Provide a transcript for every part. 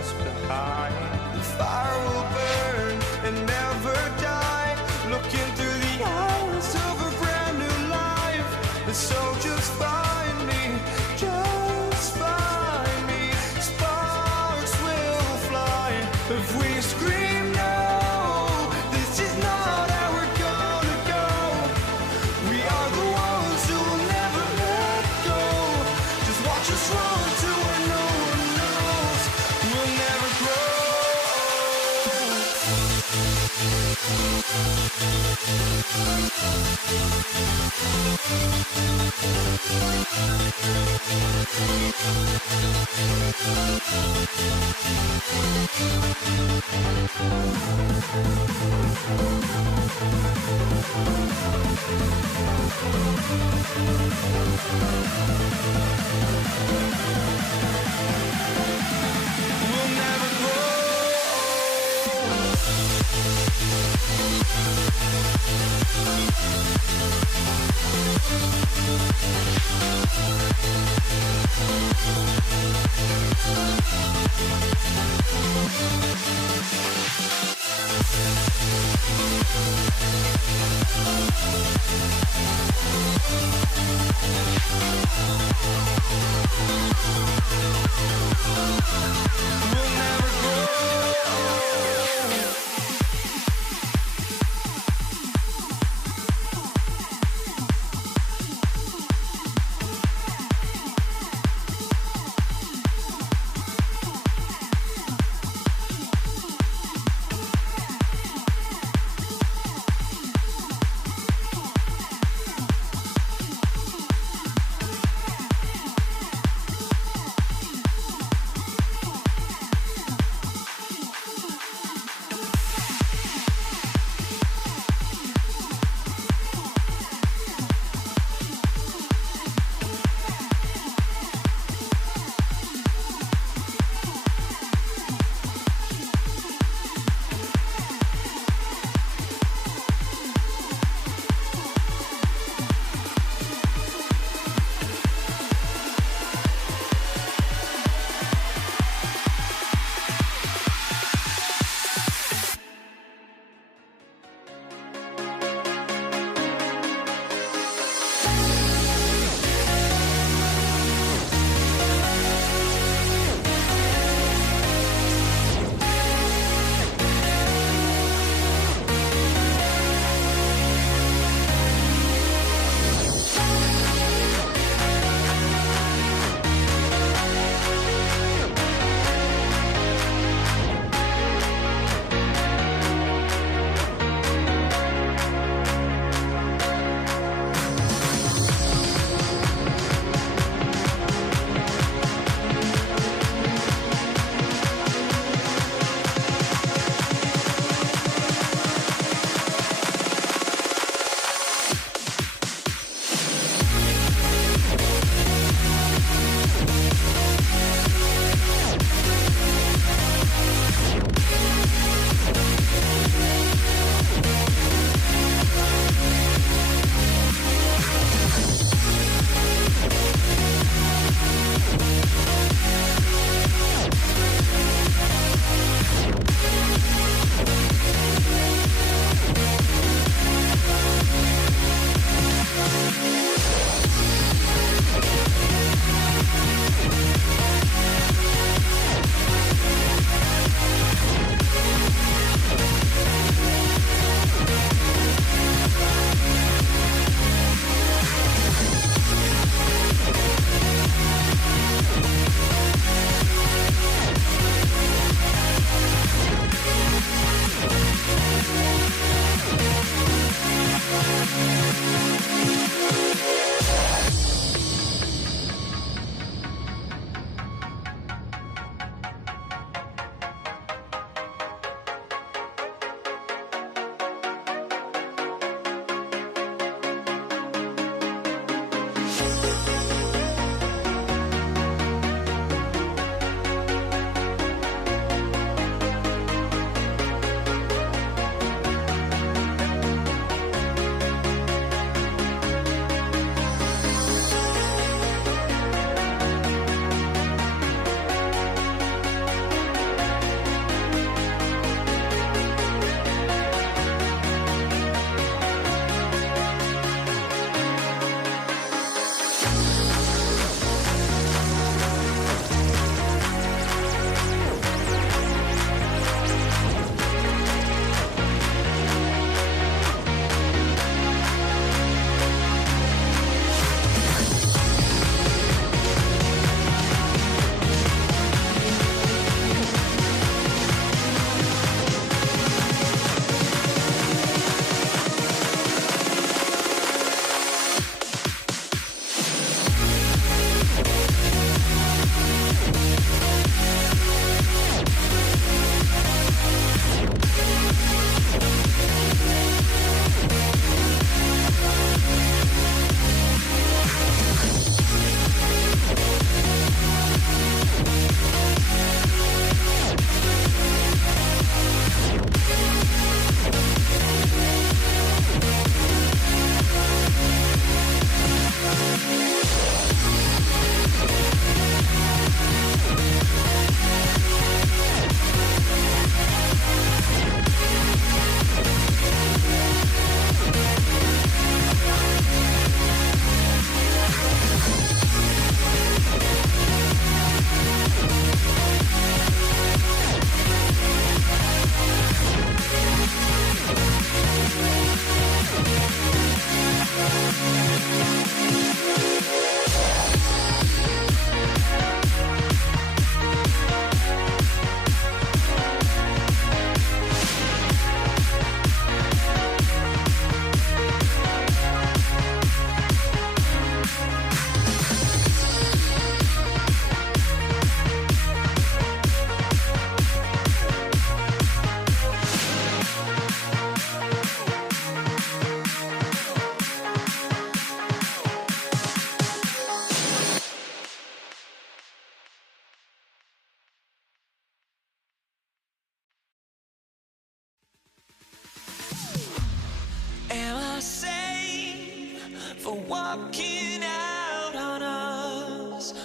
us behind. The fire will burn and never die, looking through the eyes of a brand new life. And so just find me, just find me. Sparks will fly if we scream no. This is not how we're gonna go. We are the ones who will never let go. Just watch us run to where no one knows. We'll never grow. We'll never grow.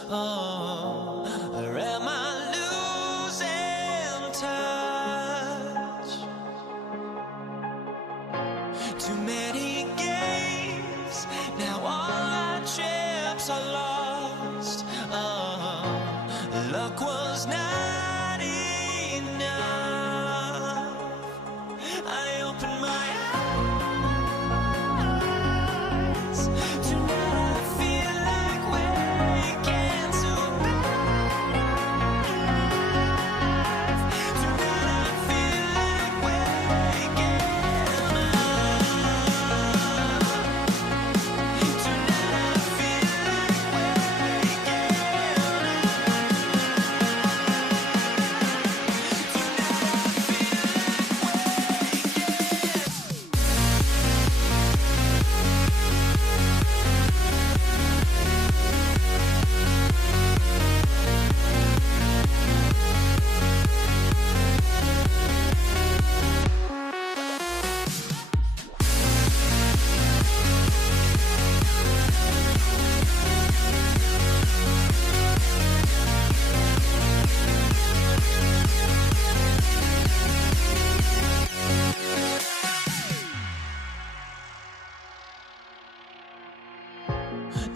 Or am I losing touch? Too many games, now all our chips are lost. Luck was not enough. I opened my eyes. Tonight I feel like waking to life. Tonight I feel like waking up. Tonight I feel like waking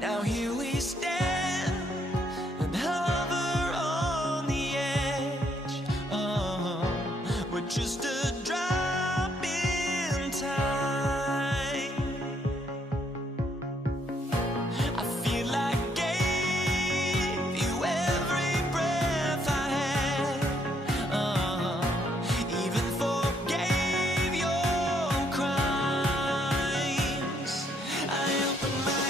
Now here we stand and hover on the edge. We're just a drop in time. I feel like gave you every breath I had. Even forgave your crimes. I opened my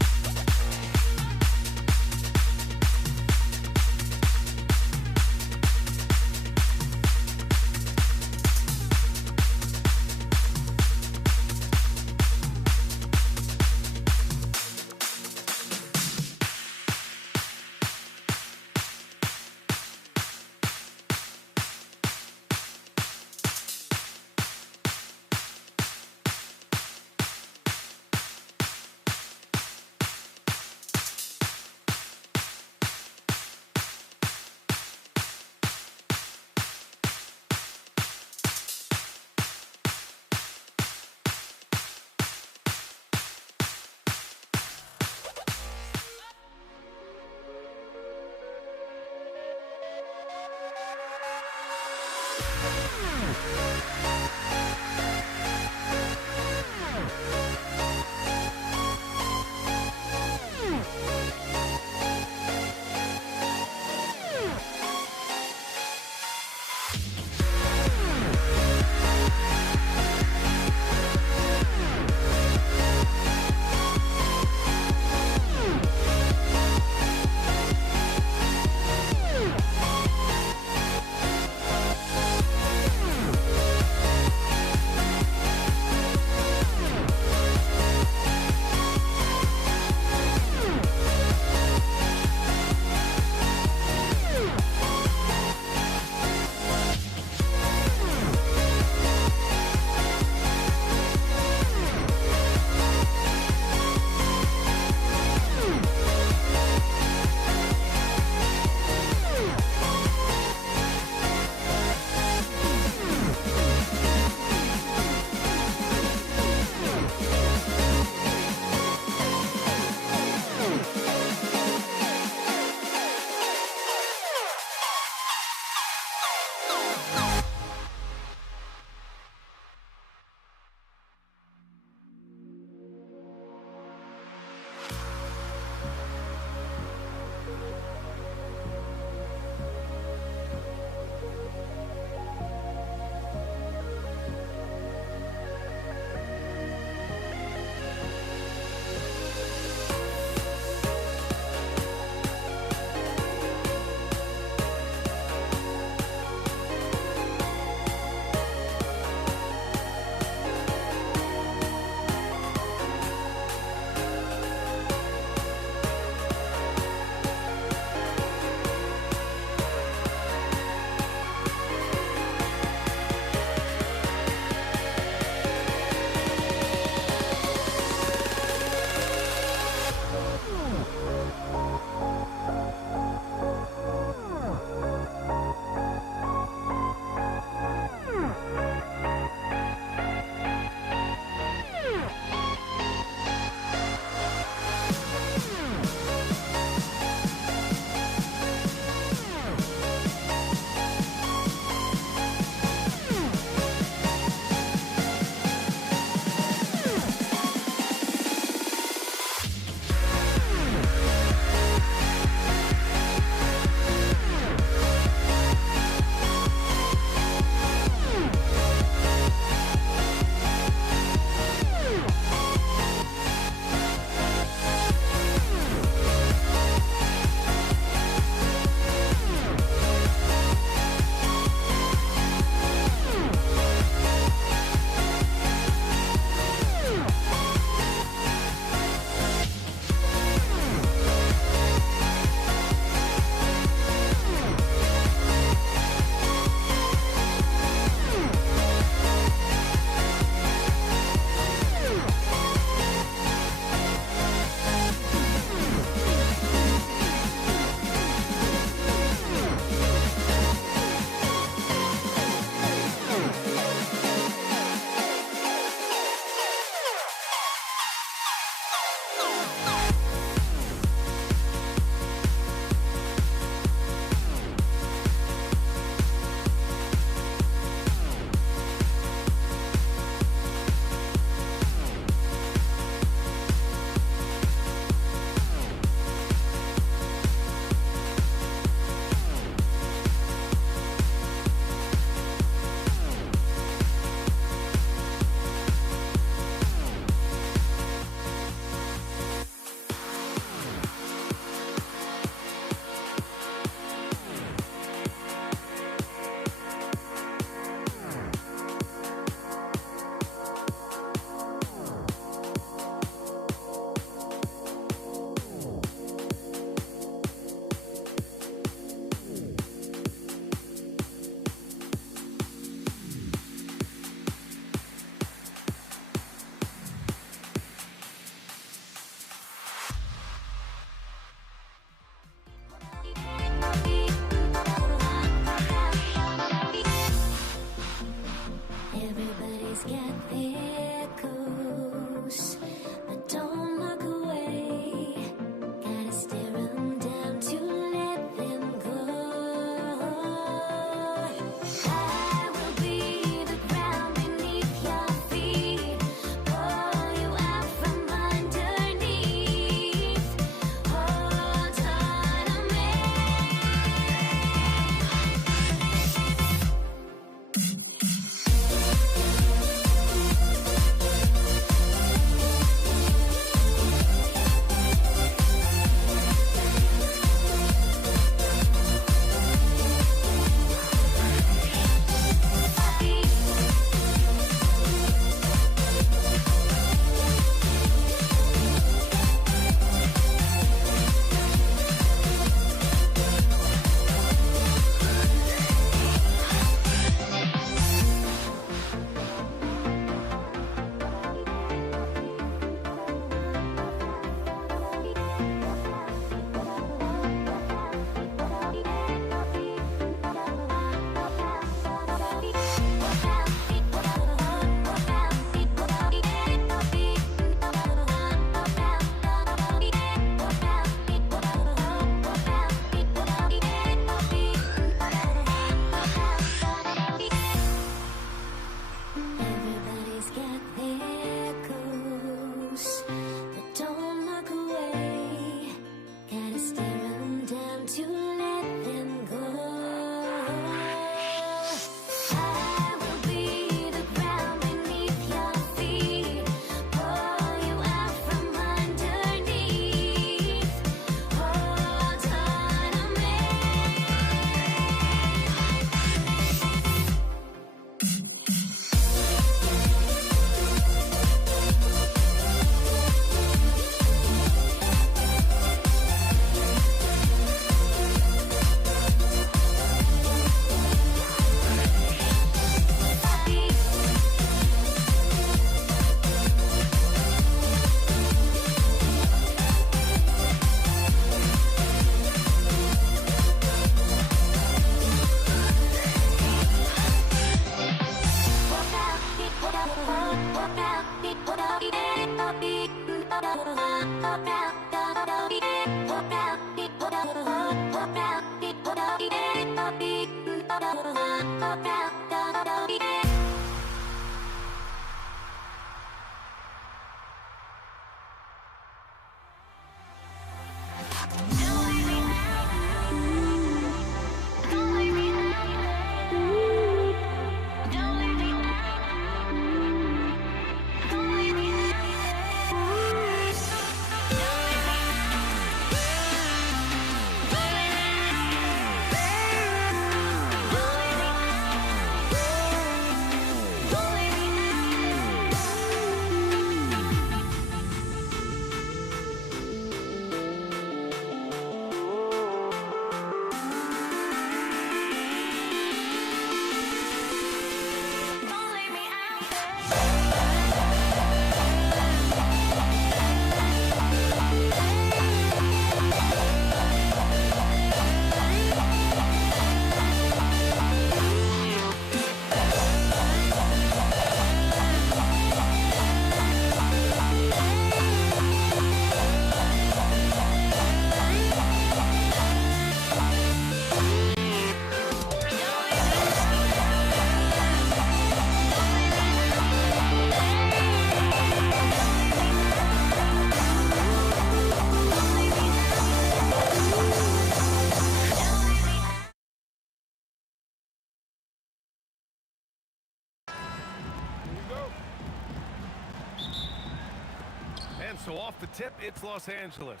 And so off the tip, it's Los Angeles.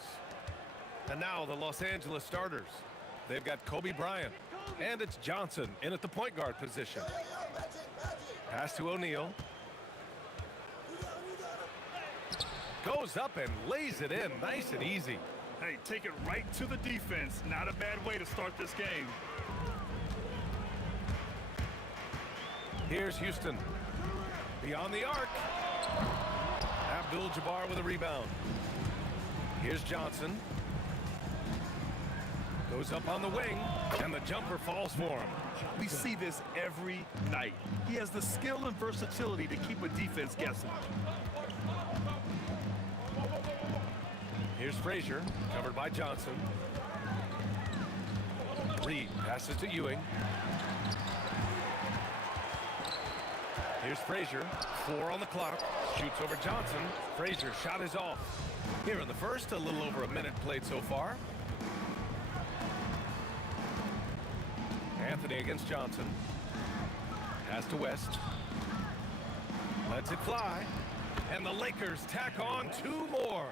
And now the Los Angeles starters. They've got Kobe Bryant, and it's Johnson in at the point guard position. Pass to O'Neal. Goes up and lays it in, nice and easy. Hey, take it right to the defense. Not a bad way to start this game. Here's Houston. Beyond the arc. Abdul-Jabbar with a rebound. Here's Johnson. Goes up on the wing, and the jumper falls for him. We see this every night. He has the skill and versatility to keep a defense guessing. Here's Frazier, covered by Johnson. Reed passes to Ewing. Here's Frazier, 4 on the clock. Shoots over Johnson. Frazier's shot is off. Here in the first, a little over a minute played so far. Anthony against Johnson. Pass to West. Lets it fly. And the Lakers tack on 2 more.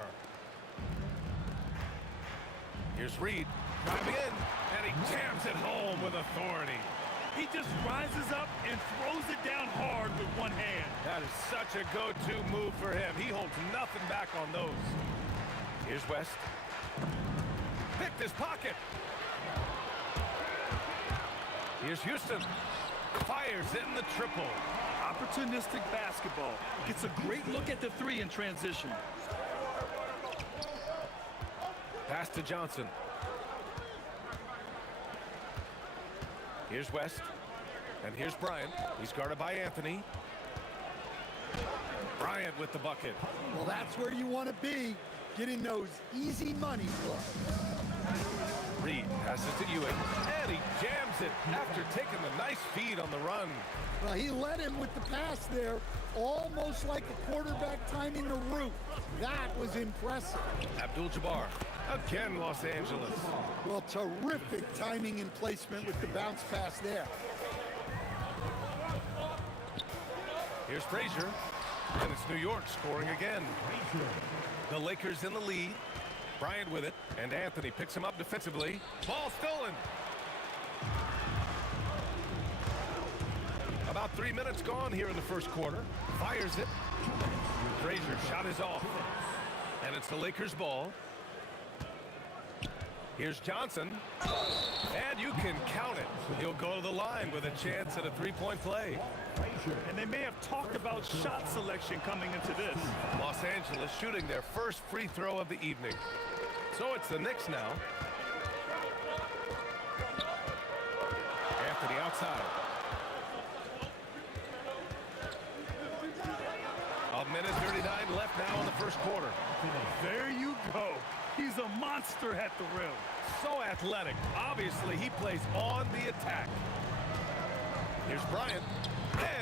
Here's Reed, driving in, and he jams it home with authority. He just rises up and throws it down hard with one hand. That is such a go-to move for him. He holds nothing back on those. Here's West. Picked his pocket. Here's Houston. Fires in the triple. Opportunistic basketball. Gets a great look at the 3 in transition. Pass to Johnson. Here's West. And here's Bryant. He's guarded by Anthony. Bryant with the bucket. Well, that's where you want to be, getting those easy money flows. Reed passes to Ewing, and he jams it after taking the nice feed on the run. Well, he led him with the pass there, almost like a quarterback timing the route. That was impressive. Abdul-Jabbar, again Los Angeles. Well, terrific timing and placement with the bounce pass there. Here's Frazier, and it's New York scoring again. The Lakers in the lead. Bryant with it, and Anthony picks him up defensively. Ball stolen. About 3 minutes gone here in the first quarter. Fires it. Frazier's shot is off. And it's the Lakers' ball. Here's Johnson. And you can count it. He'll go to the line with a chance at a 3-point play. And they may have talked about shot selection coming into this. Los Angeles shooting their first free throw of the evening. So it's the Knicks now. Anthony outside. A minute 39 left now in the first quarter. There you go. He's a monster at the rim. So athletic. Obviously, he plays on the attack. Here's Bryant.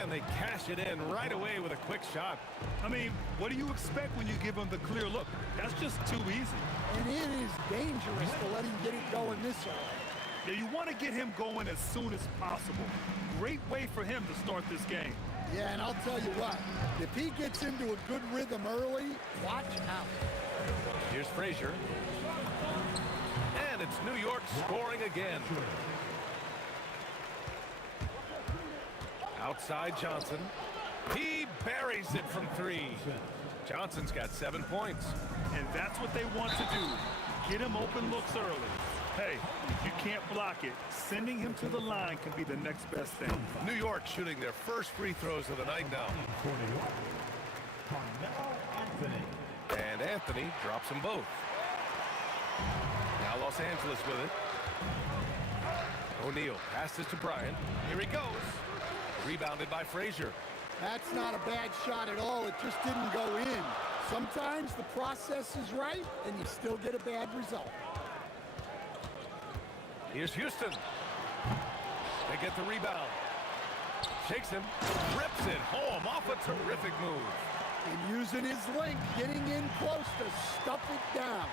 And they cash it in right away with a quick shot. I mean, what do you expect when you give him the clear look? That's just too easy. And it is dangerous to let him get it going this early. Yeah, you want to get him going as soon as possible. Great way for him to start this game. Yeah, and I'll tell you what, if he gets into a good rhythm early, watch out. Here's Frazier. And it's New York scoring again. Outside Johnson. He buries it from 3. Johnson's got 7 points. And that's what they want to do. Get him open looks early. Hey, if you can't block it, sending him to the line can be the next best thing. New York shooting their first free throws of the night now. And Anthony drops them both. Now Los Angeles with it. O'Neal passes to Bryant. Here he goes. Rebounded by Frazier. That's not a bad shot at all. It just didn't go in. Sometimes the process is right, and you still get a bad result. Here's Houston. They get the rebound. Shakes him. Rips it home off a terrific move. And using his length, getting in close to stuff it down.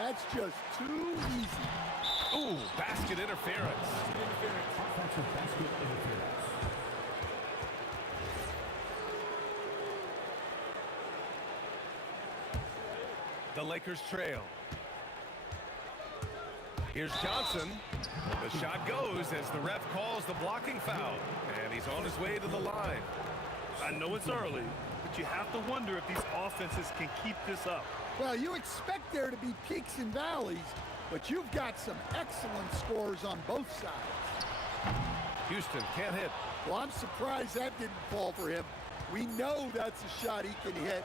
That's just too easy. Ooh, basket interference. The Lakers trail. Here's Johnson. The shot goes as the ref calls the blocking foul. And he's on his way to the line. I know it's early, but you have to wonder if these offenses can keep this up. Well, you expect there to be peaks and valleys, but you've got some excellent scores on both sides. Houston can't hit. Well, I'm surprised that didn't fall for him. We know that's a shot he can hit,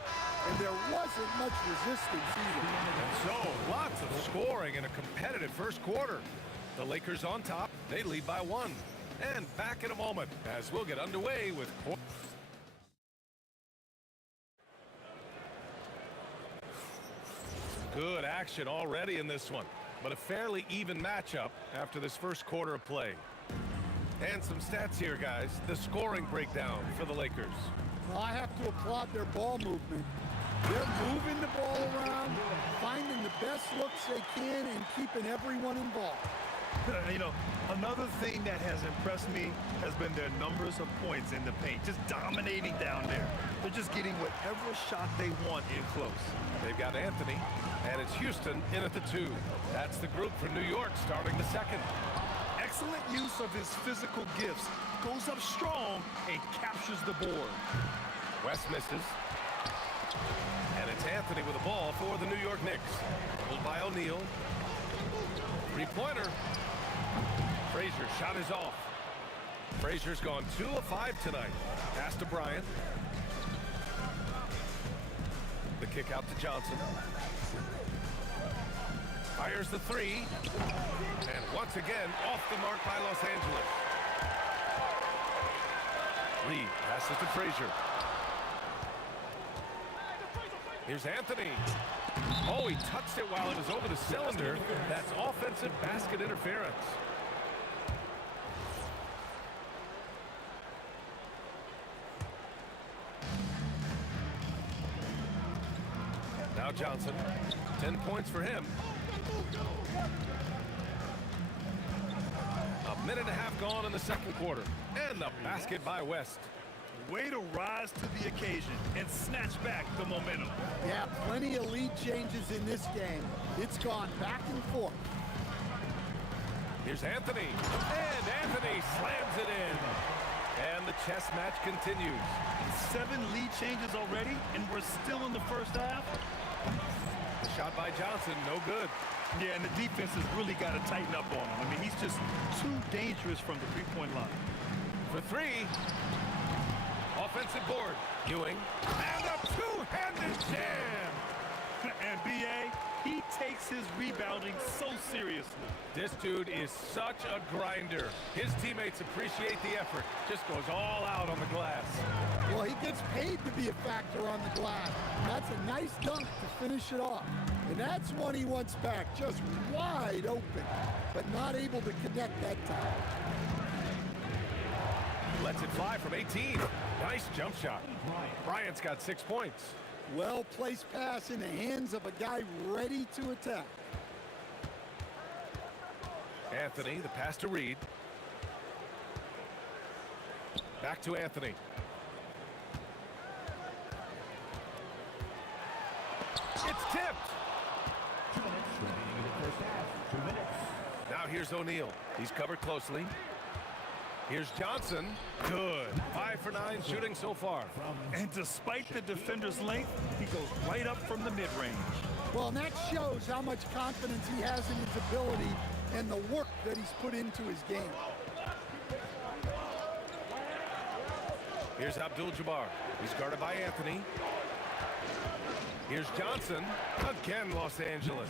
and there wasn't much resistance either. And so, lots of scoring in a competitive first quarter. The Lakers on top. They lead by 1. And back in a moment as we'll get underway with... Good action already in this one, but a fairly even matchup after this first quarter of play. And some stats here, guys. The scoring breakdown for the Lakers. Well, I have to applaud their ball movement. They're moving the ball around, finding the best looks they can, and keeping everyone involved. You know, another thing that has impressed me has been their numbers of points in the paint, just dominating down there. They're just getting whatever shot they want in close. They've got Anthony, and it's Houston in at the 2. That's the group for New York starting the second. Excellent use of his physical gifts. Goes up strong and captures the board. West misses. And it's Anthony with the ball for the New York Knicks. Pulled by O'Neal. Three-pointer. Frazier shot is off. Frazier's gone 2 of 5 tonight. Pass to Bryant. The kick out to Johnson. Fires the 3. And once again, off the mark by Los Angeles. Reed passes to Frazier. Here's Anthony. Oh, he touched it while it was over the cylinder. That's offensive basket interference. Now Johnson. 10 points for him. A minute and a half gone in the second quarter. And the basket by West. Way to rise to the occasion and snatch back the momentum. Yeah, plenty of lead changes in this game. It's gone back and forth. Here's Anthony. And Anthony slams it in. And the chess match continues. 7 lead changes already, and we're still in the first half. The shot by Johnson, no good. Yeah, and the defense has really got to tighten up on him. I mean, he's just too dangerous from the three-point line. For 3. Offensive board. Ewing. And a two-handed jam. And B.A., he takes his rebounding so seriously. This dude is such a grinder. His teammates appreciate the effort. Just goes all out on the glass. Well, he gets paid to be a factor on the glass. That's a nice dunk to finish it off. And that's one he wants back, just wide open, but not able to connect that time. Lets it fly from 18. Nice jump shot. Bryant's got 6 points. Well-placed pass in the hands of a guy ready to attack. Anthony, the pass to Reed. Back to Anthony. It's tipped. 2 minutes remaining in the first half. 2 minutes. Now here's O'Neal. He's covered closely. Here's Johnson. Good. 5 for 9 shooting so far. And despite the defender's length, he goes right up from the mid-range. Well, and that shows how much confidence he has in his ability and the work that he's put into his game. Here's Abdul-Jabbar. He's guarded by Anthony. Here's Johnson. Again, Los Angeles.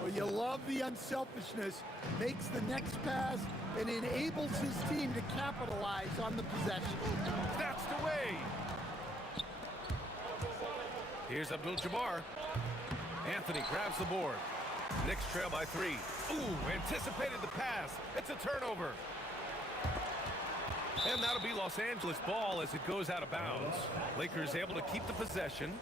Well, you love the unselfishness, makes the next pass, and enables his team to capitalize on the possession. That's the way. Here's Abdul-Jabbar. Anthony grabs the board. Knicks trail by 3. Ooh, anticipated the pass. It's a turnover. And that'll be Los Angeles ball as it goes out of bounds. Lakers able to keep the possession.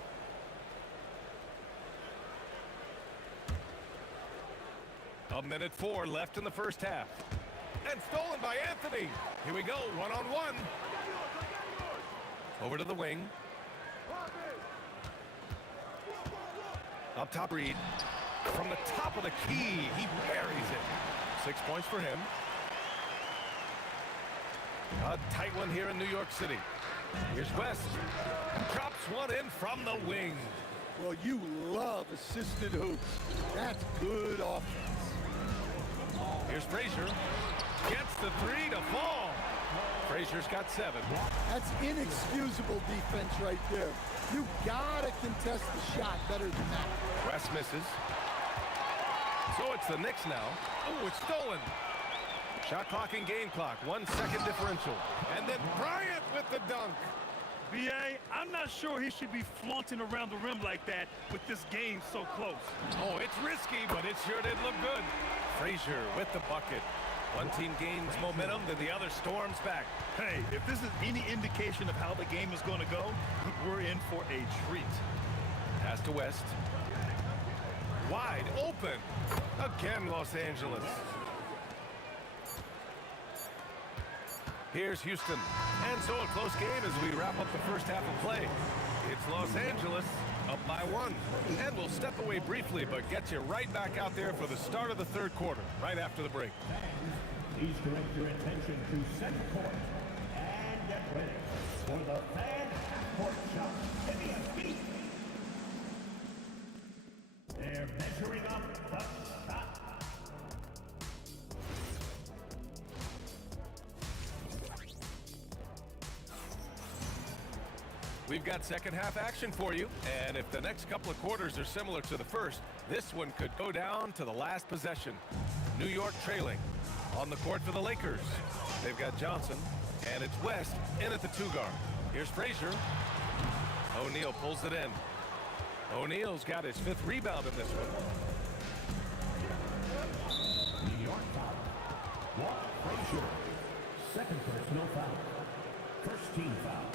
A minute 4 left in the first half. And stolen by Anthony. Here we go, one-on-one. Over to the wing. Up top, Reed. From the top of the key, he buries it. 6 points for him. A tight one here in New York City. Here's West. Drops one in from the wing. Well, you love assisted hoops. That's good offense. Here's Frazier. Gets the 3 to fall. Frazier's got 7. That's inexcusable defense right there. You gotta contest the shot better than that. West misses. So it's the Knicks now. Oh, it's stolen. Shot clock and game clock. 1 second differential. And then Bryant with the dunk. B.A., I'm not sure he should be flaunting around the rim like that with this game so close. Oh, it's risky, but it sure did look good. Frazier with the bucket. One team gains momentum, then the other storms back. Hey, if this is any indication of how the game is going to go, we're in for a treat. Pass to West. Wide open. Again, Los Angeles. Here's Houston. And so a close game as we wrap up the first half of play. It's Los Angeles up by 1. And we'll step away briefly, but get you right back out there for the start of the third quarter, right after the break. Please direct your attention to center court and get ready for the fan half-court shot. Give me a beat. They're measuring up the shot. We've got second half action for you, and if the next couple of quarters are similar to the first, this one could go down to the last possession. New York trailing. On the court for the Lakers. They've got Johnson, and it's West in at the 2-guard. Here's Frazier. O'Neal pulls it in. O'Neal's got his 5th rebound in this one. New York foul. Walk Frazier. Second personal foul. First team foul.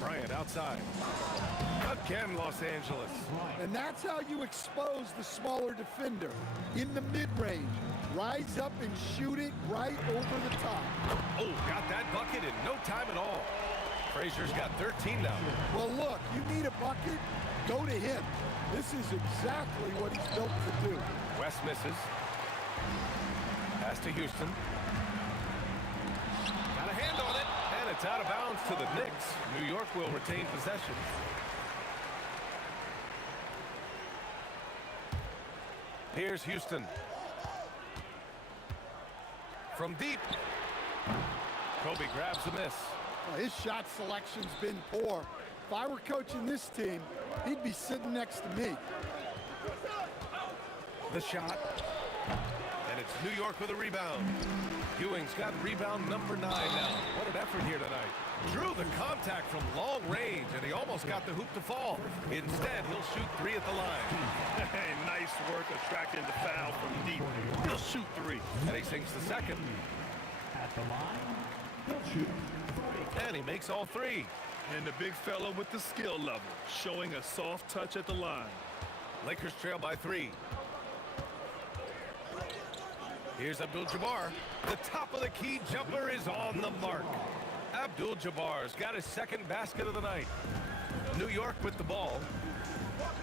Bryant outside. Again, Los Angeles. And that's how you expose the smaller defender. In the mid-range. Rise up and shoot it right over the top. Oh, got that bucket in no time at all. Frazier's got 13 now. Well, look, you need a bucket, go to him. This is exactly what he's built to do. West misses. Pass to Houston. Got a hand on it, and it's out of bounds to the Knicks. New York will retain possession. Here's Houston. From deep. Kobe grabs the miss. Well, his shot selection's been poor. If I were coaching this team, he'd be sitting next to me. The shot. And it's New York with a rebound. Ewing's got rebound number 9 now. What an effort here tonight. Drew the contact from long range, and he almost got the hoop to fall. Instead, he'll shoot 3 at the line. Nice work attracting the foul from deep. He'll shoot three. And he sinks the second. At the line, he'll shoot three. And he makes all three. And the big fella with the skill level, showing a soft touch at the line. Lakers trail by 3. Here's Abdul-Jabbar. The top of the key jumper is on the mark. Abdul-Jabbar's got his second basket of the night. New York with the ball.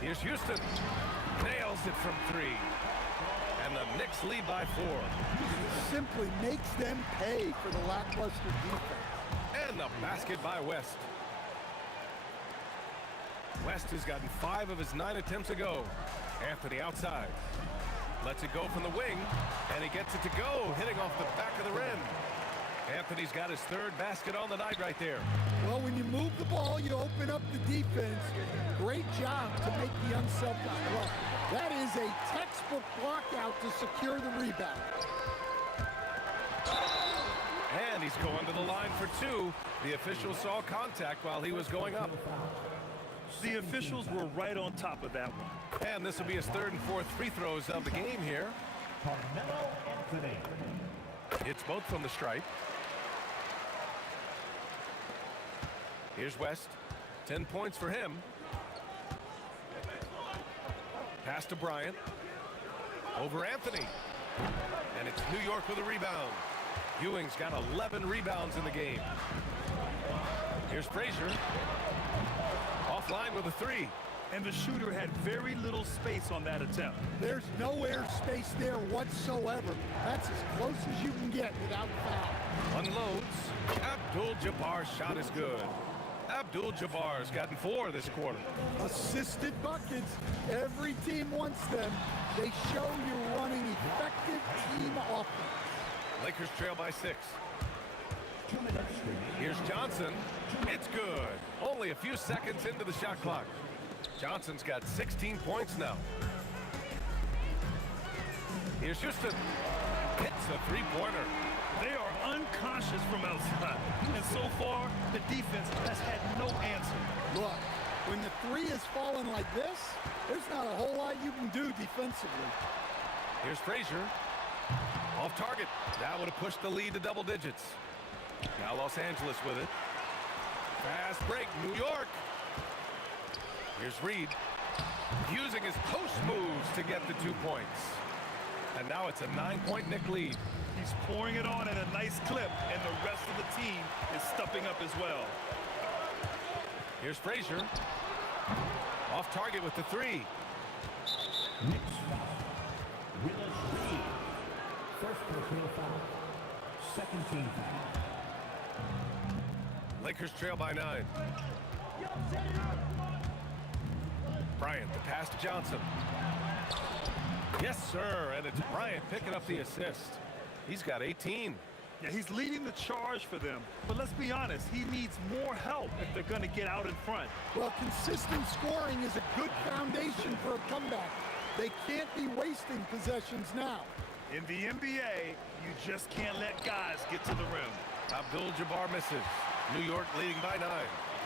Here's Houston. Nails it from 3. And the Knicks lead by 4. Simply makes them pay for the lackluster defense. And the basket by West. West has gotten 5 of his 9 attempts to go. Anthony outside. Lets it go from the wing, and he gets it to go, hitting off the back of the rim. Anthony's got his 3rd basket on the night right there. Well, when you move the ball, you open up the defense. Great job to make the unselfish block. That is a textbook block out to secure the rebound. And he's going to the line for 2. The official saw contact while he was going up. The officials were right on top of that one. And this will be his 3rd and 4th free throws of the game here. Carmelo Anthony. It's both from the stripe. Here's West. 10 points for him. Pass to Bryant. Over Anthony. And it's New York with a rebound. Ewing's got 11 rebounds in the game. Here's Frazier. Offline with a 3. And the shooter had very little space on that attempt. There's no air space there whatsoever. That's as close as you can get without foul. Unloads. Abdul-Jabbar's shot is good. Abdul-Jabbar's gotten 4 this quarter. Assisted buckets. Every team wants them. They show you're running effective team offense. Lakers trail by 6. 2 minutes remaining. Here's Johnson. It's good. Only a few seconds into the shot clock. Johnson's got 16 points now. Here's Houston. Hits a 3-pointer. They are unconscious from outside. And so far, the defense has had no answer. Look, when the 3 is falling like this, there's not a whole lot you can do defensively. Here's Frazier. Off target. That would have pushed the lead to double digits. Now Los Angeles with it. Fast break, New York. Here's Reed. Using his post moves to get the 2 points. And now it's a 9-point Knick lead. He's pouring it on at a nice clip, and the rest of the team is stepping up as well. Here's Frazier. Off target with the 3. Knicks foul. Willis Reed. First personal foul. Second team foul. Lakers trail by 9. Bryant, the pass to Johnson. Yes, sir, and it's Bryant picking up the assist. He's got 18. Yeah, he's leading the charge for them. But let's be honest, he needs more help if they're going to get out in front. Well, consistent scoring is a good foundation for a comeback. They can't be wasting possessions now. In the NBA, you just can't let guys get to the rim. Abdul-Jabbar misses. New York leading by 9.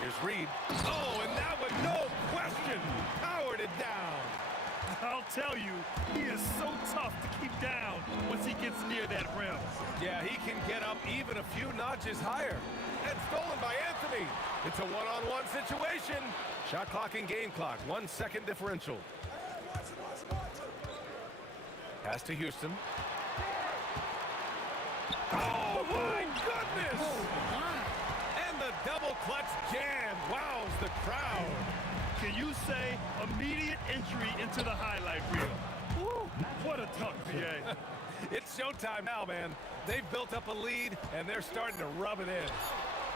Here's Reed. Oh, and that one, no question, powered it down. I'll tell you, he is so tough to keep down once he gets near that rim. Yeah, he can get up even a few notches higher. And stolen by Anthony. It's a one-on-one situation. Shot clock and game clock, 1 second differential. Pass to Houston. Oh, my goodness! And the double clutch jam wows the crowd. Can you say immediate entry into the highlight reel? Woo, what a dunk, PA. It's showtime now, man. They've built up a lead, and they're starting to rub it in.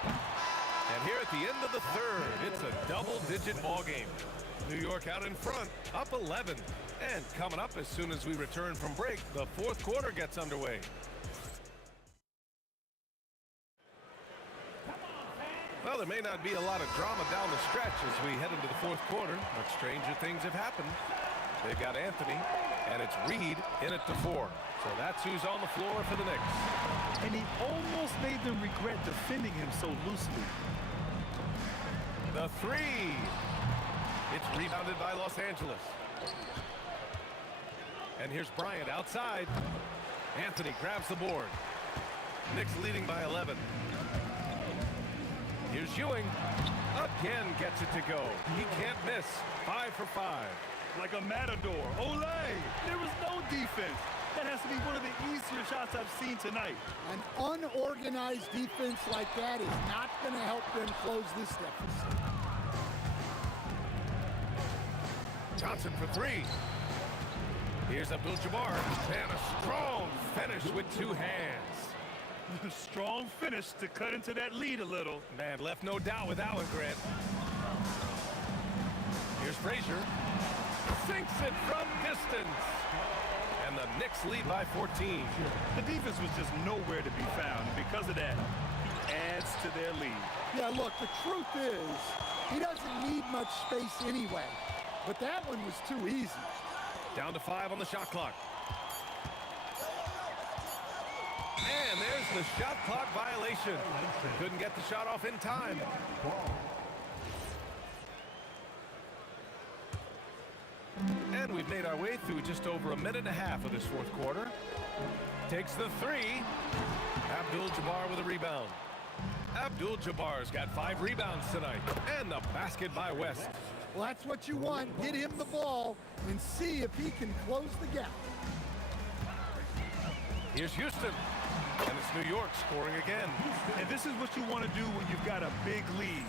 And here at the end of the 3rd, it's a double-digit ball game. New York out in front, up 11. And coming up as soon as we return from break, the 4th quarter gets underway. Well, there may not be a lot of drama down the stretch as we head into the 4th quarter, but stranger things have happened. They've got Anthony, and it's Reed in it to 4. So that's who's on the floor for the Knicks. And he almost made them regret defending him so loosely. The 3. It's rebounded by Los Angeles. And here's Bryant outside. Anthony grabs the board. Knicks leading by 11. Here's Ewing. Again gets it to go. He can't miss. 5 for 5. Like a matador. Olay! There was no defense. That has to be one of the easier shots I've seen tonight. An unorganized defense like that is not going to help them close this deficit. Johnson for 3. Here's Abdul-Jabbar. And a strong finish with 2 hands. Strong finish to cut into that lead a little. Man, left no doubt with that one, Grant. Here's Frazier. Sinks it from distance. And the Knicks lead by 14. The defense was just nowhere to be found. And because of that, he adds to their lead. Yeah, look, the truth is, he doesn't need much space anyway. But that one was too easy. Down to 5 on the shot clock. And there's the shot clock violation. Couldn't get the shot off in time. And we've made our way through just over a minute and a half of this fourth quarter. Takes the 3. Abdul-Jabbar with a rebound. Abdul-Jabbar's got 5 rebounds tonight. And the basket by West. Well, that's what you want. Get him the ball and see if he can close the gap. Here's Houston. And it's New York scoring again. And this is what you want to do when you've got a big lead.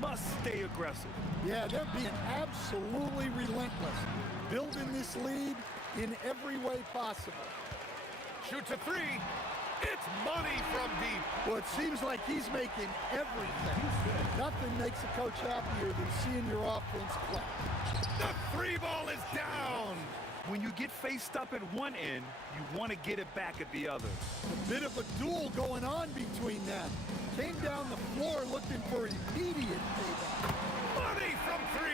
Must stay aggressive. Yeah, they're being absolutely relentless. Building this lead in every way possible. Shoots a 3. It's money from deep. Well, it seems like he's making everything. Nothing makes a coach happier than seeing your offense play. The 3 ball is down. When you get faced up at one end, you want to get it back at the other. A bit of a duel going on between them. Came down the floor looking for immediate payback. Money from 3.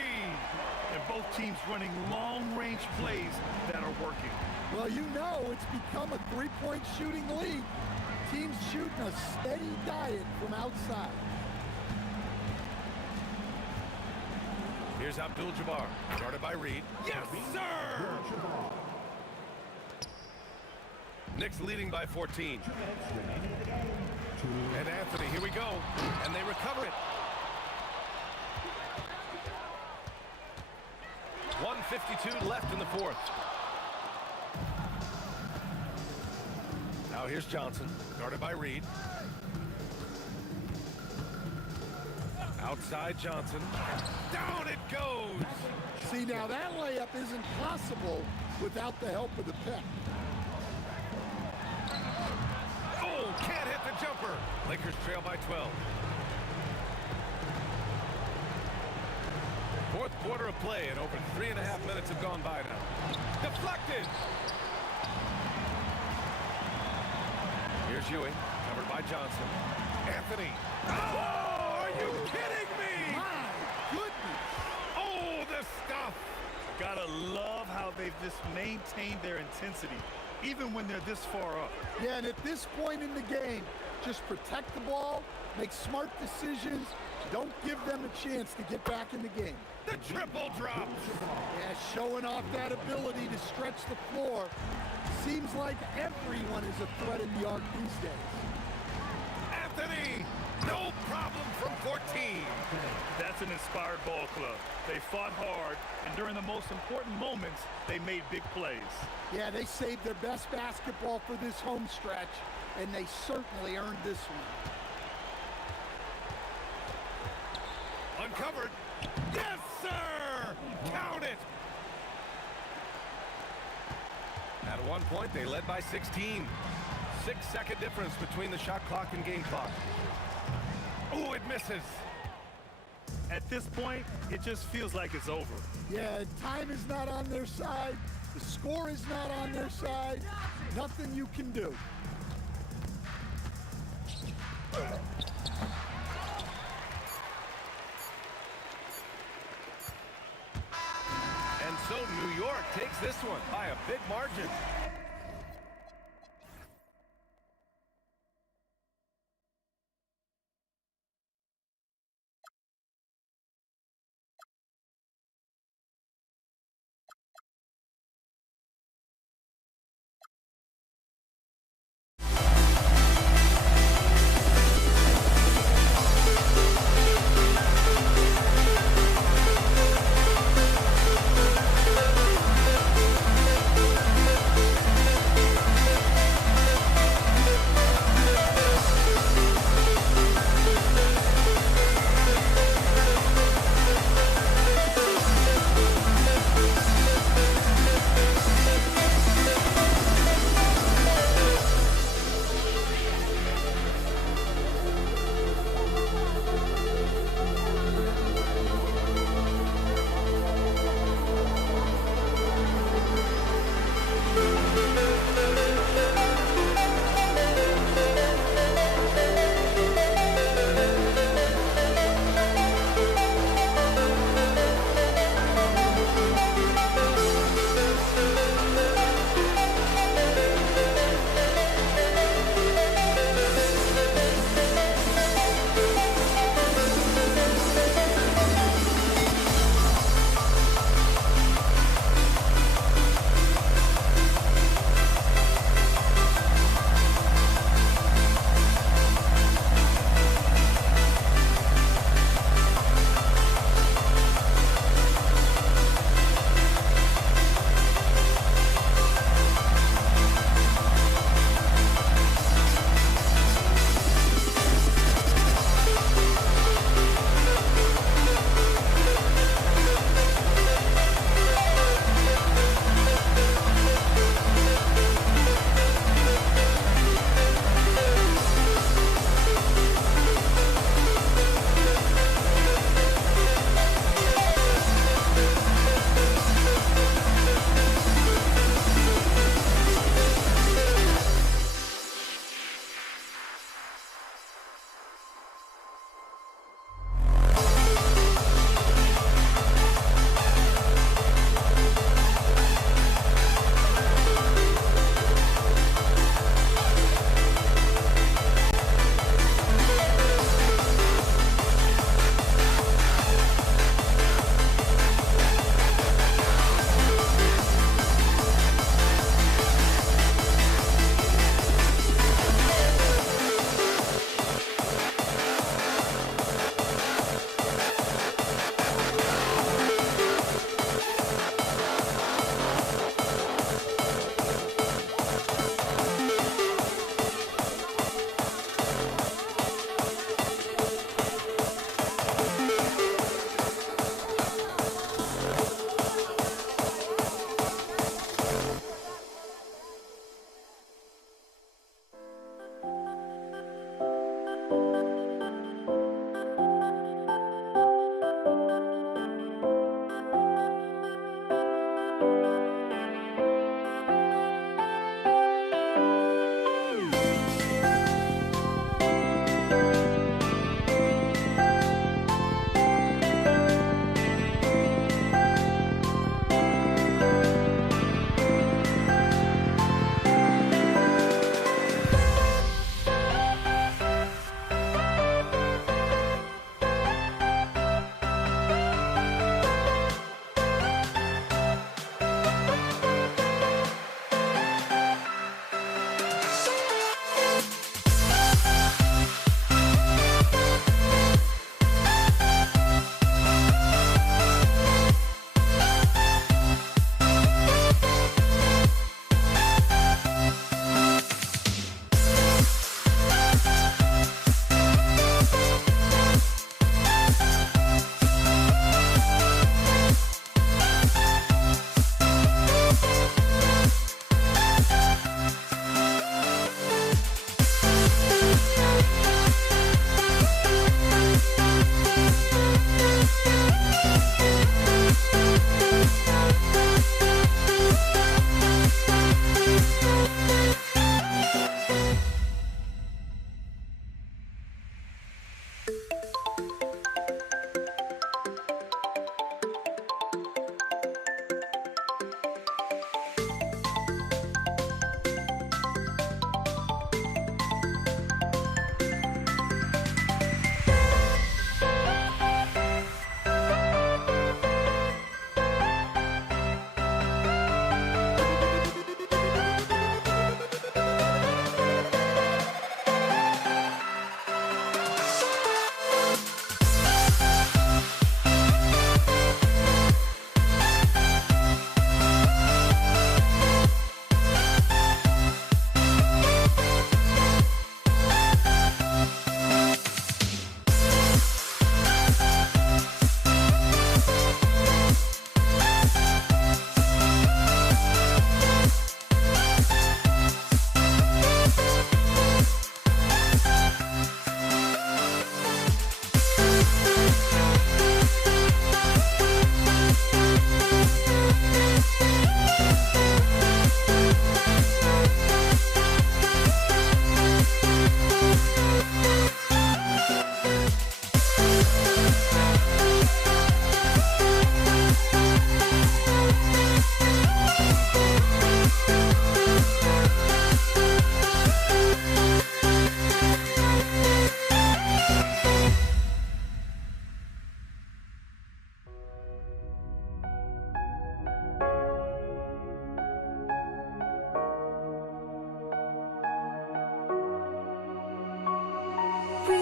And both teams running long-range plays that are working. Well, you know it's become a three-point shooting league. Teams shooting a steady diet from outside. Here's Abdul-Jabbar, guarded by Reed. Yes, sir! Knicks leading by 14. And Anthony, here we go. And they recover it. 1:52 left in the fourth. Now here's Johnson, guarded by Reed. Outside Johnson. Down it goes! See, now that layup isn't possible without the help of the pick. Oh, can't hit the jumper. Lakers trail by 12. Fourth quarter of play, and over 3.5 minutes have gone by now. Deflected! Here's Ewing, covered by Johnson. Anthony. Oh, are you kidding me? My goodness! Oh, the stuff! Gotta love how they've just maintained their intensity, even when they're this far up. Yeah, and at this point in the game, just protect the ball, make smart decisions, don't give them a chance to get back in the game. The triple drop! Yeah, showing off that ability to stretch the floor. Seems like everyone is a threat in the arc these days. Anthony! No problem from 14. That's an inspired ball club. They fought hard, and during the most important moments, they made big plays. Yeah, they saved their best basketball for this home stretch, and they certainly earned this one. Uncovered. Yes, sir! Count it! At one point, they led by 16. 6-second difference between the shot clock and game clock. Oh, it misses. At this point, it just feels like it's over. Yeah, time is not on their side. The score is not on their side. Nothing you can do. And so New York takes this one by a big margin.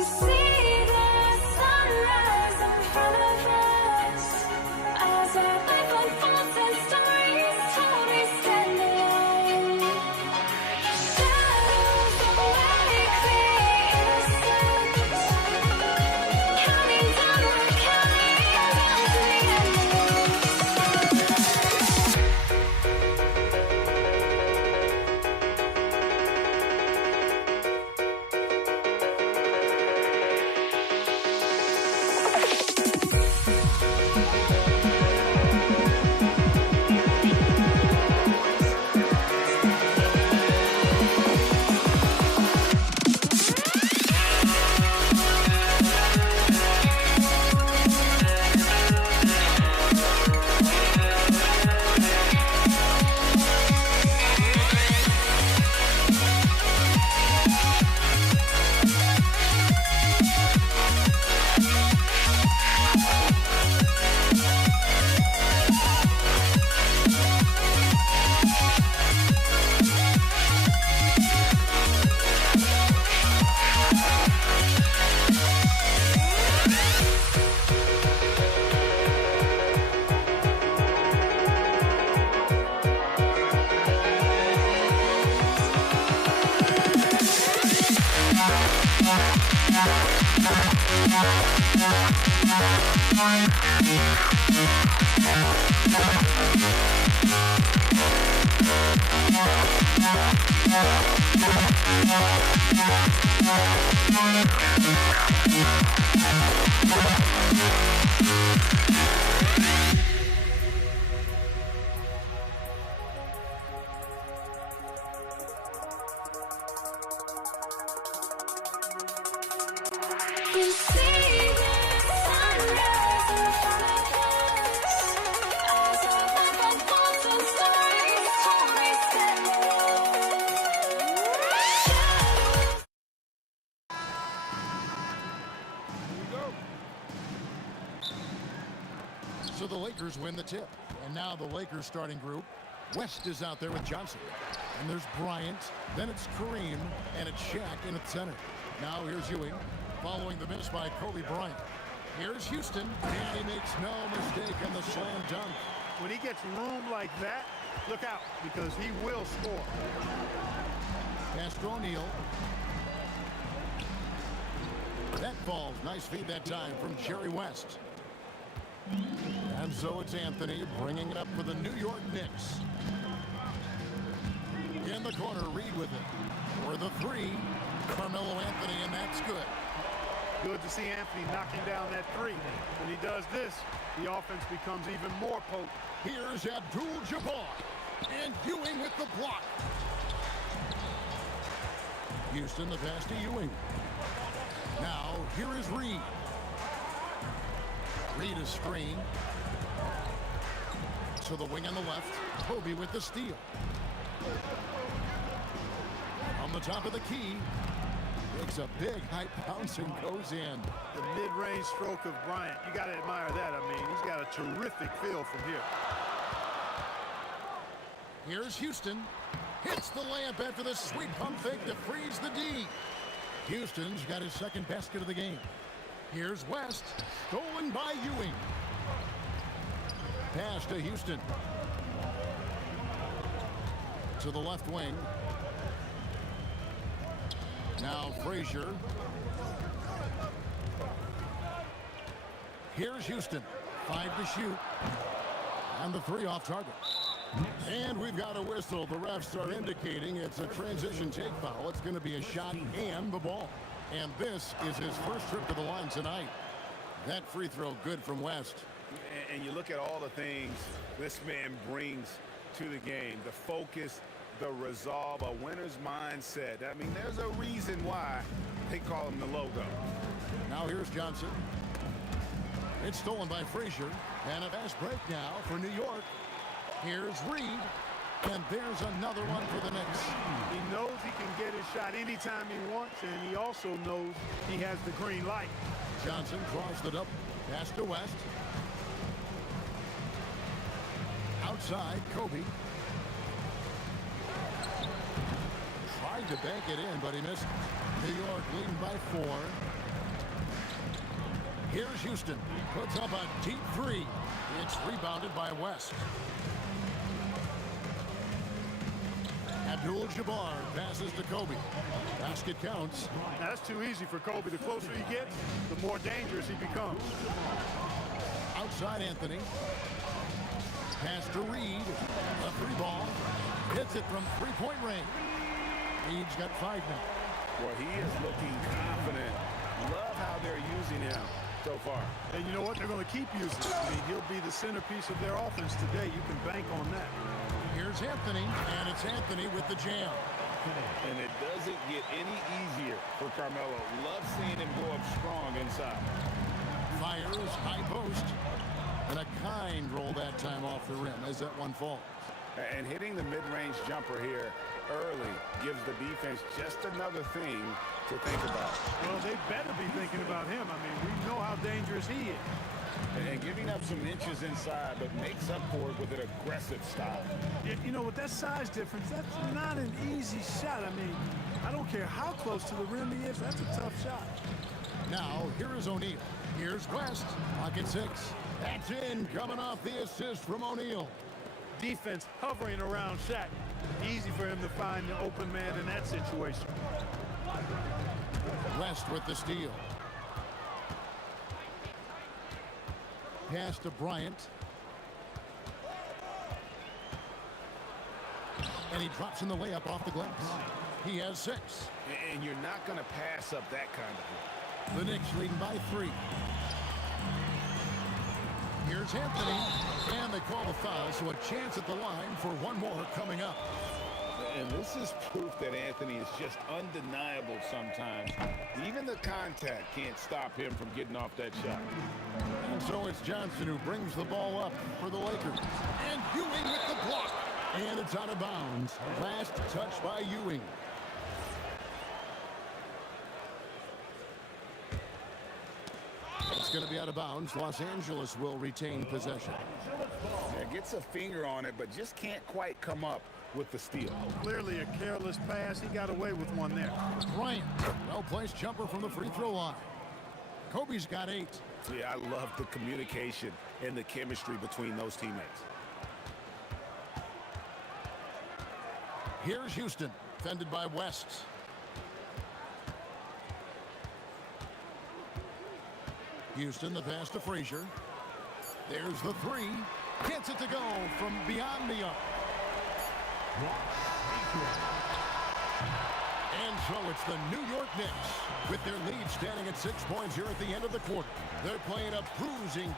We see the sunrise in front of us as our life unfolds and stories told. We stand alone. Shadows awake the innocent, counting down, we're counting down to the endless. We see the sunrise in front of us as our life unfolds and stories told. We stand alone. Shadows. So the Lakers win the tip. And now the Lakers starting group. West is out there with Johnson. And there's Bryant. Then it's Kareem. And it's Shaq in at center. Now here's Ewing. Following the miss by Kobe Bryant. Here's Houston. And he makes no mistake on the slam dunk. When he gets room like that, look out, because he will score. Pass to O'Neal. That falls. Nice feed that time from Jerry West. And so it's Anthony bringing it up for the New York Knicks. In the corner, Reed with it. For the three, Carmelo Anthony, and that's good. Good to see Anthony knocking down that three. When he does this, the offense becomes even more potent. Here's Abdul-Jabbar. And Ewing with the block. Houston, the pass to Ewing. Now, here is Reed. Reed is screen. To the wing on the left. Kobe with the steal. On the top of the key. Makes a big high bounce and goes in. The mid-range stroke of Bryant, you got to admire that. I mean, he's got a terrific feel from here. Here's Houston. Hits the layup after the sweet pump fake to freeze the D. Houston's got his second basket of the game. Here's West. Stolen by Ewing. Pass to Houston. To the left wing. Now Frazier. Here's Houston. 5 to shoot. And the three off target. And we've got a whistle. The refs are indicating it's a transition take foul. It's going to be a shot and the ball. And this is his first trip to the line tonight. That free throw good from West. And you look at all the things this man brings to the game. The focus, the resolve, a winner's mindset. I mean, there's a reason why they call him the logo. Now here's Johnson. It's stolen by Frazier. And a fast break now for New York. Here's Reed. And there's another one for the Knicks. He knows he can get his shot anytime he wants, and he also knows he has the green light. Johnson draws the double. Pass to West. Outside, Kobe. Tried to bank it in, but he missed. New York leading by 4. Here's Houston. Puts up a deep three. It's rebounded by West. Abdul-Jabbar passes to Kobe. Basket counts. Now, that's too easy for Kobe. The closer he gets, the more dangerous he becomes. Outside Anthony. Pass to Reed. A free ball. Hits it from three-point range. Reed's got 5 now. Well, he is looking confident. Love how they're using him so far. And you know what? They're going to keep using him. I mean, he'll be the centerpiece of their offense today. You can bank on that. Here's Anthony, and it's Anthony with the jam. And it doesn't get any easier for Carmelo. Love seeing him go up strong inside. Fires, high post. And a kind roll that time off the rim as that one falls. And hitting the mid-range jumper here early gives the defense just another thing to think about. Well, they better be thinking about him. I mean, we know how dangerous he is. And giving up some inches inside, but makes up for it with an aggressive style. You know, with that size difference, that's not an easy shot. I mean, I don't care how close to the rim he is. That's a tough shot. Now, here is O'Neal. Here's West. Pocket 6. That's in, coming off the assist from O'Neal. Defense hovering around Shaq. Easy for him to find the open man in that situation. West with the steal. Pass to Bryant. And he drops in the layup off the glass. He has 6. And you're not going to pass up that kind of The Knicks leading by 3. Here's Anthony. And they call the foul, so a chance at the line for one more coming up. And this is proof that Anthony is just undeniable sometimes. Even the contact can't stop him from getting off that shot. And so it's Johnson who brings the ball up for the Lakers. And Ewing with the block. And it's out of bounds. Last touch by Ewing. It's going to be out of bounds. Los Angeles will retain possession. Yeah, gets a finger on it, but just can't quite come up with the steal. Clearly a careless pass. He got away with one there. Bryant, well-placed jumper from the free throw line. Kobe's got 8. Yeah, I love the communication and the chemistry between those teammates. Here's Houston, defended by West. Houston, the pass to Frazier. There's the 3. Gets it to go from beyond the arc. And so it's the New York Knicks with their lead standing at 6 points here at the end of the quarter. They're playing a bruising.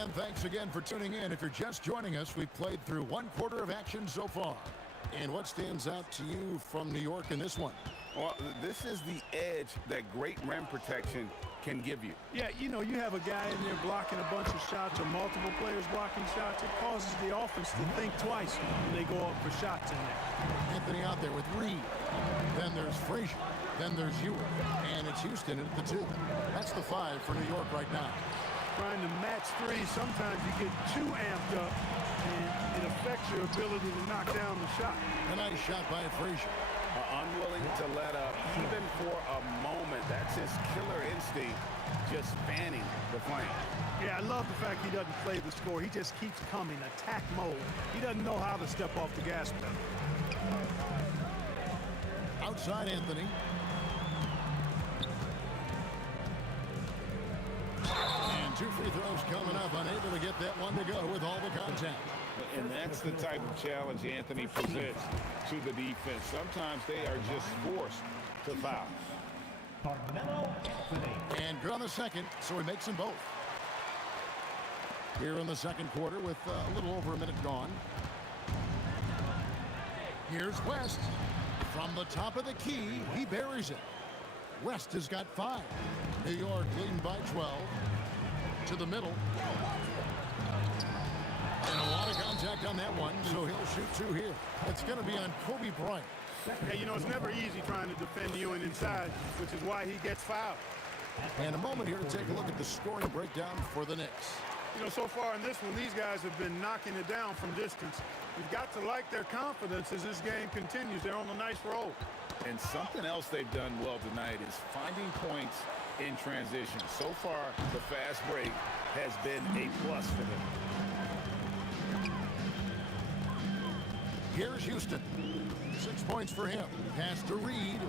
And thanks again for tuning in. If you're just joining us, we've played through 1 quarter of action so far. And what stands out to you from New York in this one? Well, this is the edge that great rim protection can give you. Yeah, you know, you have a guy in there blocking a bunch of shots or multiple players blocking shots. It causes the offense to think twice when they go up for shots in there. Anthony out there with Reed. Then there's Frazier. Then there's Ewing. And it's Houston at the 2. That's the 5 for New York right now. Trying to match 3, sometimes you get too amped up and it affects your ability to knock down the shot. A nice shot by Frazier. Unwilling to let up even for a moment. That's his killer instinct, just fanning the flame. Yeah, I love the fact he doesn't play the score. He just keeps coming, attack mode. He doesn't know how to step off the gas pedal. Outside Anthony. And 2 free throws coming up. Unable to get that one to go with all the contact. And that's the type of challenge Anthony presents to the defense. Sometimes they are just forced to foul. Carmelo Anthony. And good on the second, so he makes them both. Here in the second quarter with a little over a minute gone. Here's West. From the top of the key, he buries it. West has got 5. New York leading by 12. To the middle. And a lot of contact on that one, so he'll shoot 2 here. It's going to be on Kobe Bryant. Hey, you know, it's never easy trying to defend Ewing inside, which is why he gets fouled. And a moment here to take a look at the scoring breakdown for the Knicks. You know, so far in this one, these guys have been knocking it down from distance. You've got to like their confidence as this game continues. They're on a nice roll. And something else they've done well tonight is finding points in transition. So far, the fast break has been a plus for them. Here's Houston. 6 points for him. Pass to Reed.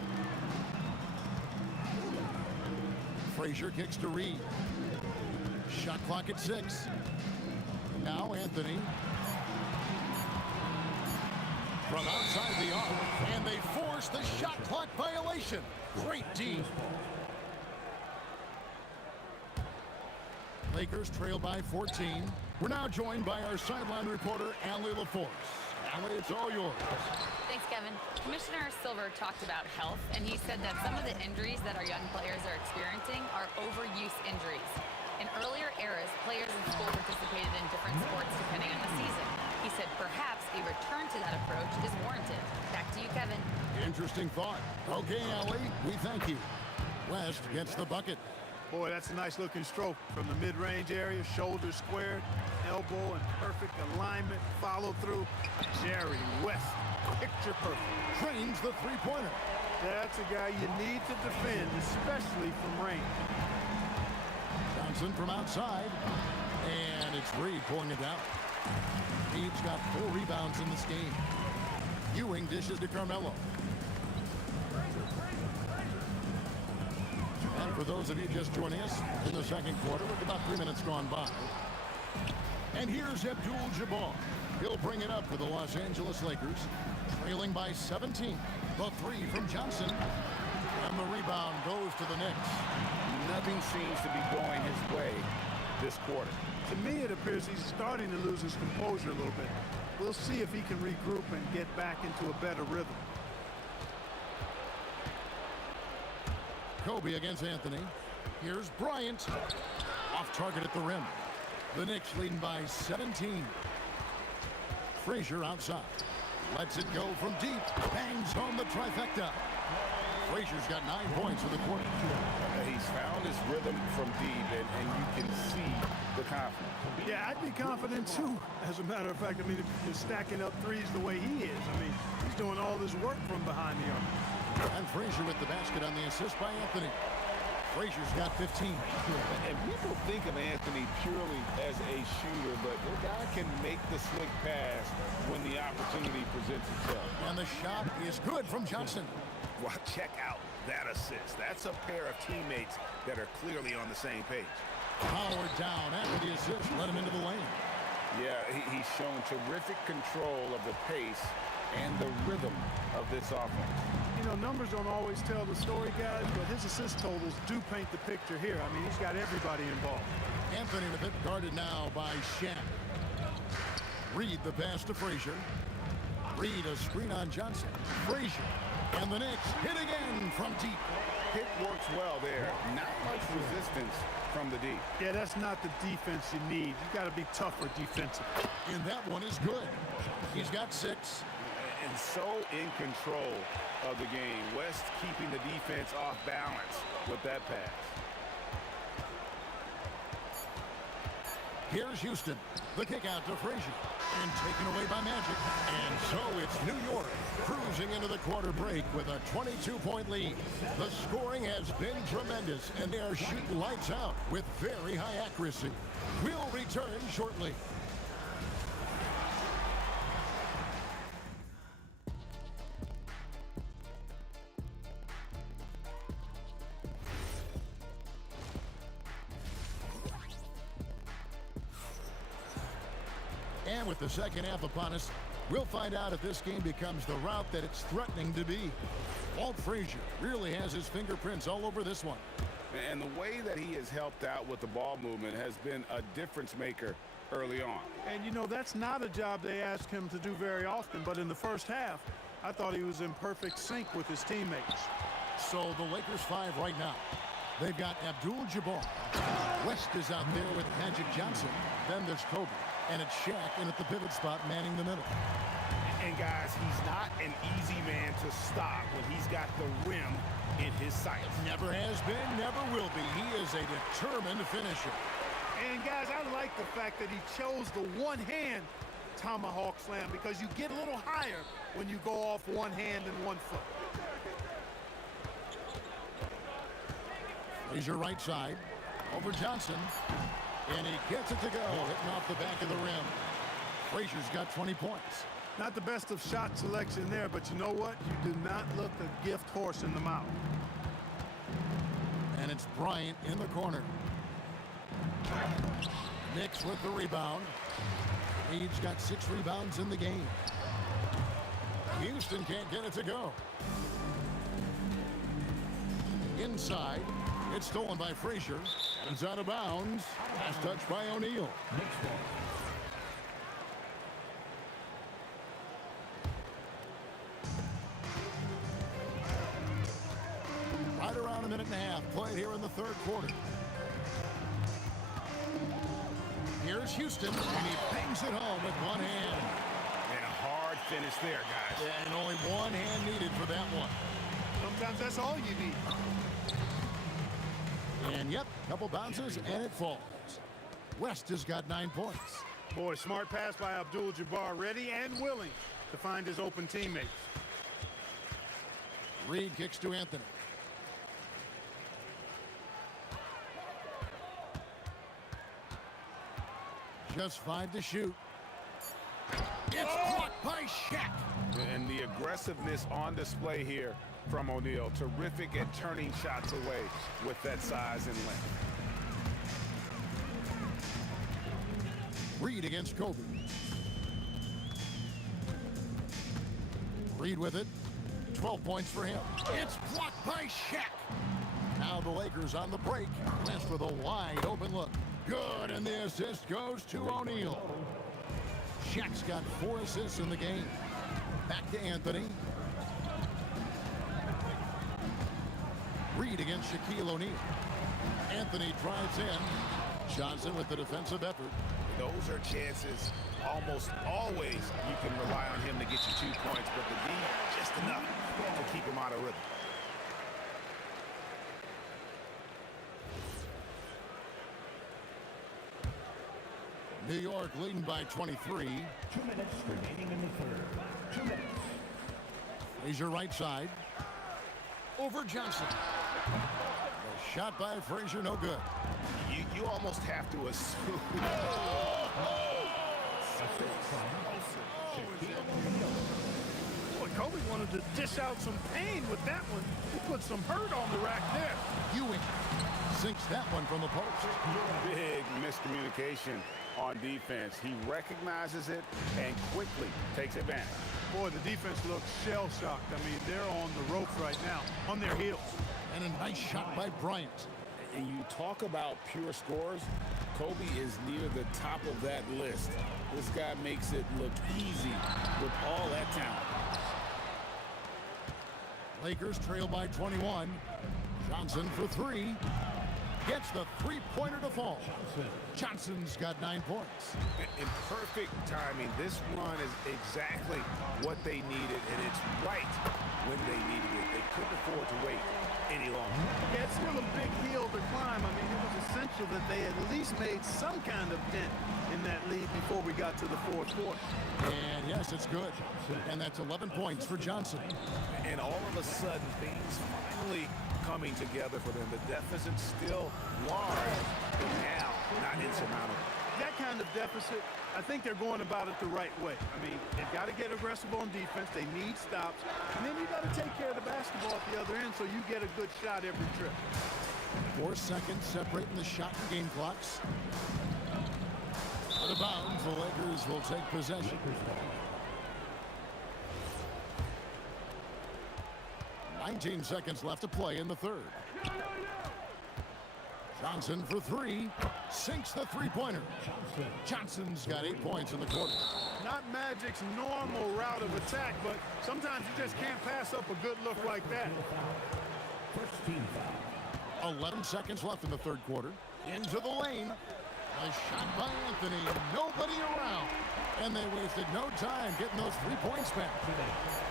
Frazier kicks to Reed. Shot clock at 6. Now Anthony. From outside the arc, and they force the shot clock violation. Great D. Lakers trail by 14. We're now joined by our sideline reporter, Allie LaForce. Allie, it's all yours. Thanks, Kevin. Commissioner Silver talked about health, and he said that some of the injuries that our young players are experiencing are overuse injuries. In earlier eras, players in school participated in different sports depending on the season. He said perhaps a return to that approach is warranted. Back to you, Kevin. Interesting thought. Okay, Allie, we thank you. West gets the bucket. Boy, that's a nice-looking stroke from the mid-range area, shoulder squared, elbow in perfect alignment, follow through. Jerry West, picture perfect. Trains the three-pointer. That's a guy you need to defend, especially from range. Johnson from outside, and it's Reed pulling it down. Reed's got 4 rebounds in this game. Ewing dishes to Carmelo. And for those of you just joining us in the second quarter, with about 3 minutes gone by. And here's Abdul-Jabbar. He'll bring it up for the Los Angeles Lakers, trailing by 17. The 3 from Johnson. And the rebound goes to the Knicks. Nothing seems to be going his way this quarter. To me, it appears he's starting to lose his composure a little bit. We'll see if he can regroup and get back into a better rhythm. Kobe against Anthony. Here's Bryant. Off target at the rim. The Knicks leading by 17. Frazier outside. Lets it go from deep. Bangs home the trifecta. Frazier's got 9 points for the quarter. He's found his rhythm from deep, and you can see the confidence. Yeah, I'd be confident too. As a matter of fact, I mean, if you're stacking up threes the way he is, I mean, he's doing all this work from behind the arc. And Frazier with the basket on the assist by Anthony. Frazier's got 15. And people think of Anthony purely as a shooter, but the guy can make the slick pass when the opportunity presents itself. And the shot is good from Johnson. Well, check out that assist. That's a pair of teammates that are clearly on the same page. Howard down after the assist. Let him into the lane. Yeah, he's shown terrific control of the pace and the rhythm of this offense. You know, numbers don't always tell the story, guys, but his assist totals do paint the picture here. I mean, he's got everybody involved. Anthony with it, guarded now by Shaq. Reed the pass to Frazier. Reed a screen on Johnson. Frazier. And the Knicks hit again from deep. Hit works well there. Not much resistance from the deep. Yeah, that's not the defense you need. You got to be tougher defensively. And that one is good. He's got 6. And so in control of the game. West keeping the defense off balance with that pass. Here's Houston. The kick out to Frazier. And taken away by Magic. And so it's New York cruising into the quarter break with a 22-point lead. The scoring has been tremendous, and they are shooting lights out with very high accuracy. We'll return shortly. And with the second half upon us, we'll find out if this game becomes the route that it's threatening to be. Walt Frazier really has his fingerprints all over this one. And the way that he has helped out with the ball movement has been a difference maker early on. And, you know, that's not a job they ask him to do very often, but in the first half, I thought he was in perfect sync with his teammates. So the Lakers 5 right now. They've got Abdul-Jabbar. West is out there with Magic Johnson. Then there's Kobe. And it's Shaq in at the pivot spot, manning the middle. And guys, he's not an easy man to stop when he's got the rim in his sights. Never has been, never will be. He is a determined finisher. And guys, I like the fact that he chose the one-hand tomahawk slam because you get a little higher when you go off one hand and one foot. He's your right side. Over Johnson. And he gets it to go. Hitting off the back of the rim. Frazier's got 20 points. Not the best of shot selection there, but you know what? You do not look a gift horse in the mouth. And it's Bryant in the corner. Knicks with the rebound. Reed's got 6 rebounds in the game. Houston can't get it to go. Inside. It's stolen by Frazier. It's out of bounds. Pass touch by O'Neal. Right around a minute and a half played here in the third quarter. Here's Houston, and he bangs it home with one hand. And a hard finish there, guys. Yeah, and only one hand needed for that one. Sometimes that's all you need. And yep, couple bounces, and it falls. West has got 9 points. Boy, smart pass by Abdul-Jabbar, ready and willing to find his open teammates. Reed kicks to Anthony. Just 5 to shoot. It's blocked by Shaq. And the aggressiveness on display here from O'Neal. Terrific at turning shots away with that size and length. Reed against Kobe. Reed with it. 12 points for him. It's blocked by Shaq. Now the Lakers on the break. West with a wide open look. Good, and the assist goes to O'Neal. Shaq's got 4 assists in the game. Back to Anthony. Reed against Shaquille O'Neal. Anthony drives in. Johnson with the defensive effort. Those are chances almost always you can rely on him to get you 2 points, but the D, just enough to keep him out of rhythm. New York leading by 23. 2 minutes remaining in the third. 2 minutes. He's your right side. Over Johnson. A shot by Frazier, no good. You almost have to assume. Boy, Kobe wanted to dish out some pain with that one. He put some hurt on the rack there. Ewing sinks that one from the post. Big miscommunication on defense. He recognizes it and quickly takes advantage. Boy, the defense looks shell-shocked. I mean, they're on the ropes right now, on their heels. And a nice shot by Bryant. And you talk about pure scores, Kobe is near the top of that list. This guy makes it look easy with all that talent. Lakers trail by 21. Johnson for 3. Gets the three-pointer to fall. Johnson's got 9 points. In perfect timing, this run is exactly what they needed, and it's right when they needed it. They couldn't afford to wait any longer. Yeah, it's still a big hill to climb. I mean, it was essential that they at least made some kind of dent in that lead before we got to the fourth quarter. And yes, it's good. And that's 11 points for Johnson. And all of a sudden, things finally coming together for them. The deficit's still large, but now not insurmountable. That kind of deficit, I think they're going about it the right way. I mean, they've got to get aggressive on defense. They need stops. And then you got to take care of the basketball at the other end so you get a good shot every trip. 4 seconds separating the shot and game clocks. Out of bounds, the Lakers will take possession. 19 seconds left to play in the third. Johnson for 3. Sinks the three-pointer. Johnson's got 8 points in the quarter. Not Magic's normal route of attack, but sometimes you just can't pass up a good look like that. First team foul. 11 seconds left in the third quarter. Into the lane. A shot by Anthony. Nobody around. And they wasted no time getting those 3 points back.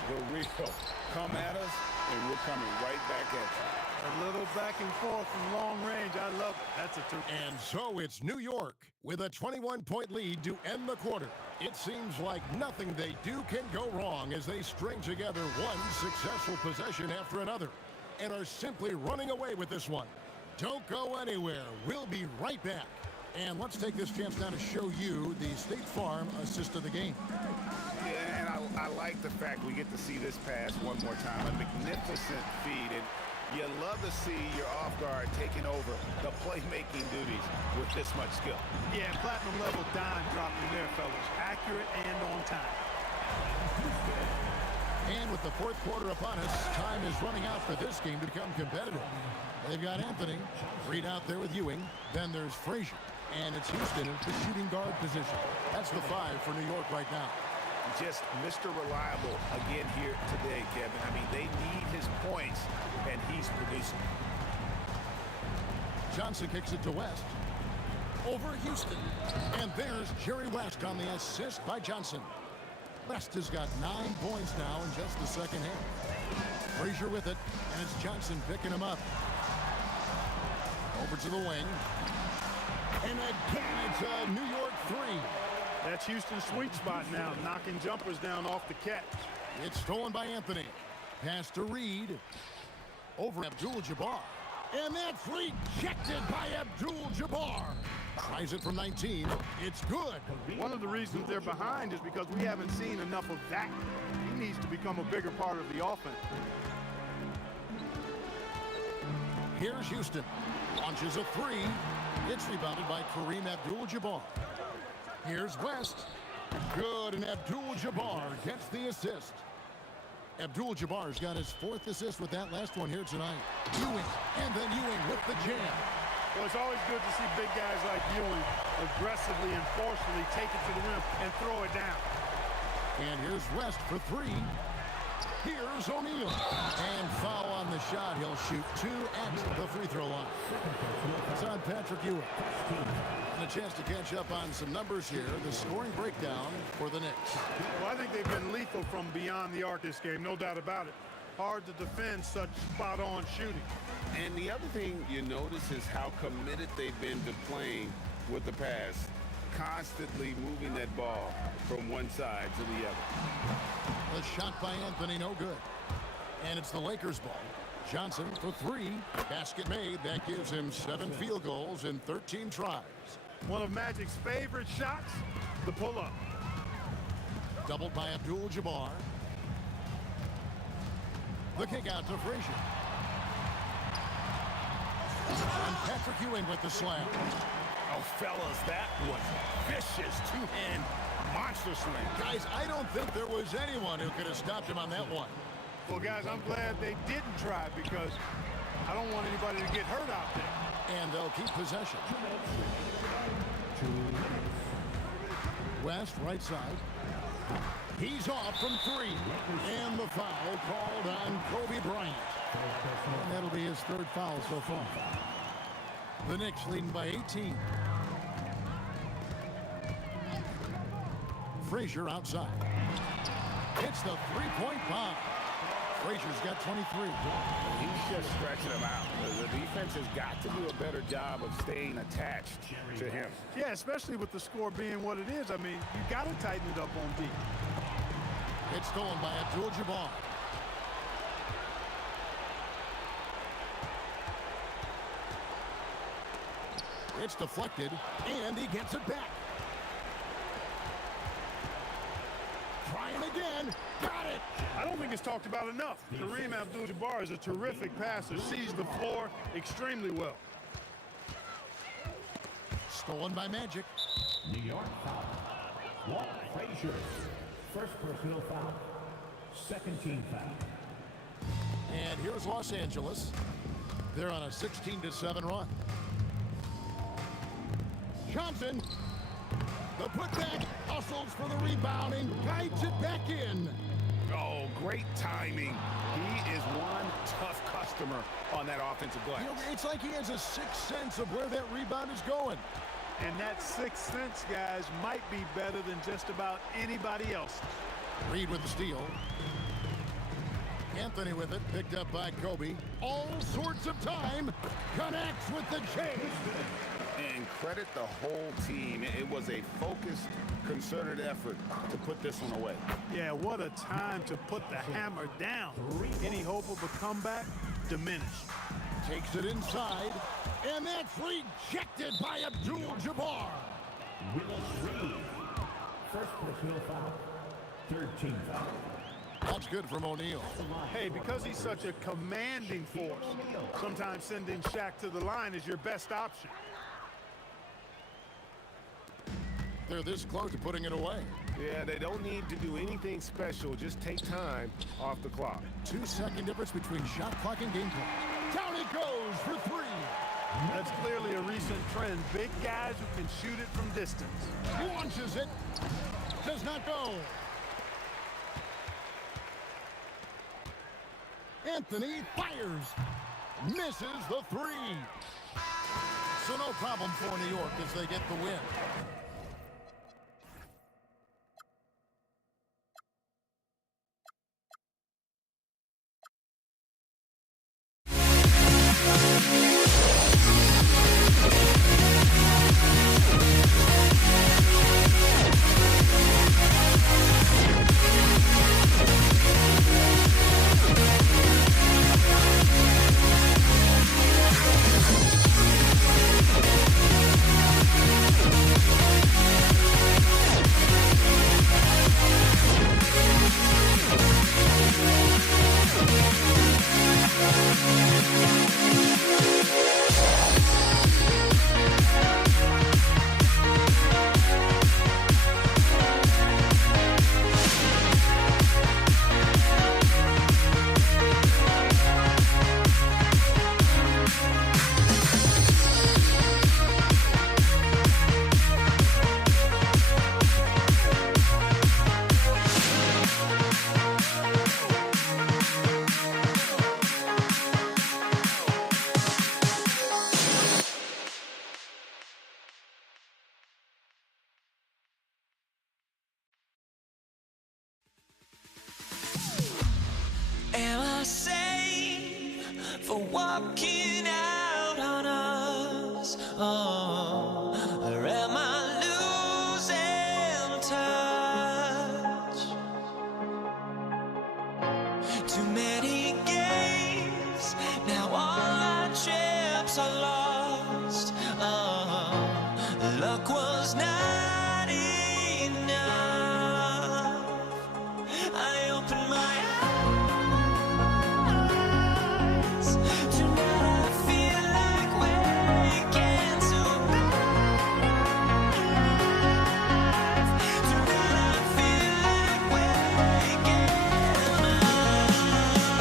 The Rio, come at us, and we're coming right back at you. A little back and forth from long range. I love it. That's a two. And so it's New York with a 21-point lead to end the quarter. It seems like nothing they do can go wrong as they string together one successful possession after another and are simply running away with this one. Don't go anywhere. We'll be right back. And let's take this chance now to show you the State Farm assist of the game. Yeah, and I like the fact we get to see this pass one more time. A magnificent feed, and you love to see your off guard taking over the playmaking duties with this much skill. Yeah, platinum level dime dropping there, fellas. Accurate and on time. And with the fourth quarter upon us, time is running out for this game to become competitive. They've got Anthony, Reed out there with Ewing. Then there's Frazier. And it's Houston at the shooting guard position. That's the 5 for New York right now. Just Mr. Reliable again here today, Kevin. I mean, they need his points, and he's producing. Johnson kicks it to West. Over Houston. And there's Jerry West on the assist by Johnson. West has got 9 points now in just the second half. Frazier with it, and it's Johnson picking him up. Over to the wing. And again, it's a New York 3. That's Houston's sweet spot now, knocking jumpers down off the catch. It's stolen by Anthony. Pass to Reed. Over Abdul-Jabbar. And that's rejected by Abdul-Jabbar. Tries it from 19. It's good. One of the reasons they're behind is because we haven't seen enough of that. He needs to become a bigger part of the offense. Here's Houston. Launches a 3. It's rebounded by Kareem Abdul-Jabbar. Here's West. Good, and Abdul-Jabbar gets the assist. Abdul-Jabbar's got his 4th assist with that last one here tonight. Ewing, and then Ewing with the jam. Well, it's always good to see big guys like Ewing aggressively and forcefully take it to the rim and throw it down. And here's West for 3. Here's O'Neal. And foul on the shot. He'll shoot 2 at the free throw line. It's on Patrick Ewing. And a chance to catch up on some numbers here. The scoring breakdown for the Knicks. Well, I think they've been lethal from beyond the arc this game, no doubt about it. Hard to defend such spot-on shooting. And the other thing you notice is how committed they've been to playing with the pass. Constantly moving that ball from one side to the other. The shot by Anthony, no good. And it's the Lakers' ball. Johnson for 3. Basket made. That gives him 7 field goals in 13 tries. One of Magic's favorite shots, the pull-up. Doubled by Abdul-Jabbar. The kick out to Frazier. And Patrick Ewing with the slam. Oh, fellas, that was vicious two-hand monster slam. Guys, I don't think there was anyone who could have stopped him on that one. Well, guys, I'm glad they didn't try because I don't want anybody to get hurt out there. And they'll keep possession. West, right side. He's off from 3. And the foul called on Kobe Bryant. And that'll be his 3rd foul so far. The Knicks leading by 18. Frazier outside. It's the 3-point bomb. Frazier's got 23. He's just stretching them out. The defense has got to do a better job of staying attached to him. Yeah, especially with the score being what it is. I mean, you got to tighten it up on D. It's stolen by Abdul-Jabbar. It's deflected, and he gets it back. Trying again. Got it. I don't think it's talked about enough. Kareem Abdul-Jabbar is a terrific passer, sees the floor extremely well. Stolen by Magic. New York foul. Walt Frazier. First personal foul. Second team foul. And here's Los Angeles. They're on a 16-7 run. Johnson, the putback, hustles for the rebound and guides it back in. Oh, great timing. He is one tough customer on that offensive glass. You know, it's like he has a sixth sense of where that rebound is going. And that sixth sense, guys, might be better than just about anybody else. Reed with the steal. Anthony with it, picked up by Kobe. All sorts of time, connects with the chase. And credit the whole team. It was a focused, concerted effort to put this one away. Yeah, what a time to put the hammer down. Any hope of a comeback diminished. Takes it inside, and that's rejected by Abdul-Jabbar. Willis Reed. First personal foul. Third team foul. That's good from O'Neal. Hey, because he's such a commanding force, sometimes sending Shaq to the line is your best option. They're this close to putting it away. Yeah, they don't need to do anything special. Just take time off the clock. 2-second difference between shot clock and game clock. Down it goes for three. That's clearly a recent trend. Big guys who can shoot it from distance. Launches it. Does not go. Anthony fires. Misses the three. So no problem for New York as they get the win. Am I safe for walking out on us? Oh, or am I losing touch? Too many games, now all our chips are lost. Oh, luck was not enough. I opened my eyes. Tonight I feel like waking to life. Tonight I feel like waking up.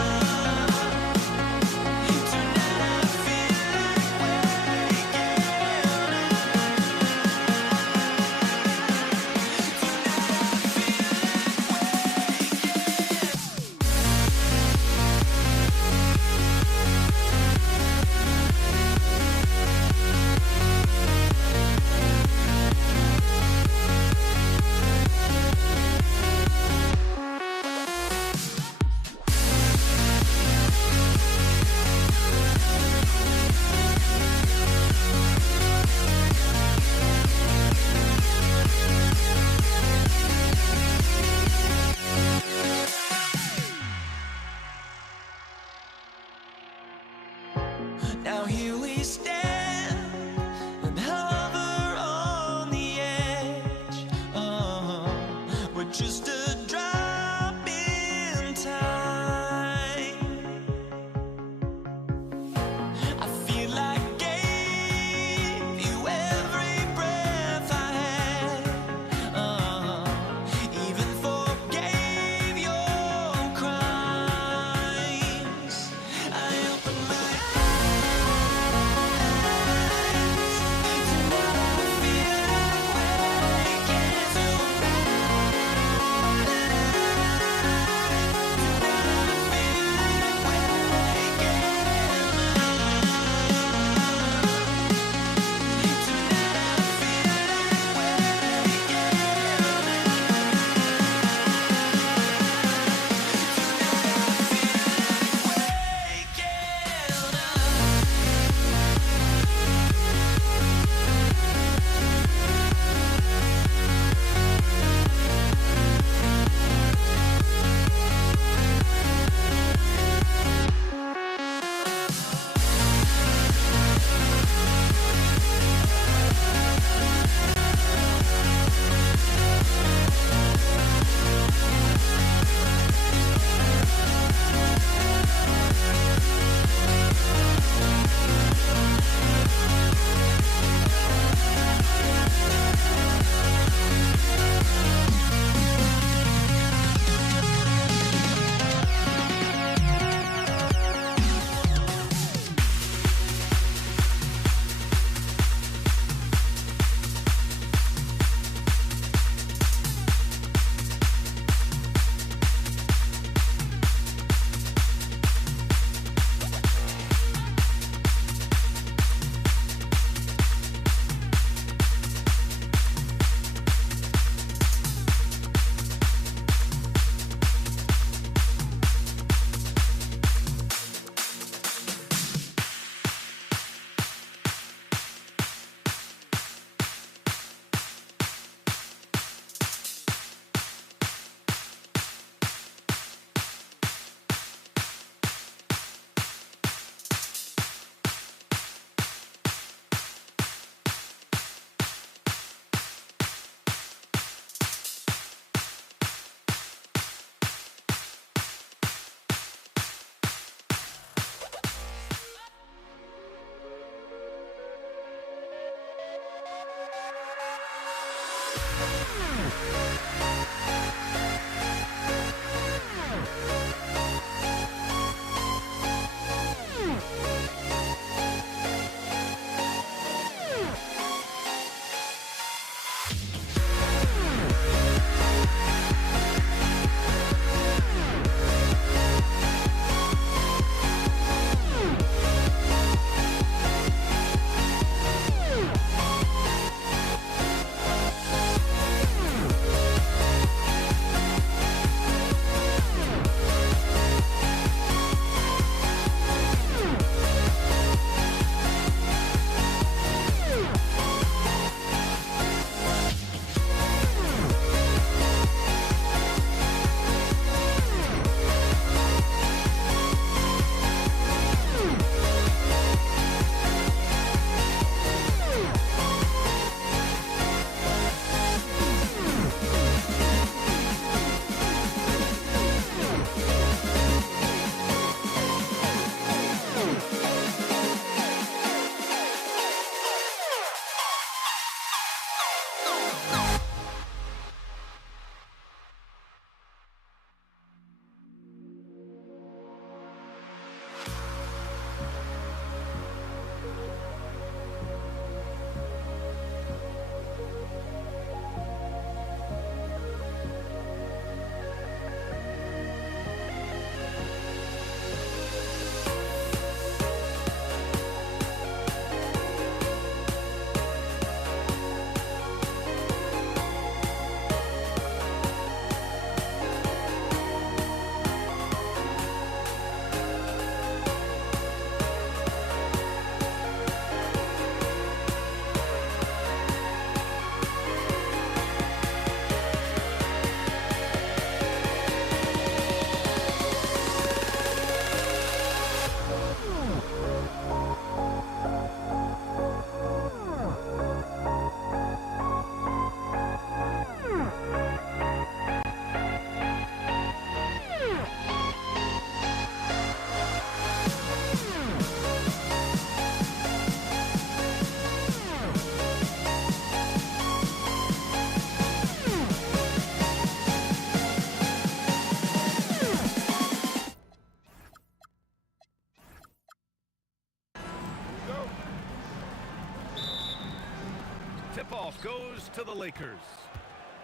Tip-off goes to the Lakers.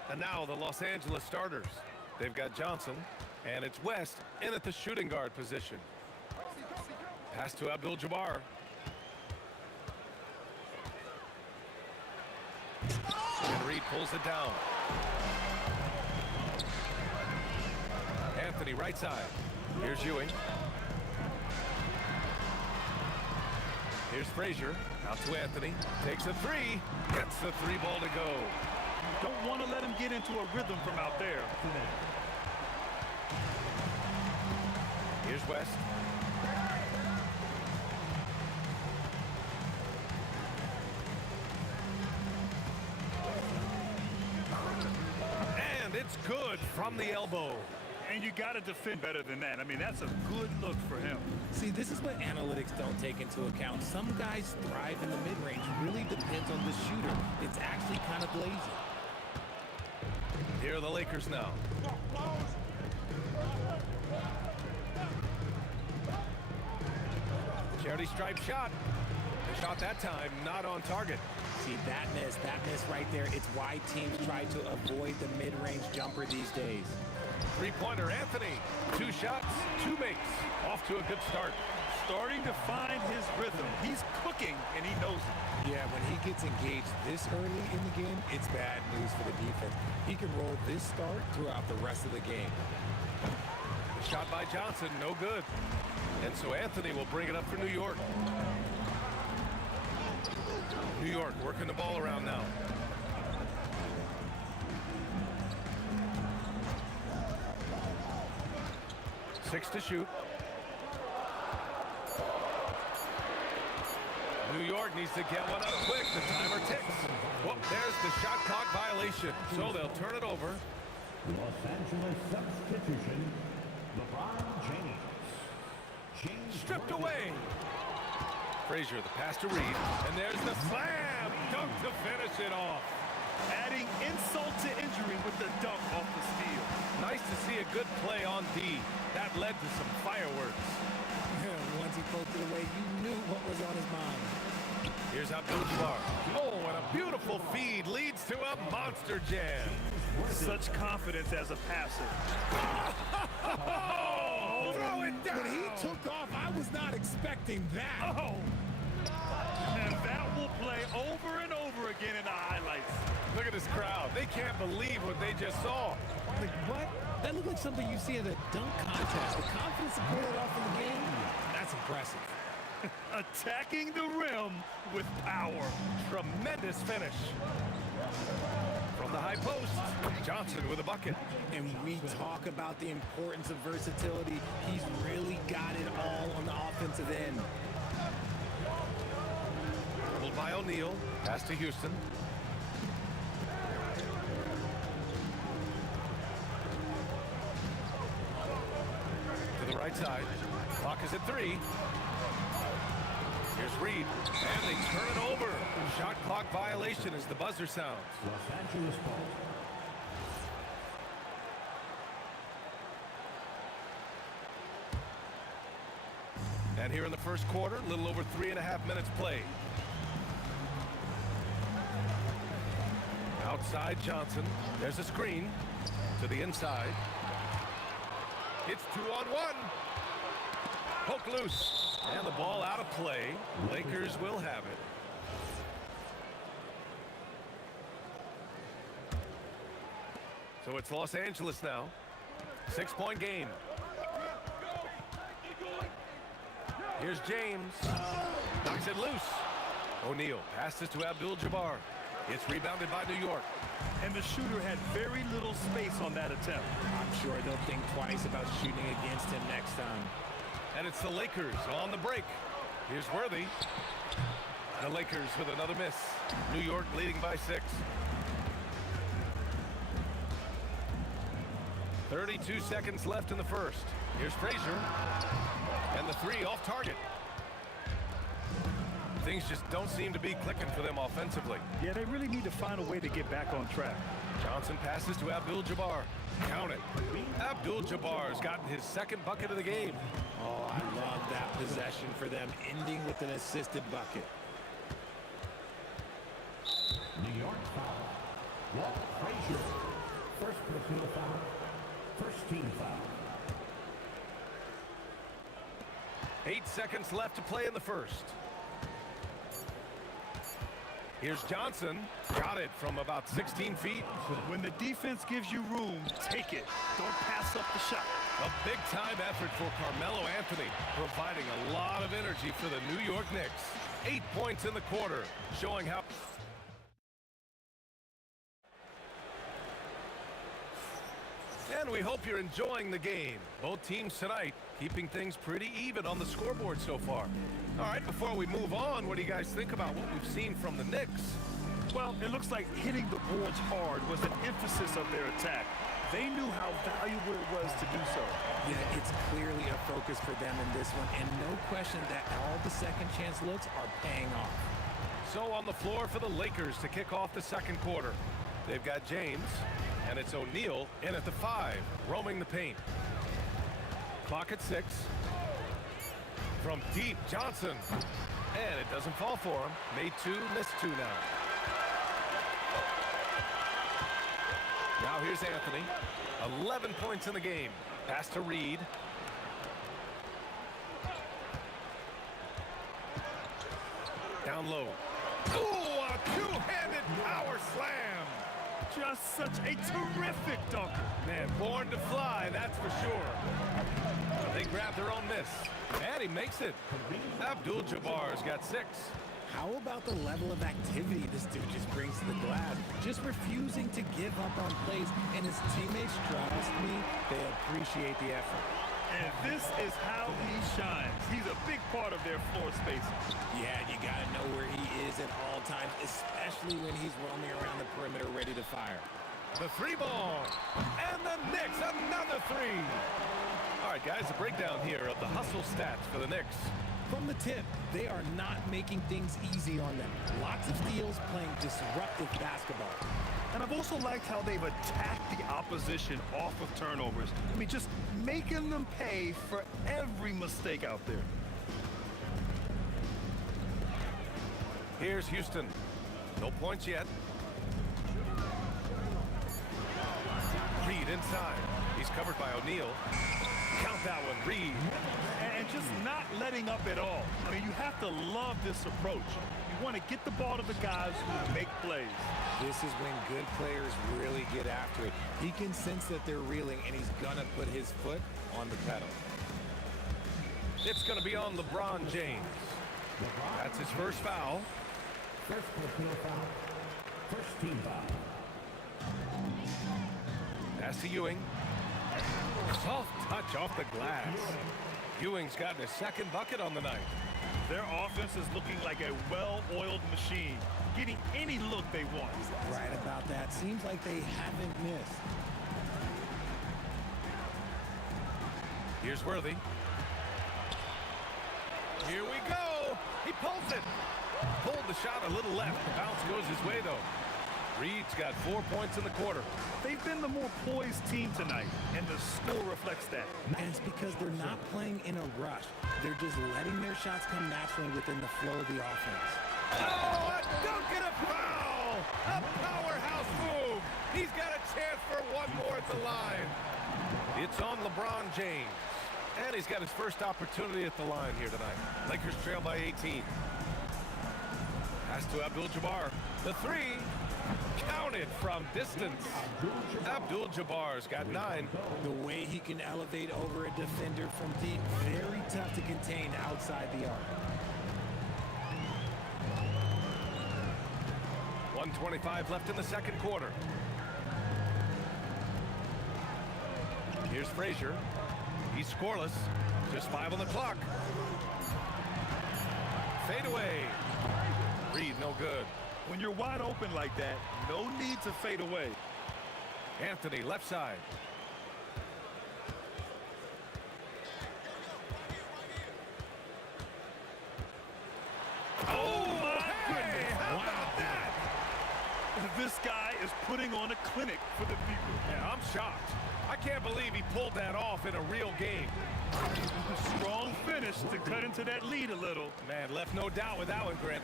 And now the Los Angeles starters. They've got Johnson, and it's West in at the shooting guard position. Pass to Abdul-Jabbar. And Reed pulls it down. Anthony right side. Here's Ewing. Here's Frazier. Out to Anthony. Takes a three. Gets the three ball to go. Don't want to let him get into a rhythm from out there. Here's West. And it's good from the elbow. And you got to defend better than that. I mean, that's a good look for him. See, this is what analytics don't take into account. Some guys thrive in the mid-range. Really depends on the shooter. It's actually kind of blazing. Here are the Lakers now. Charity stripe shot. The shot that time not on target. See, that miss right there. It's why teams try to avoid the mid-range jumper these days. Three-pointer Anthony. 2 shots, 2 makes. Off to a good start. Starting to find his rhythm. He's cooking, and he knows it. Yeah, when he gets engaged this early in the game, it's bad news for the defense. He can roll this start throughout the rest of the game. The shot by Johnson, no good. And so Anthony will bring it up for New York. New York working the ball around now. Six to shoot. New York needs to get one up quick. The timer ticks. Well, there's the shot clock violation. So they'll turn it over. Los Angeles substitution, LeBron James. Stripped away. Frazier, the pass to Reed. And there's the slam. Dunk to finish it off. Adding insult to injury with the dunk off the steal. Nice to see a good play on D. That led to some fireworks. Once he poked it away, you knew what was on his mind. Here's Abdul-Jabbar. Oh, and a beautiful feed leads to a monster jam. Such confidence as a passer. Oh, throw it down. When he took off, I was not expecting that. Oh! And that will play over and over again in the highlights. Look at this crowd. They can't believe what they just saw. Like, what? That looked like something you see at a dunk contest. The confidence to pull it off in the game, that's impressive. Attacking the rim with power. Tremendous finish. From the high post, Johnson with a bucket. And we talk about the importance of versatility. He's really got it all on the offensive end. Dribbled by O'Neal. Pass to Houston. To the right side. Clock is at 3. Here's Reed. And they turn it over. Shot clock violation as the buzzer sounds. Los Angeles ball. And here in the first quarter, a little over 3.5 minutes played. Outside Johnson. There's a screen to the inside. It's 2-on-1. Poke loose. And the ball out of play. Lakers will have it. So it's Los Angeles now. 6-point game. Here's James. Knocks it loose. O'Neal passes to Abdul-Jabbar. It's rebounded by New York. And the shooter had very little space on that attempt. I'm sure they'll think twice about shooting against him next time. And it's the Lakers on the break. Here's Worthy. The Lakers with another miss. New York leading by 6. 32 seconds left in the first. Here's Frazier. And the 3 off target. Things just don't seem to be clicking for them offensively. Yeah, they really need to find a way to get back on track. Johnson passes to Abdul-Jabbar. Count it. Abdul-Jabbar's gotten his second bucket of the game. Oh, I love that possession for them, ending with an assisted bucket. New York foul. Walt Frazier. First personal foul. First team foul. 8 seconds left to play in the first. Here's Johnson. Got it from about 16 feet. When the defense gives you room, take it. Don't pass up the shot. A big-time effort for Carmelo Anthony, providing a lot of energy for the New York Knicks. 8 points in the quarter, showing how... And we hope you're enjoying the game. Both teams tonight keeping things pretty even on the scoreboard so far. All right, before we move on, what do you guys think about what we've seen from the Knicks? Well, it looks like hitting the boards hard was an emphasis of their attack. They knew how valuable it was to do so. Yeah, it's clearly a focus for them in this one, and no question that all the second chance looks are paying off. So on the floor for the Lakers to kick off the second quarter. They've got James, and it's O'Neal in at the 5, roaming the paint. Clock at 6. From deep, Johnson. And it doesn't fall for him. Made 2, missed 2 now. Now here's Anthony. 11 points in the game. Pass to Reed. Down low. Oh, a two-handed power slam. Just such a terrific dunker. Man, born to fly, that's for sure. They grab their own miss. And he makes it. Abdul-Jabbar's got 6. How about the level of activity this dude just brings to the glass? Just refusing to give up on plays, and his teammates, trust me, they appreciate the effort. And this is how he shines. He's a big part of their floor spacing. Yeah, you gotta know where he is at all times, especially when he's roaming around the perimeter ready to fire. The 3 ball. And the Knicks, another 3. All right, guys, a breakdown here of the hustle stats for the Knicks. From the tip, they are not making things easy on them. Lots of steals, playing disruptive basketball. And I've also liked how they've attacked the opposition off of turnovers. I mean, just making them pay for every mistake out there. Here's Houston. No points yet. Reed inside. He's covered by O'Neal. Count that one, Reed. And just not letting up at all. I mean, you have to love this approach. You want to get the ball to the guys who make plays. This is when good players really get after it. He can sense that they're reeling, and he's going to put his foot on the pedal. It's going to be on LeBron James. That's his first foul. First personal foul. First team foul. Pass to Ewing. Soft touch off the glass. Ewing's gotten his second bucket on the night. Their offense is looking like a well-oiled machine, getting any look they want. Right about that. Seems like they haven't missed. Here's Worthy. Here we go. He pulls it. Pulled the shot a little left. The bounce goes his way, though. Reed's got 4 points in the quarter. They've been the more poised team tonight, and the score reflects that. And it's because they're not playing in a rush. They're just letting their shots come naturally within the flow of the offense. Oh, a dunk and a foul! A powerhouse move! He's got a chance for one more at the line. It's on LeBron James. And he's got his first opportunity at the line here tonight. Lakers trail by 18. Pass to Abdul-Jabbar. The three. Counted from distance. Abdul-Jabbar's got 9. The way he can elevate over a defender from deep, very tough to contain outside the arc. 1:25 left in the second quarter. Here's Frazier. He's scoreless. Just 5 on the clock. Fade away. Reed, no good. When you're wide open like that, no need to fade away. Anthony, left side. Oh, my goodness. How about that? This guy is putting on a clinic for the people. Yeah, I'm shocked. I can't believe he pulled that off in a real game. Strong finish to cut into that lead a little. Man, left no doubt with that one, Grant.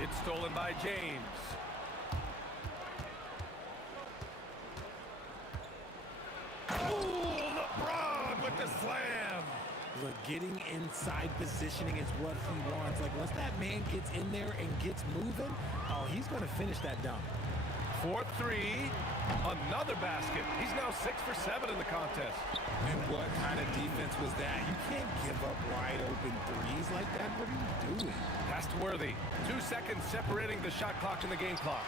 It's stolen by James. Oh, LeBron with the slam. Look, getting inside positioning is what he wants. Like, once that man gets in there and gets moving, oh, he's going to finish that dunk. 4-3. Another basket. He's now 6 for 7 in the contest. And what kind of defense was that? You can't give up wide open threes like that. What are you doing? Pass to Worthy. 2 seconds separating the shot clock and the game clock.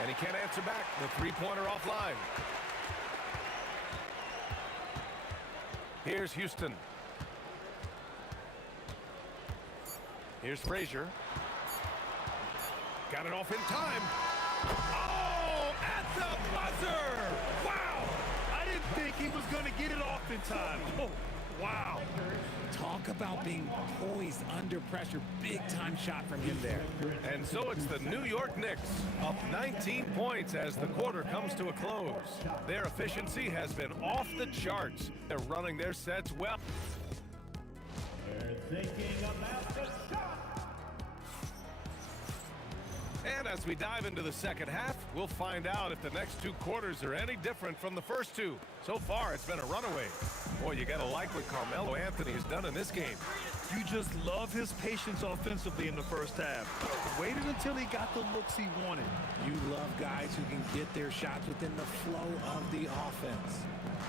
And he can't answer back. The three-pointer offline. Here's Houston. Here's Frazier. Got it off in time. Oh, at the buzzer! Wow! I didn't think he was going to get it off in time. Oh, wow. Talk about being poised under pressure. Big-time shot from him there. And so it's the New York Knicks up 19 points as the quarter comes to a close. Their efficiency has been off the charts. They're running their sets well. They're thinking about the shot. And as we dive into the second half, we'll find out if the next 2 quarters are any different from the first 2. So far, it's been a runaway. Boy, you got to like what Carmelo Anthony has done in this game. You just love his patience offensively in the first half. Waited until he got the looks he wanted. You love guys who can get their shots within the flow of the offense.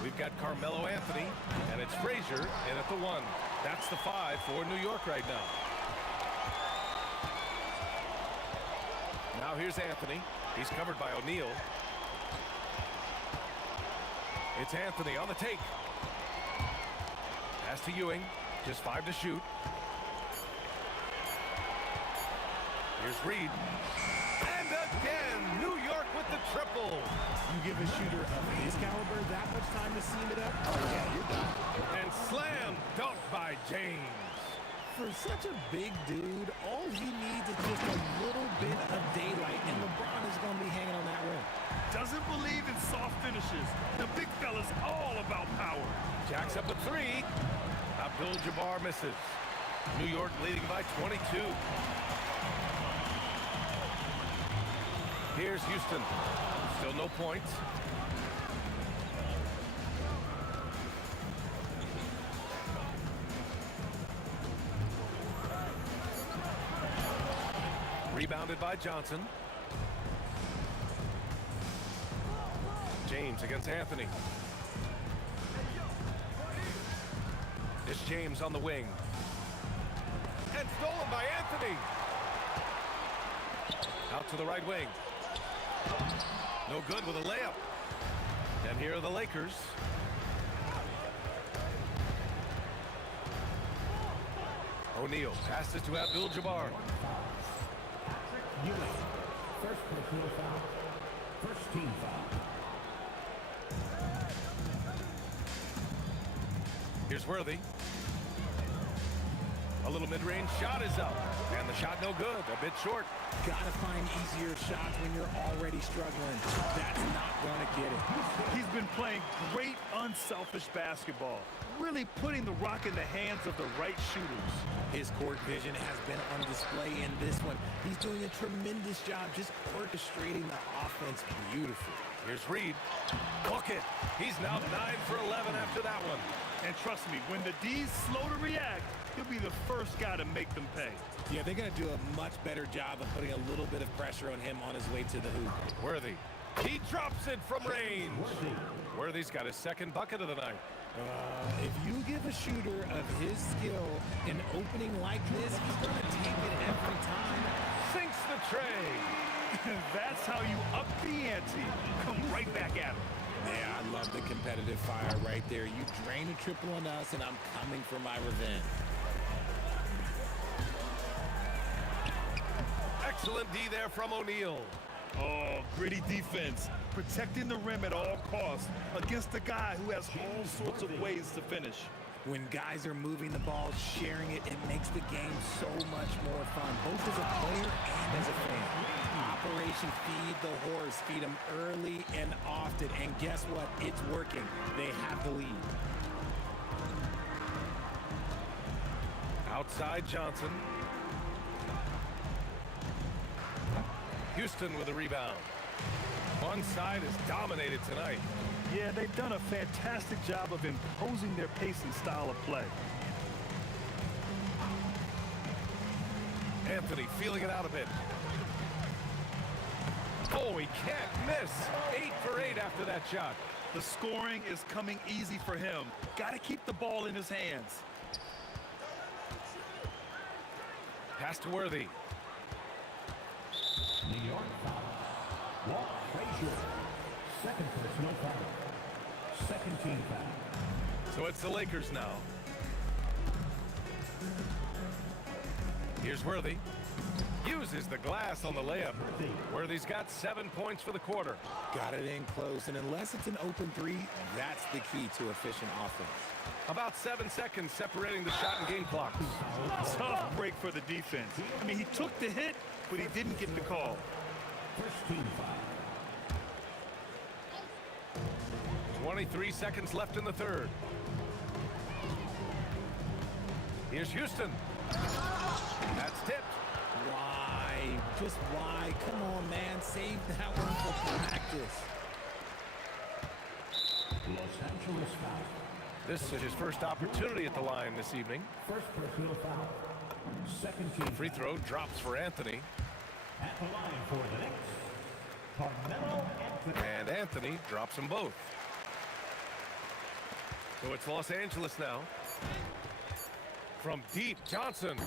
We've got Carmelo Anthony, and it's Frazier in at the 1. That's the 5 for New York right now. Now here's Anthony. He's covered by O'Neal. It's Anthony on the take. Pass to Ewing. Just 5 to shoot. Here's Reed. And again, New York with the triple. You give a shooter of his caliber that much time to seam it up, oh yeah, you're done. And slam dunk by James. For such a big dude, all he needs is just a little bit of daylight, and LeBron is going to be hanging on that rim. Doesn't believe in soft finishes. The big fella's all about power. Jacks up a three. Abdul-Jabbar misses. New York leading by 22. Here's Houston. Still no points. Rebounded by Johnson. James against Anthony. It's James on the wing. And stolen by Anthony. Out to the right wing. No good with a layup. And here are the Lakers. O'Neal passes to Abdul-Jabbar. First personal foul. First team foul. Here's Worthy. A little mid-range shot is up. And the shot no good. A bit short. Gotta find easier shots when you're already struggling. That's not gonna get it. He's been playing great unselfish basketball. Really putting the rock in the hands of the right shooters. His court vision has been on display in this one. He's doing a tremendous job just orchestrating the offense beautifully. Here's Reed. Book it. He's now 9 for 11 after that one. And trust me, when the D's slow to react, he'll be the first guy to make them pay. Yeah, they're going to do a much better job of putting a little bit of pressure on him on his way to the hoop. Worthy. He drops it from range. Worthy's got his second bucket of the night. If you give a shooter of his skill an opening like this, he's going to take it every time. Sinks the tray. That's how you up the ante. Come right back at him. Yeah, I love the competitive fire right there. You drain a triple on us, and I'm coming for my revenge. Excellent D there from O'Neal. Oh, gritty defense. Protecting the rim at all costs against a guy who has all sorts of ways to finish. When guys are moving the ball, sharing it, it makes the game so much more fun, both as a player and as a fan. Operation Feed the Horse. Feed them early and often. And guess what? It's working. They have the lead. Outside Johnson. Houston with a rebound. One side is dominated tonight. Yeah, they've done a fantastic job of imposing their pace and style of play. Anthony feeling it out a bit. Oh, he can't miss. 8 for 8 after that shot. The scoring is coming easy for him. Got to keep the ball in his hands. Pass to Worthy. New York foul. Walt Frazier. Second personal foul. Second team foul. So it's the Lakers now. Here's Worthy. Uses the glass on the layup. Worthy's got 7 points for the quarter. Got it in close, and unless it's an open three, that's the key to efficient offense. About 7 seconds separating the shot and game clocks. Tough break for the defense. I mean, he took the hit, but he didn't get the call. First team foul. 23 seconds left in the third. Here's Houston. That's tipped. Why? Just why? Come on, man. Save that one for practice. Los Angeles foul. This is his first opportunity at the line this evening. First personal foul. Second team Free throw drops for Anthony. at the line for the Knicks. Carmelo Anthony. And Anthony drops them both. So it's Los Angeles now. From deep, Johnson.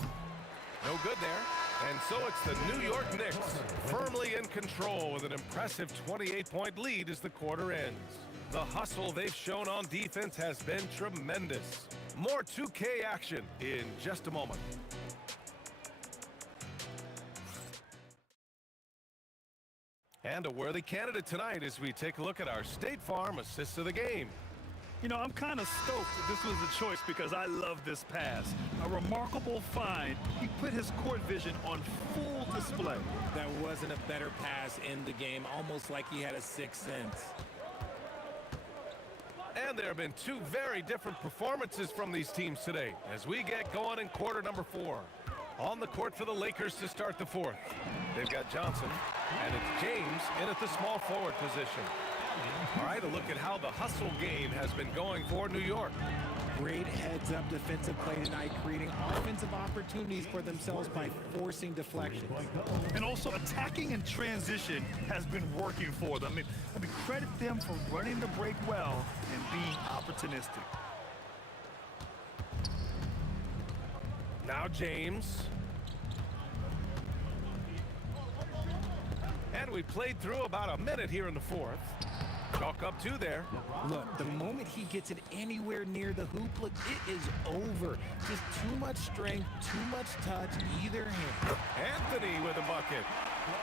No good there. And so it's the New York Knicks firmly in control with an impressive 28-point lead as the quarter ends. The hustle they've shown on defense has been tremendous. More 2K action in just a moment. And And a worthy candidate tonight as we take a look at our State Farm assists of the game. You know, I'm kind of stoked that this was the choice because I love this pass. A remarkable find. He put his court vision on full display. That wasn't a better pass in the game, almost like he had a sixth sense. And there have been two very different performances from these teams today as we get going in quarter number 4. On the court for the Lakers to start the fourth. They've got Johnson, and it's James in at the small forward position. All right, a look at how the hustle game has been going for New York. Great heads-up defensive play tonight, creating offensive opportunities for themselves by forcing deflections. And also attacking in transition has been working for them. I mean, credit them for running the break well and being opportunistic. Now James. And we played through about a minute here in the fourth. Chalk up 2 there. Look, the moment he gets it anywhere near the hoop, look, it is over. Just too much strength, too much touch, either hand. Anthony with a bucket.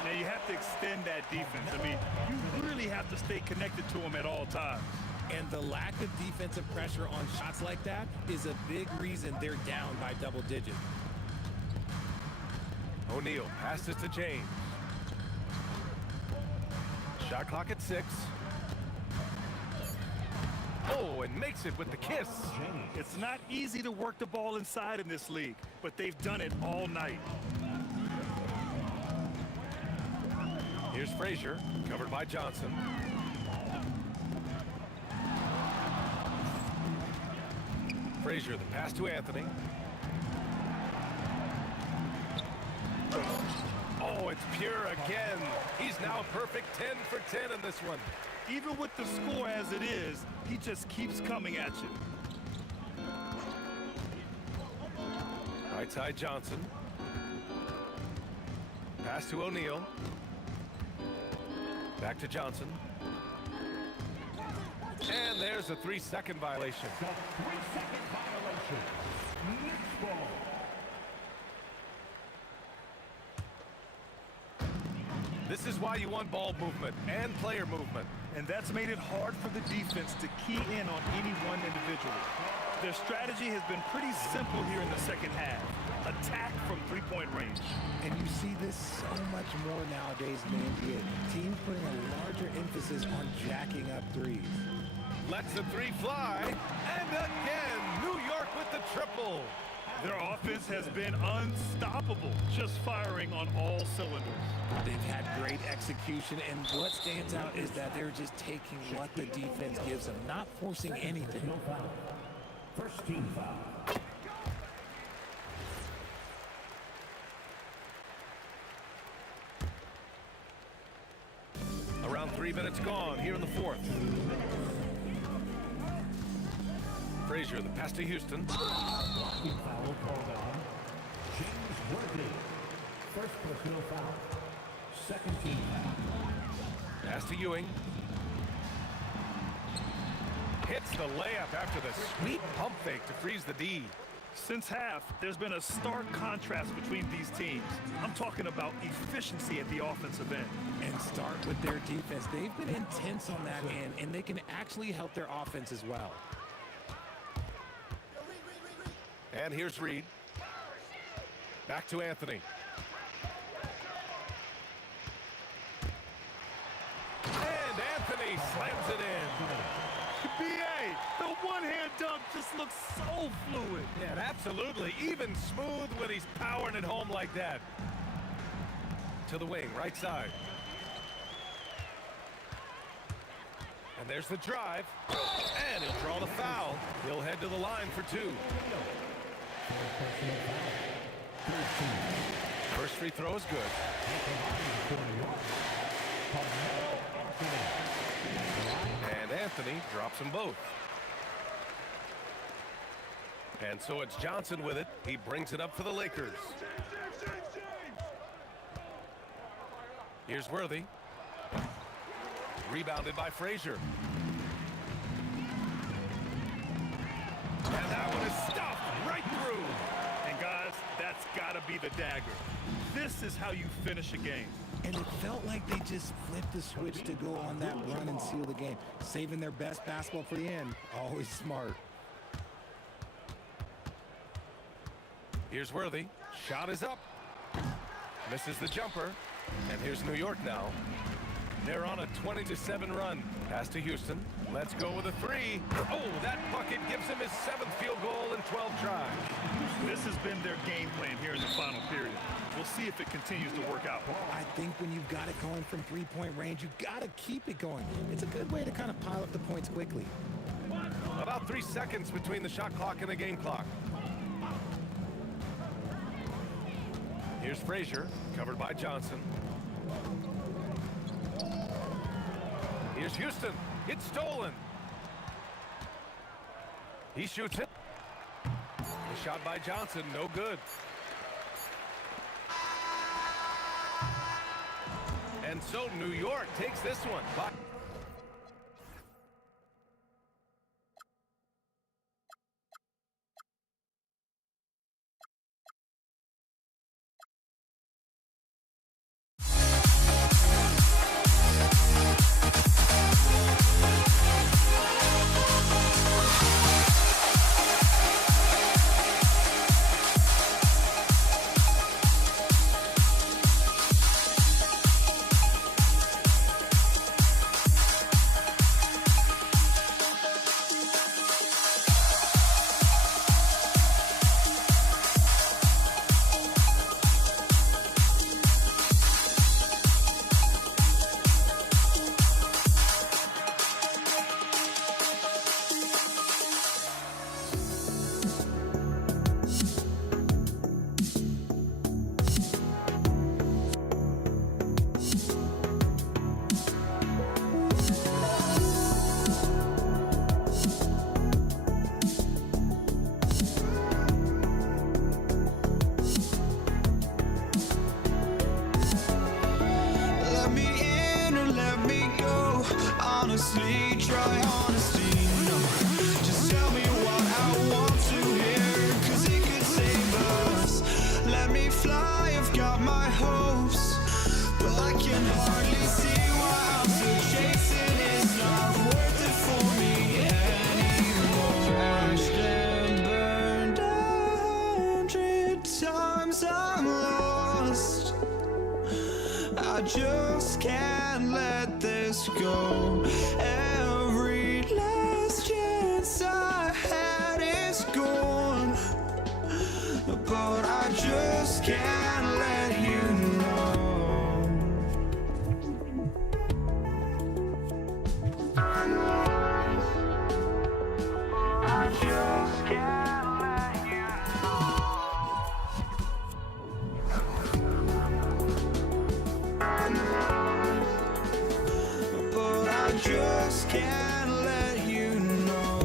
Now, you have to extend that defense. I mean, you really have to stay connected to him at all times. And the lack of defensive pressure on shots like that is a big reason they're down by double digits. O'Neal passes to James. Shot clock at 6. Oh, and makes it with the kiss. It's not easy to work the ball inside in this league, but they've done it all night. Here's Frazier, covered by Johnson. Frazier, the pass to Anthony. Oh, it's pure again. He's now a perfect 10 for 10 in this one. Even with the score as it is, he just keeps coming at you. Right side Johnson. Pass to O'Neal. Back to Johnson. And there's a 3-second violation. The 3-second violation. Next ball. This is why you want ball movement and player movement. And that's made it hard for the defense to key in on any one individual. Their strategy has been pretty simple here in the second half. Attack from three-point range. And you see this so much more nowadays in the NBA. Teams putting a larger emphasis on jacking up threes. Lets the 3 fly. And again, New York with the triple. Their offense has been unstoppable, just firing on all cylinders. They've had great execution, and what stands out is that they're just taking what the defense gives them, not forcing anything. No foul. First team foul. Around 3 minutes gone here in the fourth. Frazier, the pass to Houston. Blocking foul called on James Worthy. First personal foul. Second team foul. Pass to Ewing. Hits the layup after the sweet pump fake to freeze the D. Since half, there's been a stark contrast between these teams. I'm talking about efficiency at the offensive end. And start with their defense. They've been intense on that end, and they can actually help their offense as well. And here's Reed. Back to Anthony. And Anthony slams it in. B.A., the one-hand dunk just looks so fluid. Yeah, absolutely. Even smooth when he's powering it home like that. To the wing, right side. And there's the drive. And he'll draw the foul. He'll head to the line for 2. First free throw is good. And Anthony drops them both. And so it's Johnson with it. He brings it up for the Lakers. Here's Worthy. Rebounded by Frazier. And that one is stuffed right through. And guys, that's got to be the dagger. This is how you finish a game. And it felt like they just flipped the switch to go on that run and seal the game. Saving their best basketball for the end. Always smart. Here's Worthy. Shot is up. Misses the jumper. And here's New York now. They're on a 20-7 run. Pass to Houston. Let's go with a three. Oh, that bucket gives him his 7th field goal in 12 tries. This has been their game plan here in the final period. We'll see if it continues to work out. I think when you've got it going from three-point range, you've got to keep it going. It's a good way to kind of pile up the points quickly. About 3 seconds between the shot clock and the game clock. Here's Frazier, covered by Johnson. Here's Houston. It's stolen. He shoots it. The shot by Johnson, no good. And so New York takes this one. Let me in or let me go. Honestly, try honesty. No, just tell me what I want to hear, 'cause it could save us. Let me fly, I've got my hopes, but I can hardly see why I'm still chasing. It's not worth it for me anymore. Crashed and burned 100 times, I'm lost. I just can't let this go. Every last chance I had is gone, but I just can't let you know. I just can't let you but I just can't let you know.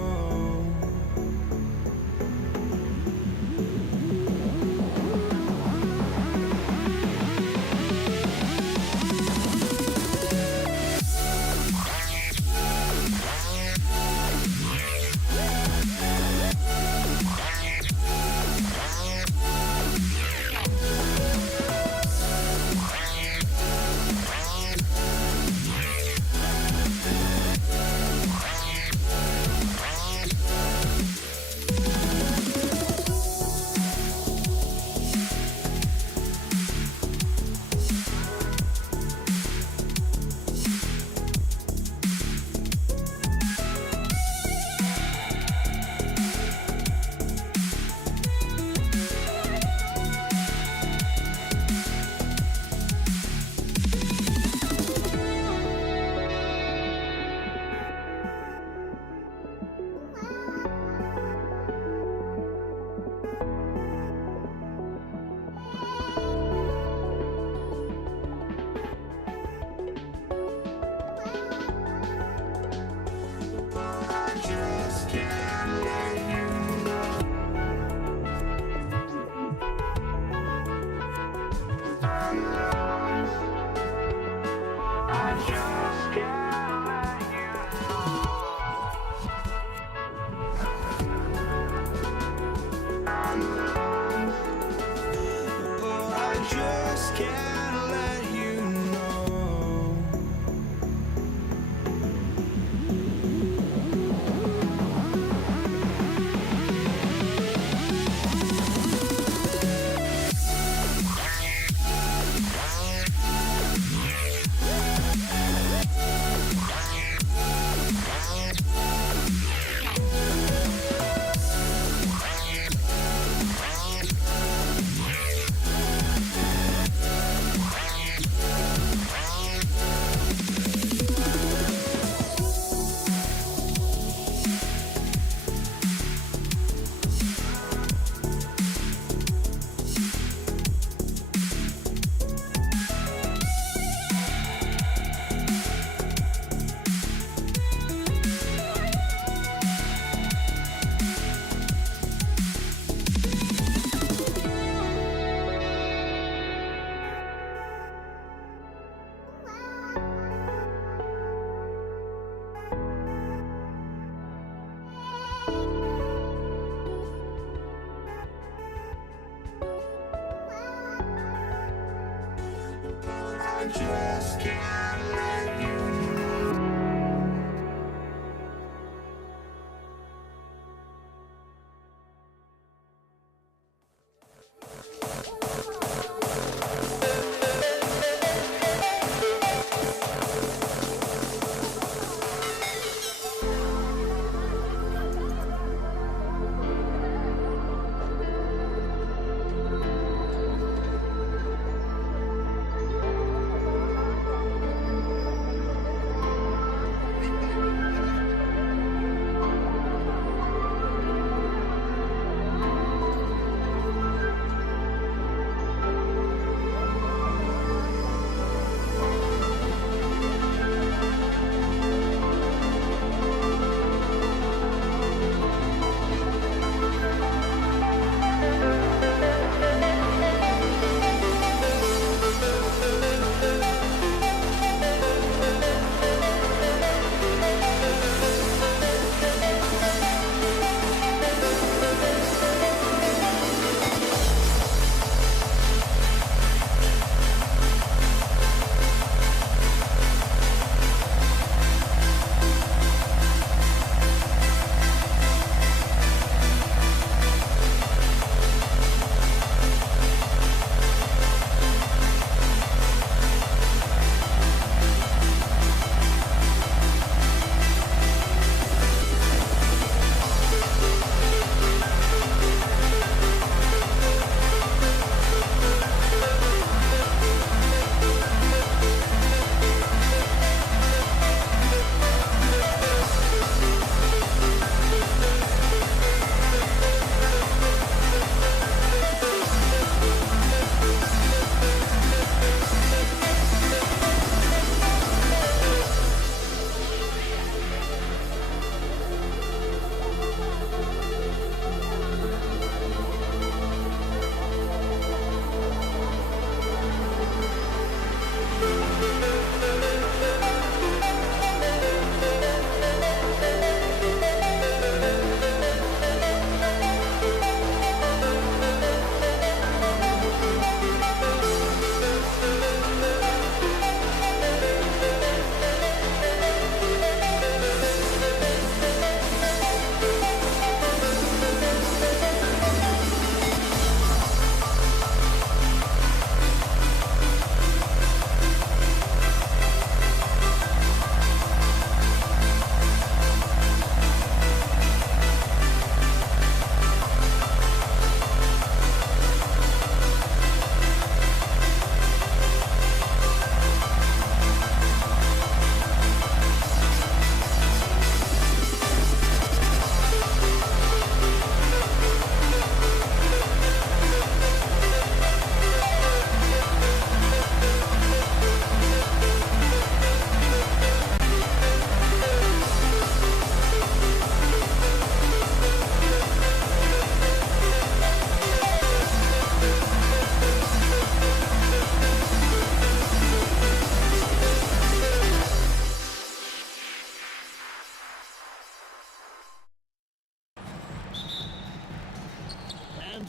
But I just can't let you know. just can't let you go.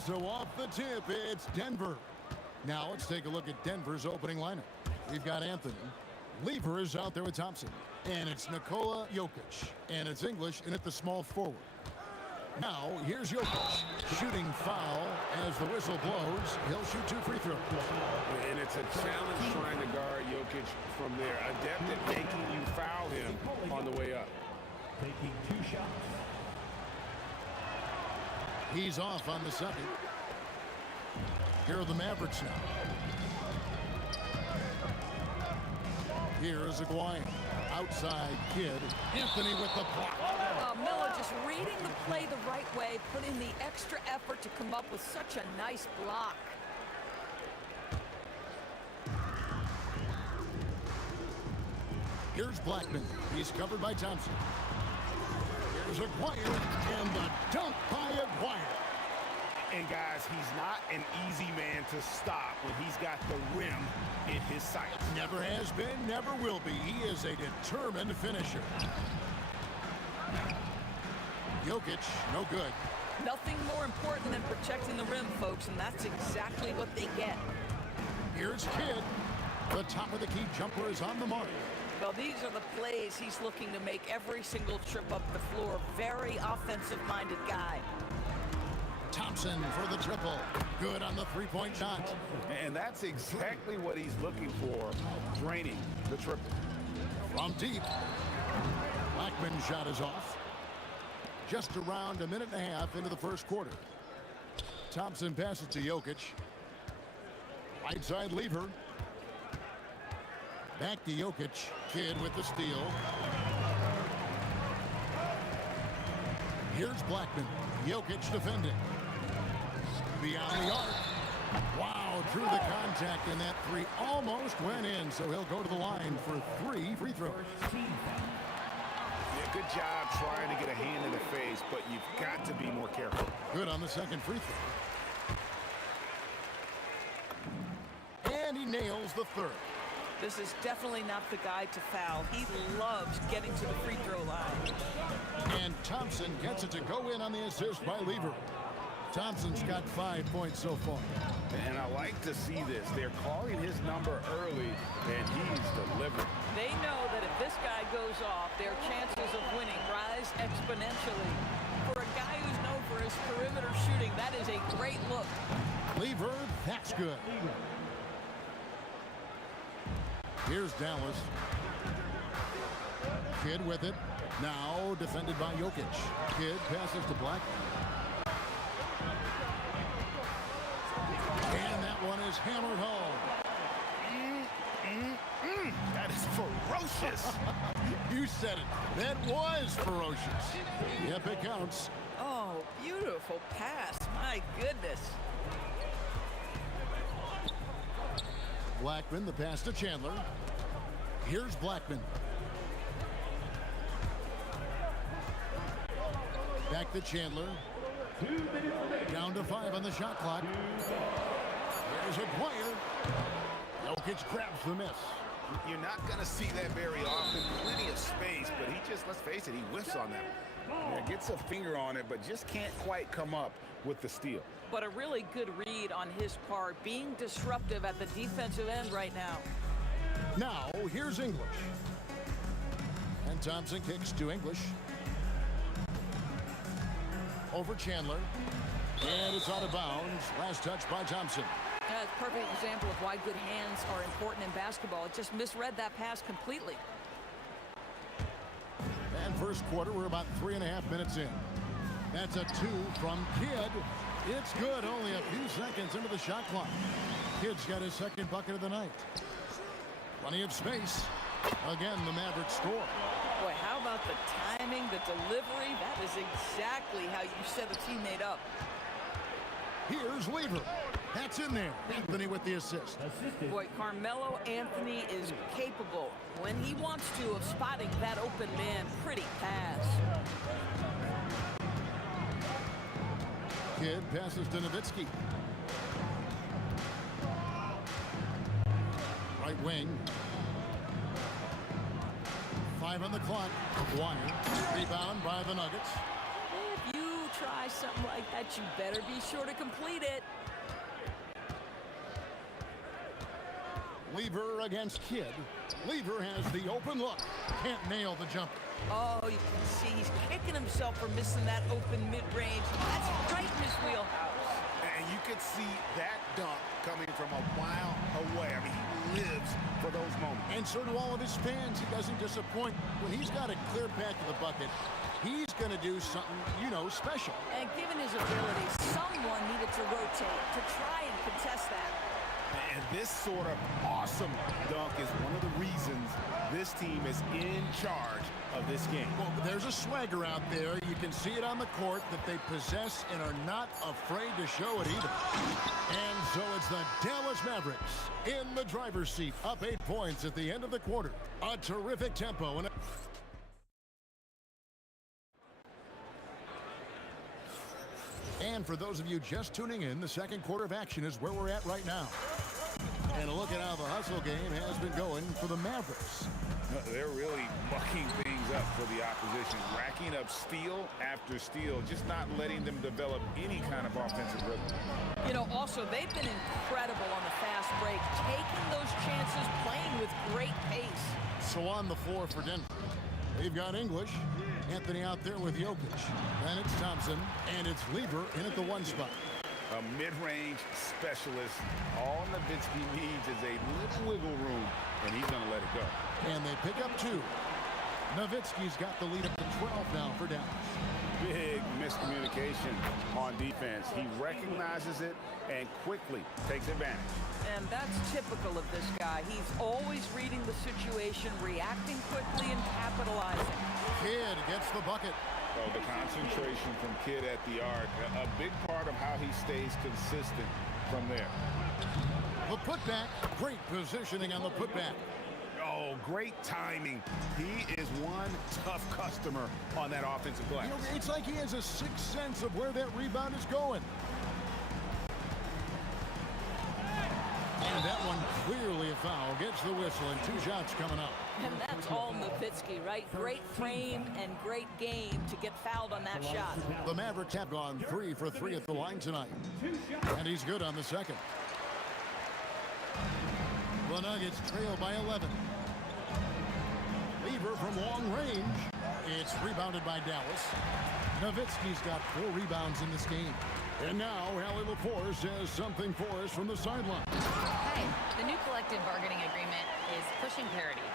So off the tip, it's Denver. Now let's take a look at Denver's opening lineup. We've got Anthony. Lever is out there with Thompson. And it's Nikola Jokic. And it's English in at the small forward. Now, here's Jokic. Shooting foul as the whistle blows. He'll shoot 2 free throws. And it's a challenge trying to guard Jokic from there. Adept at making you foul him on the way up. Taking 2 shots. He's off on the second. Here are the Mavericks now. Here is Aguirre. Outside kid. Anthony with the block. Miller just reading the play the right way, putting the extra effort to come up with such a nice block. Here's Blackman. He's covered by Thompson. Here's Aguirre, and the dunk by Aguirre. And guys, he's not an easy man to stop when he's got the rim in his sights. Never has been, never will be. He is a determined finisher. Jokic, no good. Nothing more important than protecting the rim, folks, and that's exactly what they get. Here's Kidd. The top of the key jumper is on the mark. Well, these are the plays he's looking to make every single trip up the floor. Very offensive-minded guy. Thompson for the triple. Good on the three-point shot. And that's exactly what he's looking for, draining the triple. From deep. Blackman's shot is off. Just around a minute and a half into the first quarter. Thompson passes to Jokic. Right side lever. Back to Jokic. Kidd with the steal. Here's Blackman. Jokic defending. Beyond the arc. Wow, through the contact, and that three almost went in, so he'll go to the line for 3 free throws. Yeah, good job trying to get a hand in the face, but you've got to be more careful. Good on the second free throw. And he nails the third. This is definitely not the guy to foul. He loves getting to the free throw line. And Thompson gets it to go in on the assist by Lever. Thompson's got 5 points so far. And I like to see this. They're calling his number early, and he's delivered. They know that if this guy goes off, their chances of winning rise exponentially. For a guy who's known for his perimeter shooting, that is a great look. Lever, that's good. Here's Dallas. Kidd with it. Now defended by Jokic. Kidd passes to Blackman. And that one is hammered home. That is ferocious. You said it. That was ferocious. Yep, it counts. Oh, beautiful pass. My goodness. Blackman, the pass to Chandler. Here's Blackman. Back to Chandler. Down to 5 on the shot clock. There's a player. Jokic grabs the miss. You're not going to see that very often. Plenty of space, but he just, let's face it, he whiffs on that. Yeah, gets a finger on it, but just can't quite come up with the steal. But a really good read on his part, being disruptive at the defensive end right now. Now, here's English. And Thompson kicks to English. Over Chandler. And it's out of bounds. Last touch by Thompson. That's a perfect example of why good hands are important in basketball. It just misread that pass completely. And first quarter, we're about 3.5 minutes in. That's a 2 from Kidd. It's good, only a few seconds into the shot clock. Kidd's got his second bucket of the night. Plenty of space. Again, the Mavericks score. Boy, how about the timing, the delivery? That is exactly how you set a teammate up. Here's Lever. That's in there. Anthony with the assist. Boy, Carmelo Anthony is capable, when he wants to, of spotting that open man. Pretty pass. Kidd passes to Nowitzki. Right wing. 5 on the clock. Wire. Rebound by the Nuggets. If you try something like that, you better be sure to complete it. Lever against Kidd. Lever has the open look. Can't nail the jumper. Oh, you can see he's kicking himself for missing that open mid-range. That's right in his wheelhouse. And you could see that dunk coming from a mile away. I mean, he lives for those moments. And so do all of his fans. He doesn't disappoint. When he's got a clear path to the bucket, he's going to do something, special. And given his ability, someone needed to rotate to try and contest that. And this sort of awesome dunk is one of the reasons this team is in charge of this game. Well, there's a swagger out there. You can see it on the court that they possess and are not afraid to show it either. And so it's the Dallas Mavericks in the driver's seat, up 8 points at the end of the quarter. A terrific tempo. And for those of you just tuning in, the second quarter of action is where we're at right now. And a look at how the hustle game has been going for the Mavericks. They're really mucking things up for the opposition, racking up steal after steal, just not letting them develop any kind of offensive rhythm. You know, also, they've been incredible on the fast break, taking those chances, playing with great pace. So on the floor for Denver, they've got English, Anthony out there with Jokic. Then it's Thompson, and it's Lieber in at the one spot. A mid-range specialist. All Nowitzki needs is a little wiggle room, and he's going to let it go. And they pick up 2. Nowitzki's got the lead up to 12 now for Dallas. Big miscommunication on defense. He recognizes it and quickly takes advantage. And that's typical of this guy. He's always reading the situation, reacting quickly, and capitalizing. Kidd gets the bucket. So the concentration from Kidd at the arc, a big part of how he stays consistent from there. The putback, great positioning on the putback. Oh, great timing. He is one tough customer on that offensive glass. You know, it's like he has a sixth sense of where that rebound is going. And that one clearly a foul. Gets the whistle and 2 shots coming up. And that's all Nowitzki, right? Great frame and great game to get fouled on that shot. The Mavericks have gone 3 for 3 at the line tonight. And he's good on the second. The Nuggets trail by 11. Lieber from long range. It's rebounded by Dallas. Nowitzki's got 4 rebounds in this game. And now, Allie LaForce has something for us from the sideline. Hey, the new collective bargaining agreement is pushing parity.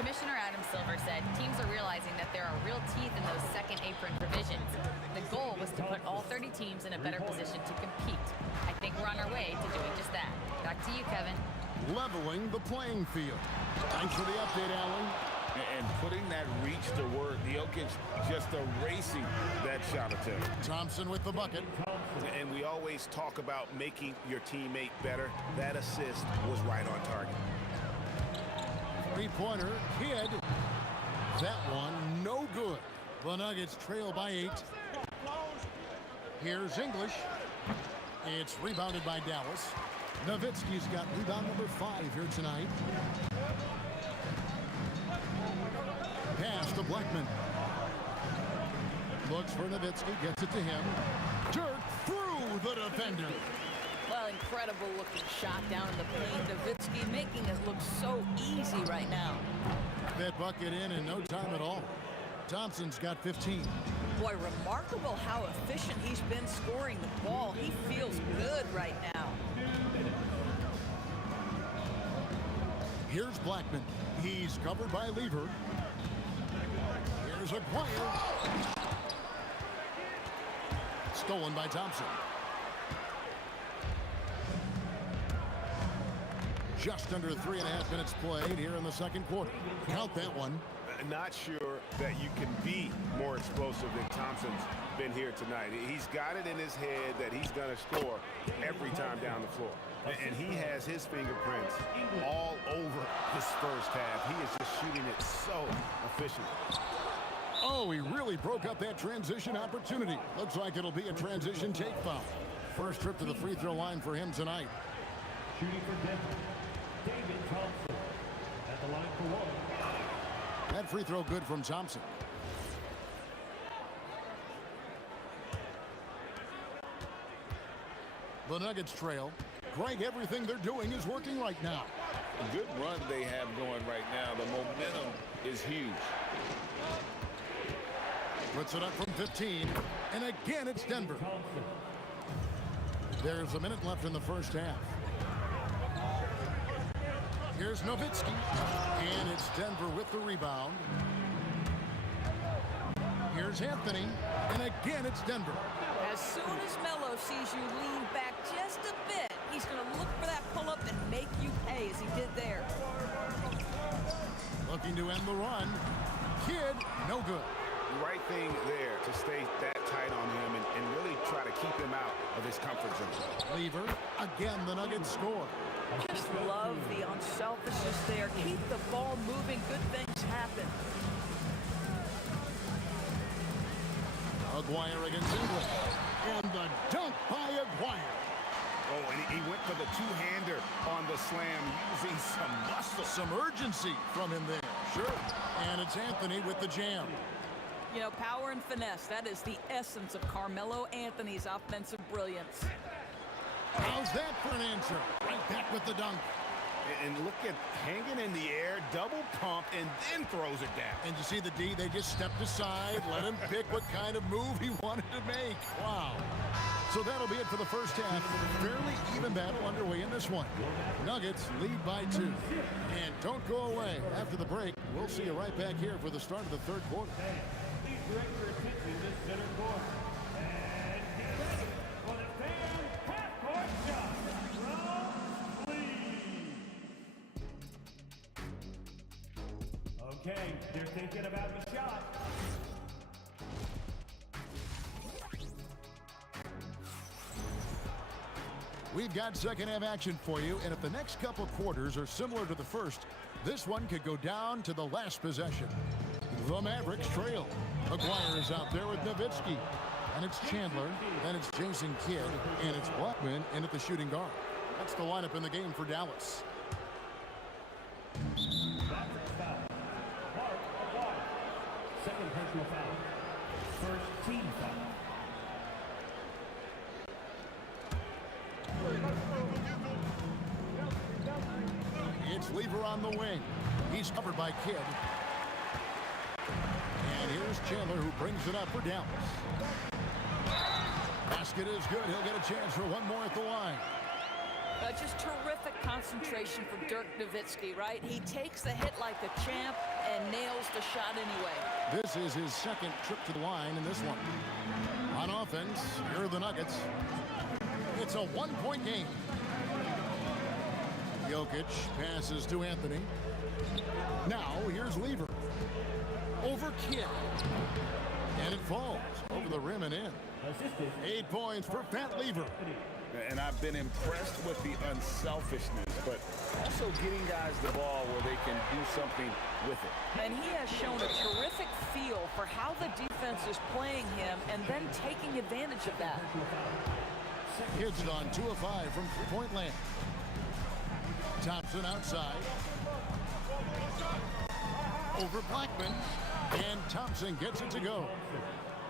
Commissioner Adam Silver said teams are realizing that there are real teeth in those second apron provisions. The goal was to put all 30 teams in a better position to compete. I think we're on our way to doing just that. Back to you, Kevin. Leveling the playing field. Thanks for the update, Allen. And putting that reach to work, Jokic just erasing that shot attempt. Thompson with the bucket. And we always talk about making your teammate better. That assist was right on target. Three-pointer, Kidd. That one, no good. The Nuggets trail by 8. Here's English. It's rebounded by Dallas. Nowitzki's got rebound number 5 here tonight. Pass to Blackman. Looks for Nowitzki, gets it to him. Dirk through the defender. Well, incredible looking shot down in the paint. Nowitzki making it look so easy right now. That bucket in no time at all. Thompson's got 15. Boy, remarkable how efficient he's been scoring the ball. He feels good right now. Here's Blackman. He's covered by Lieber. Here's Aguirre. Stolen by Thompson. Just under 3.5 minutes played here in the second quarter. Count that one. Not sure that you can be more explosive than Thompson's been here tonight. He's got it in his head that he's going to score every time down the floor. And he has his fingerprints all over this first half. He is just shooting it so efficiently. Oh, he really broke up that transition opportunity. Looks like it'll be a transition take foul. First trip to the free throw line for him tonight. Shooting for Denver, David Thompson at the line for 1. That free throw good from Thompson. The Nuggets trail. Greg, everything they're doing is working right now. A good run they have going right now. The momentum is huge. Puts it up from 15. And again, it's Denver. There's a minute left in the first half. Here's Nowitzki. And it's Denver with the rebound. Here's Anthony. And again, it's Denver. As soon as Melo sees you lean back just a bit, he's going to look for that pull-up and make you pay as he did there. Looking to end the run. Kidd, no good. Right thing there to stay that tight on him and really try to keep him out of his comfort zone. Lieber, again, the Nuggets score. Just love the unselfishness there. Keep the ball moving. Good things happen. Aguirre against English. And the dunk by Aguirre. Oh, and he went for the two-hander on the slam using some muscle. Some urgency from him there. Sure. And it's Anthony with the jam. You know, power and finesse, that is the essence of Carmelo Anthony's offensive brilliance. How's that for an answer? Right back with the dunk. And look at hanging in the air, double pump, and then throws it down. And you see the D, they just stepped aside, let him pick what kind of move he wanted to make. Wow. So that'll be it for the first half. Fairly even battle underway in this one. Nuggets lead by 2. And don't go away. After the break, we'll see you right back here for the start of the third quarter. Please direct your attention to center court. And get ready for the fan half-court shot. Round, please. Okay, they're thinking about the shot. We've got second half action for you, and if the next couple quarters are similar to the first, this one could go down to the last possession. The Mavericks trail. McGuire is out there with Nowitzki. And it's Chandler, then it's Jason Kidd, and it's Blackman in at the shooting guard. That's the lineup in the game for Dallas. That's a foul. Mark McGuire. Second personal foul. First team foul. It's Lever on the wing. He's covered by Kidd. And here's Chandler who brings it up for Dallas. Basket is good. He'll get a chance for one more at the line. Just terrific concentration for Dirk Nowitzki, right? He takes the hit like a champ and nails the shot anyway. This is his second trip to the line in this one. On offense, here are the Nuggets. It's a one-point game. Jokic passes to Anthony. Now here's Lever. Over Kidd. And it falls over the rim and in. 8 points for Fat Lever. And I've been impressed with the unselfishness, but also getting guys the ball where they can do something with it. And he has shown a terrific feel for how the defense is playing him and then taking advantage of that. Kidd's on 2 of 5 from three-point land. Thompson outside. Over Blackman. And Thompson gets it to go.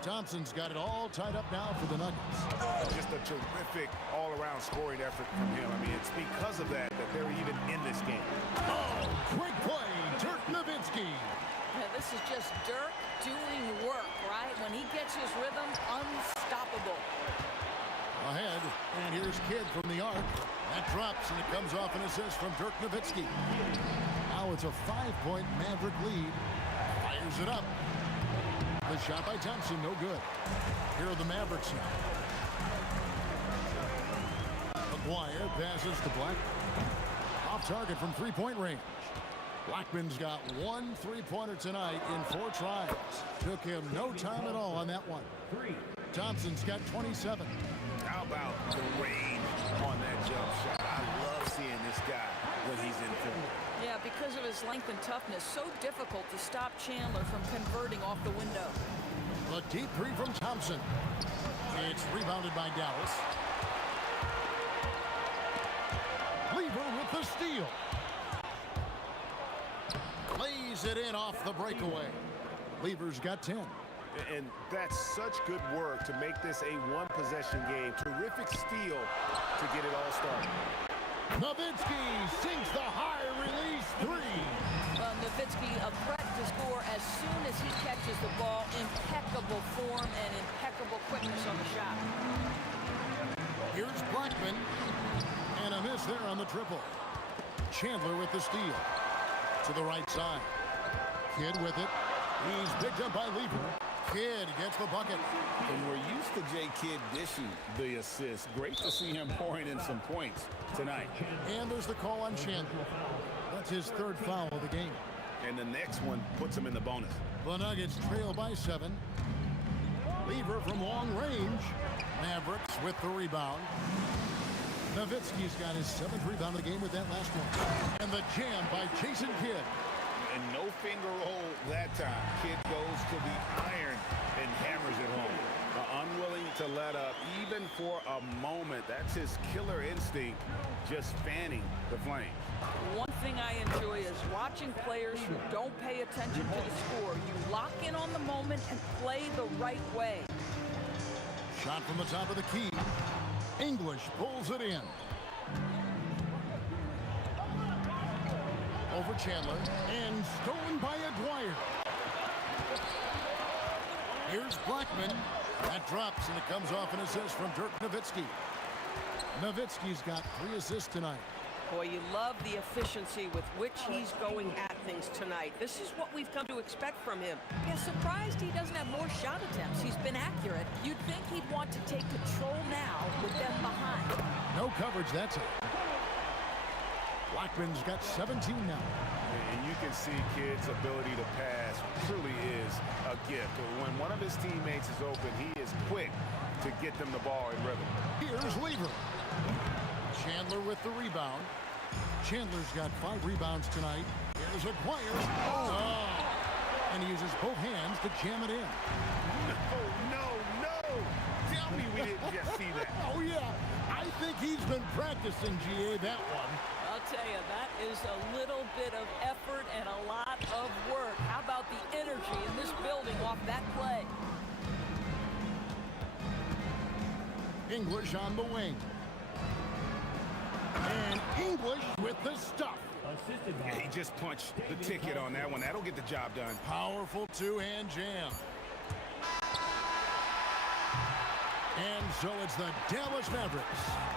Thompson's got it all tied up now for the Nuggets. Just a terrific all-around scoring effort from him. I mean, it's because of that they're even in this game. Oh, quick play, Dirk Nowitzki. Yeah, this is just Dirk doing work, right? When he gets his rhythm, unstoppable. Ahead, and here's Kidd from the arc. That drops, and it comes off an assist from Dirk Nowitzki. Now it's a 5-point Maverick lead. Fires it up. The shot by Thompson, no good. Here are the Mavericks now. McGuire passes to Black. Off target from three-point range. Blackman's got 1 3-pointer tonight in 4 tries. Took him no time at all on that one. Thompson's got 27. How about the range on that jump shot? I love seeing this guy when he's in field. Yeah, because of his length and toughness, so difficult to stop Chandler from converting off the window. The deep three from Thompson. It's rebounded by Dallas. Lever with the steal. Lays it in off the breakaway. Lever's got 10. And that's such good work to make this a one-possession game. Terrific steal to get it all started. Nowitzki sinks the high release 3. Nowitzki, a threat to score as soon as he catches the ball. Impeccable form and impeccable quickness on the shot. Here's Blackman. And a miss there on the triple. Chandler with the steal. To the right side. Kidd with it. He's picked up by Lever. Kidd gets the bucket. And we're used to J. Kidd dishing the assist. Great to see him pouring in some points tonight. And there's the call on Chandler. That's his 3rd foul of the game. And the next one puts him in the bonus. The Nuggets trail by 7. Lever from long range. Mavericks with the rebound. Nowitzki's got his 7th rebound of the game with that last one. And the jam by Jason Kidd. And no finger roll that time. Kidd goes to the iron and hammers it home. Unwilling to let up even for a moment. That's his killer instinct, just fanning the flames. 1 thing I enjoy is watching players who don't pay attention to the score. You lock in on the moment and play the right way. Shot from the top of the key. English pulls it in. Over Chandler, and stolen by Aguirre. Here's Blackman. That drops, and it comes off an assist from Dirk Nowitzki. Nowitzki's got 3 assists tonight. Boy, you love the efficiency with which he's going at things tonight. This is what we've come to expect from him. Yeah, surprised he doesn't have more shot attempts. He's been accurate. You'd think he'd want to take control now with them behind. No coverage, that's it. Blackman's got 17 now. And you can see kids' ability to pass truly is a gift. When one of his teammates is open, he is quick to get them the ball in rhythm. Here's Lever. Chandler with the rebound. Chandler's got 5 rebounds tonight. Here's Aguirre. Oh! And he uses both hands to jam it in. No. Tell me we didn't just see that. Oh, yeah. I think he's been practicing, GA, that one. I'll tell you, that is a little bit of effort and a lot of work. How about the energy in this building off that play? English on the wing. And English with the stuff. Yeah, he just punched the ticket on that one. That'll get the job done. Powerful 2-hand jam. And so it's the Dallas Mavericks.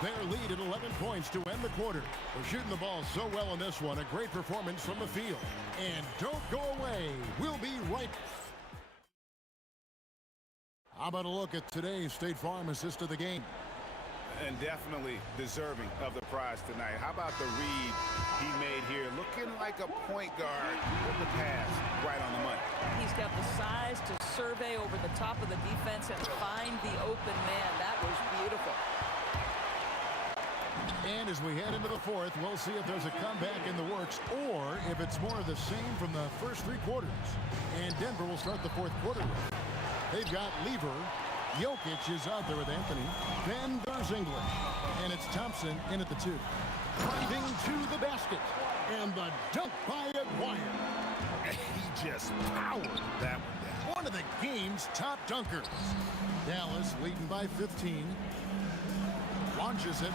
Their lead at 11 points to end the quarter. They're shooting the ball so well in this one. A great performance from the field. And don't go away. We'll be right back. How about a look at today's State Farm assist of the game? And definitely deserving of the prize tonight. How about the read he made here? Looking like a point guard with the pass right on the money. He's got the size to survey over the top of the defense and find the open man. That was beautiful. And as we head into the fourth, we'll see if there's a comeback in the works or if it's more of the same from the first 3 quarters. And Denver will start the fourth quarter with. They've got Lever. Jokic is out there with Anthony. Then there's English. And it's Thompson in at the 2. Driving to the basket. And the dunk by Aguirre. He just powered that one down. One of the game's top dunkers. Dallas leading by 15. Launches it.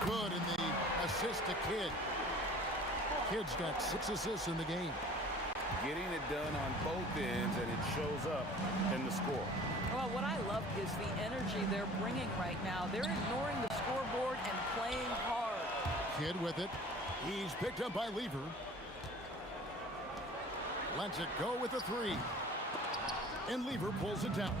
Good in the assist to Kidd. Kidd's got 6 assists in the game. Getting it done on both ends, and it shows up in the score. Well, what I love is the energy they're bringing right now. They're ignoring the scoreboard and playing hard. Kidd with it. He's picked up by Lever. Lets it go with a 3. And Lever pulls it down.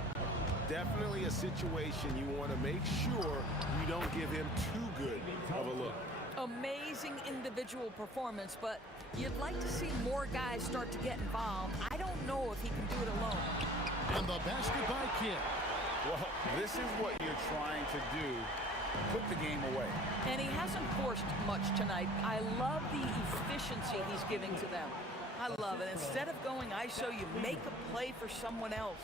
Definitely a situation you want to make sure you don't give him too good of a look. Amazing individual performance, but you'd like to see more guys start to get involved. I don't know if he can do it alone. And the basket by Kidd. Well, this is what you're trying to do. Put the game away. And he hasn't forced much tonight. I love the efficiency he's giving to them. I love it. Instead of going ISO, you make a play for someone else.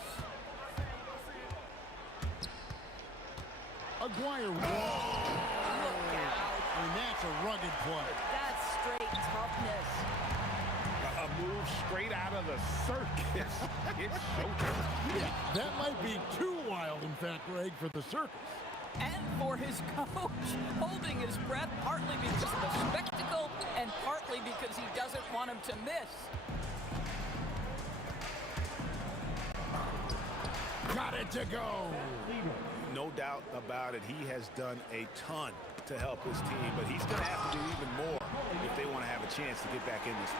Aguirre. Look out. And that's a rugged play. That's straight toughness. A move straight out of the circus. It's showtime. Yeah, that might be too wild, in fact, Greg, for the circus. And for his coach, holding his breath, partly because of the spectacle and partly because he doesn't want him to miss. Got it to go. No doubt about it. He has done a ton to help his team, but he's going to have to do even more if they want to have a chance to get back in this.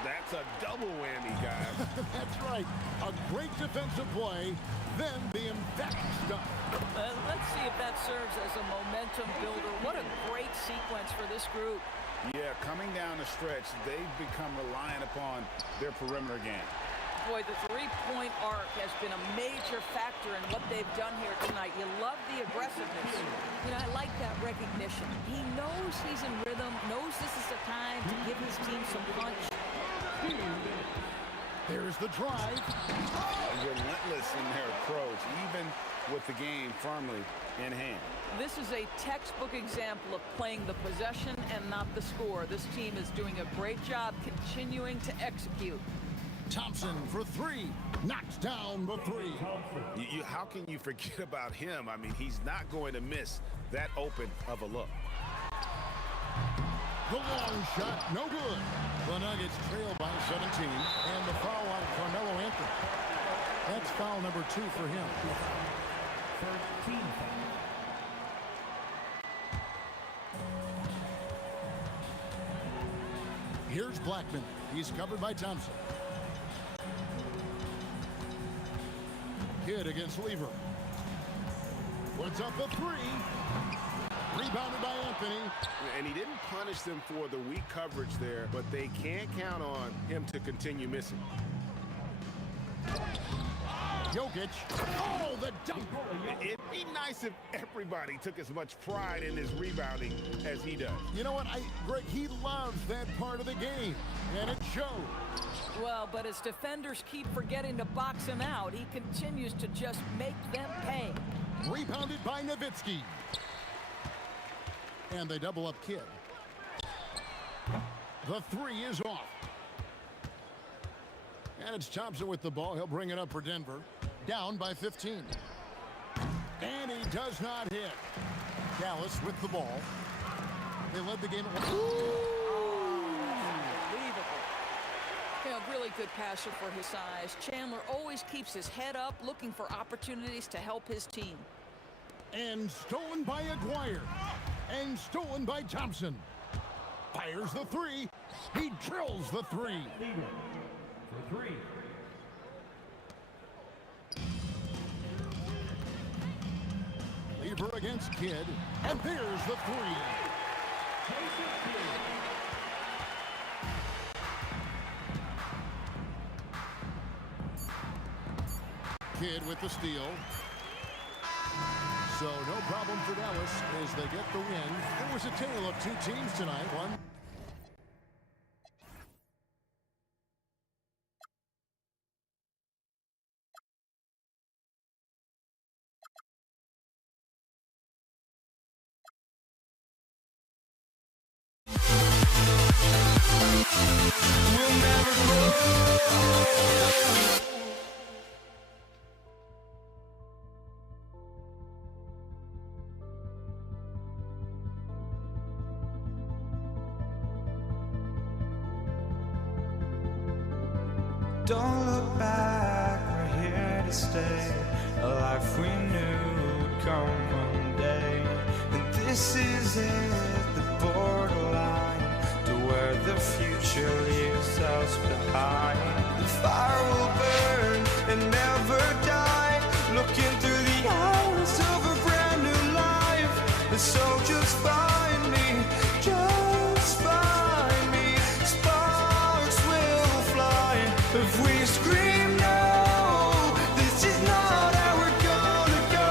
That's a double whammy, guys. That's right. A great defensive play, then the emphatic stuff. Let's see if that serves as a momentum builder. What a great sequence for this group. Yeah, coming down the stretch, they've become reliant upon their perimeter game. Boy, the three-point arc has been a major factor in what they've done here tonight. You love the aggressiveness. You know, I like that recognition. He knows he's in rhythm, knows this is the time to give his team some punch. There's the drive. Relentless in their approach. Even with the game firmly in hand. This is a textbook example of playing the possession and not the score. This team is doing a great job continuing to execute. Thompson for three. Knocks down the three. How can you forget about him? I mean, he's not going to miss that open of a look. The long shot, no good. The Nuggets trail by 17, and the foul on Carmelo Anthony. That's foul number 2 for him. First team foul. Here's Blackman. He's covered by Thompson. Kidd against Lever. Puts up the three. Rebounded by Anthony. And he didn't punish them for the weak coverage there, but they can't count on him to continue missing. Jokic. Oh, the dunk. It'd be nice if everybody took as much pride in his rebounding as he does. You know what, Greg, he loves that part of the game, and it shows. Well, but as defenders keep forgetting to box him out, he continues to just make them pay. Rebounded by Nowitzki. And they double up Kidd. The three is off. And it's Thompson with the ball. He'll bring it up for Denver. Down by 15. And he does not hit. Dallas with the ball. They led the game at 1. Unbelievable. You know, really good passer for his size. Chandler always keeps his head up, looking for opportunities to help his team. And stolen by Aguirre. And stolen by Thompson. Fires the three. He drills the three. For three. Lever against Kidd. And there's the three. Kidd with the steal. So no problem for Dallas as they get the win. It was a tale of two teams tonight. One. We'll never grow. Don't look back, we're here to stay. A life we knew would come one day. And this is it, the borderline to where the future leaves us behind. The fire will burn and never die. Looking through the eyes of a brand new life. And so just find me, just find me. Sparks will fly if we scream no. This is not how we're gonna go.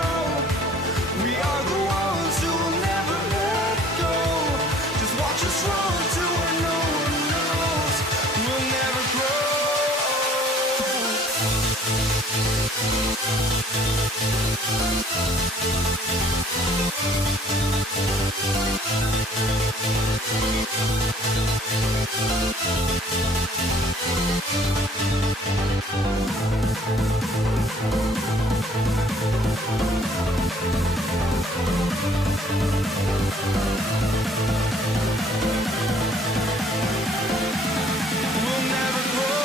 We are the ones who will never let go. Just watch us run to where no one knows. We'll never grow. We'll never grow. We'll never grow.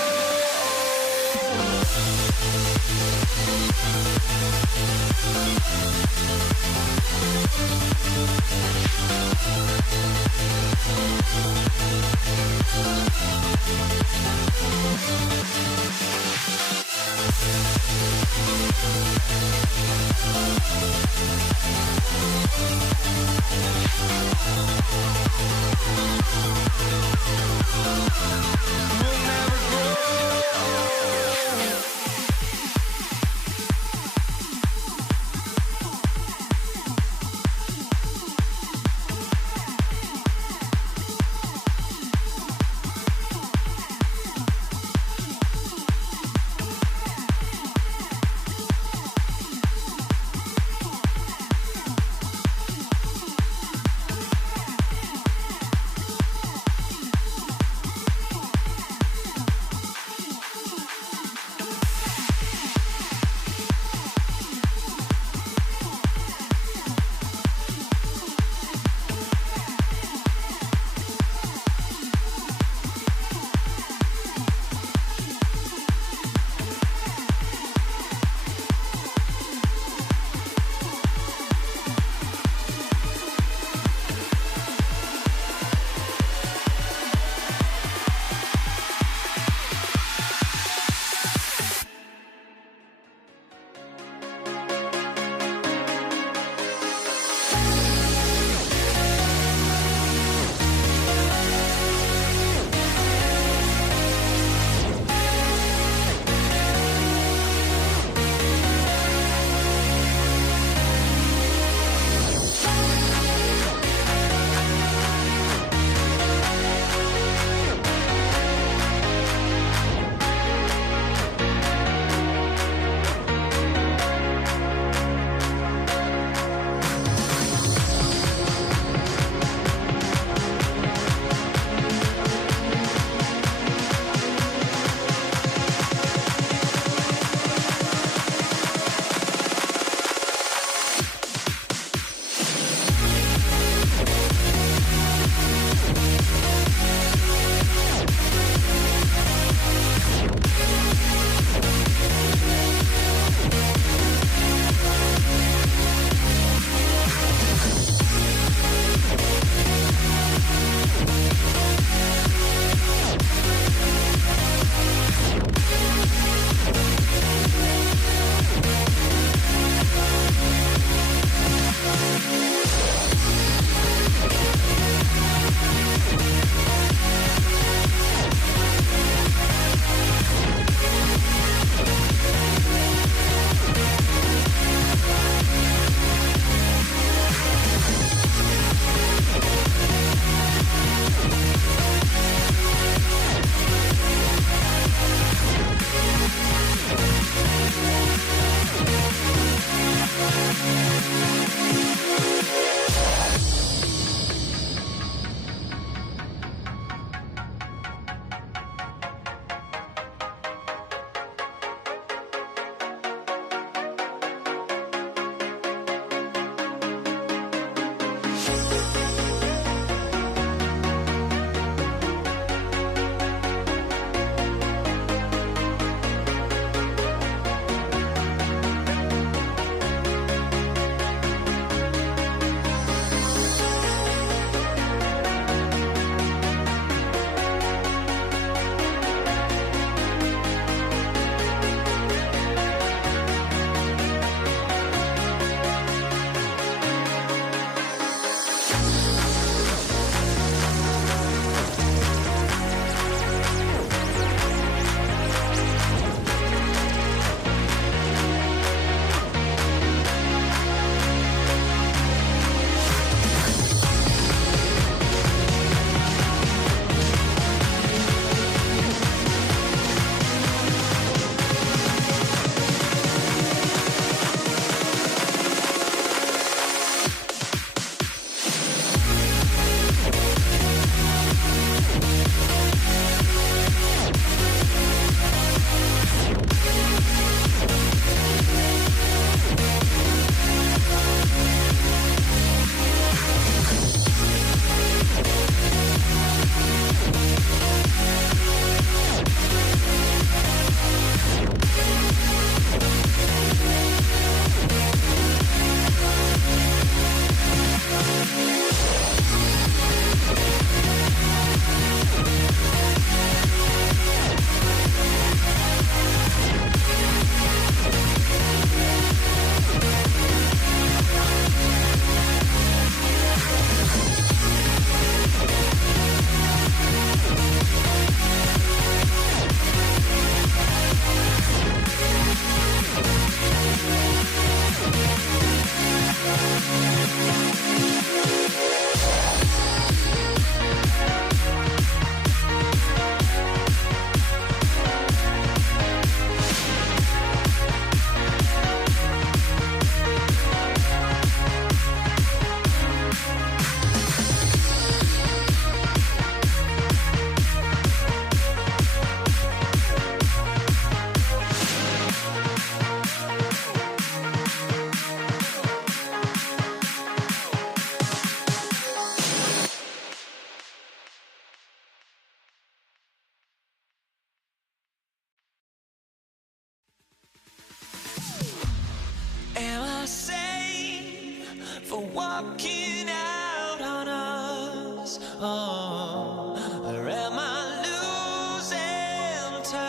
walking out on us? Oh, or am I losing touch?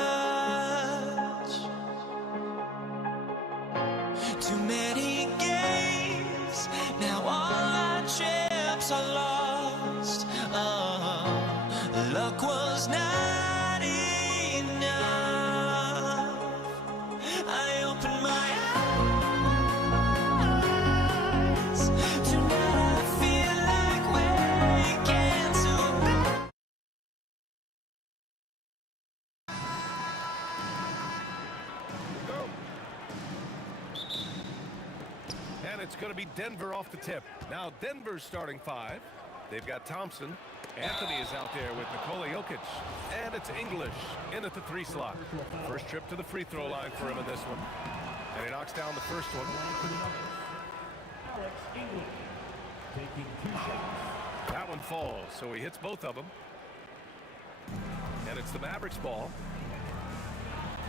Too many games, now all our chips are lost. Oh, luck was not enough. I opened my eyes. Tonight I feel like waking to And it's going to be Denver off the tip. Now Denver's starting 5. They've got Thompson. Anthony is out there with Nikola Jokic. And it's English in at the 3 slot. First trip to the free throw line for him in this one. And he knocks down the first one. Alex English taking 2 shots. That one falls, so he hits both of them. And it's the Mavericks ball.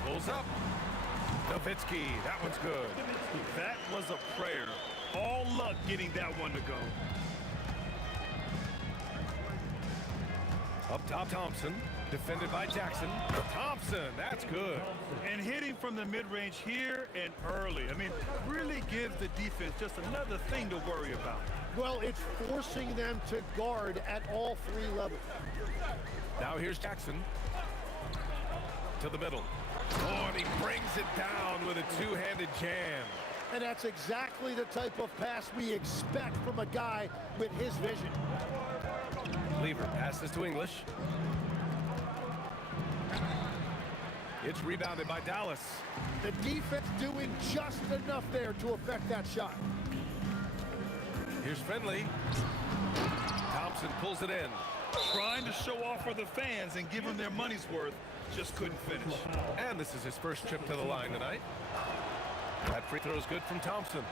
Pulls up. Nowitzki, that one's good. That was a prayer. All luck getting that one to go. Up top, Thompson, defended by Jackson. Thompson, that's good. And hitting from the mid-range here and early. I mean, really gives the defense just another thing to worry about. Well, it's forcing them to guard at all 3 levels. Now here's Jackson to the middle. Oh, and he brings it down with a 2-handed jam. And that's exactly the type of pass we expect from a guy with his vision. Lever passes to English. It's rebounded by Dallas. The defense doing just enough there to affect that shot. Here's Finley. Thompson pulls it in. Trying to show off for the fans and give them their money's worth. Just couldn't finish. And this is his first trip to the line tonight. That free throw is good from Thompson.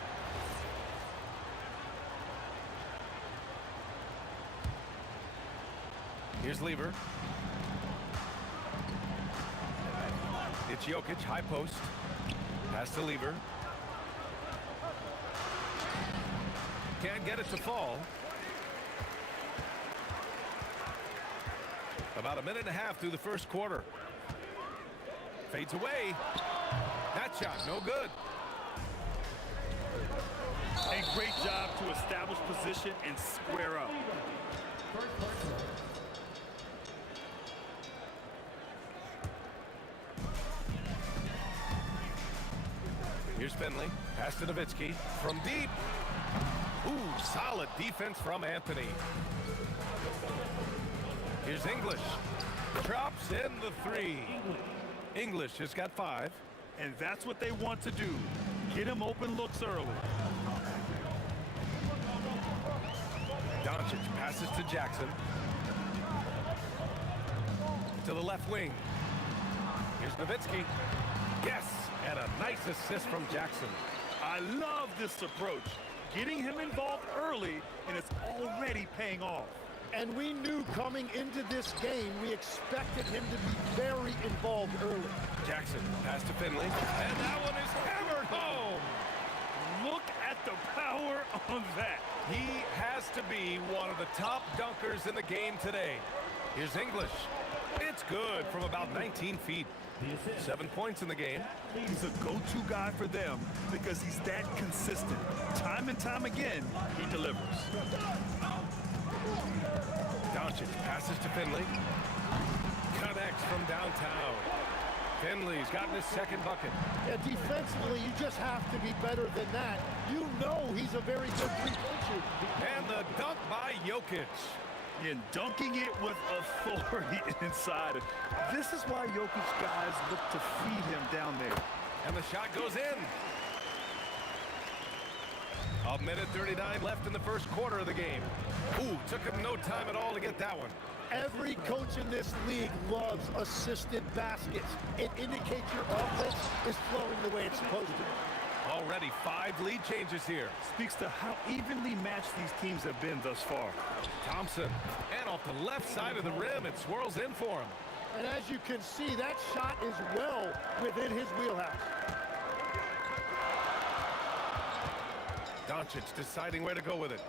Here's Lever. It's Jokic, high post. Pass to Lever. Can't get it to fall. About a minute and a half through the first quarter. Fades away. That shot, no good. A great job to establish position and square up. Here's Finley. Pass to Nowitzki. From deep. Ooh, solid defense from Anthony. Here's English. Drops in the 3. English has got 5. And that's what they want to do. Get him open looks early. Doncic passes to Jackson. To the left wing. Here's Nowitzki. Yes, and a nice assist from Jackson. I love this approach. Getting him involved early, and it's already paying off. And we knew coming into this game, we expected him to be very involved early. Jackson, pass to Finley, and that one is hammered home. Look at the power on that. He has to be one of the top dunkers in the game today. Here's English. It's good from about 19 feet. 7 points in the game. He's a go-to guy for them because he's that consistent. Time and time again, he delivers. Doncic passes to Finley. Connects from downtown. Finley's gotten his second bucket. Yeah, defensively, you just have to be better than that. You know he's a very good three-point shooter. And the dunk by Jokic. And dunking it with authority inside. This is why Jokic guys look to feed him down there. And the shot goes in. A minute 39 left in the first quarter of the game. Ooh, took him no time at all to get that one. Every coach in this league loves assisted baskets. It indicates your offense is flowing the way it's supposed to. Already 5 lead changes here. Speaks to how evenly matched these teams have been thus far. Thompson, and off the left side of the rim, it swirls in for him. And as you can see, that shot is well within his wheelhouse. Doncic Doncic deciding where to go with it.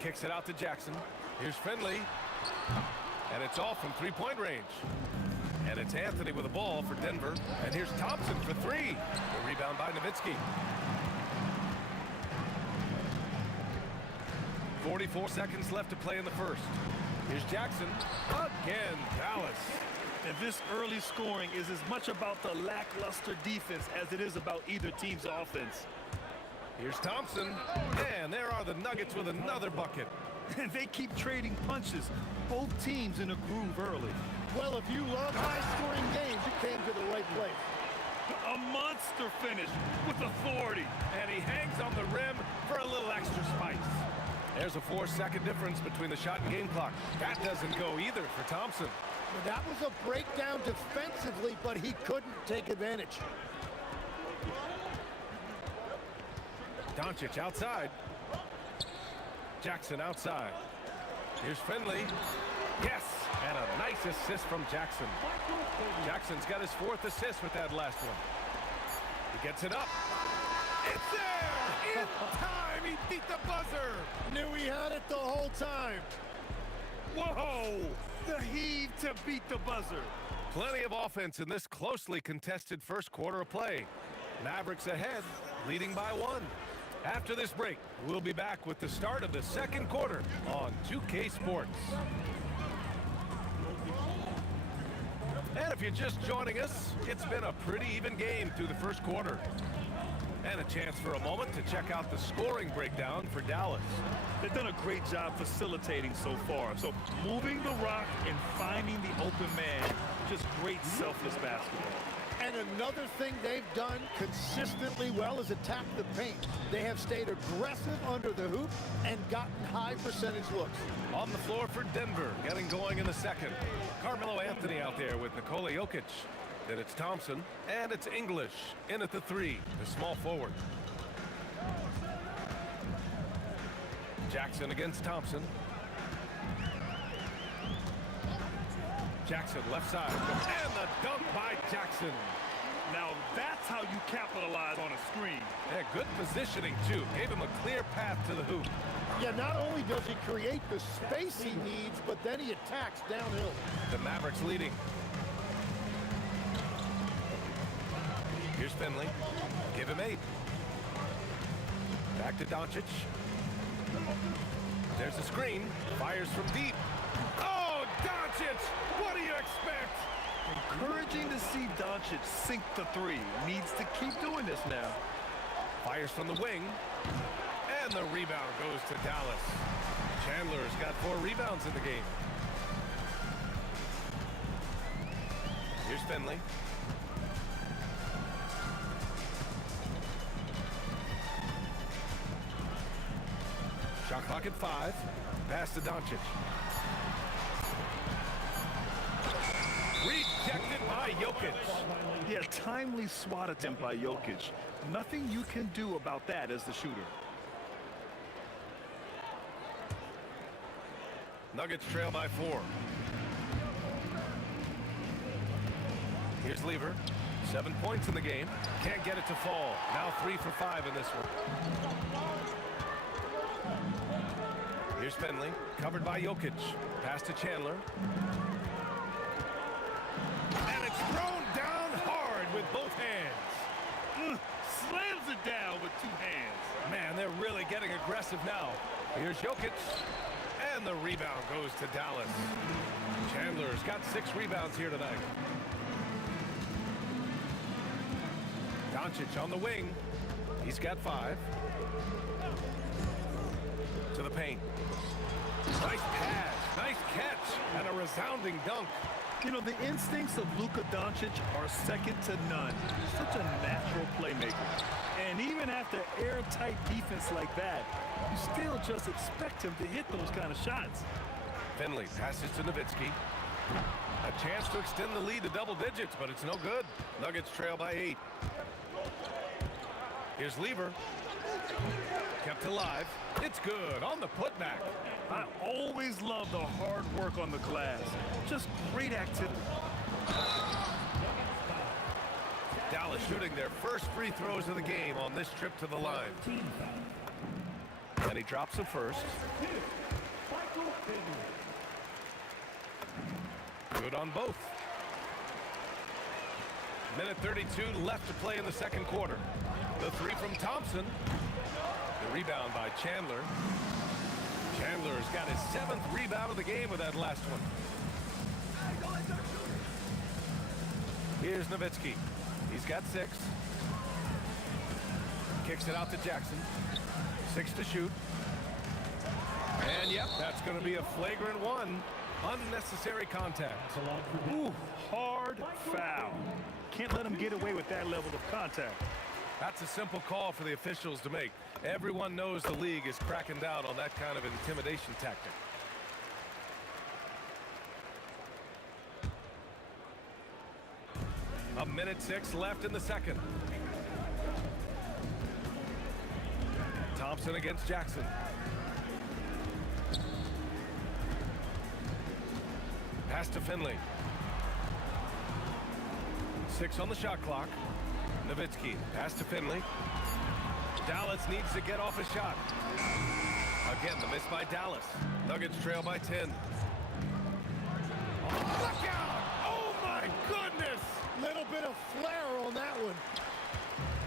Kicks it out to Jackson. Here's Finley. And it's off from three-point range. And it's Anthony with the ball for Denver. And here's Thompson for three. The rebound by Nowitzki. 44 seconds left to play in the first. Here's Jackson. Again, Dallas. And this early scoring is as much about the lackluster defense as it is about either team's offense. Here's Thompson. And there are the Nuggets with another bucket. And they keep trading punches. Both teams in a groove early. Well, if you love high-scoring games, you came to the right place. A monster finish with authority. And he hangs on the rim for a little extra spice. There's a 4-second difference between the shot and game clock. That doesn't go either for Thompson. Well, that was a breakdown defensively, but he couldn't take advantage. Doncic outside. Jackson outside. Here's Finley. Yes, and a nice assist from Jackson. Jackson's got his 4th assist with that last one. He gets it up. It's there! In time! He beat the buzzer! Knew he had it the whole time. Whoa! The heave to beat the buzzer. Plenty of offense in this closely contested first quarter of play. Mavericks ahead, leading by 1. After this break, we'll be back with the start of the second quarter on 2K Sports. And if you're just joining us, it's been a pretty even game through the first quarter. And a chance for a moment to check out the scoring breakdown for Dallas. They've done a great job facilitating so far. So moving the rock and finding the open man, just great selfless basketball. And another thing they've done consistently well is attack the paint. They have stayed aggressive under the hoop and gotten high percentage looks. On the floor for Denver, getting going in the second. Carmelo Anthony out there with Nikola Jokic. Then it's Thompson, and it's English in at the 3, the small forward. Jackson against Thompson. Jackson left side, and the dunk by Jackson. Now that's how you capitalize on a screen. Yeah, good positioning too. Gave him a clear path to the hoop. Yeah, not only does he create the space he needs, but then he attacks downhill. The Mavericks leading. Here's Finley. Give him 8. Back to Doncic. There's the screen. Fires from deep. Oh, Doncic! What do you expect? Encouraging to see Doncic sink the 3. Needs to keep doing this now. Fires from the wing. And the rebound goes to Dallas. Chandler's got 4 rebounds in the game. Here's Finley. Shot clock at 5. Pass to Doncic. Rejected by Jokic. Yeah, timely swat attempt by Jokic. Nothing you can do about that as the shooter. Nuggets trail by 4. Here's Lever. 7 points in the game. Can't get it to fall. Now 3 for 5 in this one. Here's Finley. Covered by Jokic. Pass to Chandler. And it's thrown down hard with both hands. Slams it down with 2 hands. Man, they're really getting aggressive now. Here's Jokic. And the rebound goes to Dallas. Chandler's got 6 rebounds here tonight. Doncic on the wing. He's got 5. To the paint. Nice pass, nice catch, and a resounding dunk. You know, the instincts of Luka Doncic are second to none. Such a natural playmaker. And even after airtight defense like that, you still just expect him to hit those kind of shots. Finley passes to Nowitzki. A chance to extend the lead to double digits, but it's no good. Nuggets trail by 8. Here's Lever. Kept alive. It's good on the putback. I always love the hard work on the glass. Just great activity. Dallas Dallas shooting their first free throws of the game on this trip to the line. And he drops them first. Good on both. Minute 32 left to play in the second quarter. The three from Thompson. The rebound by Chandler. Chandler's got his 7th rebound of the game with that last one. Here's Nowitzki. He's got 6. Kicks it out to Jackson. 6 to shoot. And yep, that's going to be a flagrant one. Unnecessary contact. Ooh, hard foul. Can't let him get away with that level of contact. That's a simple call for the officials to make. Everyone knows the league is cracking down on that kind of intimidation tactic. A minute 6 left in the second. Thompson against Jackson. Pass to Finley. 6 on the shot clock. Nowitzki, pass to Finley. Dallas needs to get off a shot. Again, the miss by Dallas. Nuggets trail by 10. Look out! Oh my goodness! Little bit of flair on that one.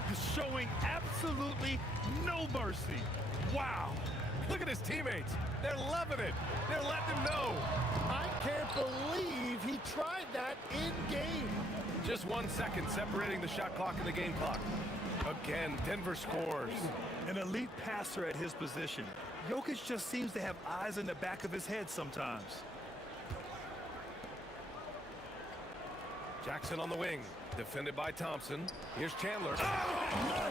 He's showing absolutely no mercy. Wow. Look at his teammates. They're loving it. They're letting him know. I can't believe he tried that in game. Just 1 second separating the shot clock and the game clock. Again, Denver scores. An elite passer at his position. Jokic just seems to have eyes in the back of his head sometimes. Jackson on the wing, defended by Thompson. Here's Chandler. Oh, wow.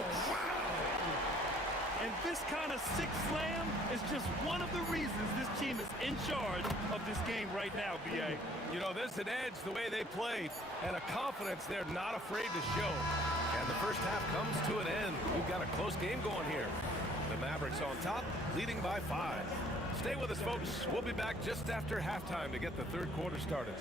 And this kind of sick slam is just one of the reasons this team is in charge of this game right now, B.A. You know, there's an edge the way they played and a confidence they're not afraid to show. And the first half comes to an end. We've got a close game going here. The Mavericks on top, leading by 5. Stay with us, folks. We'll be back just after halftime to get the third quarter started.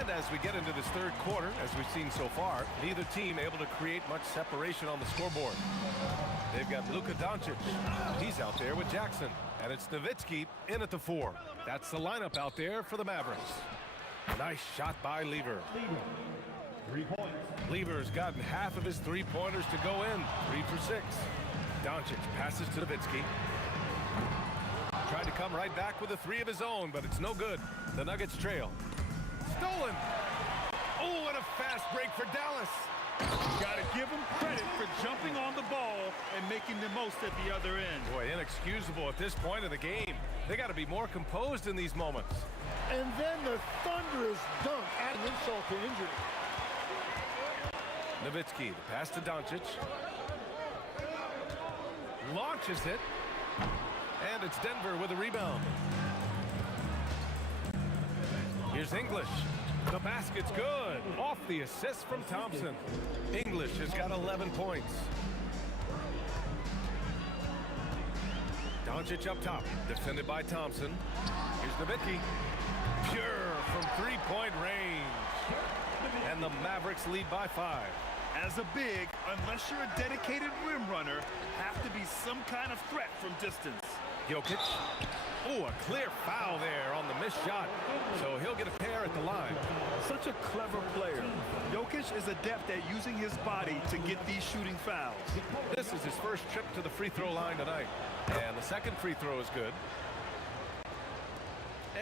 And as we get into this third quarter, as we've seen so far, neither team able to create much separation on the scoreboard. They've got Luka Doncic. He's out there with Jackson. And it's Nowitzki in at the 4. That's the lineup out there for the Mavericks. Nice shot by Lever. 3 points. Lever's gotten half of his three-pointers to go in. 3 for 6. Doncic passes to Nowitzki. Tried to come right back with a 3 of his own, but it's no good. The Nuggets trail. Stolen. Oh, and a fast break for Dallas. Got to give him credit for jumping on the ball and making the most at the other end. Boy, inexcusable at this point of the game. They got to be more composed in these moments. And then the thunderous dunk, adding insult to injury. Nowitzki, the pass to Doncic. Launches it. And it's Denver with a rebound. Here's English. The basket's good. Off the assist from Thompson. English has got 11 points. Doncic up top, defended by Thompson. Here's Nowitzki. Pure from three-point range. And the Mavericks lead by 5. As a big, unless you're a dedicated rim runner, have to be some kind of threat from distance. Jokic. Oh, a clear foul there on the missed shot. So he'll get a pair at the line. Such a clever player. Jokic is adept at using his body to get these shooting fouls. This is his first trip to the free throw line tonight. And the second free throw is good.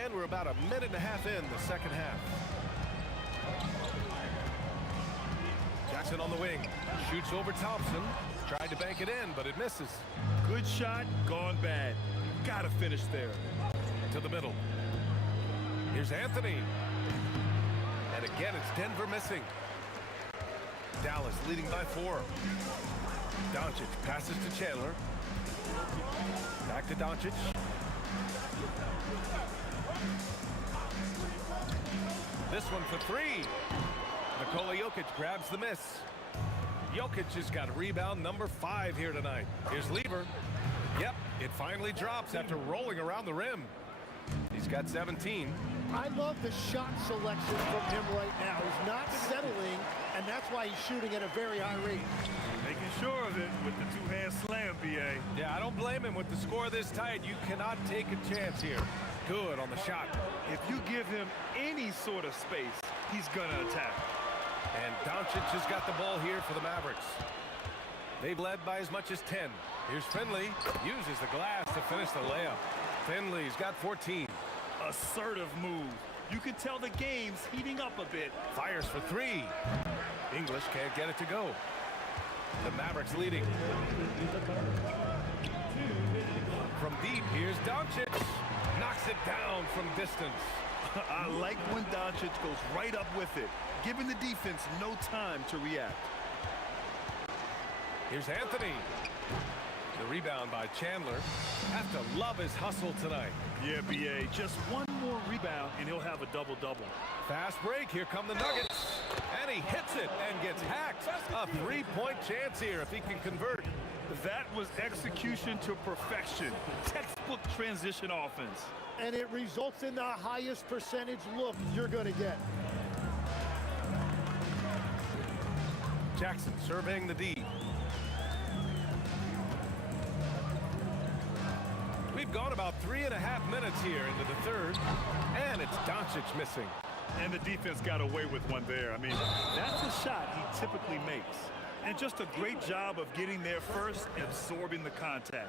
And we're about a minute and a half in the second half. Jackson on the wing. Shoots over Thompson. Tried to bank it in, but it misses. Good shot, gone bad. Gotta finish there. To the middle. Here's Anthony. And again, it's Denver missing. Dallas leading by 4. Doncic passes to Chandler. Back to Doncic. This one for three. Nikola Jokic grabs the miss. Jokic has got rebound number 5 here tonight. Here's Lever. Yep, it finally drops after rolling around the rim. He's got 17. I love the shot selection from him right now. He's not settling, and that's why he's shooting at a very high rate. Making sure of it with the two-hand slam, B.A. Yeah, I don't blame him. With the score this tight, you cannot take a chance here. Good on the shot. If you give him any sort of space, he's gonna attack. And Doncic has got the ball here for the Mavericks. They've led by as much as 10. Here's Finley. Uses the glass to finish the layup. Finley's got 14. Assertive move. You can tell the game's heating up a bit. Fires for 3. English can't get it to go. The Mavericks leading. From deep, here's Doncic. Knocks it down from distance. I like when Doncic goes right up with it, giving the defense no time to react. Here's Anthony. The rebound by Chandler. Have to love his hustle tonight. Yeah, B.A., just one more rebound and he'll have a double-double. Fast break. Here come the Nuggets. And he hits it and gets hacked. A 3-point chance here if he can convert. That was execution to perfection. Textbook transition offense. And it results in the highest percentage look you're going to get. Jackson surveying the D. We've gone about 3.5 minutes here into the third, and it's Doncic missing. And the defense got away with one there. I mean, that's a shot he typically makes. And just a great job of getting there first, absorbing the contact.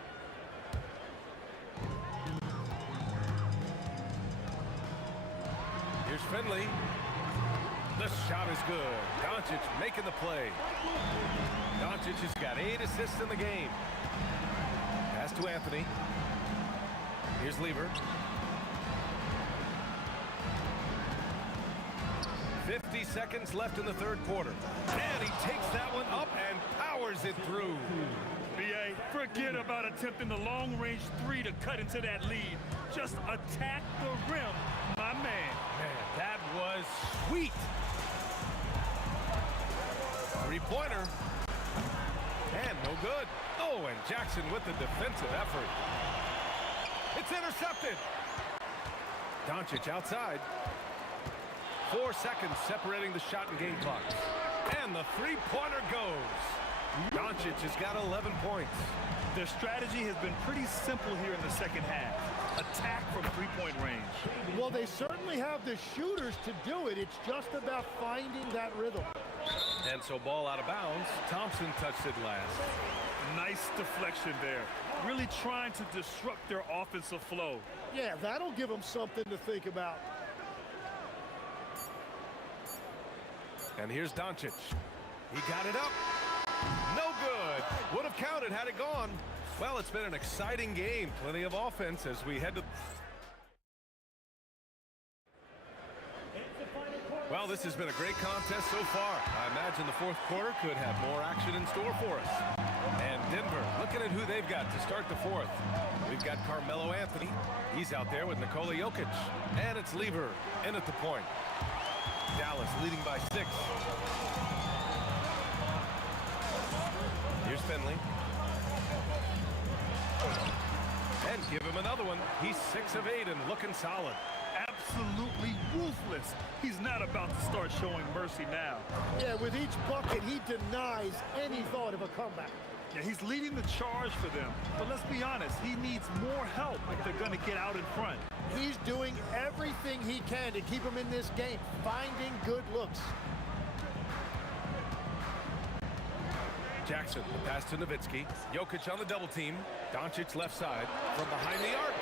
Here's Finley. The shot is good. Doncic making the play. Doncic has got 8 assists in the game. Pass to Anthony. Here's Lever. 50 seconds left in the third quarter. And he takes that one up and powers it through. B.A., forget about attempting the long-range 3 to cut into that lead. Just attack the rim, my man. Man, that was sweet. Three-pointer. And no good. Oh, and Jackson with the defensive effort. It's intercepted. Doncic outside. 4 seconds separating the shot and game clocks. And the three-pointer goes. Doncic has got 11 points. Their strategy has been pretty simple here in the second half. Attack from three-point range. Well, they certainly have the shooters to do it. It's just about finding that rhythm. And so ball out of bounds. Thompson touched it last. Nice deflection there. Really trying to disrupt their offensive flow. Yeah, that'll give them something to think about. And here's Doncic. He got it up. No good. Would have counted had it gone. Well, it's been an exciting game. Plenty of offense as we head to... Well, this has been a great contest so far. I imagine the fourth quarter could have more action in store for us. And Denver, looking at who they've got to start the fourth. We've got Carmelo Anthony. He's out there with Nikola Jokic. And it's Lever in at the point. Dallas leading by 6. Here's Finley. And give him another one. He's 6 of 8 and looking solid. Absolutely ruthless. He's not about to start showing mercy now. Yeah, with each bucket, he denies any thought of a comeback. Yeah, he's leading the charge for them. But let's be honest, he needs more help if they're going to get out in front. He's doing everything he can to keep him in this game, finding good looks. Jackson, the pass to Nowitzki. Jokic on the double team. Doncic left side from behind the arc.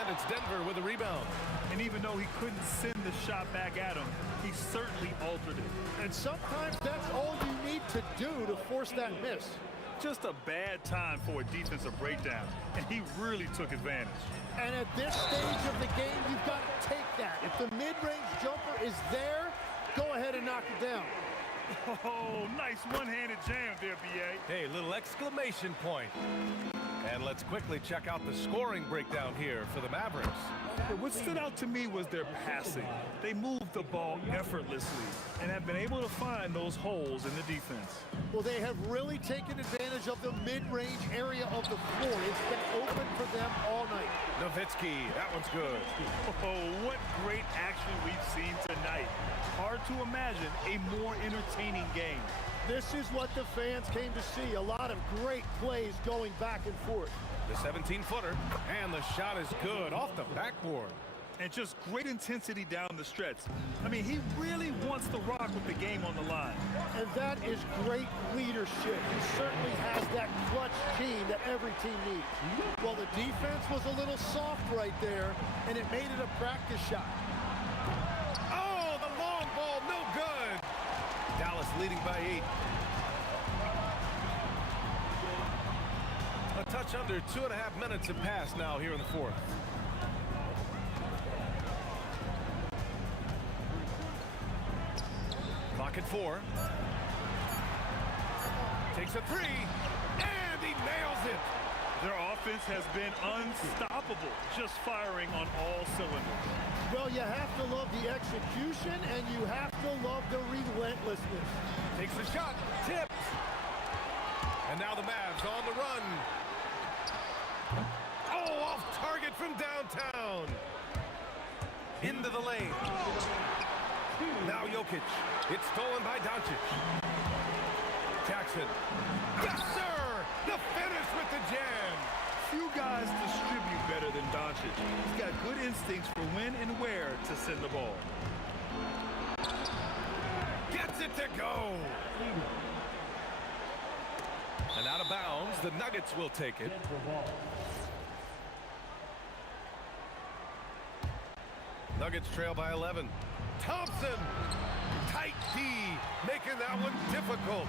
And it's Denver with a rebound. And even though he couldn't send the shot back at him, he certainly altered it. And sometimes that's all you need to do to force that miss. Just a bad time for a defensive breakdown, and he really took advantage. And at this stage of the game, you've got to take that. If the mid-range jumper is there, go ahead and knock it down. Oh, nice one-handed jam there, B.A. Hey, little exclamation point. And let's quickly check out the scoring breakdown here for the Mavericks. What stood out to me was their passing. They moved the ball effortlessly and have been able to find those holes in the defense. Well, they have really taken advantage of the mid-range area of the floor. It's been open for them all night. Nowitzki, that one's good. Oh, what great action we've seen tonight. Hard to imagine a more entertaining game. This is what the fans came to see. A lot of great plays going back and forth. The 17-footer, and the shot is good off the backboard. And just great intensity down the stretch. I mean, he really wants to rock with the game on the line. And that is great leadership. He certainly has that clutch team that every team needs. Well, the defense was a little soft right there, and it made it a practice shot. Oh, the long ball, no good. Dallas leading by 8. A touch under 2.5 minutes have passed now here in the fourth. Clock at 4. Takes a 3, and he nails it. Their offense has been unstoppable, just firing on all cylinders. Well, you have to love the execution, and you have to love the relentlessness. Takes the shot, tipped. And now the Mavs on the run. Oh, off target from downtown. Into the lane. Now Jokic. It's stolen by Doncic. Jackson. Yes, sir! The finish with the jam. Few guys distribute better than Doncic. He's got good instincts for when and where to send the ball. Gets it to go. And out of bounds, the Nuggets will take it. Nuggets trail by 11. Thompson, tight D, making that one difficult.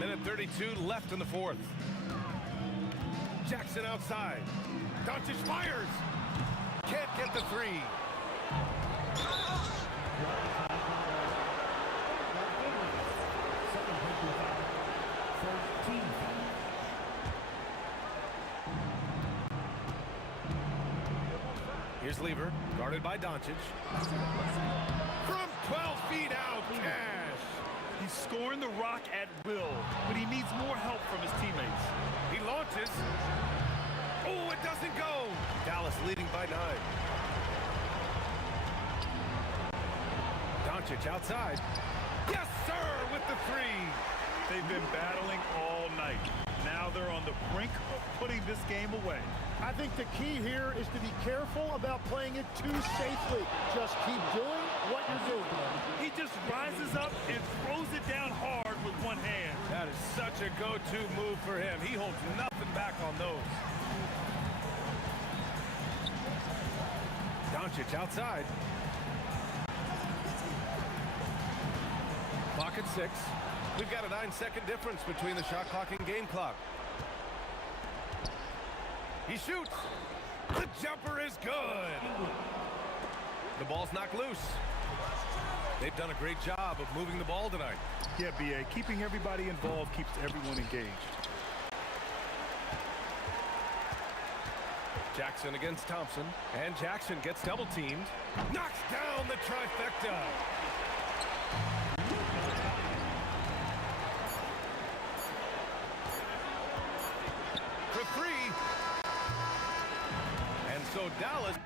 Minute 32 left in the fourth. Jackson outside. Doncic fires. Can't get the 3. Here's Lever, guarded by Doncic. From 12 feet out, Cash. He's scoring the rock at will, but he needs more help from his teammates. He launches. Oh, it doesn't go. Dallas leading by 9. Doncic outside. Yes, sir, with the 3. They've been battling all night. Now they're on the brink of putting this game away. I think the key here is to be careful about playing it too safely. Just keep doing what you're doing. He just rises up and throws it down hard with one hand. That is such a go-to move for him. He holds nothing back on those. Doncic outside. Clock at 6. We've got a 9-second difference between the shot clock and game clock. He shoots. The jumper is good. The ball's knocked loose. They've done a great job of moving the ball tonight. Yeah, B.A., keeping everybody involved keeps everyone engaged. Jackson against Thompson, and Jackson gets double-teamed. Knocks down the trifecta. For 3. And so Dallas...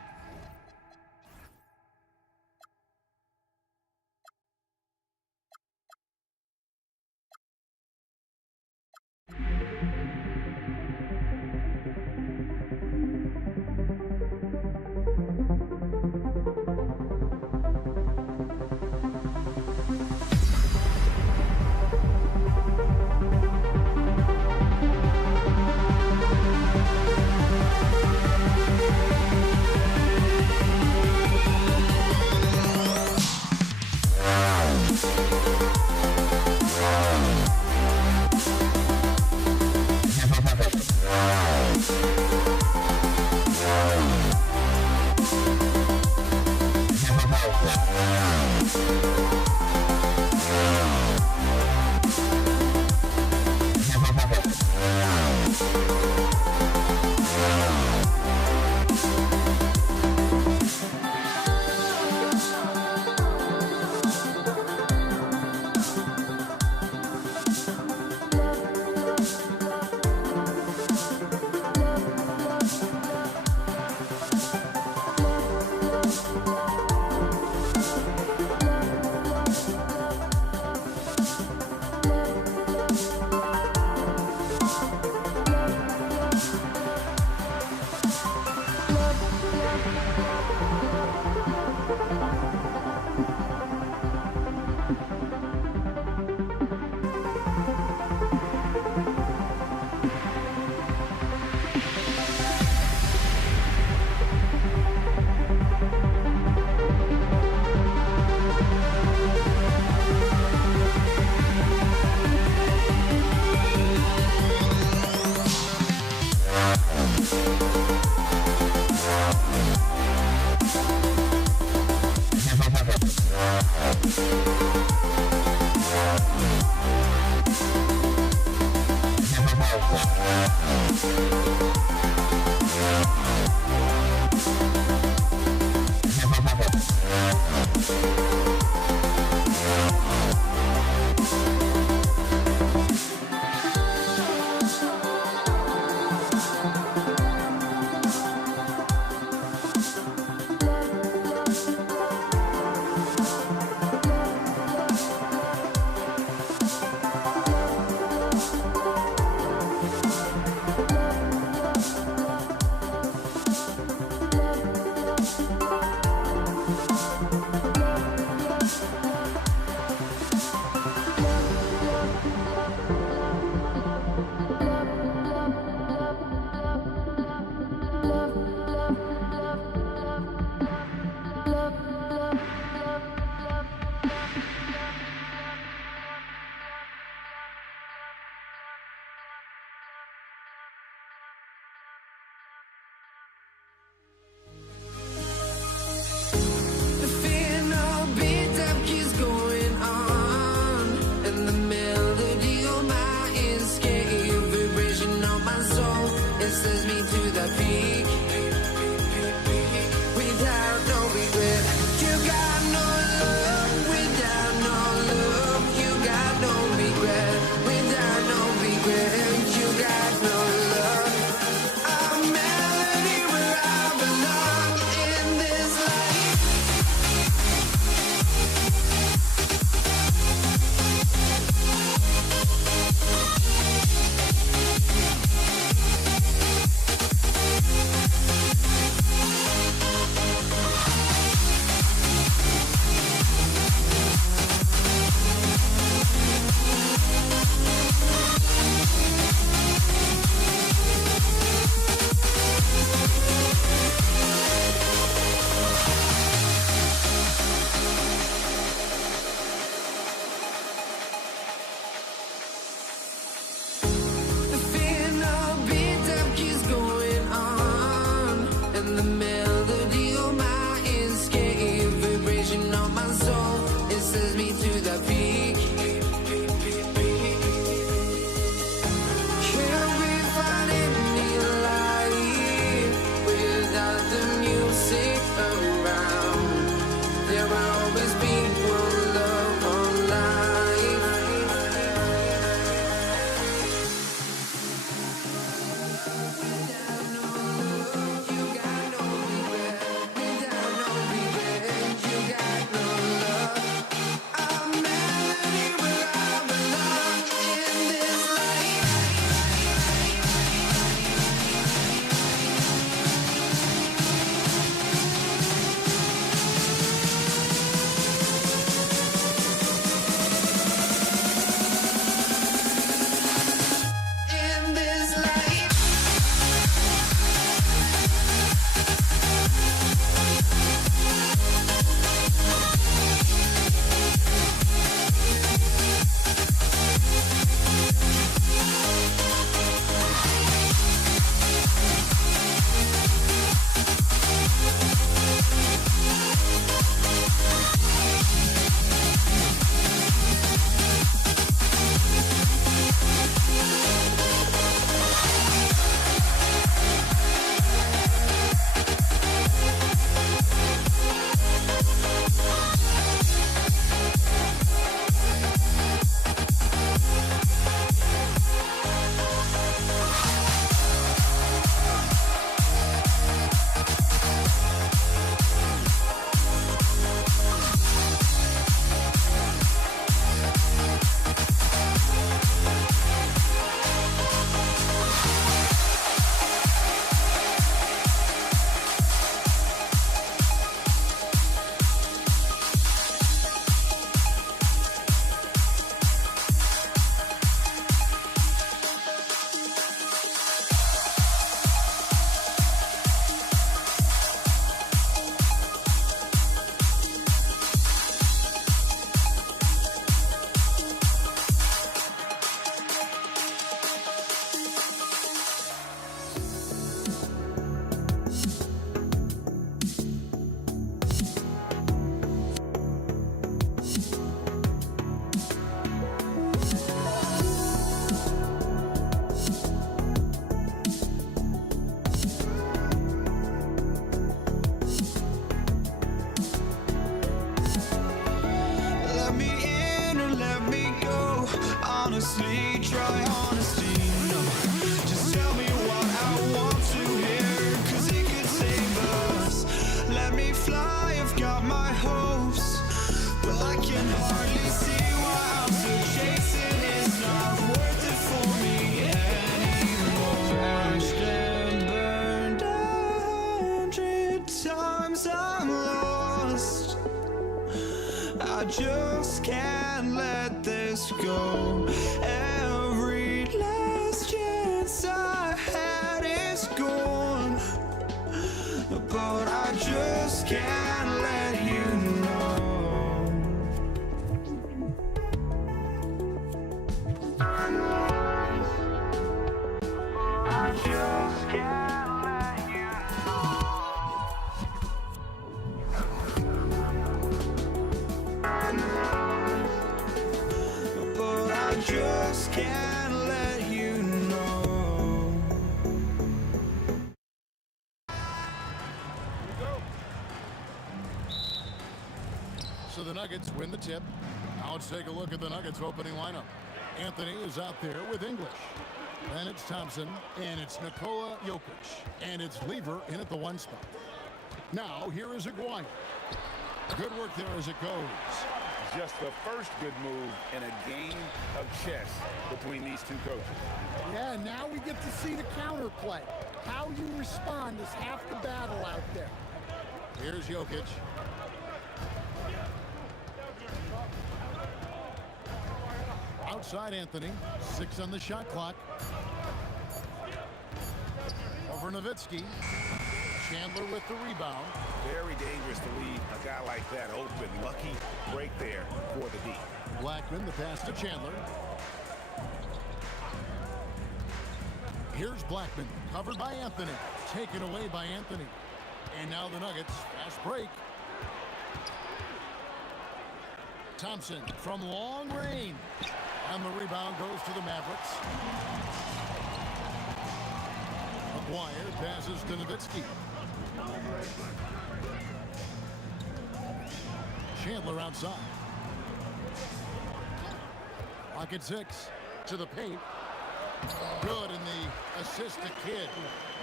the peak without no regret. You got no love without no love. You got no regret without no regret. You got no love. A melody where I belong in this life. The final beat up keeps going on, and the melody on my escape, vibration on my soul, it sends me to the peak. Can't we find any light without the music around? There will always be one love on life. You got no regret, without no regret. You got no love. A melody where I belong in this life. In this life. Let me in or let me go. Honestly, try honesty. No, just tell me what I want to hear, 'cause it could save us. Let me fly, I've got my hopes, but I can hardly see why I'm still chasing. It's not worth it for me anymore. Crashed and burned 100 times, I'm lost. I just can't let this go. Every last chance I had is gone, but I just can't let you know. I just can't let you know. But I just can't the Nuggets win the tip. Now let's take a look at the Nuggets opening lineup. Anthony is out there with English. Then it's Thompson, and it's Nikola Jokic, and it's Lever in at the 1 spot. Now here is Aguirre. Good work there as it goes. Just the first good move in a game of chess between these two coaches. Yeah, now we get to see the counterplay. How you respond is half the battle out there. Here's Jokic. Outside Anthony. 6 on the shot clock. Over Nowitzki. Chandler with the rebound. Very dangerous to leave a guy like that open. Lucky break there for the D. Blackman, the pass to Chandler. Here's Blackman, covered by Anthony. Taken away by Anthony. And now the Nuggets, fast break. Thompson from long range. And the rebound goes to the Mavericks. McGuire passes to Nowitzki. Chandler outside. Lock at 6 to the paint. Good, and the assist to Kidd.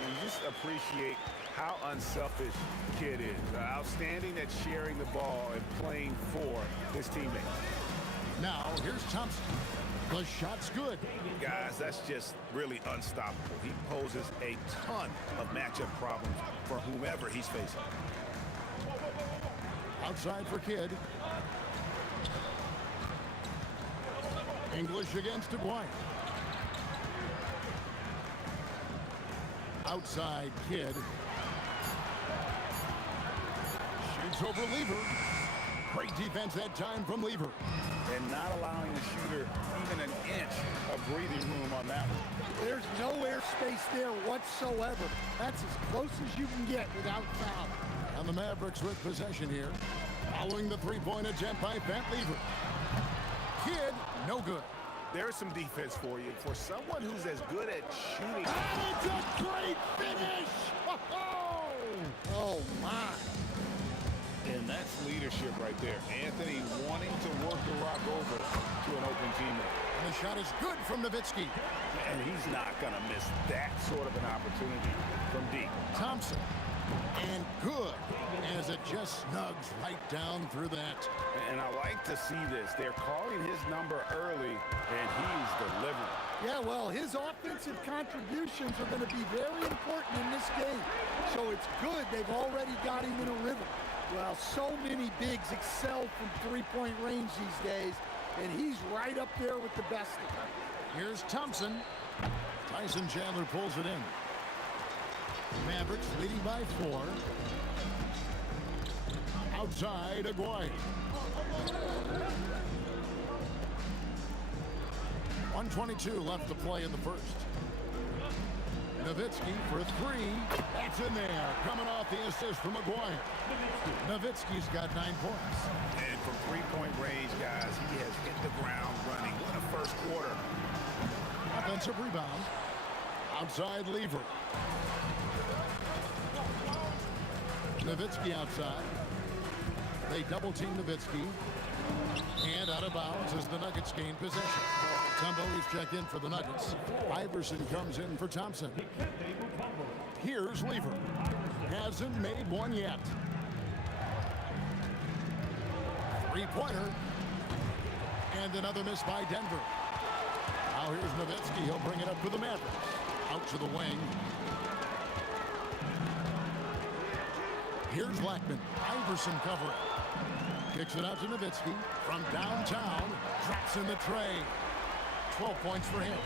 You just appreciate how unselfish Kidd is. Outstanding at sharing the ball and playing for his teammates. Now, here's Thompson. The shot's good. Guys, that's just really unstoppable. He poses a ton of matchup problems for whomever he's facing. Outside for Kidd. English against Aguirre. Outside Kidd. Shoots over Lever. Great defense that time from Lever. And not allowing the shooter even an inch of breathing room on that one. There's no airspace there whatsoever. That's as close as you can get without foul. And the Mavericks with possession here. Following the three-point attempt by Pat Lever. Kidd, no good. There's some defense for you. For someone who's as good at shooting. And it's a great finish! Oh, my. And that's leadership right there. Anthony wanting to work the rock over to an open teammate. And the shot is good from Nowitzki. And he's not going to miss that sort of an opportunity from deep. Thompson. And good. As it just snugs right down through the net. And I like to see this. They're calling his number early, and he's delivering. Yeah, well, his offensive contributions are going to be very important in this game. So it's good they've already got him in a rhythm. Well, so many bigs excel from three-point range these days, and he's right up there with the best of them. Here's Thompson. Tyson Chandler pulls it in. Mavericks leading by 4. Outside Aguirre. 1:22 left to play in the first. Nowitzki for 3. That's in there. Coming off the assist from Aguirre. Nowitzki's got 9 points. And from three-point range, guys, he has hit the ground running. What a first quarter. Offensive rebound. Outside Lever. Nowitzki outside. They double-team Nowitzki. And out of bounds as the Nuggets gain possession. Somebody's checked in for the Nuggets. Iverson comes in for Thompson. Here's Lever. Hasn't made one yet. Three-pointer. And another miss by Denver. Now here's Nowitzki. He'll bring it up for the Mavericks. Out to the wing. Here's Blackman. Iverson covering. Kicks it out to Nowitzki. From downtown. Drops in the tray. 12 points for him.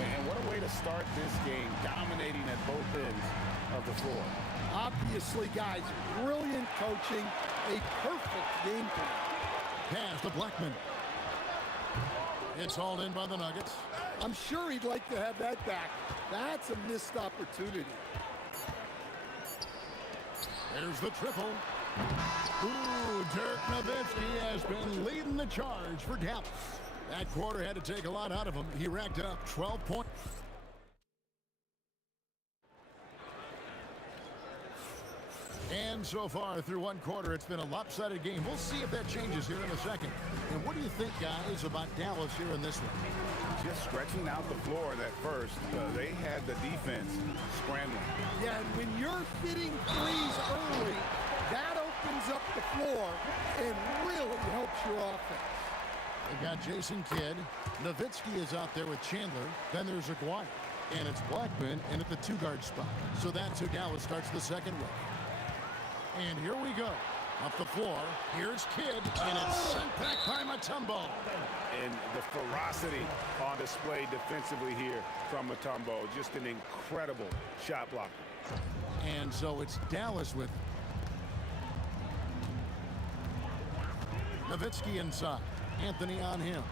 And what a way to start this game, dominating at both ends of the floor. Obviously, guys, brilliant coaching, a perfect game plan. Pass to Blackman. It's hauled in by the Nuggets. I'm sure he'd like to have that back. That's a missed opportunity. There's the triple. Ooh, Dirk Nowitzki has been leading the charge for Dallas. That quarter had to take a lot out of him. He racked up 12 points. And so far through one quarter, it's been a lopsided game. We'll see if that changes here in a second. And what do you think, guys, about Dallas here in this one? Just stretching out the floor at first. They had the defense scrambling. Yeah, and when you're hitting threes early, that opens up the floor and really helps your offense. They've got Jason Kidd. Nowitzki is out there with Chandler. Then there's Aguirre. And it's Blackman in at the two-guard spot. So that's who Dallas starts the second with. And here we go. Up the floor. Here's Kidd. And it's sent back by Mutombo. And the ferocity on display defensively here from Mutombo. Just an incredible shot blocker. And so it's Dallas with Nowitzki inside. Anthony on him.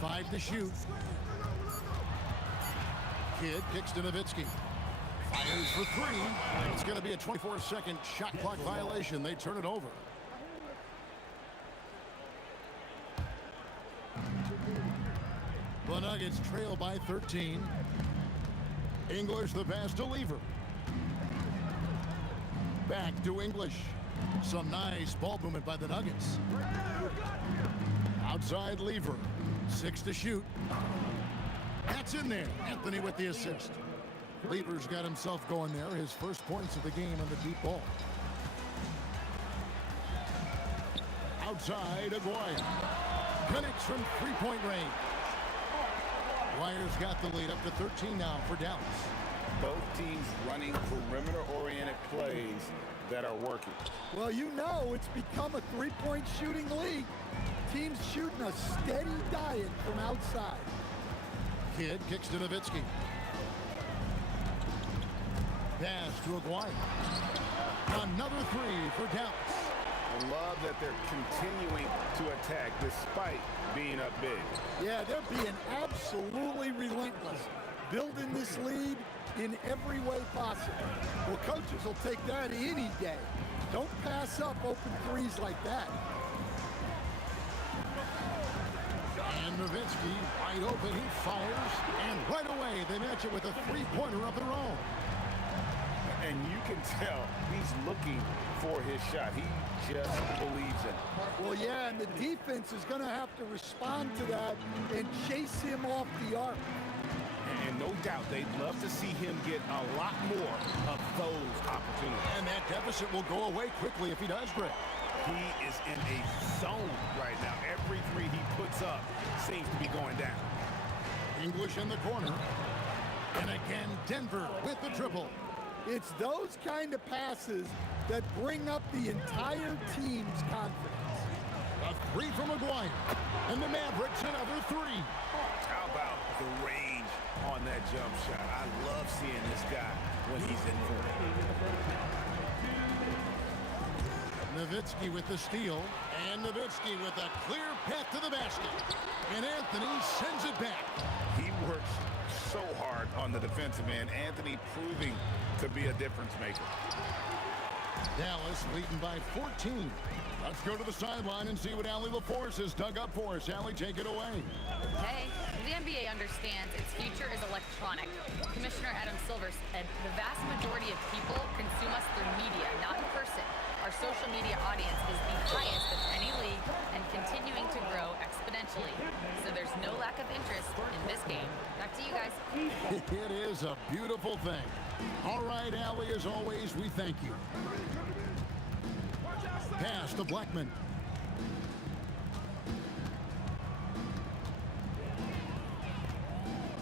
5 to shoot. Kidd kicks to Nowitzki. Fires for 3. It's going to be a 24-second shot clock violation. They turn it over. The Nuggets trail by 13. English the pass to Lever. Back to English. Some nice ball movement by the Nuggets. Outside Lever. 6 to shoot. That's in there. Anthony with the assist. Lever's got himself going there. His first points of the game on the deep ball. Outside Aguirre. Connects from three-point range. Aguirre's got the lead up to 13 now for Dallas. Both teams running perimeter-oriented plays that are working. Well, you know it's become a three-point shooting league. Teams shooting a steady diet from outside. Kidd kicks to Nowitzki. Pass to Aguirre. Another 3 for Dallas. I love that they're continuing to attack despite being up big. Yeah, they're being absolutely relentless. Building this lead in every way possible. Well, coaches will take that any day. Don't pass up open threes like that. And Nowitzki wide open, he fires, and right away they match it with a three-pointer of their own. And you can tell he's looking for his shot. He just believes in it. Well, yeah, and the defense is going to have to respond to that and chase him off the arc. And no doubt they'd love to see him get a lot more of those opportunities. And that deficit will go away quickly if he does, Greg. He is in a zone right now. Every 3 he puts up seems to be going down. English in the corner. And again, Denver with the triple. It's those kind of passes that bring up the entire team's confidence. A 3 from Aguirre. And the Mavericks another 3. How about the range on that jump shot? I love seeing this guy when he's in form. Nowitzki with the steal. And Nowitzki with a clear path to the basket. And Anthony sends it back. He works so hard on the defensive end. Anthony proving to be a difference maker. Dallas leading by 14. Let's go to the sideline and see what Allie LaForce has dug up for us. Allie, take it away. Okay, the NBA understands its future is electronic. Commissioner Adam Silver said the vast majority of people consume us through media, not in person. Our social media audience is the highest of any league and continuing to grow exponentially. So there's no lack of interest in this game. Back to you guys. It is a beautiful thing. All right, Allie, as always, we thank you. Pass to Blackman.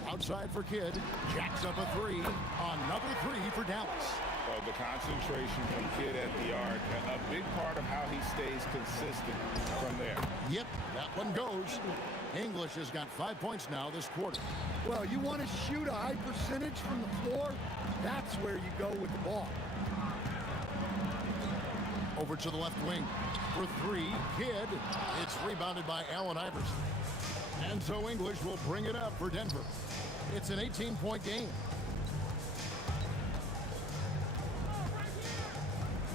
Outside for Kidd. Jacks up a 3. Another 3 for Dallas. Well, the concentration from Kidd at the arc, a big part of how he stays consistent from there. Yep, that one goes. English has got 5 points now this quarter. Well, you want to shoot a high percentage from the floor? That's where you go with the ball. Over to the left wing for 3. Kidd. It's rebounded by Allen Iverson. And so English will bring it up for Denver. It's an 18-point game.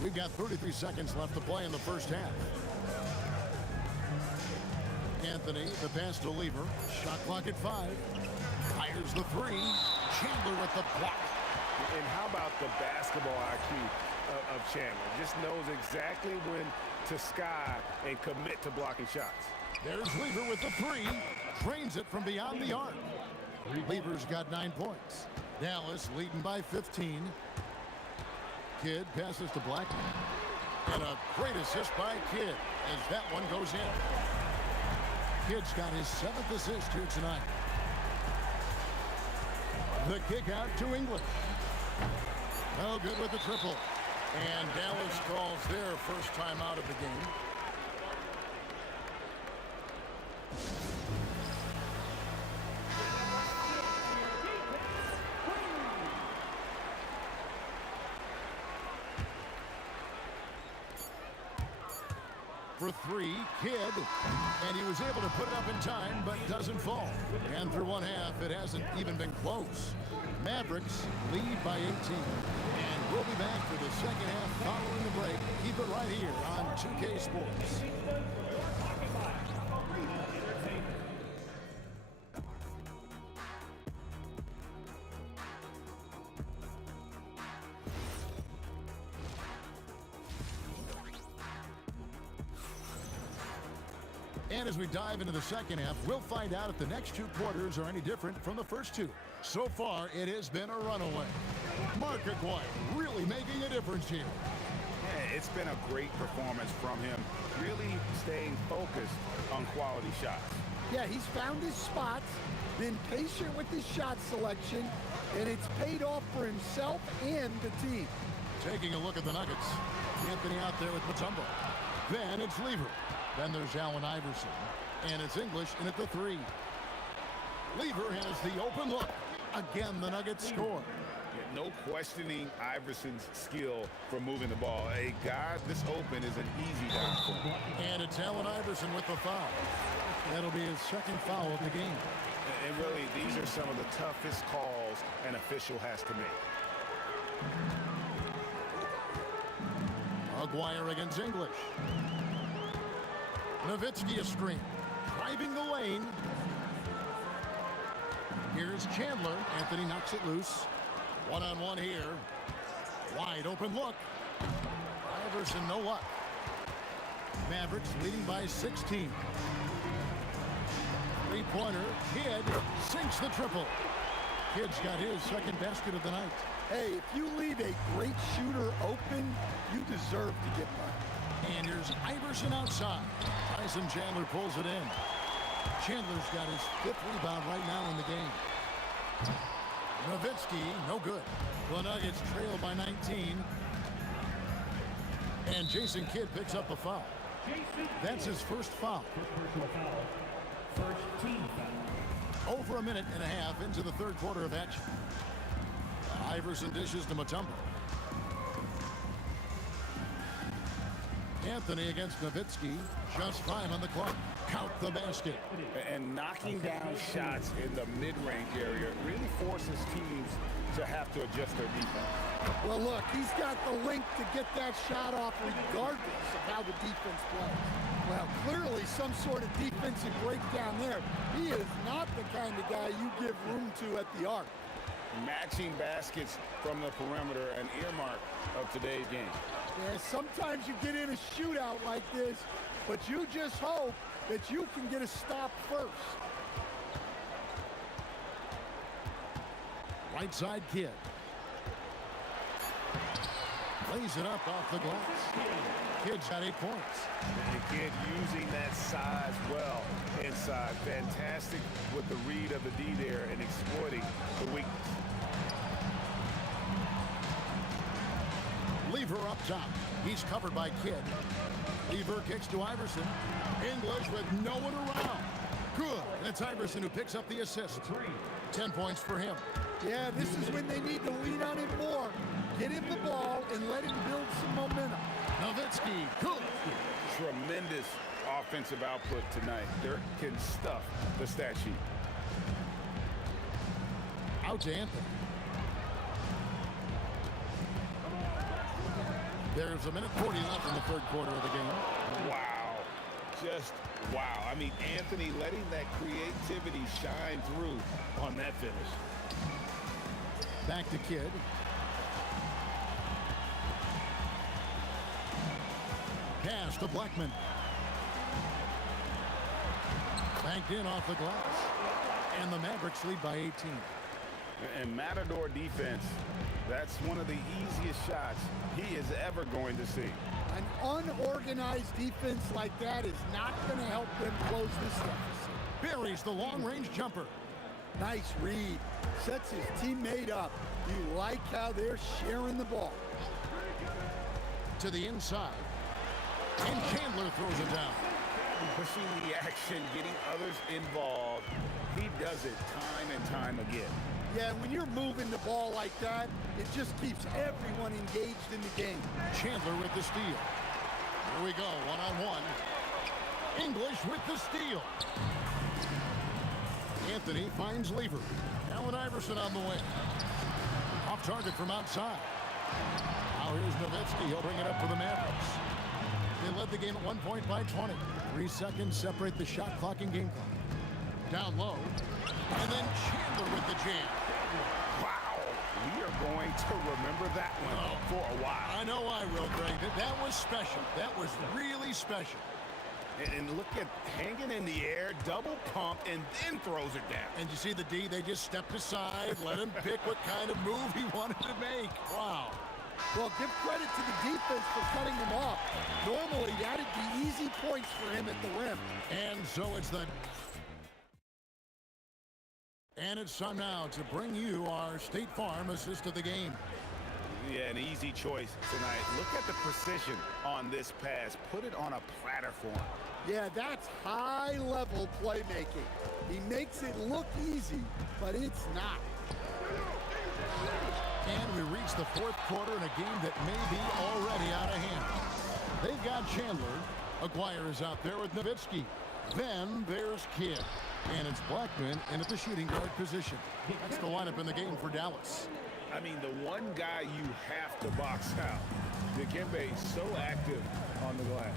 We've got 33 seconds left to play in the first half. Anthony, the pass to Lever. Shot clock at 5. Fires the 3. Chandler with the block. And how about the basketball IQ of Chandler? Just knows exactly when to sky and commit to blocking shots. There's Lever with the three. Drains it from beyond the arc. Lever's got 9 points. Dallas leading by 15. Kidd passes to Blackman. And a great assist by Kidd as that one goes in. Kidd's got his 7th assist here tonight. The kick out to England. No good with the triple. And Dallas calls their first time out of the game. For three, Kidd, and he was able to put it up in time, but doesn't fall. And through one half, it hasn't even been close. Mavericks lead by 18. And we'll be back for the second half following the break. Keep it right here on 2K Sports. And as we dive into the second half, we'll find out if the next 2 quarters are any different from the first 2. So far, it has been a runaway. Mark Aguirre really making a difference here. Yeah, it's been a great performance from him, really staying focused on quality shots. Yeah, he's found his spots, been patient with his shot selection, and it's paid off for himself and the team. Taking a look at the Nuggets. Anthony out there with Mutombo. Then it's Lever. Then there's Allen Iverson. And it's English in at the 3. Lever has the open look. Again, the Nuggets score. Yeah, no questioning Iverson's skill for moving the ball. A guy this open is an easy down for him. And it's Allen Iverson with the foul. That'll be his 2nd foul of the game. And really, these are some of the toughest calls an official has to make. Aguirre against English. Nowitzki a screen. Driving the lane. Here's Chandler. Anthony knocks it loose. One-on-one here. Wide open look. Iverson, no luck. Mavericks leading by 16. Three-pointer. Kidd sinks the triple. Kidd's got his 2nd basket of the night. Hey, if you leave a great shooter open, you deserve to get by. And here's Iverson outside. Tyson Chandler pulls it in. Chandler's got his 5th rebound right now in the game. Nowitzki, no good. The Nuggets trail by 19. And Jason Kidd picks up a foul. That's his 1st foul. First team foul. Over a minute and a half into the 3rd quarter of action. Iverson dishes to Mutombo. Anthony against Nowitzki. Just 5 on the clock. Count the basket. And knocking down shots in the mid-range area really forces teams to have to adjust their defense. Well, look, he's got the length to get that shot off regardless of how the defense plays. Well, clearly some sort of defensive breakdown there. He is not the kind of guy you give room to at the arc. Matching baskets from the perimeter, an earmark of today's game. Yeah, sometimes you get in a shootout like this, but you just hope that you can get a stop first. Right side Kidd. Lays it up off the glass. Kidd's got 8 points. And Kidd using that size well inside. Fantastic with the read of the D there and exploiting the weakness. Lever up top. He's covered by Kidd. Lever kicks to Iverson. English with no one around. Good. And it's Iverson who picks up the assist. 10 points for him. Yeah, this is when they need to lean on him more. Get him the ball and let him build some momentum. Nowitzki, good. Tremendous offensive output tonight. Dirk can stuff the stat sheet. Out to Anthony. There's a minute 40 left in the 3rd quarter of the game. Wow. Just wow. I mean, Anthony letting that creativity shine through on that finish. Back to Kidd. Pass to Blackman. Banked in off the glass. And the Mavericks lead by 18. And Matador defense, that's one of the easiest shots he is ever going to see. An unorganized defense like that is not going to help them close this deficit. Buries the long-range jumper. Nice read. Sets his teammate up. You like how they're sharing the ball. To the inside. And Chandler throws it down. Pushing the action, getting others involved. He does it time and time again. Yeah, when you're moving the ball like that, it just keeps everyone engaged in the game. Chandler with the steal. Here we go, one-on-one. English with the steal. Anthony finds Lever. Allen Iverson on the way. Off target from outside. Now here's Nowitzki. He'll bring it up for the Mavericks. They led the game at 1 point by 20. 3 seconds separate the shot clock and game clock. Down low. And then Chandler with the jam. Wow, we are going to remember that one for a while. I know I will, Greg. That was special. That was really special. And look at hanging in the air, double pump, and then throws it down. And you see the D, they just stepped aside, let him pick what kind of move he wanted to make. Wow. Well, give credit to the defense for cutting him off. Normally, that'd be easy points for him at the rim. And so it's the... And it's time now to bring you our State Farm assist of the game. Yeah, an easy choice tonight. Look at the precision on this pass. Put it on a platter for him. Yeah, that's high-level playmaking. He makes it look easy, but it's not. And we reach the fourth quarter in a game that may be already out of hand. They've got Chandler. Aguirre is out there with Nowitzki. Then there's Kidd. And it's Blackman in at the shooting guard position. That's the lineup in the game for Dallas. I mean, the one guy you have to box out. Dikembe is so active on the glass.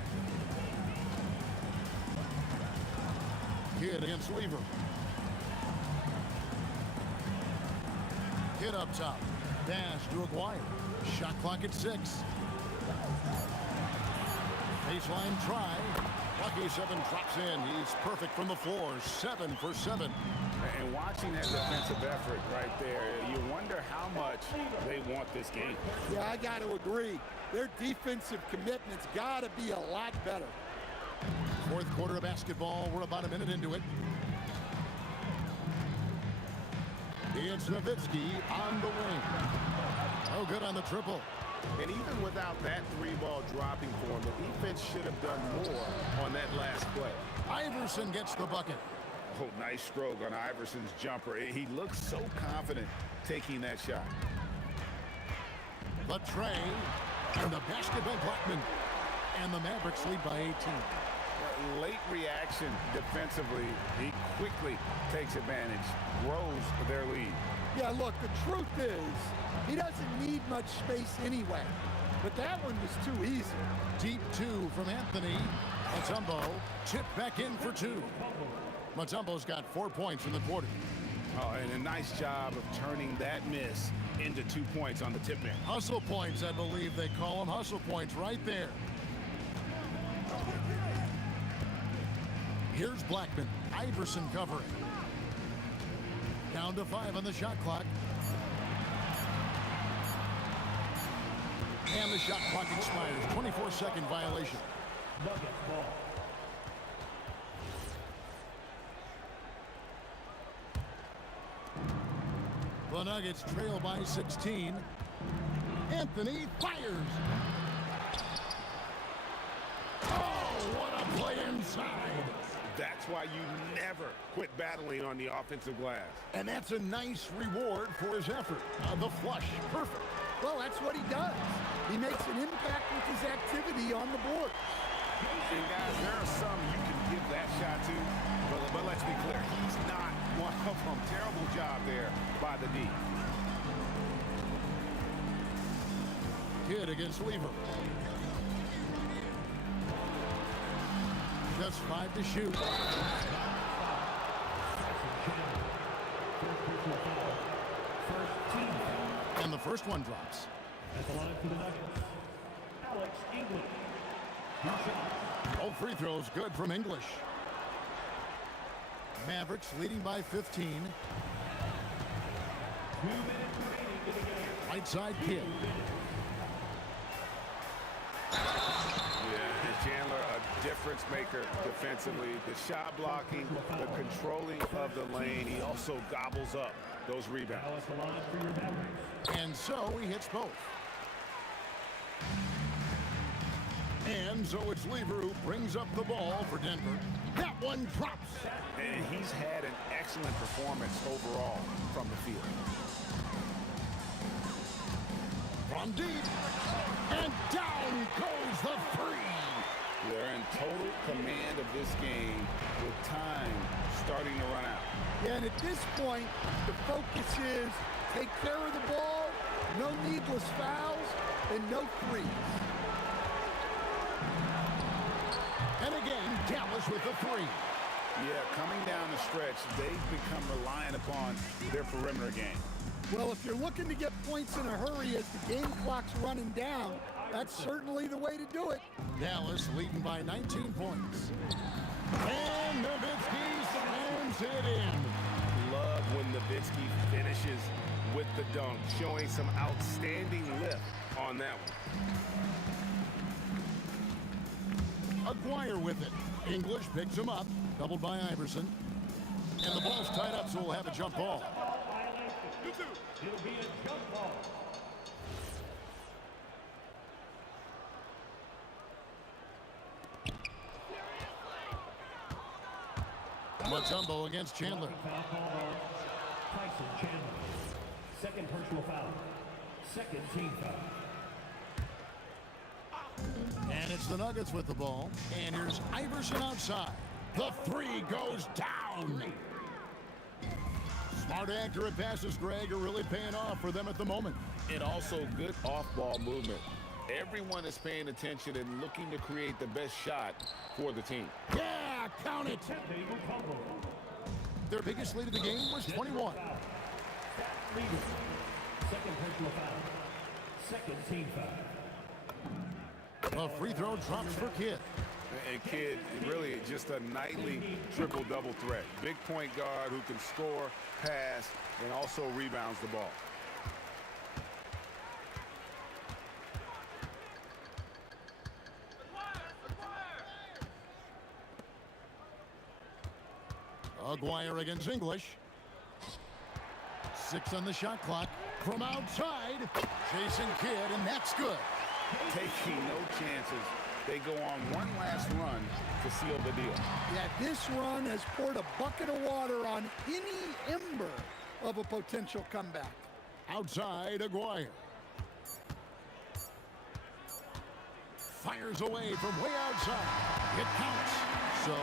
Kidd against Lever. Kidd up top. Dash to Aguirre. Shot clock at 6. Baseline try. Lucky 7 drops in. He's perfect from the floor. 7 for 7. And watching that defensive effort right there, you wonder how much they want this game. Yeah, I got to agree. Their defensive commitment's got to be a lot better. Fourth quarter of basketball. We're about a minute into it. It's Nowitzki on the wing. Oh, good on the triple. And even without that 3-ball dropping for him, the defense should have done more on that last play. Iverson gets the bucket. Oh, nice stroke on Iverson's jumper. He looks so confident taking that shot. The tray and the basket by Blackman. And the Mavericks lead by 18. Late reaction defensively. He quickly takes advantage, grows their lead. Yeah, look, the truth is, he doesn't need much space anyway. But that one was too easy. Deep 2 from Anthony. Mutombo tipped back in for 2. Mutombo's got 4 points in the quarter. Oh, and a nice job of turning that miss into 2 points on the tip man. Hustle points, I believe they call them. Hustle points right there. Here's Blackman. Iverson covering. Down to 5 on the shot clock. And the shot clock expires. 24-second violation. Nuggets ball. The Nuggets trail by 16. Anthony fires. Oh, what a play inside. That's why you never quit battling on the offensive glass. And that's a nice reward for his effort. The flush, perfect. Well, that's what he does. He makes an impact with his activity on the board. And guys, there are some you can give that shot to, but let's be clear, he's not one of them. Terrible job there by the D. Kidd against Lever. Just 5 to shoot. And the first one drops. At the line for the Nuggets, Alex English. Both free throws good from English. Mavericks leading by 15. 2 minutes remaining in the game. Right side Kidd. Yeah, Chandler, a difference maker defensively. The shot blocking, the controlling of the lane. He also gobbles up those rebounds. Now at the line for your Mavericks. And so he hits both. And so it's Lever who brings up the ball for Denver. That one drops. And he's had an excellent performance overall from the field. From deep. And down goes the three. They're in total command of this game with time starting to run out. Yeah, and at this point, the focus is take care of the ball, no needless fouls, and no threes. And again, Dallas with the three. Yeah, coming down the stretch, they've become reliant upon their perimeter game. Well, if you're looking to get points in a hurry as the game clock's running down, that's certainly the way to do it. Dallas leading by 19 points. And Nowitzki slams it in. Love when Nowitzki finishes with the dunk, showing some outstanding lift on that one. Aguirre with it. English picks him up, doubled by Iverson. And the ball's tied up, so we'll have a jump ball. It'll be a jump ball. Mutombo against Chandler. Foul call on Tyson Chandler. Second personal foul. Second team foul. And it's the Nuggets with the ball. And here's Iverson outside. The three goes down. Smart, accurate passes, Greg, are really paying off for them at the moment. And also good off-ball movement. Everyone is paying attention and looking to create the best shot for the team. Yeah, count it. Their biggest lead of the game was 21. Second personal foul. Second team foul. A free throw drops for Kidd. And Kidd, really just a nightly triple-double threat. Big point guard who can score, pass, and also rebounds the ball. Aguirre against English. 6 on the shot clock. From outside, Jason Kidd, and that's good. Taking no chances. They go on one last run to seal the deal. Yeah, this run has poured a bucket of water on any ember of a potential comeback. Outside, Aguirre. Fires away from way outside. It counts. So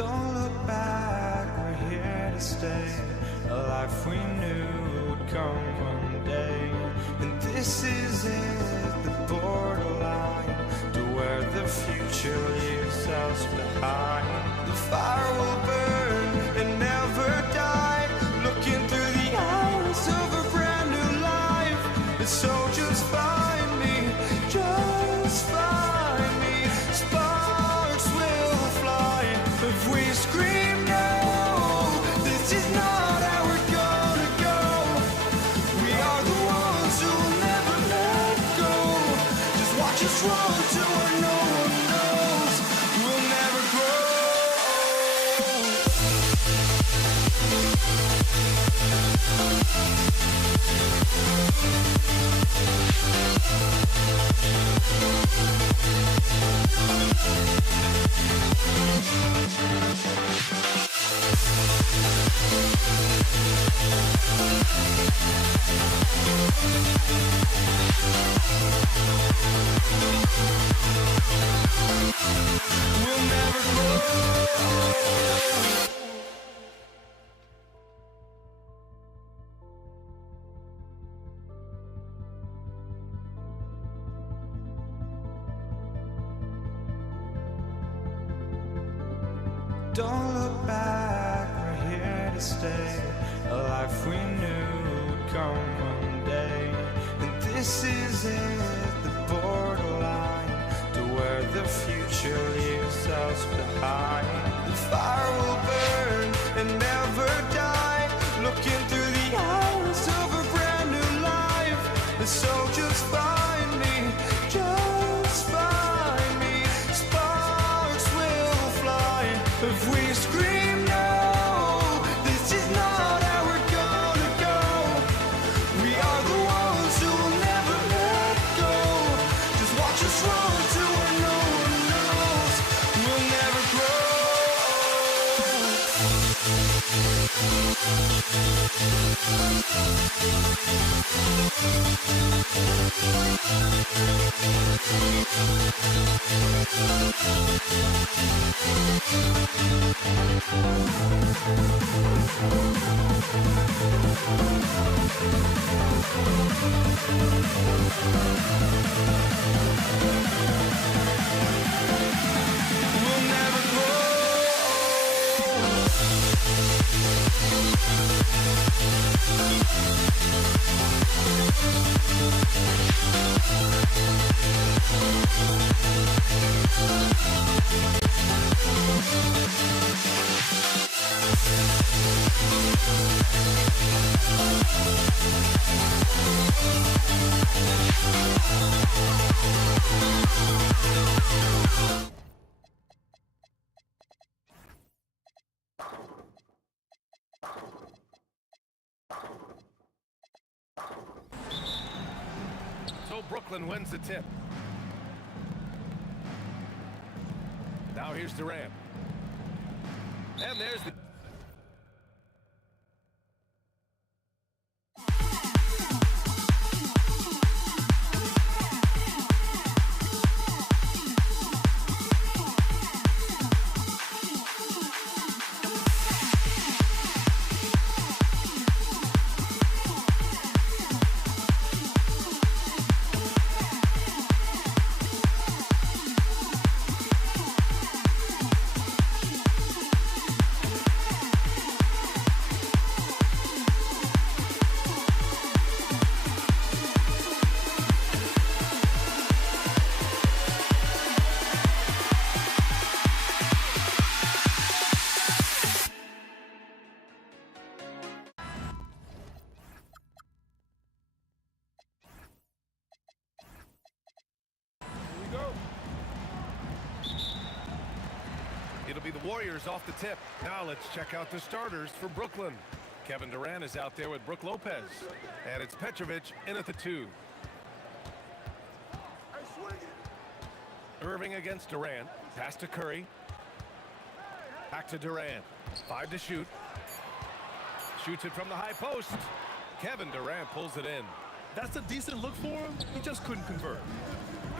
Don't look back, we're here to stay. A life we knew would come one day. And this is it, the borderline to where the future leaves us behind. The fire will burn and never die. Looking through the eyes of a brand new life. And so just find me, just find me. Sparks will fly if we scream no. This is not how we're gonna go. We are the ones who will never let go. Just watch us run to where no one knows. We'll never grow. We'll never grow. Don't look back, we're here to stay. A life we knew would come one day. And this is it, the borderline to where the future leaves us behind. The fire will burn and never die. Looking through the eyes of a brand new life. And so just find me, just find me. Sparks will fly if we scream no. This is not how we're gonna go. We are the ones who will never let go. Just watch us run to where no one knows. We'll never grow. We'll never grow. So Brooklyn wins the tip. Now here's Durant. And there's the... It'll be the Warriors off the tip. Now let's check out the starters for Brooklyn. Kevin Durant is out there with Brook Lopez. And it's Petrovic in at the 2. Irving against Durant. Pass to Curry. Back to Durant. 5 to shoot. Shoots it from the high post. Kevin Durant pulls it in. That's a decent look for him. He just couldn't convert.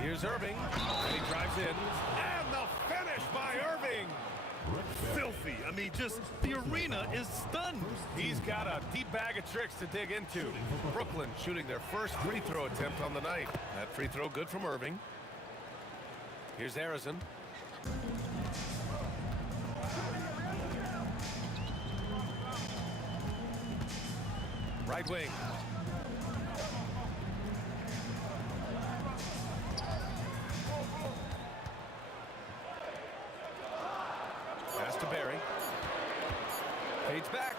Here's Irving. And he drives in. And the finish by Irving. Filthy coffee. I mean, just the arena is stunned. He's got a deep bag of tricks to dig into. Brooklyn shooting their first free throw attempt on the night. That free throw good from Irving. Here's Harrison. Right wing. Pass to Barry. Fades back.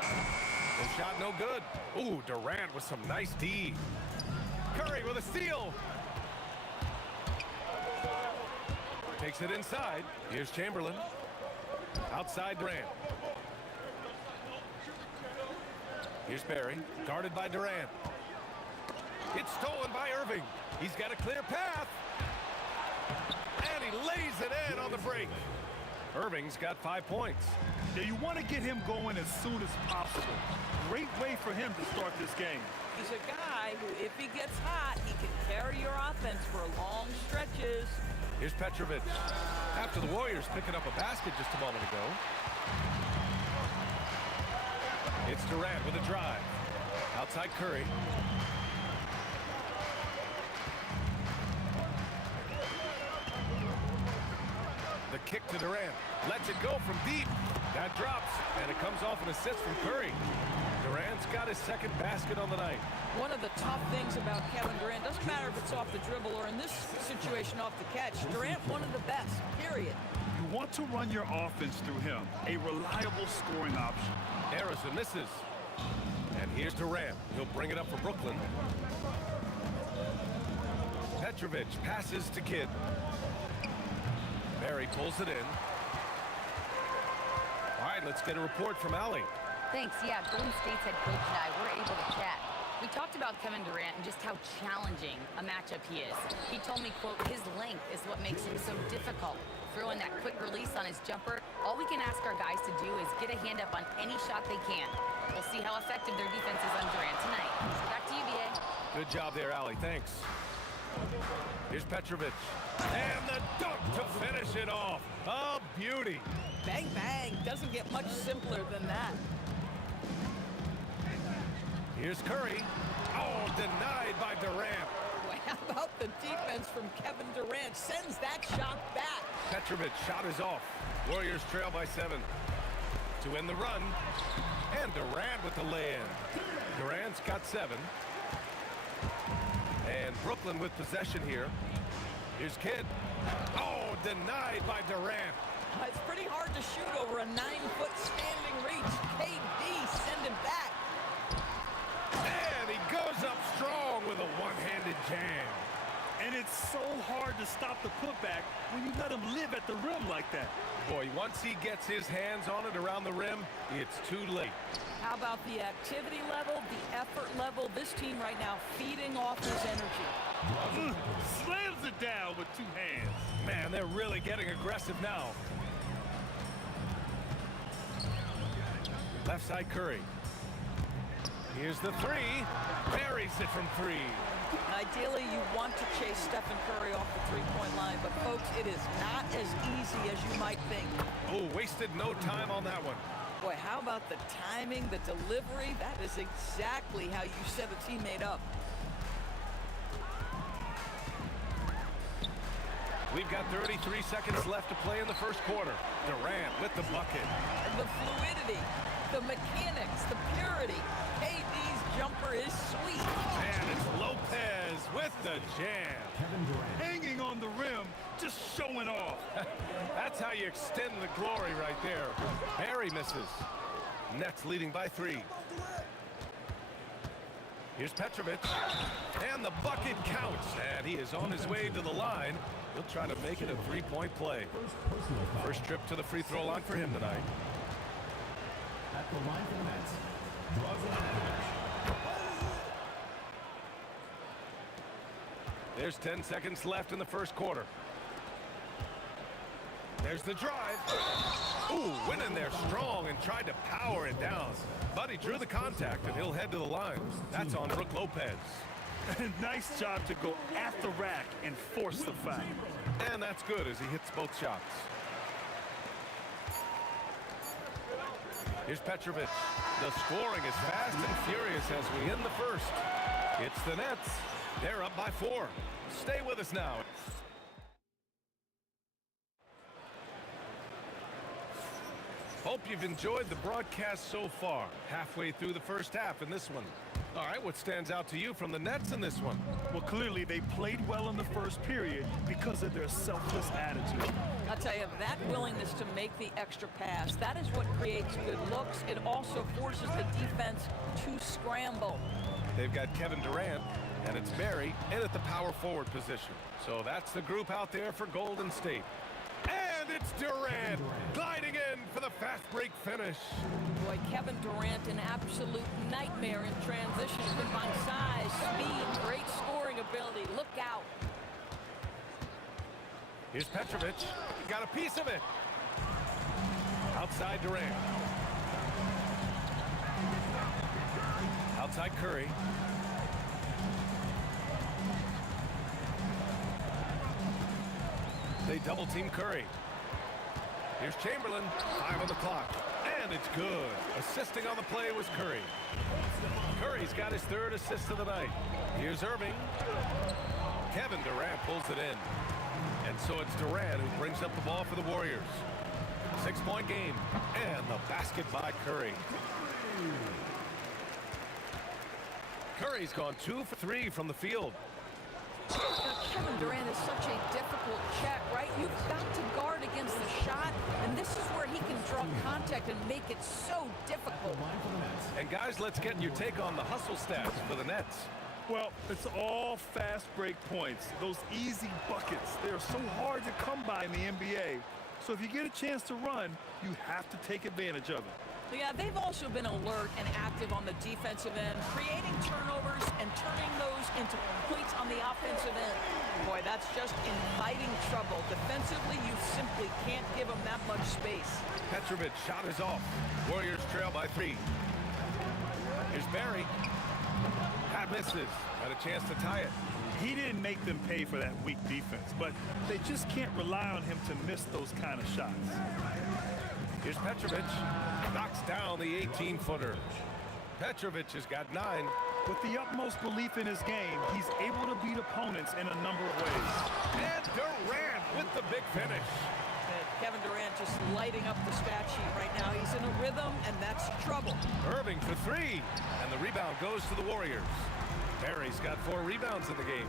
The shot no good. Ooh, Durant with some nice D. Curry with a steal. Takes it inside. Here's Chamberlain. Outside Durant. Here's Barry, guarded by Durant. It's stolen by Irving. He's got a clear path. And he lays it in on the break. Irving's got 5 points. Yeah, you want to get him going as soon as possible. Great way for him to start this game. He's a guy who, if he gets hot, he can carry your offense for long stretches. Here's Petrovic. After the Warriors picking up a basket just a moment ago. It's Durant with a drive. Outside Curry. The kick to Durant. Lets it go from deep. That drops, and it comes off an assist from Curry. Durant's got his second basket on the night. One of the tough things about Kevin Durant, doesn't matter if it's off the dribble or in this situation off the catch, Durant one of the best, period. You want to run your offense through him, a reliable scoring option. Harrison misses. And here's Durant. He'll bring it up for Brooklyn. Petrovic passes to Kidd. Barry pulls it in. All right, let's get a report from Allie. Thanks. Yeah, Golden State's head coach and I were able to chat. We talked about Kevin Durant and just how challenging a matchup he is. He told me, quote, his length is what makes him so difficult. Throwing that quick release on his jumper, all we can ask our guys to do is get a hand up on any shot they can. We'll see how effective their defense is on Durant tonight. So back to you, BA. Good job there, Allie. Thanks. Here's Petrovic. And the dunk to finish it off. A beauty. Bang, bang. Doesn't get much simpler than that. Here's Curry. Oh, denied by Durant. Boy, how about the defense from Kevin Durant? Sends that shot back. Petrovic shot is off. Warriors trail by 7. To end the run. And Durant with the lay-in. Durant's got 7. And Brooklyn with possession here. Here's Kidd. Oh, denied by Durant. It's pretty hard to shoot over a 9-foot standing reach. KD send him back. And he goes up strong with a one-handed jam. And it's so hard to stop the putback when you let him live at the rim like that. Boy, once he gets his hands on it around the rim, it's too late. How about the activity level, the effort level? This team right now feeding off his energy. Slams it down with 2 hands. Man, they're really getting aggressive now. Left side Curry. Here's the 3. Buries it from 3. Ideally, you want to chase Stephen Curry off the three-point line, but folks, it is not as easy as you might think. Oh, wasted no time on that one. Boy, how about the timing, the delivery? That is exactly how you set a teammate up. We've got 33 seconds left to play in the first quarter. Durant with the bucket. The fluidity, the mechanics, the purity. KD's jumper is sweet. And it's Lopez with the jam. Hanging on the rim, just showing off. That's how you extend the glory right there. Barry misses. Nets leading by 3. Here's Petrovic. And the bucket counts. And he is on his way to the line. He'll try to make it a 3-point play. First trip to the free throw line for him tonight. At the line for the Nets, draws an average. There's 10 seconds left in the first quarter. There's the drive. Ooh, went in there strong and tried to power it down. But he drew the contact, and he'll head to the line. That's on Brook Lopez. Nice job to go at the rack and force the foul. And that's good as he hits both shots. Here's Petrovic. The scoring is fast and furious as we end the first. It's the Nets. They're up by 4. Stay with us now. Hope you've enjoyed the broadcast so far. Halfway through the first half in this one. All right, what stands out to you from the Nets in this one? Well, clearly they played well in the first period because of their selfless attitude. I'll tell you, that willingness to make the extra pass, that is what creates good looks. It also forces the defense to scramble. They've got Kevin Durant, and it's Barry in at the power forward position. So that's the group out there for Golden State. And it's Durant gliding in for the fast break finish. Boy, Kevin Durant, an absolute nightmare in transition. Combined size, speed, great scoring ability. Look out. Here's Petrovic. Got a piece of it. Outside Durant. Outside Curry. They double team Curry. Here's Chamberlain. 5 on the clock. And it's good. Assisting on the play was Curry. Curry's got his 3rd assist of the night. Here's Irving. Kevin Durant pulls it in. And so it's Durant who brings up the ball for the Warriors. 6-point game. And the basket by Curry. Curry's gone 2 for 3 from the field. Kevin Durant is such a difficult check, right? You've got to guard against the shot, and this is where he can draw contact and make it so difficult. And guys, let's get your take on the hustle stats for the Nets. Well, it's all fast break points. Those easy buckets, they're so hard to come by in the NBA. So if you get a chance to run, you have to take advantage of it. Yeah, they've also been alert and active on the defensive end, creating turnovers and turning those into points on the offensive end. Boy, that's just inviting trouble. Defensively, you simply can't give them that much space. Petrovic shot is off. Warriors trail by 3. Here's Barry. Pat misses. Had a chance to tie it. He didn't make them pay for that weak defense, but they just can't rely on him to miss those kind of shots. Here's Petrovic. Knocks down the 18-footer. Petrovic has got 9. With the utmost belief in his game, he's able to beat opponents in a number of ways. And Durant with the big finish. And Kevin Durant just lighting up the stat sheet right now. He's in a rhythm, and that's trouble. Irving for 3. And the rebound goes to the Warriors. Barry's got 4 rebounds in the game.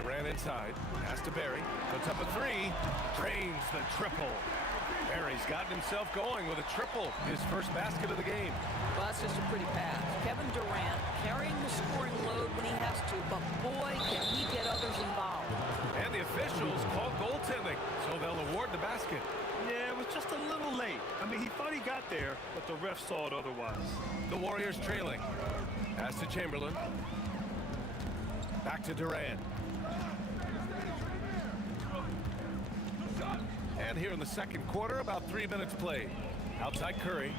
Durant inside. Pass to Barry. Puts up a 3. Drains the triple. Barry's gotten himself going with a triple. His first basket of the game. Well, that's just a pretty pass. Kevin Durant carrying the scoring load when he has to, but boy, can he get others involved. And the officials call goaltending, so they'll award the basket. Yeah, it was just a little late. I mean, he thought he got there, but the ref saw it otherwise. The Warriors trailing. Pass to Chamberlain. Back to Durant. And here in the second quarter, about 3 minutes played. Outside Curry.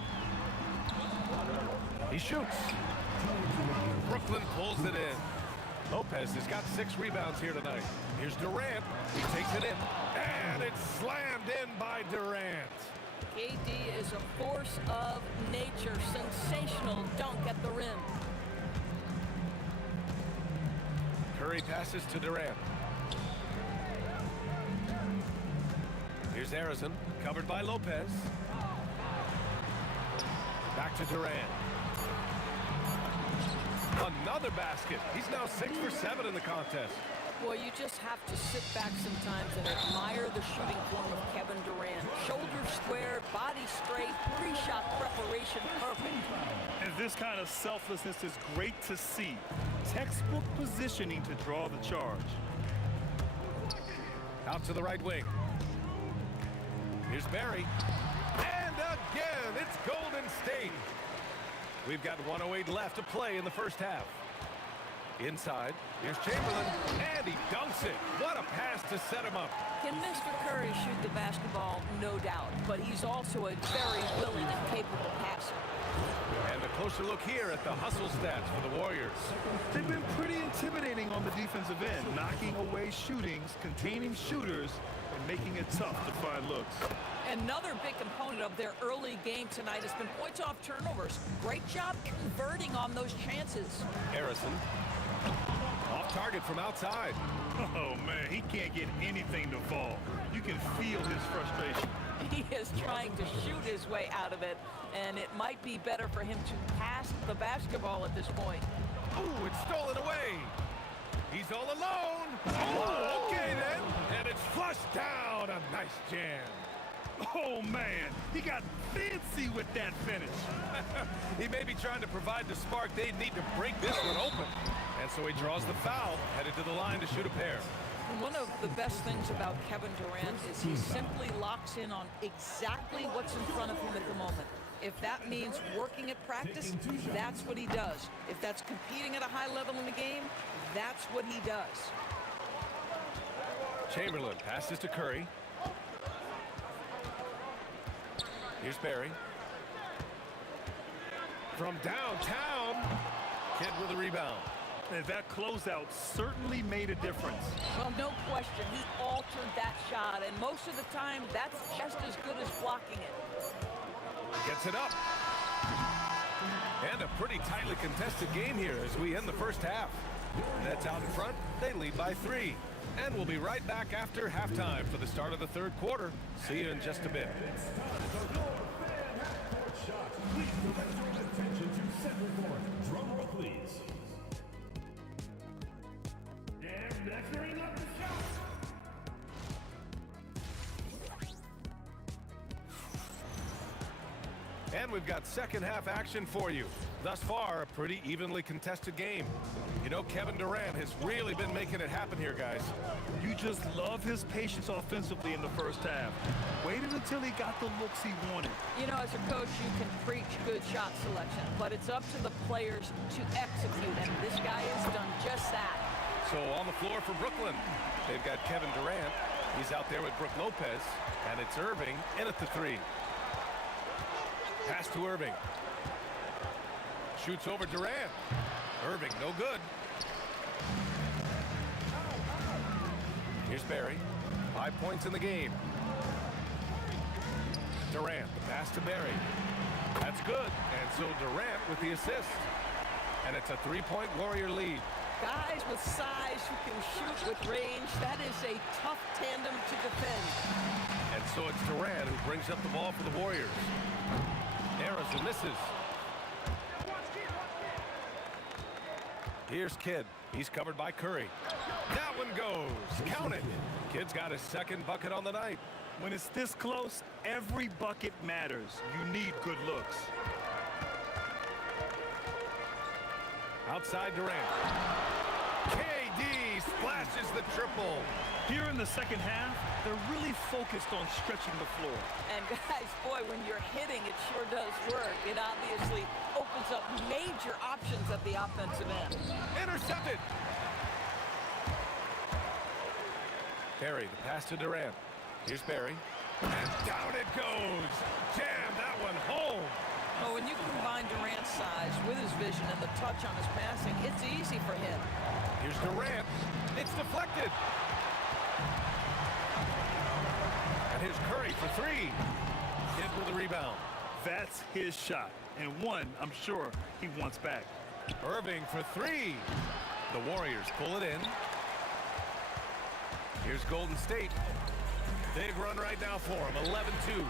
He shoots. Brooklyn pulls it in. Lopez has got 6 rebounds here tonight. Here's Durant. He takes it in. And it's slammed in by Durant. KD is a force of nature. Sensational dunk at the rim. Curry passes to Durant. Here's Harrison, covered by Lopez. Back to Durant. Another basket. He's now 6 for 7 in the contest. Boy, you just have to sit back sometimes and admire the shooting form of Kevin Durant. Shoulders square, body straight, pre-shot preparation perfect. And this kind of selflessness is great to see. Textbook positioning to draw the charge. Out to the right wing. Here's Barry. And again, it's Golden State. We've got 1:08 left to play in the first half. Inside, here's Chamberlain, and he dunks it. What a pass to set him up. Can Mr. Curry shoot the basketball? No doubt. But he's also a very willing and capable passer. And a closer look here at the hustle stats for the Warriors. They've been pretty intimidating on the defensive end, knocking away shootings, containing shooters, and making it tough to find looks. Another big component of their early game tonight has been points off turnovers. Great job converting on those chances. Harrison. Off target from outside. Oh, man, he can't get anything to fall. You can feel his frustration. He is trying to shoot his way out of it, and it might be better for him to pass the basketball at this point. Ooh, it's stolen away. He's all alone. Oh, okay then. And it's flushed down. A nice jam. Oh, man, he got fancy with that finish. He may be trying to provide the spark they need to break this one open. And so he draws the foul, headed to the line to shoot a pair. And one of the best things about Kevin Durant is he simply locks in on exactly what's in front of him at the moment. If that means working at practice, that's what he does. If that's competing at a high level in the game, that's what he does. Chamberlain passes to Curry. Here's Barry. From downtown, Kidd with a rebound. And that closeout certainly made a difference. Well, no question, he altered that shot, and most of the time, that's just as good as blocking it. Gets it up. And a pretty tightly contested game here as we end the first half. Nets out in front, they lead by 3. And we'll be right back after halftime for the start of the third quarter. See you in just a bit. Please direct your attention to center court. Drum roll, please. And measuring up the shot. And we've got second half action for you. Thus far, a pretty evenly contested game. You know, Kevin Durant has really been making it happen here, guys. You just love his patience offensively in the first half. Waited until he got the looks he wanted. You know, as a coach, you can preach good shot selection, but it's up to the players to execute, and this guy has done just that. So on the floor for Brooklyn, they've got Kevin Durant. He's out there with Brook Lopez, and it's Irving in at the 3. Pass to Irving. Shoots over Durant. Irving, no good. Here's Barry. 5 points in the game. Durant, the pass to Barry. That's good. And so Durant with the assist. And it's a 3-point Warrior lead. Guys with size who can shoot with range, that is a tough tandem to defend. And so it's Durant who brings up the ball for the Warriors. Harrison misses. Here's Kidd. He's covered by Curry. That one goes. Count it. Kidd's got his second bucket on the night. When it's this close, every bucket matters. You need good looks. Outside Durant. KD splashes the triple. Here in the second half, they're really focused on stretching the floor. And guys, boy, when you're hitting, it sure does work. It obviously opens up major options at the offensive end. Intercepted. Barry, the pass to Durant. Here's Barry. And down it goes. Jam that one home. Oh, when you combine Durant's size with his vision and the touch on his passing, it's easy for him. Here's Durant. It's deflected. And here's Curry for 3. Kidd with a rebound. That's his shot, and one I'm sure he wants back. Irving for 3. The Warriors pull it in. Here's Golden State. Big run right now for him. 11-2.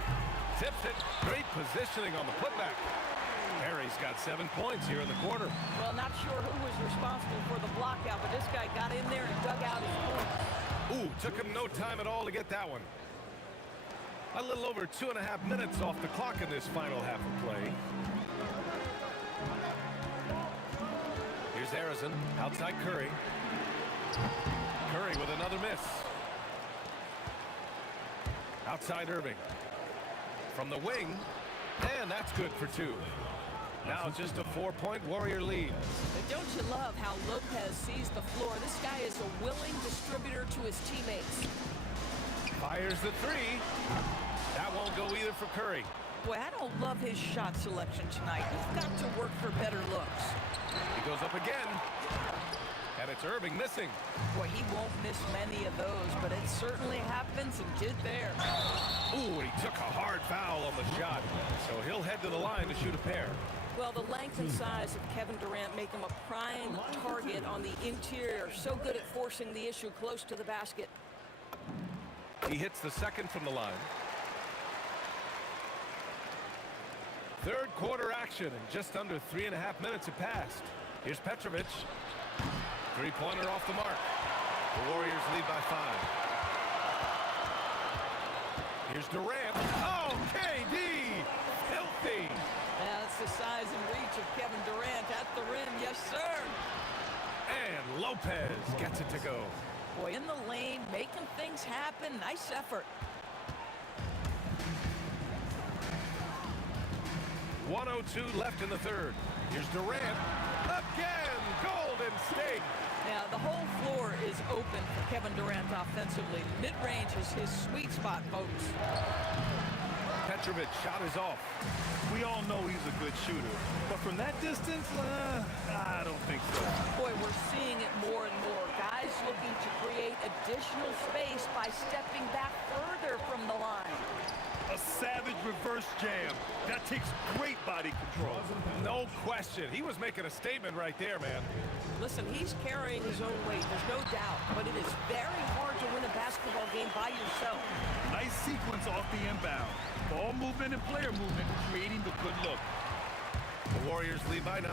Tips it. Great positioning on the putback. Harry's got 7 points here in the quarter. Well, not sure who was responsible for the blockout, but this guy got in there and dug out his points. Ooh, took him no time at all to get that one. A little over 2.5 minutes off the clock in this final half of play. Here's Harrison, outside Curry. Curry with another miss. Outside Irving. From the wing, and that's good for 2. Now just a 4-point Warrior lead. But don't you love how Lopez sees the floor? This guy is a willing distributor to his teammates. Fires the 3. That won't go either for Curry. Boy, I don't love his shot selection tonight. He's got to work for better looks. He goes up again. And it's Irving missing. Boy, he won't miss many of those, but it certainly happens and did there. Ooh, he took a hard foul on the shot. So he'll head to the line to shoot a pair. Well, the length and size of Kevin Durant make him a prime target on the interior. So good at forcing the issue close to the basket. He hits the second from the line. Third quarter action, and just under 3.5 minutes have passed. Here's Petrovic. Three-pointer off the mark. The Warriors lead by 5. Here's Durant. Oh, KD! Filthy! That's the size and reach of Kevin Durant at the rim. Yes, sir. And Lopez gets it to go. Boy, in the lane, making things happen. Nice effort. 1:02 left in the third. Here's Durant. Again, Golden State. Now, the whole floor is open for Kevin Durant offensively. Mid-range is his sweet spot, folks. Petrovic shot is off. We all know he's a good shooter, but from that distance, I don't think so. Boy, we're seeing it more and more. Guys looking to create additional space by stepping back further from the line. A savage reverse jam. That takes great body control. No question. He was making a statement right there, man. Listen, he's carrying his own weight, there's no doubt, but it is very hard to win a basketball game by yourself. Nice sequence off the inbound. Ball movement and player movement creating the good look. The Warriors lead by 9.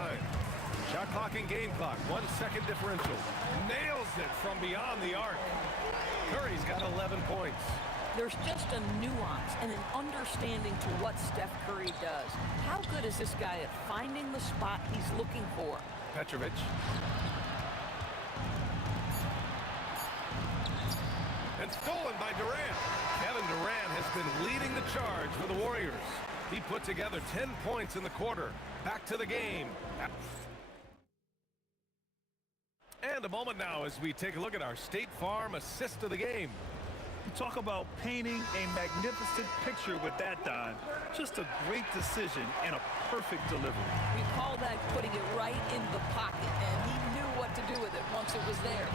Shot clock and game clock, 1 second differential. Nails it from beyond the arc. Curry's got 11 points. There's just a nuance and an understanding to what Steph Curry does. How good is this guy at finding the spot he's looking for? Petrovic. And stolen by Durant. Kevin Durant has been leading the charge for the Warriors. He put together 10 points in the quarter. Back to the game. And a moment now as we take a look at our State Farm assist of the game. Talk about painting a magnificent picture with that dime. Just a great decision and a perfect delivery. We call that putting it right in the pocket, and he knew what to do with it once it was there.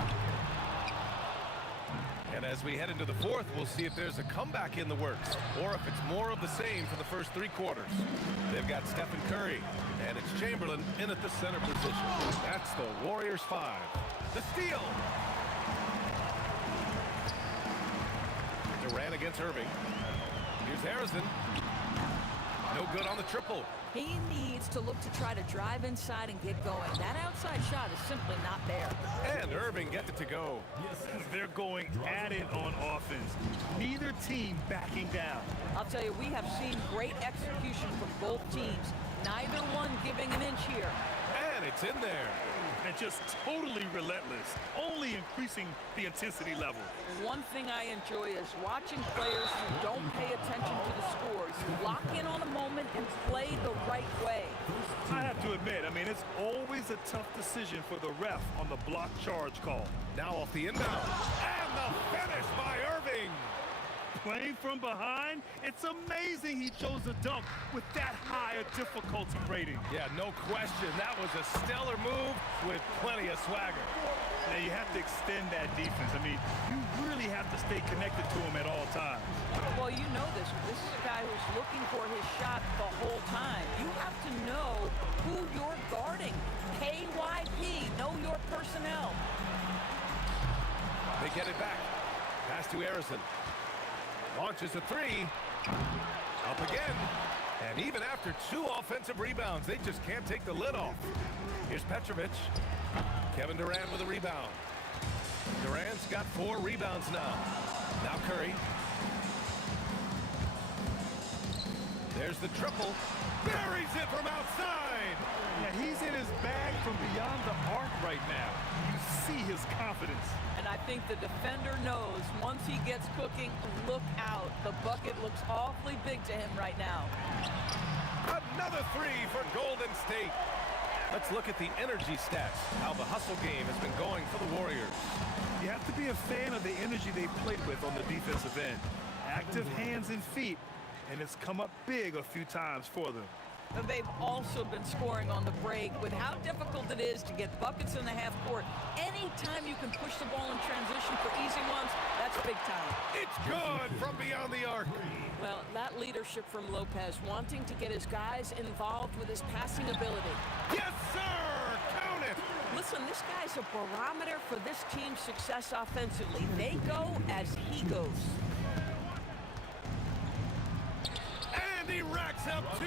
And as we head into the fourth, we'll see if there's a comeback in the works or if it's more of the same for the first 3 quarters. They've got Stephen Curry, and it's Chamberlain in at the center position. That's the Warriors 5. The steal. Durant against Irving. Here's Harrison. No good on the triple. He needs to look to try to drive inside and get going. That outside shot is simply not there. And Irving gets it to go. They're going at it on offense. Neither team backing down. I'll tell you, we have seen great execution from both teams. Neither one giving an inch here. And it's in there. And just totally relentless, only increasing the intensity level. One thing I enjoy is watching players who don't pay attention to the scores, lock in on a moment and play the right way. I have to admit, it's always a tough decision for the ref on the block charge call. Now off the inbound. And the finish by Irving. Playing from behind, it's amazing he chose a dunk with that high a difficulty rating. Yeah, no question. That was a stellar move with plenty of swagger. Now you have to extend that defense. You really have to stay connected to him at all times. Well, you know this. This is a guy who's looking for his shot the whole time. You have to know who you're guarding. KYP, know your personnel. They get it back. Pass to Harrison. Launches a 3. Up again. And even after 2 offensive rebounds, they just can't take the lid off. Here's Petrovic. Kevin Durant with a rebound. Durant's got 4 rebounds now. Now Curry. There's the triple. Buries it from outside. Yeah, he's in his bag from beyond the arc right now. You see his confidence. And I think the defender knows once he gets cooking, look out. The bucket looks awfully big to him right now. Another 3 for Golden State. Let's look at the energy stats, how the hustle game has been going for the Warriors. You have to be a fan of the energy they played with on the defensive end. Active hands and feet, and it's come up big a few times for them. They've also been scoring on the break. With how difficult it is to get buckets in the half court, anytime you can push the ball in transition for easy ones, that's big time. It's good from beyond the arc. Well, that leadership from Lopez, wanting to get his guys involved with his passing ability. Yes, sir! Count it! Listen, this guy's a barometer for this team's success offensively. They go as he goes. And he racks up 2.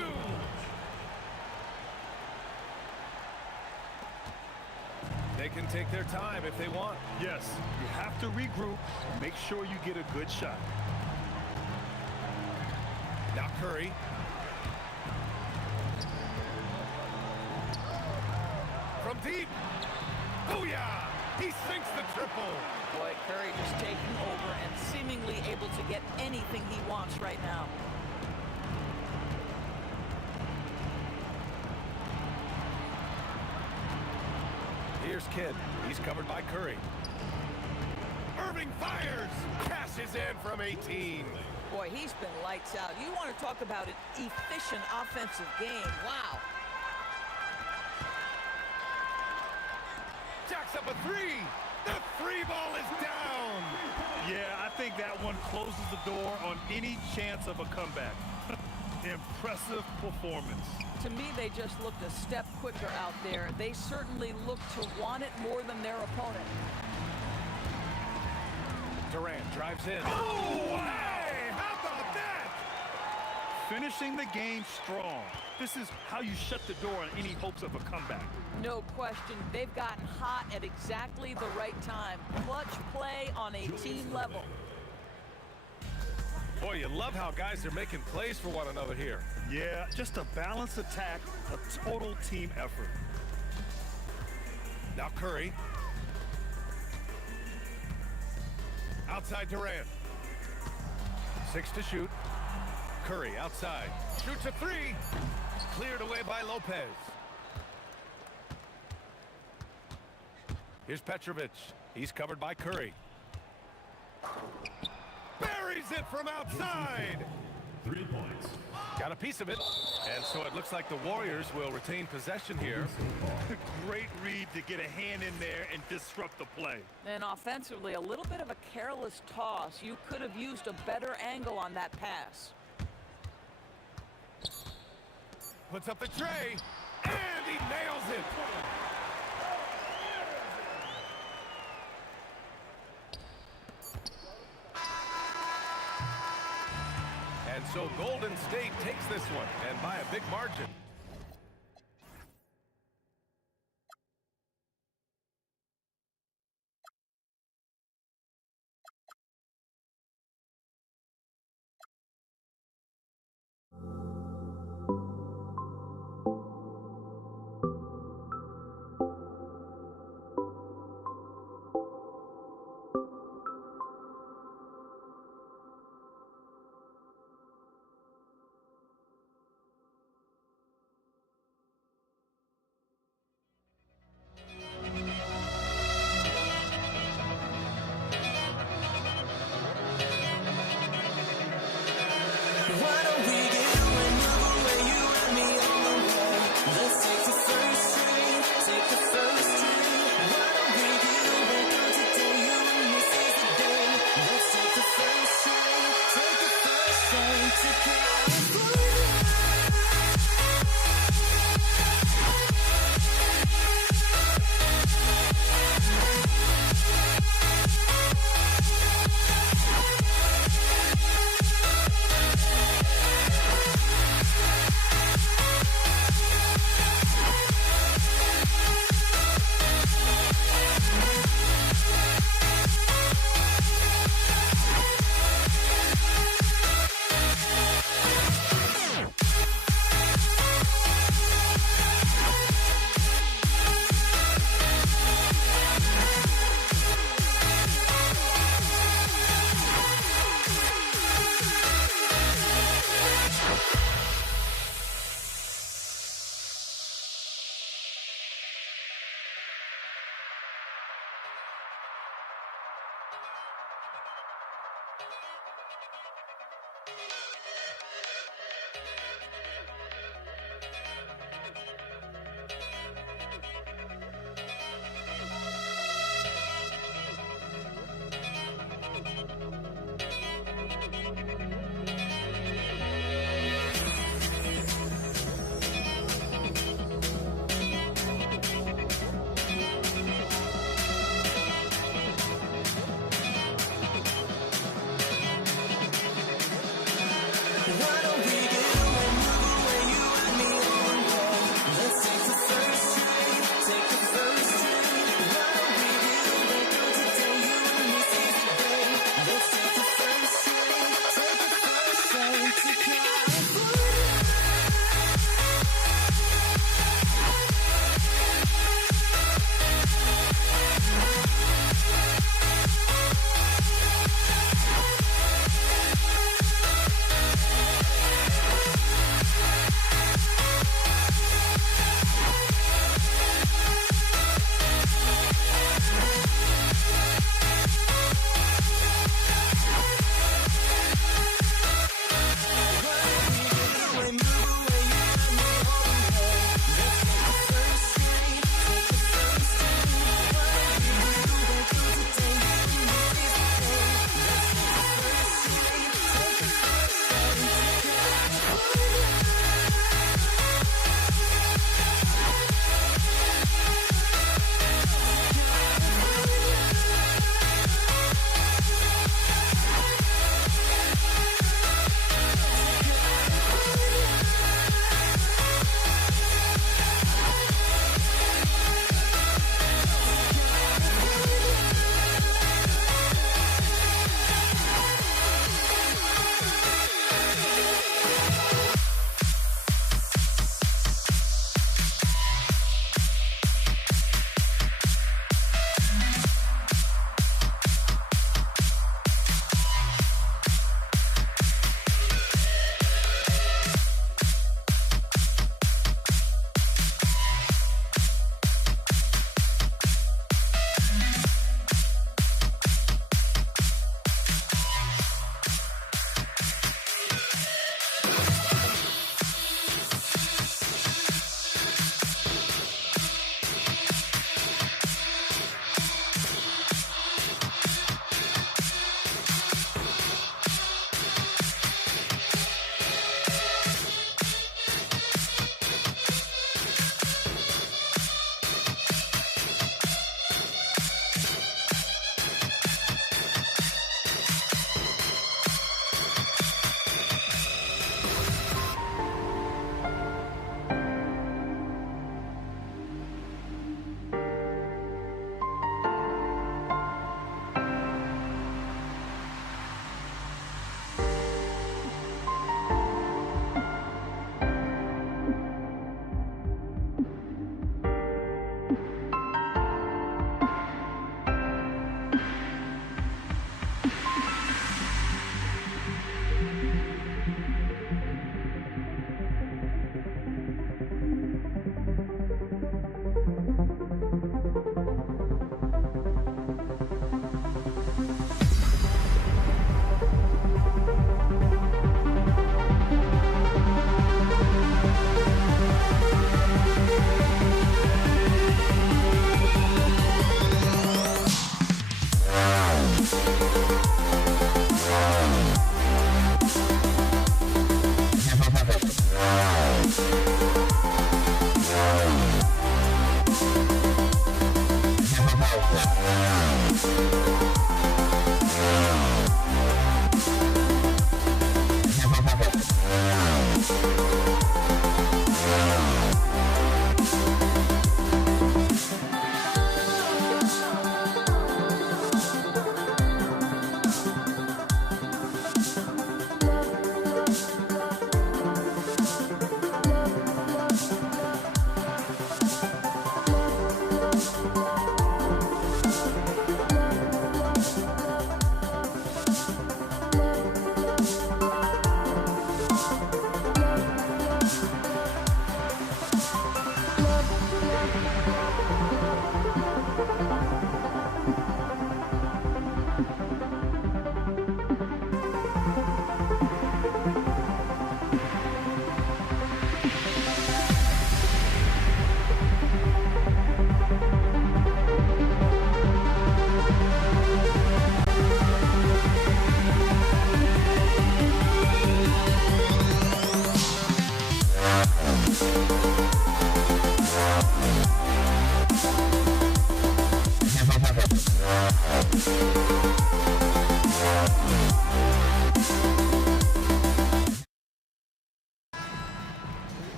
They can take their time if they want. Yes, you have to regroup and make sure you get a good shot. Now Curry. From deep. Booyah! He sinks the triple. Boy, Curry just taking over and seemingly able to get anything he wants right now. Here's Kidd. He's covered by Curry. Irving fires. Cashes in from 18. Boy, he's been lights out. You want to talk about an efficient offensive game. Wow. Jacks up a 3. The 3 ball is down. Yeah, I think that one closes the door on any chance of a comeback. Impressive performance. To me, they just looked a step quicker out there. They certainly looked to want it more than their opponent. Durant drives in. Oh, hey! How about that? Finishing the game strong. This is how you shut the door on any hopes of a comeback. No question. They've gotten hot at exactly the right time. Clutch play on a team level. Boy, you love how guys are making plays for one another here. Yeah, just a balanced attack, a total team effort. Now Curry. Outside Durant. 6 to shoot. Curry outside. Shoots a 3. Cleared away by Lopez. Here's Petrovic. He's covered by Curry. Buries it from outside. 3 points. Got a piece of it. And so it looks like the Warriors will retain possession here. Great read to get a hand in there and disrupt the play. And offensively, a little bit of a careless toss. You could have used a better angle on that pass. Puts up the tray. And he nails it. And so Golden State takes this one, and by a big margin. Why don't we get another way, you and me on the way? Let's take the first train, take the first train. Why don't we get away today, you and me seize the day? Let's take the first train to California.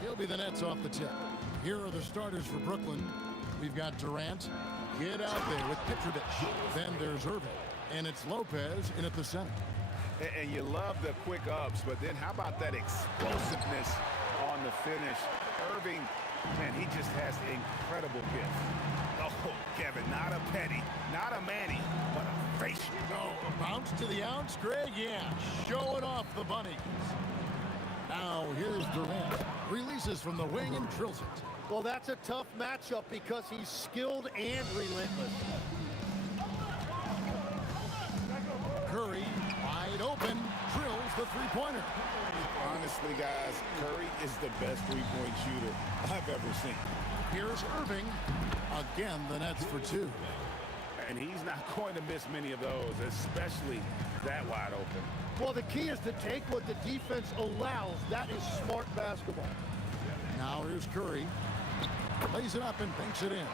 He'll be the Nets off the tip. Here are the starters for Brooklyn. We've got Durant. Get out there with Petrovic. Then there's Irving. And it's Lopez in at the center. And you love the quick ups, but then how about that explosiveness on the finish? Irving, man, he just has incredible gift. Oh, Kevin, not a penny, not a Manny, but a face. Oh, a bounce to the ounce, Greg? Yeah, showing off the bunnies. Now here's Durant. Releases from the wing and drills it. Well, that's a tough matchup because he's skilled and relentless. Curry, wide open, drills the three-pointer. Honestly, guys, Curry is the best three-point shooter I've ever seen. Here's Irving. Again, the Nets for two. And he's not going to miss many of those, especially that wide open. Well, the key is to take what the defense allows. That is smart basketball. Now here's Curry. Lays it up and banks it in.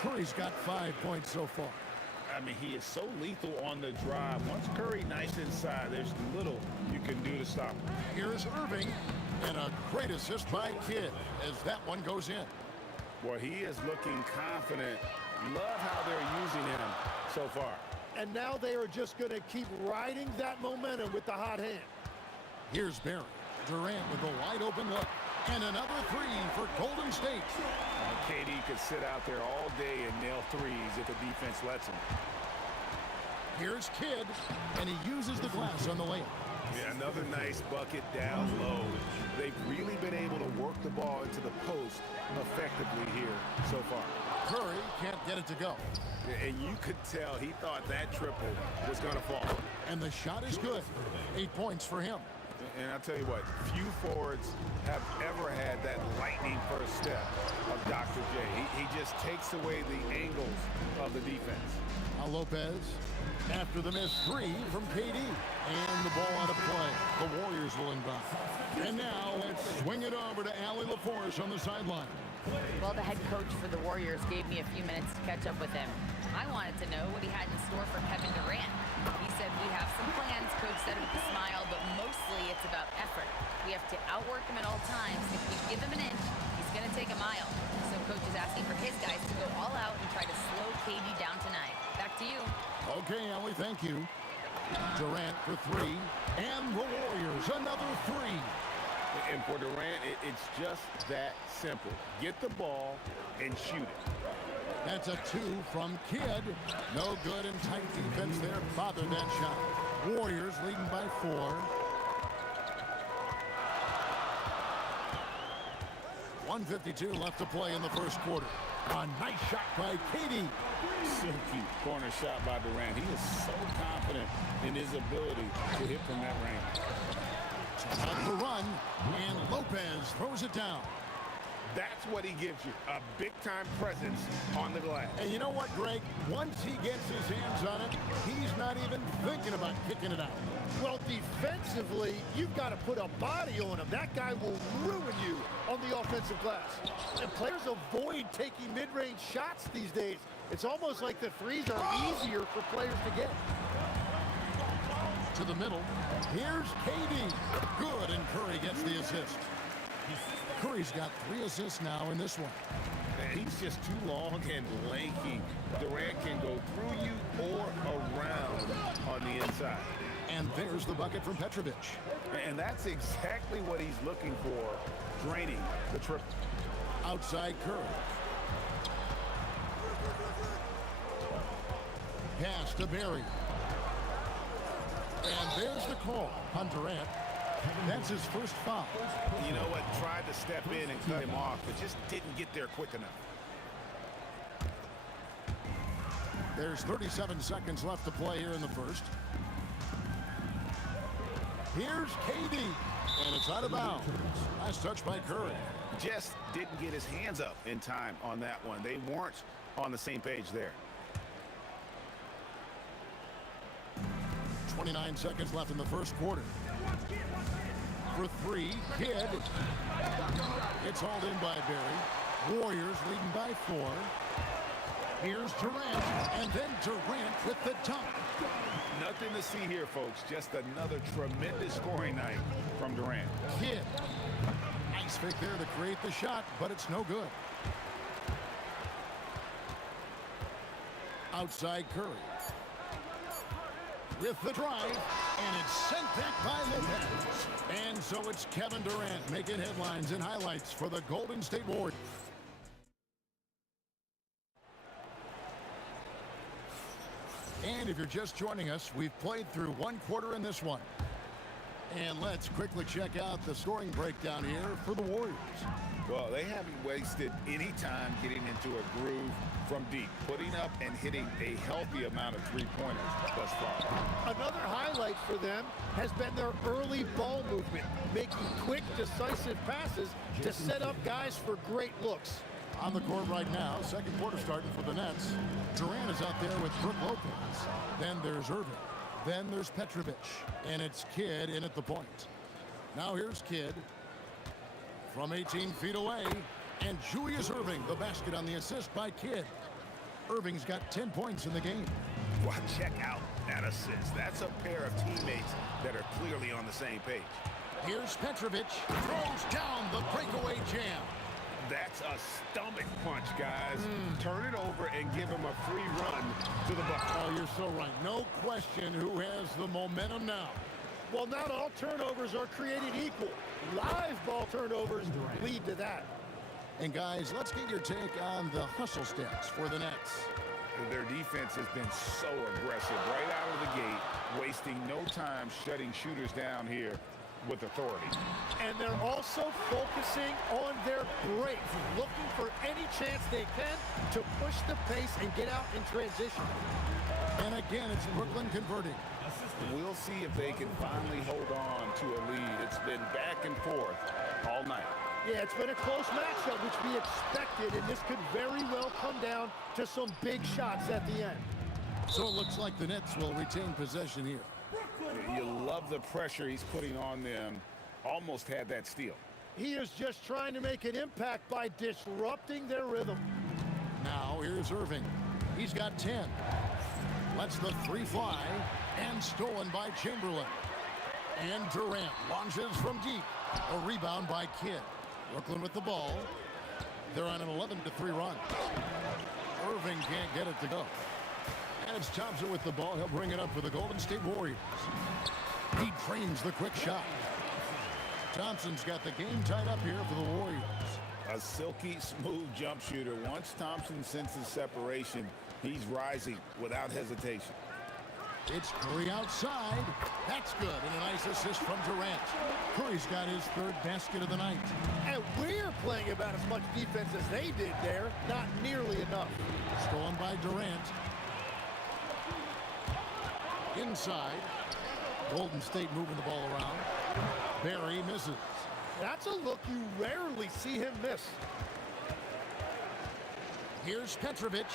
Curry's got 5 points so far. I mean, he is so lethal on the drive. Once Curry nice inside, there's little you can do to stop him. Here's Irving. And a great assist by Kidd as that one goes in. Boy, he is looking confident. Love how they're using him so far. And now they are just going to keep riding that momentum with the hot hand. Here's Barry. Durant with a wide open look. And another three for Golden State. KD could sit out there all day and nail threes if the defense lets him. Here's Kidd, and he uses the glass on the layup. Yeah, another nice bucket down low. They've really been able to work the ball into the post effectively here so far. Curry can't get it to go. And you could tell he thought that triple was going to fall. And the shot is good. 8 points for him. And I'll tell you what, few forwards have ever had that lightning first step of Dr. J. He just takes away the angles of the defense. Now Lopez, after the missed three from KD. And the ball out of play. The Warriors will inbound. And now let's swing it over to Allie LaForce on the sideline. Well, the head coach for the Warriors gave me a few minutes to catch up with him. I wanted to know what he had in store for Kevin Durant. He said, we have some plans, Coach said with a smile, but mostly it's about effort. We have to outwork him at all times. If we give him an inch, he's going to take a mile. So Coach is asking for his guys to go all out and try to slow KD down tonight. Back to you. Okay, Allie, thank you. Durant for three. And the Warriors, another three. And for Durant, it's just that simple. Get the ball and shoot it. That's a two from Kidd. No good and tight defense there. Bothered that shot. Warriors leading by 4. 1:52 left to play in the first quarter. A nice shot by KD. Silky corner shot by Durant. He is so confident in his ability to hit from that range. Out the run, and Lopez throws it down. That's what he gives you, a big-time presence on the glass. And you know what, Greg? Once he gets his hands on it, he's not even thinking about kicking it out. Well, defensively, you've got to put a body on him. That guy will ruin you on the offensive glass. And players avoid taking mid-range shots these days. It's almost like the threes are easier for players to get. To the middle. Here's KD. Good, and Curry gets the assist. Curry's got 3 assists now in this one. And he's just too long and lanky. Durant can go through you or around on the inside. And there's the bucket from Petrovic. And that's exactly what he's looking for, draining the triple. Outside Curry. Pass to Barry. And there's the call on Durant. That's his first foul. You know what? Tried to step in and cut him off, but just didn't get there quick enough. There's 37 seconds left to play here in the first. Here's KD, and it's out of bounds. Nice touch by Curry. Just didn't get his hands up in time on that one. They weren't on the same page there. 29 seconds left in the first quarter. For 3, Kidd. It's hauled in by Barry. Warriors leading by 4. Here's Durant, and then Durant with the dunk. Nothing to see here, folks. Just another tremendous scoring night from Durant. Kidd. Nice fake there to create the shot, but it's no good. Outside Curry. With the drive, and it's sent back by Lopez. And so it's Kevin Durant making headlines and highlights for the Golden State Warriors. And if you're just joining us, we've played through 1 quarter in this one. And let's quickly check out the scoring breakdown here for the Warriors. Well, they haven't wasted any time getting into a groove from deep, putting up and hitting a healthy amount of three-pointers thus far. Another highlight for them has been their early ball movement, making quick, decisive passes to set up guys for great looks. On the court right now, second quarter starting for the Nets. Durant is out there with Brook Lopez. Then there's Irving. Then there's Petrovic. And it's Kidd in at the point. Now here's Kidd. From 18 feet away. And Julius Irving, the basket on the assist by Kidd. Irving's got 10 points in the game. Well, check out that assist. That's a pair of teammates that are clearly on the same page. Here's Petrovic. Throws down the breakaway jam. That's a stomach punch, guys. Turn it over and give him a free run to the bucket. Oh, you're so right. No question who has the momentum now. Well, not all turnovers are created equal. Live ball turnovers lead to that. And guys, let's get your take on the hustle stats for the Nets. Their defense has been so aggressive right out of the gate, wasting no time shutting shooters down here with authority. And they're also focusing on their breaks, looking for any chance they can to push the pace and get out in transition. And again, it's Brooklyn converting. We'll see if they can finally hold on to a lead. It's been back and forth all night. Yeah, it's been a close matchup, which we expected, and this could very well come down to some big shots at the end. So it looks like the Nets will retain possession here. You love the pressure he's putting on them. Almost had that steal. He is just trying to make an impact by disrupting their rhythm. Now here's Irving. He's got 10. Lets the 3 fly, and stolen by Chamberlain. And Durant launches from deep. A rebound by Kidd. Brooklyn with the ball. They're on an 11-3 run. Irving can't get it to go. And it's Thompson with the ball. He'll bring it up for the Golden State Warriors. He trains the quick shot. Thompson's got the game tied up here for the Warriors. A silky smooth jump shooter. Once Thompson senses separation, he's rising without hesitation. It's Curry outside. That's good. And a nice assist from Durant. Curry's got his 3rd basket of the night. And we're playing about as much defense as they did there. Not nearly enough. Stolen by Durant. Inside. Golden State moving the ball around. Barry misses. That's a look you rarely see him miss. Here's Petrovic.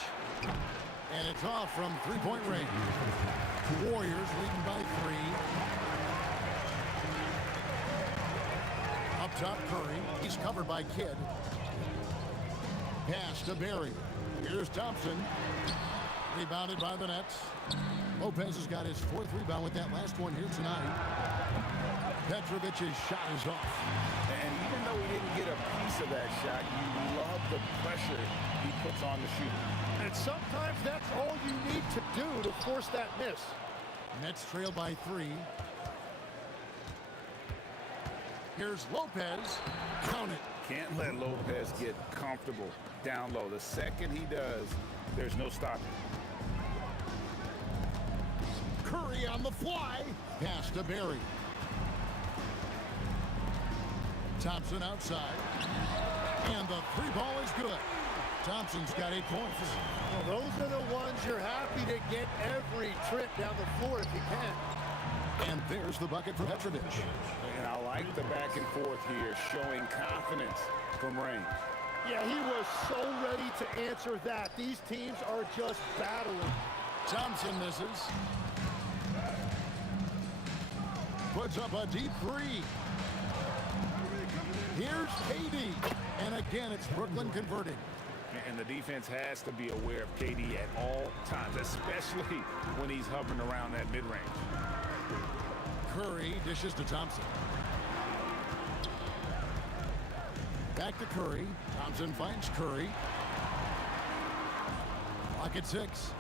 And it's off from three-point range. Warriors leading by 3. Up top, Curry. He's covered by Kidd. Pass to Barry. Here's Thompson. Rebounded by the Nets. Lopez has got his 4th rebound with that last one here tonight. Petrovic's shot is off. And even though he didn't get a piece of that shot, you love the pressure he puts on the shooter. And sometimes that's all you need to do to force that miss. Nets trail by 3. Here's Lopez. Count it. Can't let Lopez get comfortable down low. The second he does, there's no stopping. Curry on the fly. Pass to Barry. Thompson outside. And the 3 ball is good. Thompson's got 8 points. Well, those are the ones you're happy to get every trip down the floor if you can. And there's the bucket for Petrovic. And I like the back and forth here, showing confidence from range. Yeah, he was so ready to answer that. These teams are just battling. Thompson misses. Puts up a deep 3. Here's KD. And again, it's Brooklyn converting. And the defense has to be aware of KD at all times, especially when he's hovering around that mid-range. Curry dishes to Thompson. Back to Curry. Thompson finds Curry. Clock at 6.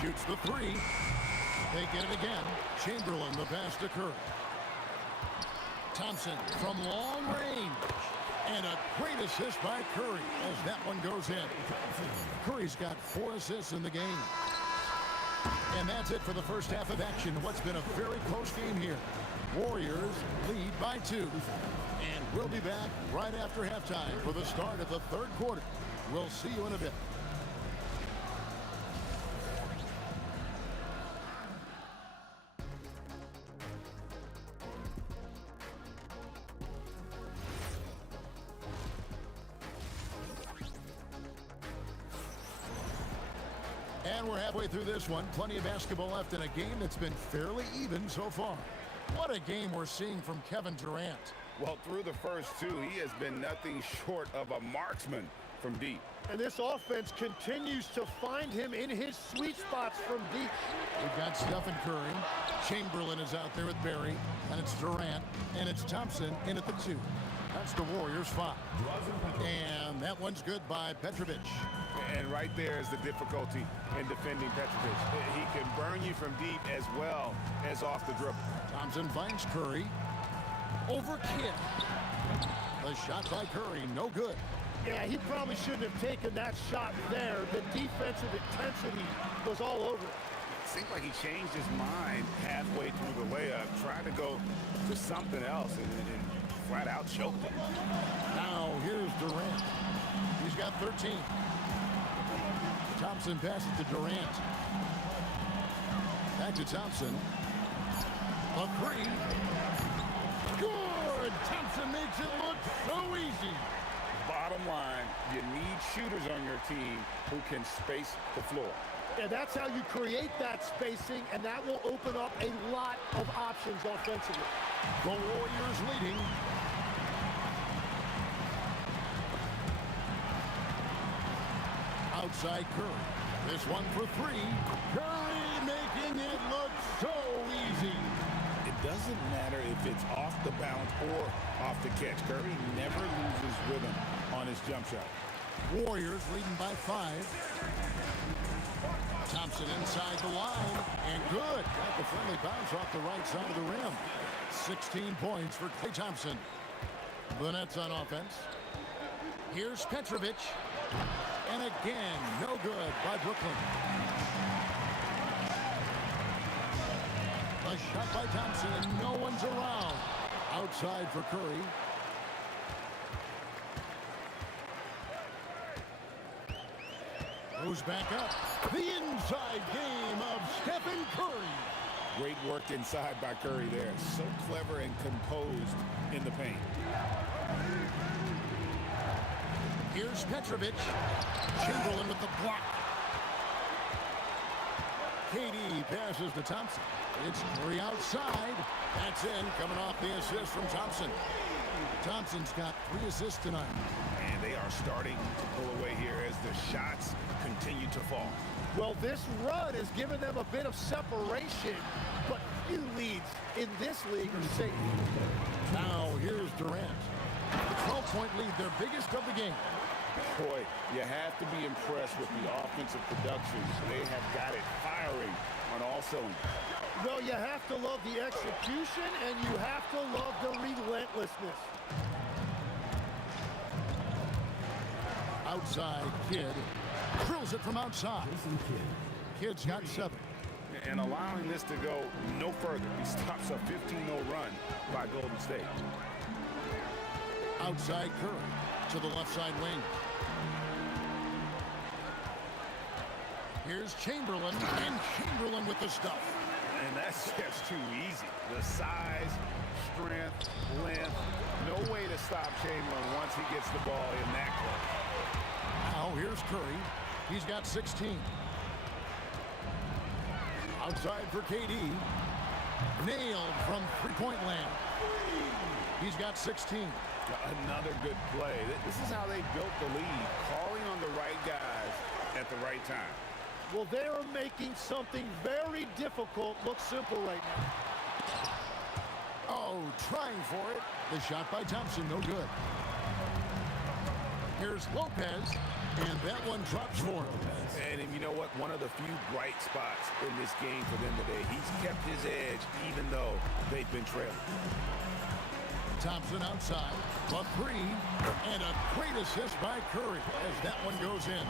Shoots the 3. They get it again. Chamberlain, the pass to Curry. Thompson from long range. And a great assist by Curry as that one goes in. Curry's got 4 assists in the game. And that's it for the first half of action. What's been a very close game here. Warriors lead by 2. And we'll be back right after halftime for the start of the 3rd quarter. We'll see you in a bit. And we're halfway through this one. Plenty of basketball left in a game that's been fairly even so far. What a game we're seeing from Kevin Durant. Well, through the first 2, he has been nothing short of a marksman from deep. And this offense continues to find him in his sweet spots from deep. We've got Stephen Curry. Chamberlain is out there with Barry. And it's Durant. And it's Thompson in at the 2. That's the Warriors' 5. And that one's good by Petrovic. And right there is the difficulty in defending Petrovic. He can burn you from deep as well as off the dribble. Thompson finds Curry. Over Kidd. The shot by Curry, no good. Yeah, he probably shouldn't have taken that shot there. The defensive intensity was all over it. Seems like he changed his mind halfway through the layup, tried to go to something else and flat out choked him. Now here's Durant. He's got 13. Thompson passes to Durant. Back to Thompson. A 3. Good! Thompson makes it look so easy. Bottom line, you need shooters on your team who can space the floor. Yeah, that's how you create that spacing, and that will open up a lot of options offensively. The Warriors leading. Outside Curry. This one for 3. Curry making it look so easy. It doesn't matter if it's off the bounce or off the catch. Curry never loses rhythm on his jump shot. Warriors leading by 5. Thompson inside the line. And good. Got the friendly bounce off the right side of the rim. 16 points for Klay Thompson. The Nets on offense. Here's Petrovic. And again, no good by Brooklyn. A shot by Thompson, and no one's around. Outside for Curry. Goes back up. The inside game of Stephen Curry. Great work inside by Curry there. So clever and composed in the paint. Here's Petrovic. Chamberlain with the block. KD passes to Thompson. It's Curry outside. That's in, coming off the assist from Thompson. Thompson's got 3 assists tonight. And they are starting to pull away here as the shots continue to fall. Well, this run has given them a bit of separation, but few leads in this league are safe. Now here's Durant. The 12-point lead, their biggest of the game. Boy, you have to be impressed with the offensive production. They have got it firing on all cylinders. Well, you have to love the execution, and you have to love the relentlessness. Outside, Kidd drills it from outside. Kidd's got 7. And allowing this to go no further. He stops a 15-0 run by Golden State. Outside Curry to the left side wing. Here's Chamberlain, and Chamberlain with the stuff. And that's just too easy. The size, strength, length, no way to stop Chamberlain once he gets the ball in that close. Now here's Curry. He's got 16. Outside for KD. Nailed from three-point land. He's got 16. Another good play. This is how they built the lead, calling on the right guys at the right time. Well, they are making something very difficult look simple right now. Oh, trying for it. The shot by Thompson, no good. Here's Lopez, and that one drops for him. And you know what? One of the few bright spots in this game for them today. He's kept his edge even though they've been trailing. Thompson outside, a 3, and a great assist by Curry as that one goes in.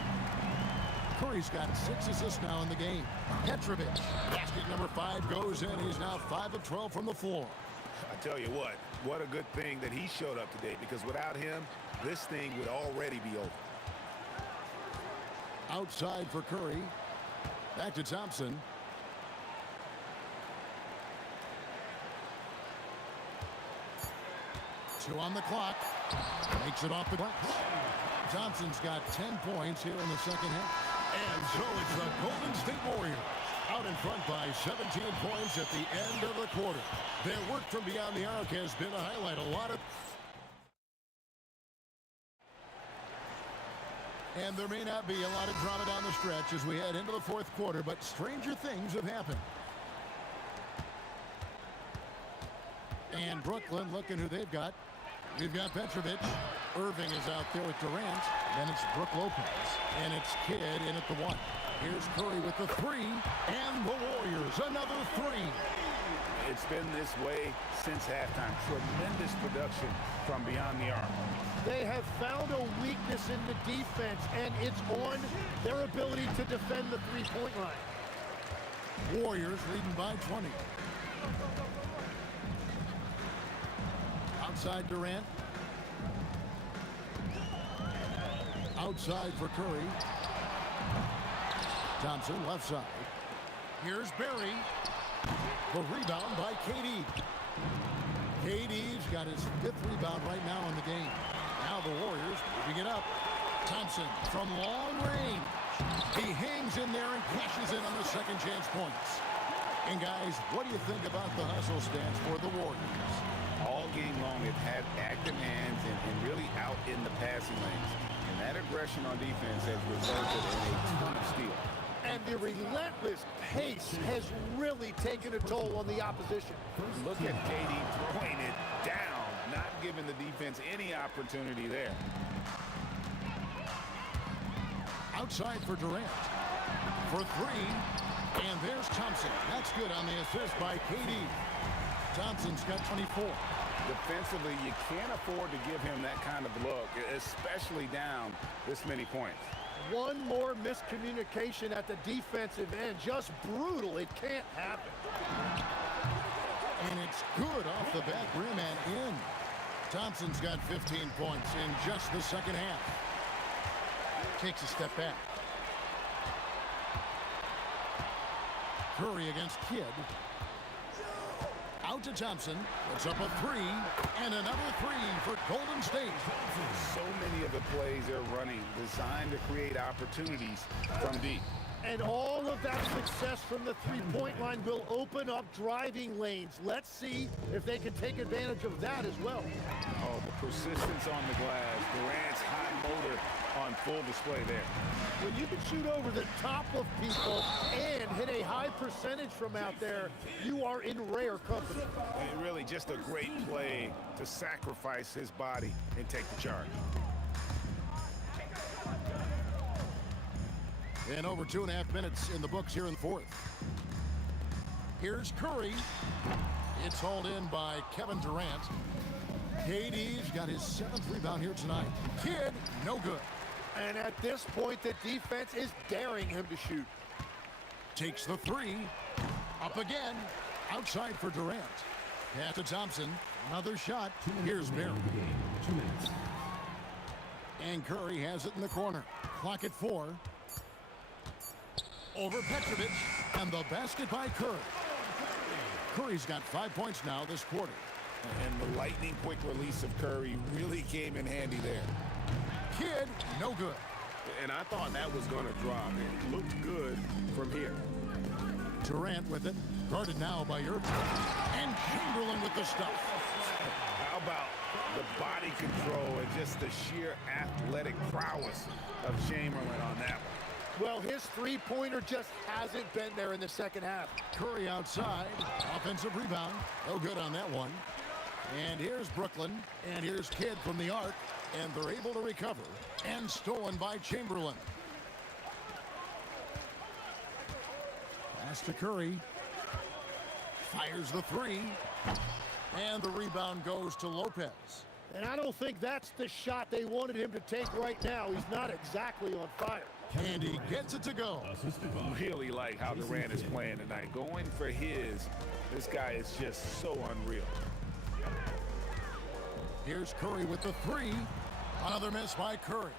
Curry's got 6 assists now in the game. Petrovic, basket number 5 goes in. He's now 5 of 12 from the floor. I tell you what a good thing that he showed up today, because without him, this thing would already be over. Outside for Curry. Back to Thompson. Two on the clock. Makes it off the glass. Thompson's got 10 points here in the second half. And so it's the Golden State Warriors out in front by 17 points at the end of the quarter. Their work from beyond the arc has been a highlight. And there may not be a lot of drama down the stretch as we head into the fourth quarter, but stranger things have happened. And Brooklyn, looking who they've got. We've got Petrovic. Irving is out there with Durant. Then it's Brook Lopez. And it's Kidd in at the 1. Here's Curry with the 3. And the Warriors, another 3. It's been this way since halftime. Tremendous production from beyond the arc. They have found a weakness in the defense, and it's on their ability to defend the three-point line. Warriors leading by 20. Outside Durant. Outside for Curry. Thompson left side. Here's Barry. The rebound by KD. KD's got his 5th rebound right now in the game. Now the Warriors moving it up. Thompson from long range. He hangs in there and cashes in on the second chance points. And guys, what do you think about the hustle stance for the Warriors? All game long, they've had active hands and really out in the passing lanes. And that aggression on defense has resulted in a ton of steals. And the relentless pace has really taken a toll on the opposition. Look at KD throwing it down, not giving the defense any opportunity there. Outside for Durant. For 3. And there's Thompson. That's good on the assist by KD. Thompson's got 24. Defensively, you can't afford to give him that kind of look, especially down this many points. One more miscommunication at the defensive end. Just brutal. It can't happen. And it's good off the back rim and in. Thompson's got 15 points in just the second half. Takes a step back. Curry against Kidd. Out to Thompson. It's up a three. And another three for Golden State. So many of the plays they're running designed to create opportunities from deep. And all of that success from the three-point line will open up driving lanes. Let's see if they can take advantage of that as well. Oh, the persistence on the glass. Durant's high motor on full display there. When you can shoot over the top of people and hit a high percentage from out there, you are in rare company. And really just a great play to sacrifice his body and take the charge. And over 2.5 minutes in the books here in the fourth. Here's Curry. It's hauled in by Kevin Durant. KD's got his 7th rebound here tonight. Kid, no good. And at this point, the defense is daring him to shoot. Takes the three. Up again. Outside for Durant. Pass to Thompson. Another shot. Here's Barry. 2 minutes. And Curry has it in the corner. Clock at 4. Over Petrovic, and the basket by Curry. Curry's got 5 points now this quarter. And the lightning quick release of Curry really came in handy there. Kid, no good. And I thought that was going to drop. It looked good from here. Durant with it, guarded now by Irving. And Chamberlain with the stuff. How about the body control and just the sheer athletic prowess of Chamberlain on that one? Well, his three-pointer just hasn't been there in the second half. Curry outside. Offensive rebound. No good on that one. And here's Brooklyn. And here's Kidd from the arc. And they're able to recover. And stolen by Chamberlain. Pass to Curry. Fires the three. And the rebound goes to Lopez. And I don't think that's the shot they wanted him to take right now. He's not exactly on fire. And he gets it to go. Really like how Durant is playing tonight. Going for his, this guy is just so unreal. Here's Curry with the three. Another miss by Curry.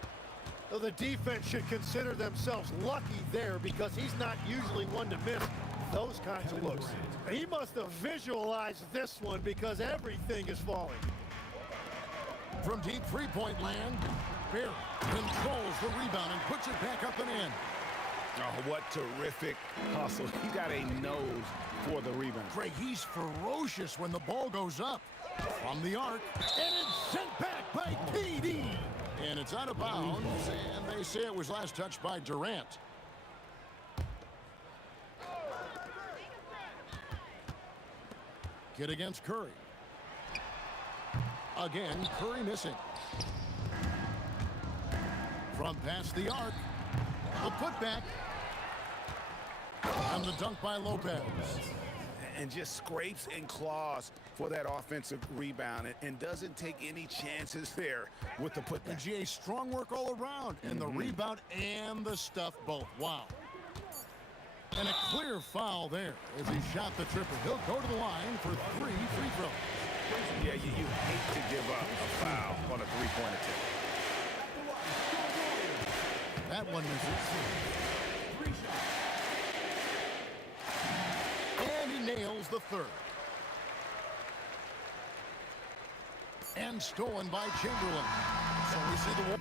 So the defense should consider themselves lucky there because he's not usually one to miss those kinds of looks. He must have visualized this one because everything is falling. From deep three-point land, Barry controls the rebound and puts it back up and in. Oh, what terrific hustle. He got a nose for the rebound. Greg, he's ferocious when the ball goes up. From the arc, and it's sent back by KD. And it's out of bounds, and they say it was last touched by Durant. Kidd against Curry. Again, Curry missing. From past the arc, the putback, and the dunk by Lopez. And just scrapes and claws for that offensive rebound and doesn't take any chances there with the putback. And GA, strong work all around, and the rebound and the stuff both. Wow. And a clear foul there as he shot the triple. He'll go to the line for 3 free throws. Yeah, you hate to give up a foul on a three-point attempt. That one misses. And he nails the third. And stolen by Chamberlain. So we see the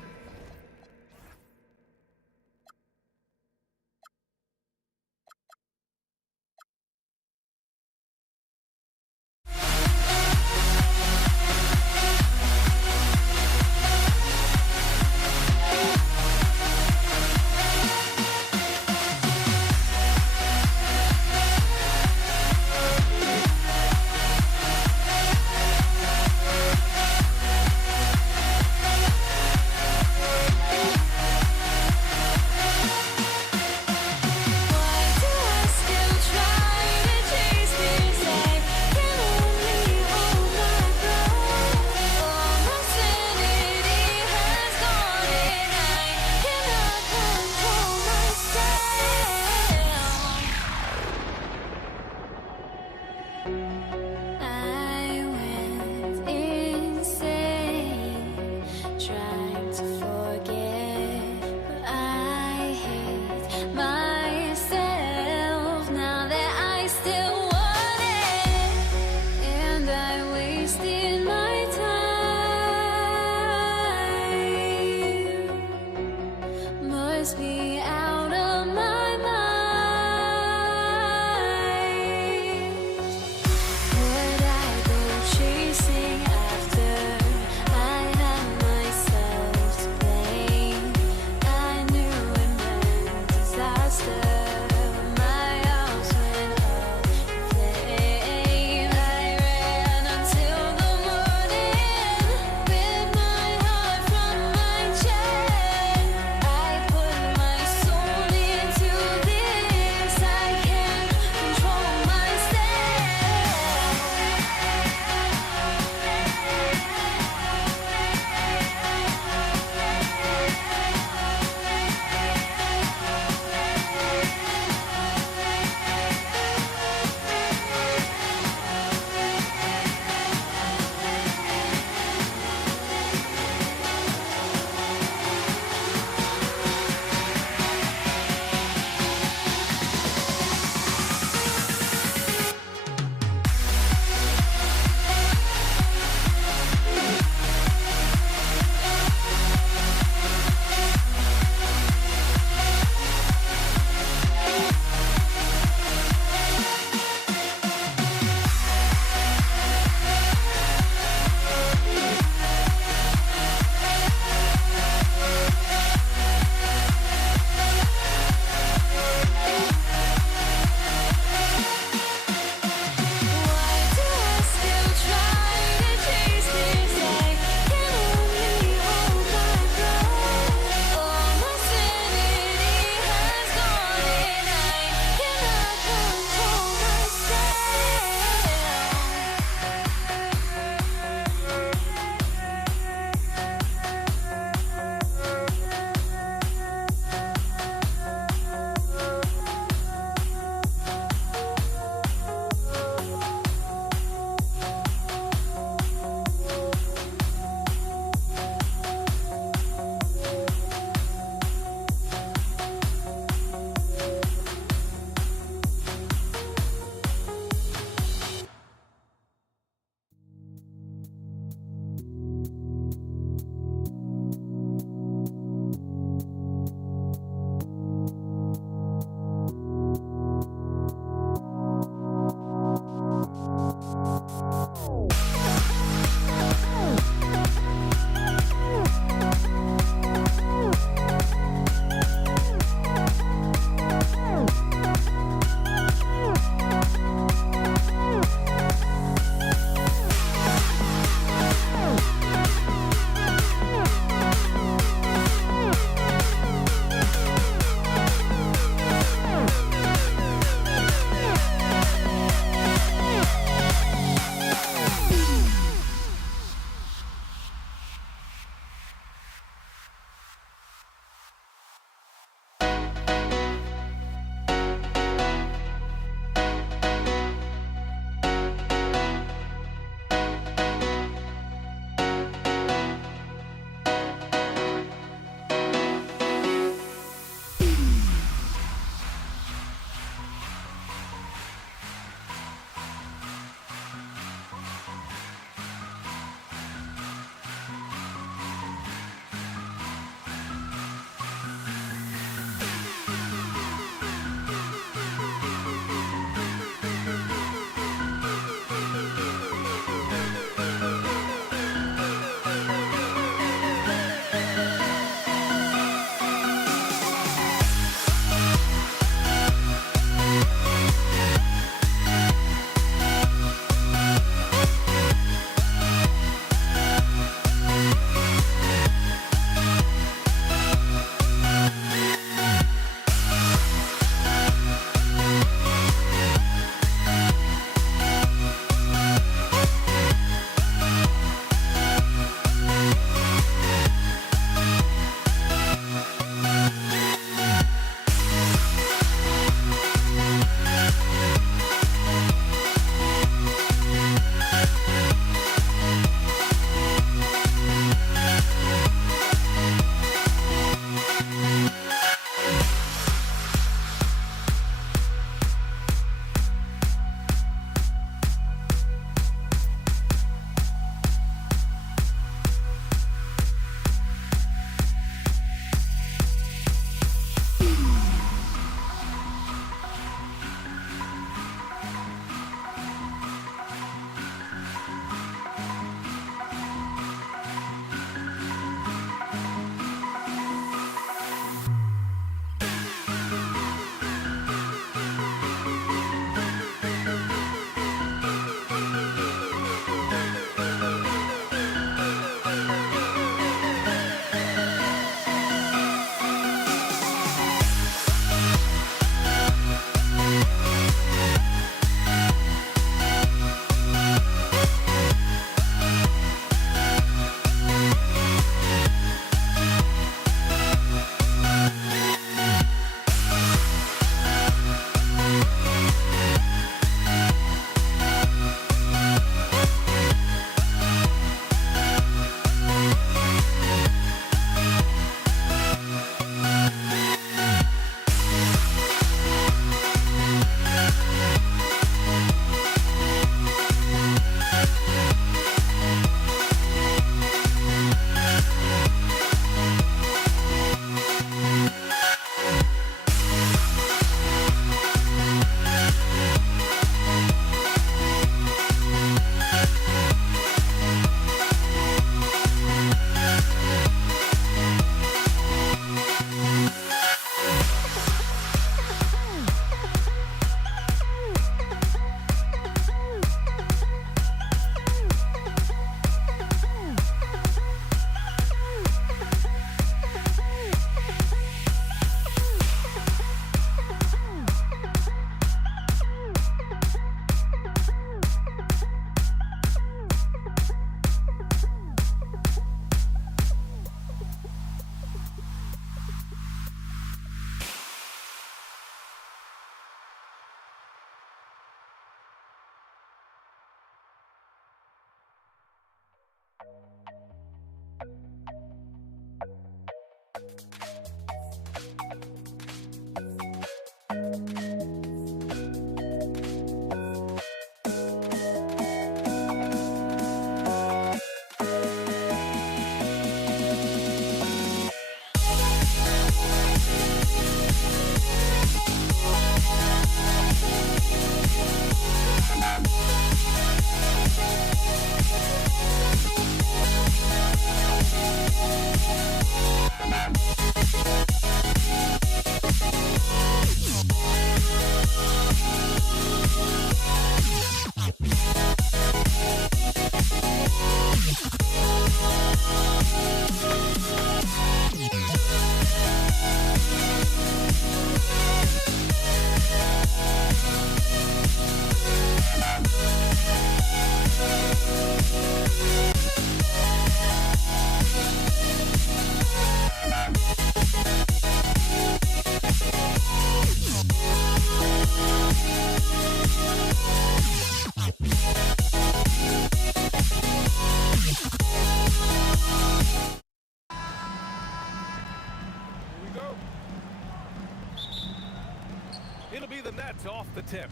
see the nets off the tip.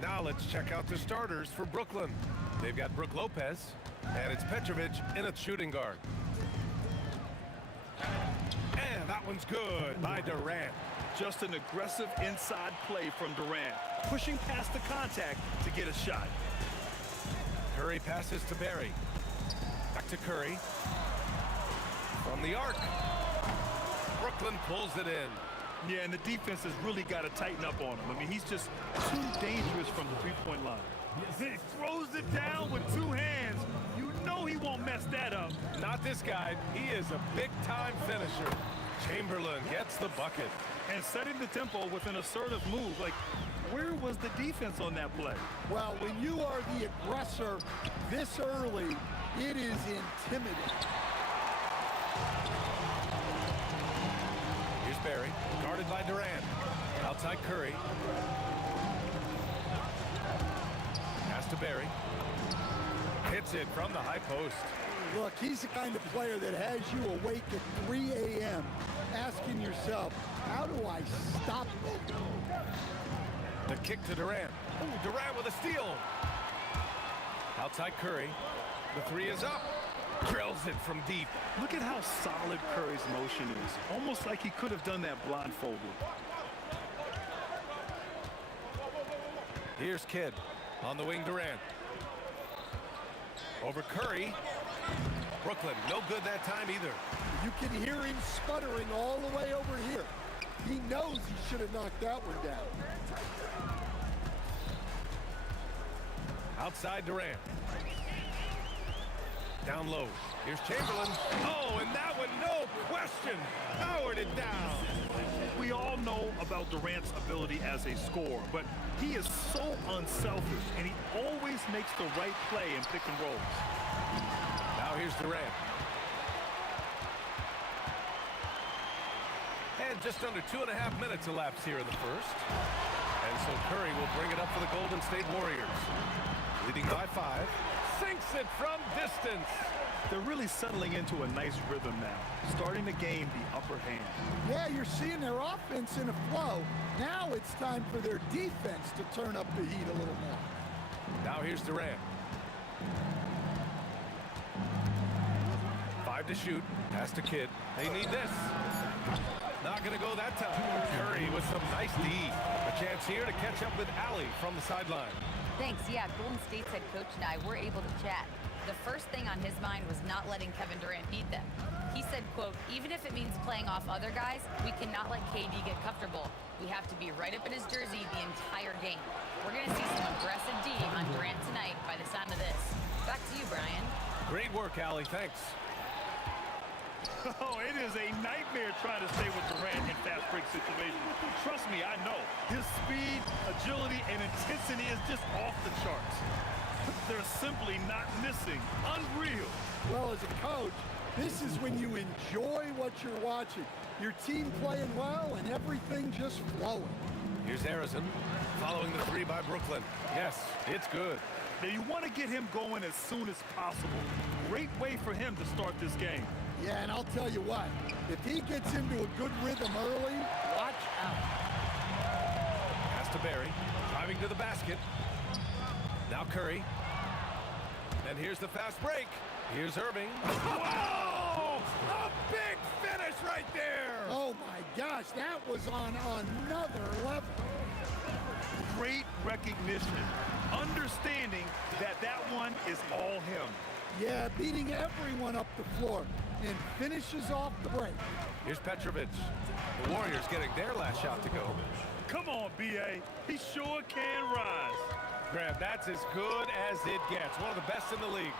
Now let's check out the starters for Brooklyn. They've got Brook Lopez, and it's Petrovic in at shooting guard. And that one's good by Durant. Just an aggressive inside play from Durant, pushing past the contact to get a shot. Curry passes to Barry. Back to Curry. From the arc. Brooklyn pulls it in. Yeah, and the defense has really got to tighten up on him. I mean, he's just too dangerous from the three-point line. He throws it down with two hands. You know he won't mess that up. Not this guy. He is a big-time finisher. Chamberlain gets the bucket. And setting the tempo with an assertive move. Like, where was the defense on that play? Well, when you are the aggressor this early, it is intimidating. Here's Barry, guarded by Durant. Outside Curry. Pass to Barry. Hits it from the high post. Look, he's the kind of player that has you awake at 3 a.m. asking yourself, how do I stop this? The kick to Durant. Ooh, Durant with a steal. Outside Curry. The three is up. Drills it from deep. Look at how solid Curry's motion is. Almost like he could have done that blindfolded. Here's Kidd. On the wing, Durant. Over Curry. Brooklyn, no good that time either. You can hear him sputtering all the way over here. He knows he should have knocked that one down. Outside Durant. Down low. Here's Chamberlain. Oh, and that one, no question, powered it down. We all know about Durant's ability as a scorer, but he is so unselfish, and he always makes the right play in pick and rolls. Now here's Durant. And just under 2.5 minutes elapsed here in the first. And so Curry will bring it up for the Golden State Warriors. Leading by 5. Sinks it from distance. They're really settling into a nice rhythm now, starting to gain the upper hand. Yeah, you're seeing their offense in a flow. Now it's time for their defense to turn up the heat a little more. Now here's Durant. 5 to shoot. Pass to Kidd. They need this. Not going to go that time. Curry with some nice D. A chance here to catch up with Allie from the sideline. Thanks. Yeah, Golden State's head coach and I were able to chat. The first thing on his mind was not letting Kevin Durant beat them. He said, quote, even if it means playing off other guys, we cannot let KD get comfortable. We have to be right up in his jersey the entire game. We're going to see some aggressive D on Durant tonight by the sound of this. Back to you, Brian. Great work, Allie. Thanks. Oh, it is a nightmare trying to stay with Durant in fast break situations. Trust me, I know. His speed, agility, and intensity is just off the charts. They're simply not missing. Unreal. Well, as a coach, this is when you enjoy what you're watching. Your team playing well and everything just flowing. Here's Harrison following the 3 by Brooklyn. Yes, it's good. Now you want to get him going as soon as possible. Great way for him to start this game. Yeah, and I'll tell you what, if he gets into a good rhythm early, watch out. Pass to Barry, driving to the basket. Now Curry. And here's the fast break. Here's Irving. Whoa! A big finish right there! Oh my gosh, that was on another level. Great recognition. Understanding that that one is all him. Yeah, beating everyone up the floor and finishes off the break. Here's Petrovic. The Warriors getting their last shot to go. Come on, B.A. He sure can rise. Graham, that's as good as it gets. One of the best in the league.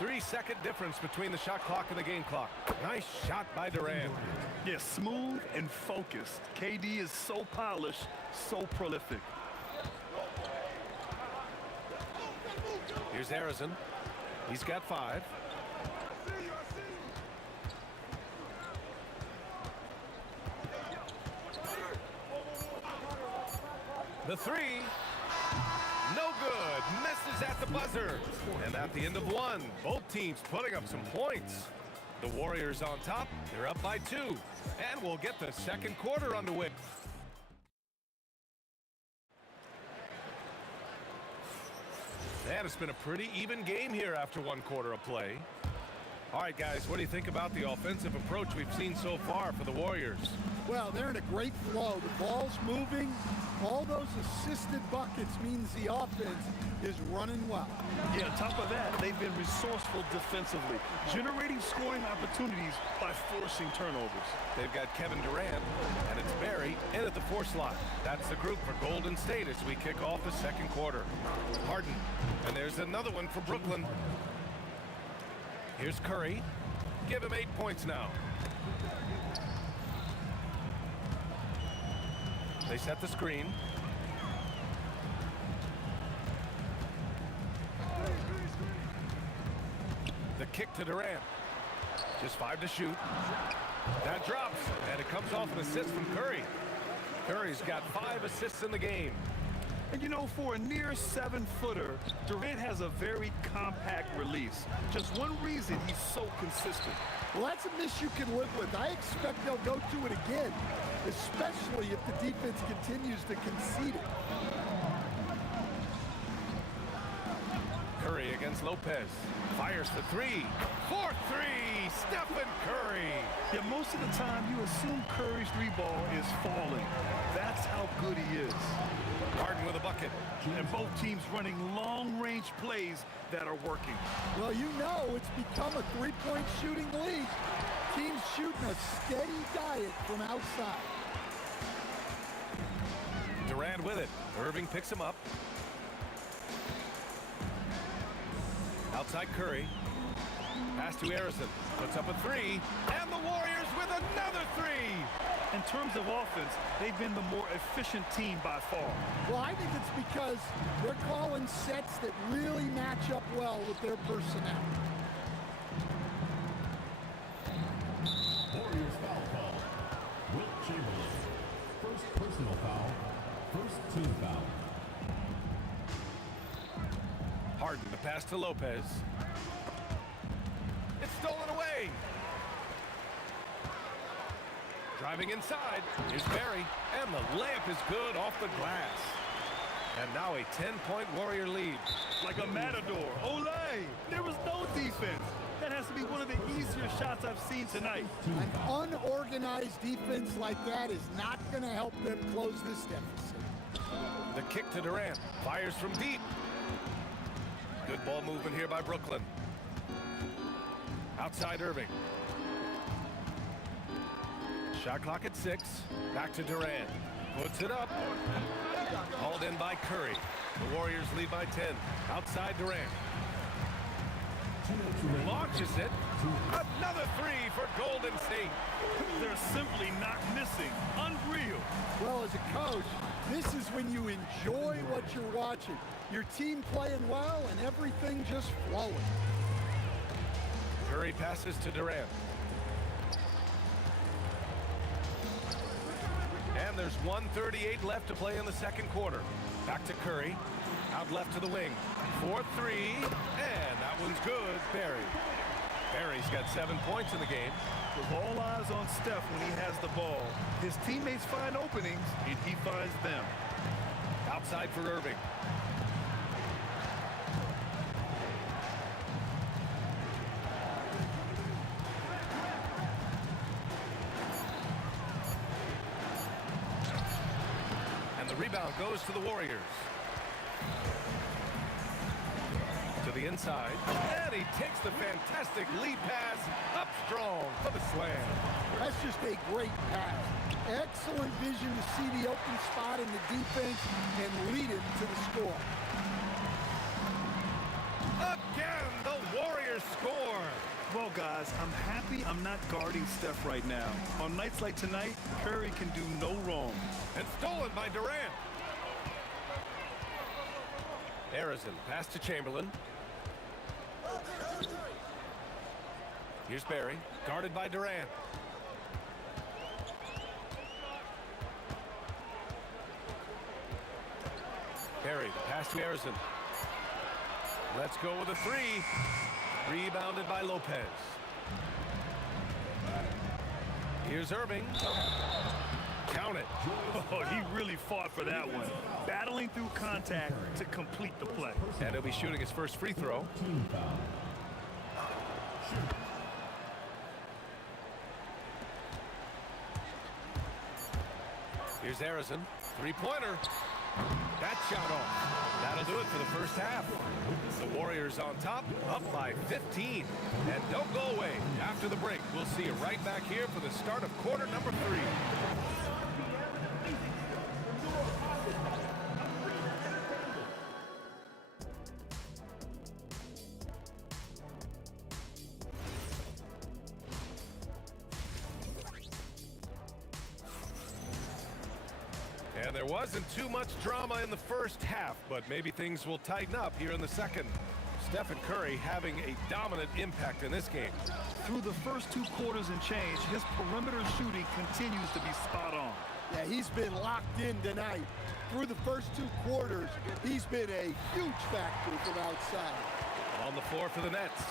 3-second difference between the shot clock and the game clock. Nice shot by Durant. Yeah, smooth and focused. KD is so polished, so prolific. Here's Harrison. He's got 5. The 3. No good. Misses at the buzzer. And at the end of 1, both teams putting up some points. The Warriors on top. They're up by 2. And we'll get the second quarter underway. And it's been a pretty even game here after one quarter of play. All right, guys, what do you think about the offensive approach we've seen so far for the Warriors? Well, they're in a great flow. The ball's moving. All those assisted buckets means the offense is running well. Yeah, on top of that, they've been resourceful defensively, generating scoring opportunities by forcing turnovers. They've got Kevin Durant, and it's Barry in at the 4 slot. That's the group for Golden State as we kick off the second quarter. Harden, and there's another one for Brooklyn. Here's Curry. Give him 8 points now. They set the screen. The kick to Durant. Just 5 to shoot. That drops, and it comes off an assist from Curry. Curry's got 5 assists in the game. And you know, for a near 7-footer, Durant has a very compact release. Just one reason he's so consistent. Well, that's a miss you can live with. I expect they'll go to it again, especially if the defense continues to concede it. Curry against Lopez. Fires the 3. 4-3, Stephen Curry. Yeah, most of the time you assume Curry's 3-ball is falling. That's how good he is. Harden with a bucket. And both teams running long-range plays that are working. Well, you know it's become a 3-point shooting league. Teams shooting a steady diet from outside. Durant with it. Irving picks him up. Outside Curry. Pass to Harrison. Puts up a 3. And the Warriors with another 3. In terms of offense, they've been the more efficient team by far. Well, I think it's because they're calling sets that really match up well with their personnel. Warriors foul call. Wilt Chamberlain. First personal foul. First team foul. Harden, the pass to Lopez. It's stolen away. Driving inside. Here's Barry. And the layup is good off the glass. And now a 10-point Warrior lead. Like a matador. Olay! There was no defense. That has to be one of the easier shots I've seen tonight. An unorganized defense like that is not going to help them close this deficit. The kick to Durant. Fires from deep. Good ball movement here by Brooklyn. Outside Irving. Shot clock at 6. Back to Durant. Puts it up. Hauled in by Curry. The Warriors lead by 10. Outside Durant. Launches it. Another 3 for Golden State. They're simply not missing. Unreal. Well, as a coach, this is when you enjoy what you're watching. Your team playing well and everything just flowing. Curry passes to Durant. And there's 1:38 left to play in the second quarter. Back to Curry. Out left to the wing. 4-3. And that one's good. Barry. Barry's got 7 points in the game. With all eyes on Steph when he has the ball, his teammates find openings and he finds them. Outside for Irving. And the rebound goes to the Warriors. To the inside. And he takes the fantastic lead pass up strong for the slam. That's just a great pass. Excellent vision to see the open spot in the defense and lead it to the score. Again, the Warriors score. Well, guys, I'm happy I'm not guarding Steph right now. On nights like tonight, Curry can do no wrong. And stolen by Durant. Harrison, pass to Chamberlain. Here's Barry, guarded by Durant. Barry, the pass to Harrison. Let's go with a 3. Rebounded by Lopez. Here's Irving. Count it. Oh, he really fought for that one. Battling through contact to complete the play. And he'll be shooting his first free throw. Team foul. Here's Harrison. Three-pointer. That shot off. That'll do it for the first half. The Warriors on top, up by 15. And don't go away. After the break, we'll see you right back here for the start of quarter number 3. And there wasn't too much drama in the first half, but maybe things will tighten up here in the second. Stephen Curry having a dominant impact in this game. Through the first 2 quarters and change, his perimeter shooting continues to be spot on. Yeah, he's been locked in tonight. Through the first 2 quarters, he's been a huge factor from outside. On the floor for the Nets,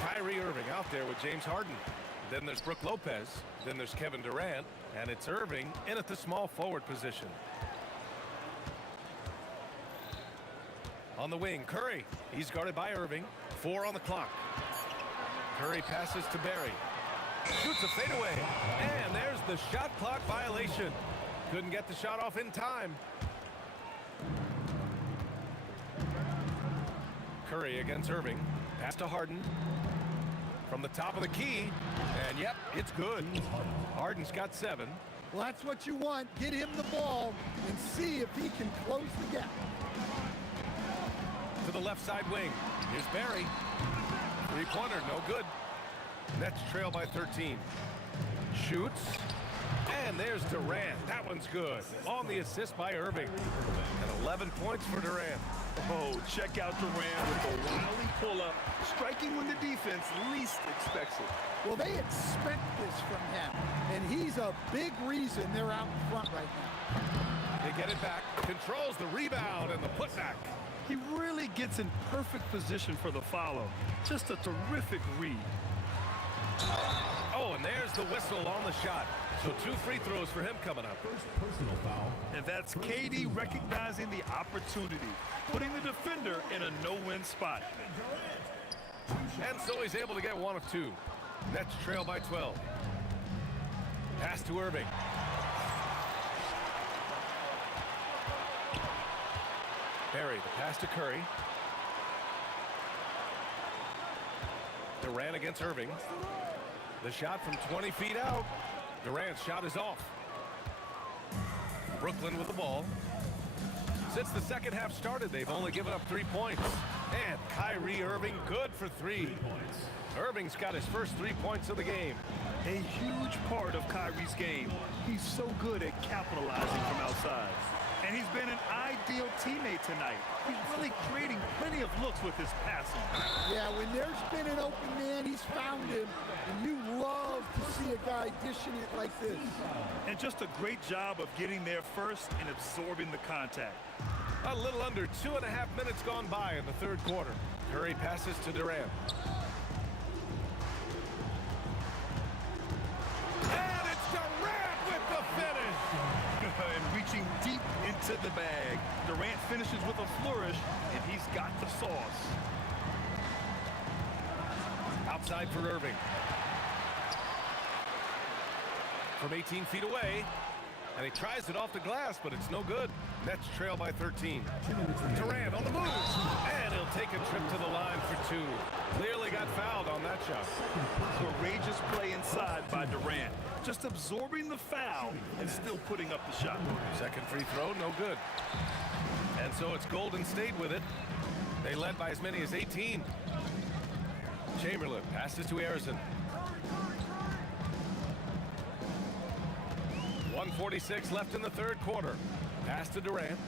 Kyrie Irving out there with James Harden. Then there's Brook Lopez. Then there's Kevin Durant. And it's Irving in at the small forward position. On the wing, Curry. He's guarded by Irving. 4 on the clock. Curry passes to Barry. Shoots a fadeaway. And there's the shot clock violation. Couldn't get the shot off in time. Curry against Irving. Pass to Harden. From the top of the key. And yep, it's good. Harden's got 7. Well, that's what you want. Get him the ball and see if he can close the gap. To the left side wing. Here's Barry. Three-pointer, no good. Nets trail by 13. Shoots. And there's Durant. That one's good. On the assist by Irving. And 11 points for Durant. Oh, check out Durant with a wily pull-up, striking when the defense least expects it. Well, they expect this from him, and he's a big reason they're out in front right now. They get it back, controls the rebound and the putback. He really gets in perfect position for the follow. Just a terrific read. Oh, and there's the whistle on the shot. So 2 free throws for him coming up. First personal foul. And that's KD recognizing the opportunity, putting the defender in a no-win spot. And so he's able to get 1 of 2. Nets trail by 12. Pass to Irving. Barry, the pass to Curry. Durant against Irving. The shot from 20 feet out. Durant's shot is off. Brooklyn with the ball. Since the second half started, they've only given up 3 points. And Kyrie Irving good for 3. Irving's got his first 3 points of the game. A huge part of Kyrie's game. He's so good at capitalizing from outside. And he's been an ideal teammate tonight. He's really creating plenty of looks with his passing. Yeah, when there's been an open man, he's found him. And you love to see a guy dishing it like this. And just a great job of getting there first and absorbing the contact. A little under 2.5 minutes gone by in the third quarter. Curry passes to Durant. And it's Durant with the finish. And reaching deep into the bag. Durant finishes with a flourish, and he's got the sauce. Outside for Irving. From 18 feet away. And he tries it off the glass, but it's no good. Nets trail by 13. Durant on the move. And he'll take a trip to the line for 2. Clearly got fouled on that shot. Courageous play inside by Durant. Just absorbing the foul and still putting up the shot. Second free throw, no good. And so it's Golden State with it. They led by as many as 18. Chamberlain passes to Harrison. 1:46 left in the third quarter. Pass to Durant.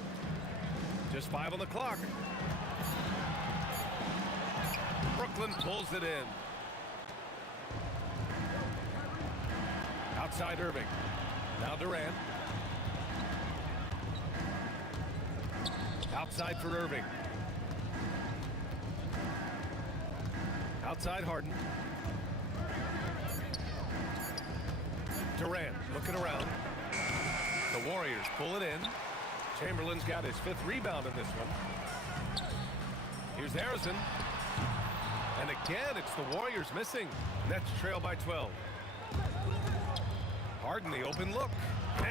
Just 5 on the clock. Brooklyn pulls it in. Outside Irving. Now Durant. Outside for Irving. Outside Harden. Durant looking around. The Warriors pull it in. Chamberlain's got his 5th rebound in this one. Here's Harrison. And again, it's the Warriors missing. Nets trail by 12. Harden, the open look.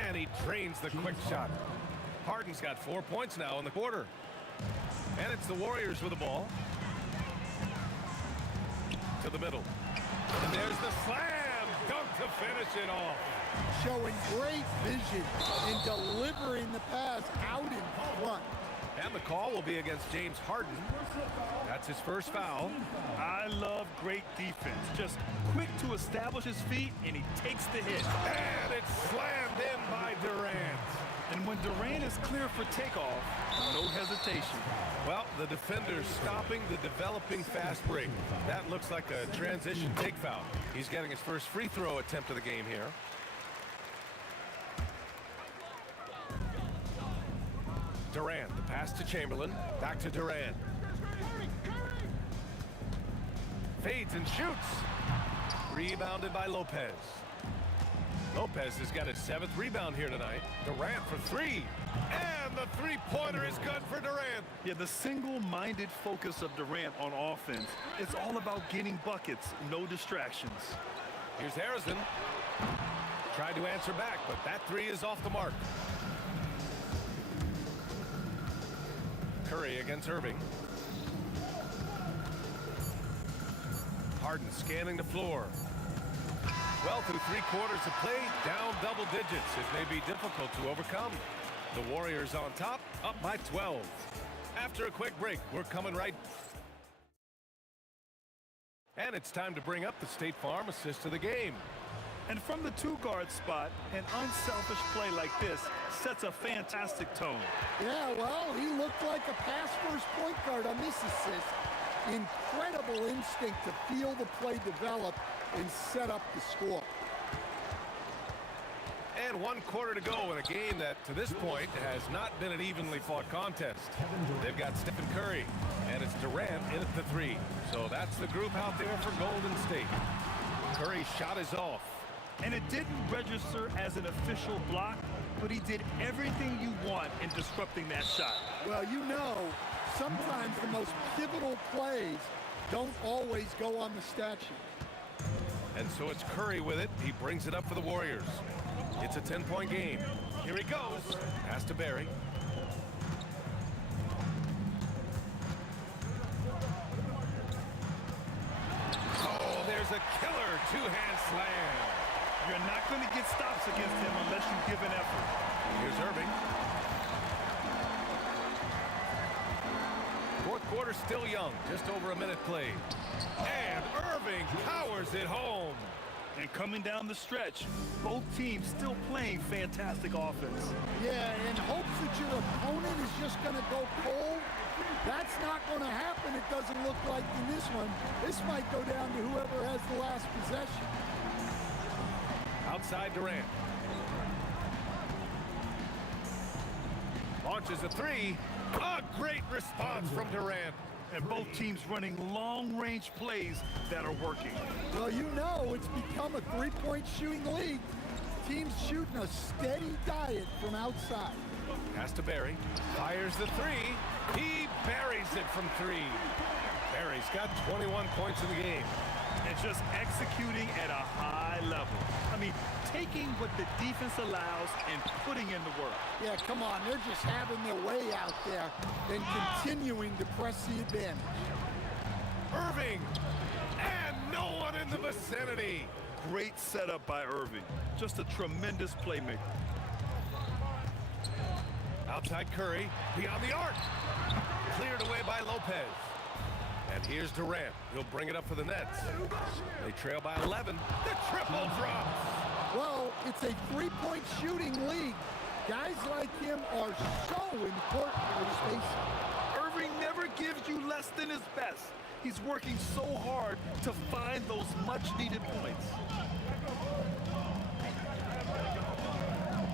And he drains the quick shot. Harden's got 4 points now in the quarter. And it's the Warriors with the ball. To the middle. And there's the slam dunk to finish it off. Showing great vision in delivering the pass out in front. And the call will be against James Harden. That's his first foul. I love great defense. Just quick to establish his feet, and he takes the hit. And it's slammed in by Durant. And when Durant is clear for takeoff, no hesitation. Well, the defender's stopping the developing fast break. That looks like a transition take foul. He's getting his first free throw attempt of the game here. Durant, the pass to Chamberlain. Back to Durant. Fades and shoots. Rebounded by Lopez. Lopez has got his 7th rebound here tonight. Durant for 3. And the three-pointer is good for Durant. Yeah, the single-minded focus of Durant on offense. It's all about getting buckets, no distractions. Here's Harrison. Tried to answer back, but that 3 is off the mark. Curry against Irving. Harden scanning the floor. Well, through 3 quarters of play, down double digits. It may be difficult to overcome. The Warriors on top, up by 12. After a quick break, we're coming right. And it's time to bring up the State Farm assist of the game. And from the 2-guard spot, an unselfish play like this sets a fantastic tone. Yeah, well, he looked like a pass-first point guard on this assist. Incredible instinct to feel the play develop and set up the score. And 1 quarter to go in a game that, to this point, has not been an evenly fought contest. They've got Stephen Curry, and it's Durant in at the 3. So that's the group out there for Golden State. Curry's shot is off. And it didn't register as an official block, but he did everything you want in disrupting that shot. Well, you know, sometimes the most pivotal plays don't always go on the stat sheet. And so it's Curry with it. He brings it up for the Warriors. It's a 10-point game. Here he goes. Pass to Barry. Oh, there's a killer 2-hand slam. You're not going to get stops against him unless you give an effort. Here's Irving. 4th quarter still young, just over a minute played. And Irving powers it home. And coming down the stretch, both teams still playing fantastic offense. Yeah, and hopes that your opponent is just going to go cold. That's not going to happen, it doesn't look like in this one. This might go down to whoever has the last possession. Outside Durant. Launches a 3. A great response from Durant. And both teams running long-range plays that are working. Well, you know it's become a 3-point shooting league. Teams shooting a steady diet from outside. Pass to Barry. Fires the 3. He buries it from 3. Barry's got 21 points in the game. And just executing at a high level. I mean, taking what the defense allows and putting in the work. Yeah, come on. They're just having their way out there and continuing to press the advantage. Irving! And no one in the vicinity. Great setup by Irving. Just a tremendous playmaker. Outside Curry, beyond the arc. Cleared away by Lopez. And here's Durant. He'll bring it up for the Nets. They trail by 11. The triple drops. Well, it's a 3-point shooting league. Guys like him are so important for spacing. Irving never gives you less than his best. He's working so hard to find those much-needed points.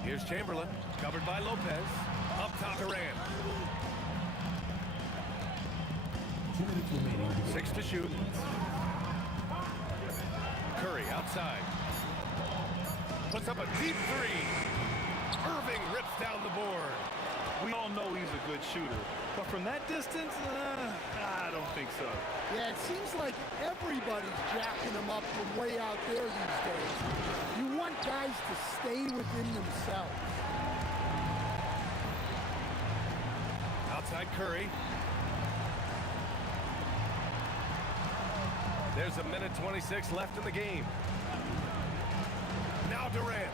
Here's Chamberlain, covered by Lopez. Up top Durant. 2 minutes remaining. 6 to shoot. Curry outside. Puts up a deep 3. Irving rips down the board. We all know he's a good shooter, but from that distance, I don't think so. Yeah, it seems like everybody's jacking him up from way out there these days. You want guys to stay within themselves. Outside Curry. There's a minute 26 left in the game. Now Durant.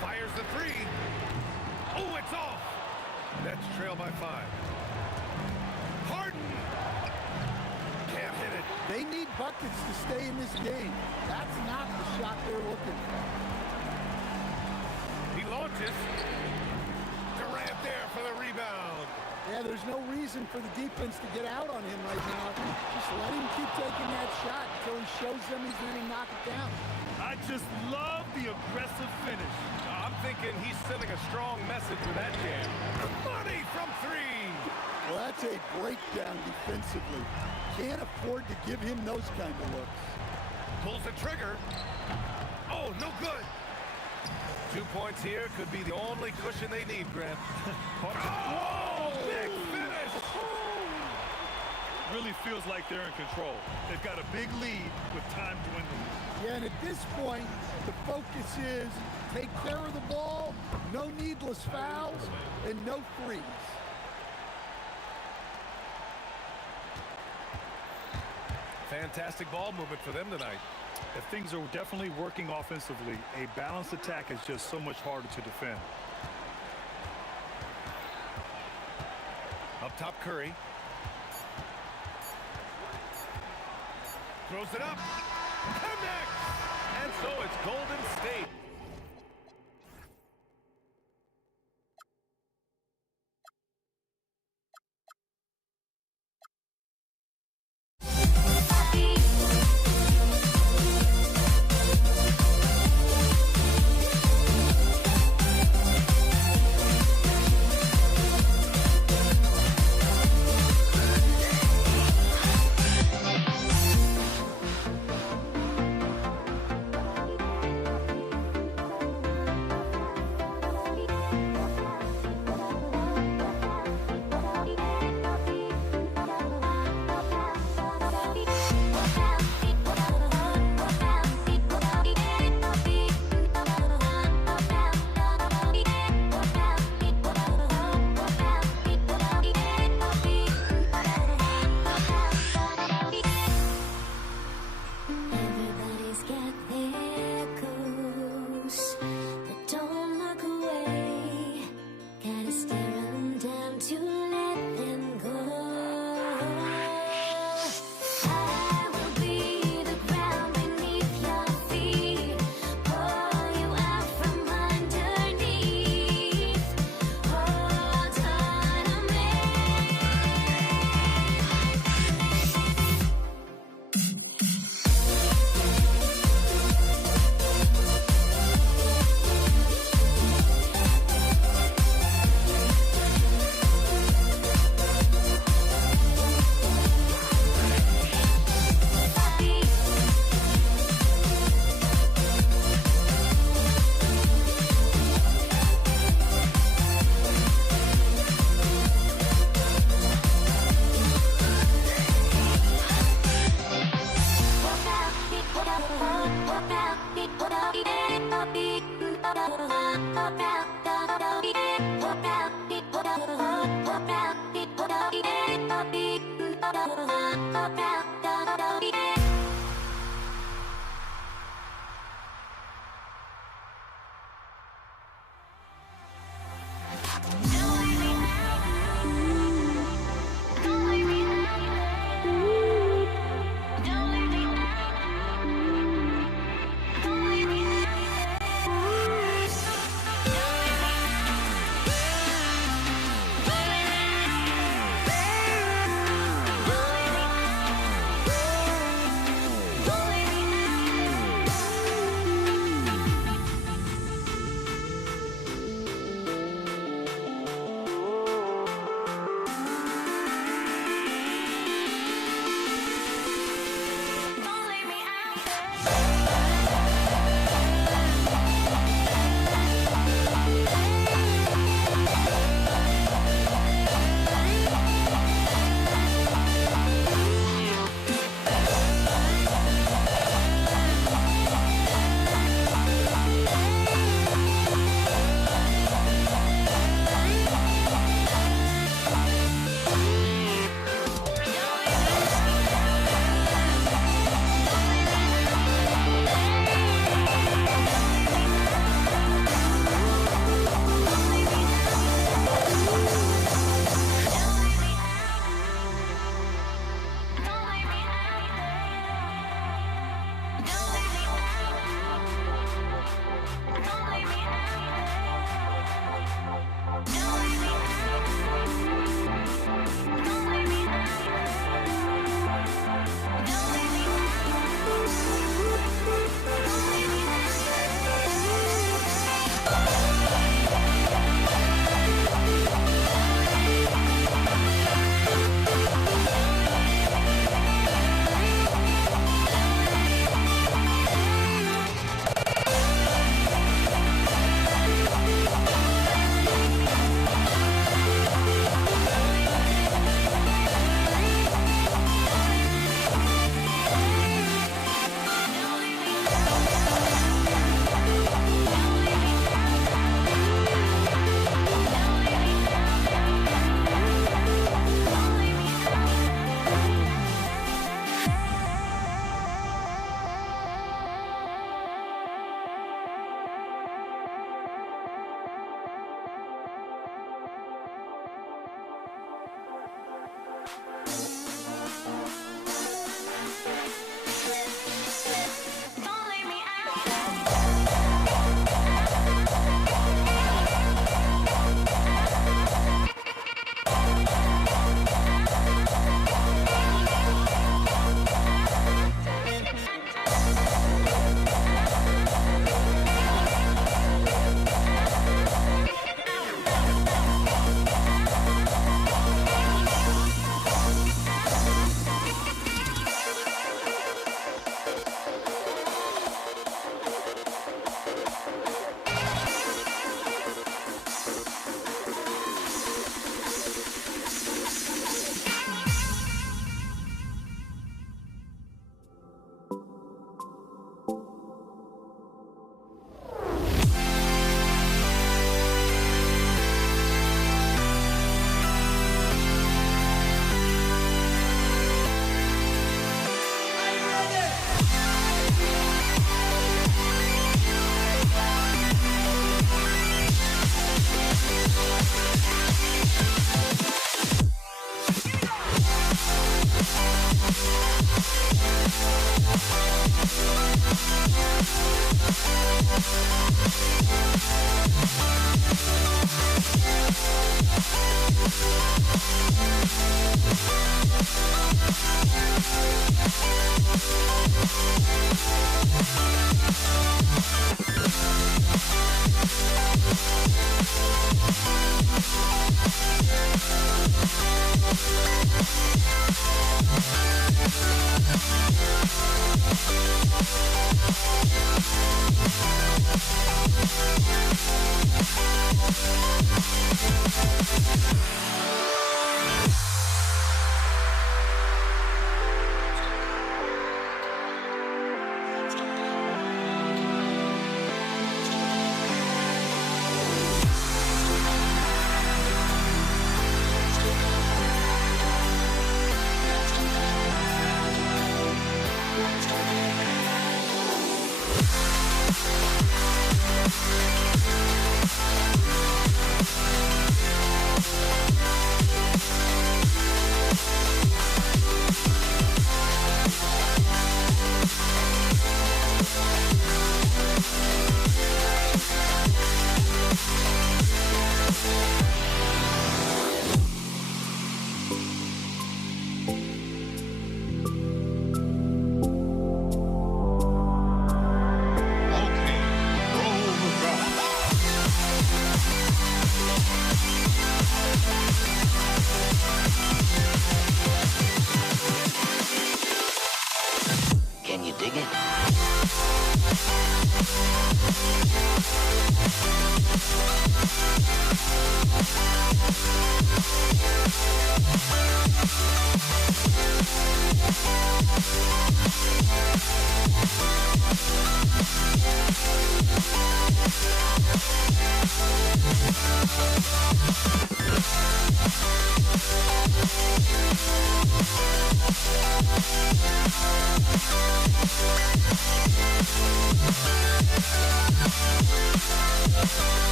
Fires the three. Oh, it's off. Nets trail by 5. Harden. Can't hit it. They need buckets to stay in this game. That's not the shot they're looking for. He launches. Durant there for the rebound. Yeah, there's no reason for the defense to get out on him right now. Just let him keep taking that shot until he shows them he's going to knock it down. I just love the aggressive finish. I'm thinking he's sending a strong message with that jam. Money from 3. Well, that's a breakdown defensively. Can't afford to give him those kind of looks. Pulls the trigger. Oh, no good. 2 points here could be the only cushion they need, Grant. Oh, big finish. Really feels like they're in control. They've got a big lead with time dwindling. Yeah, and at this point, the focus is take care of the ball, no needless fouls, and no threes. Fantastic ball movement for them tonight. If things are definitely working offensively, a balanced attack is just so much harder to defend. Up top, Curry. Throws it up. Connects! And so it's Golden State.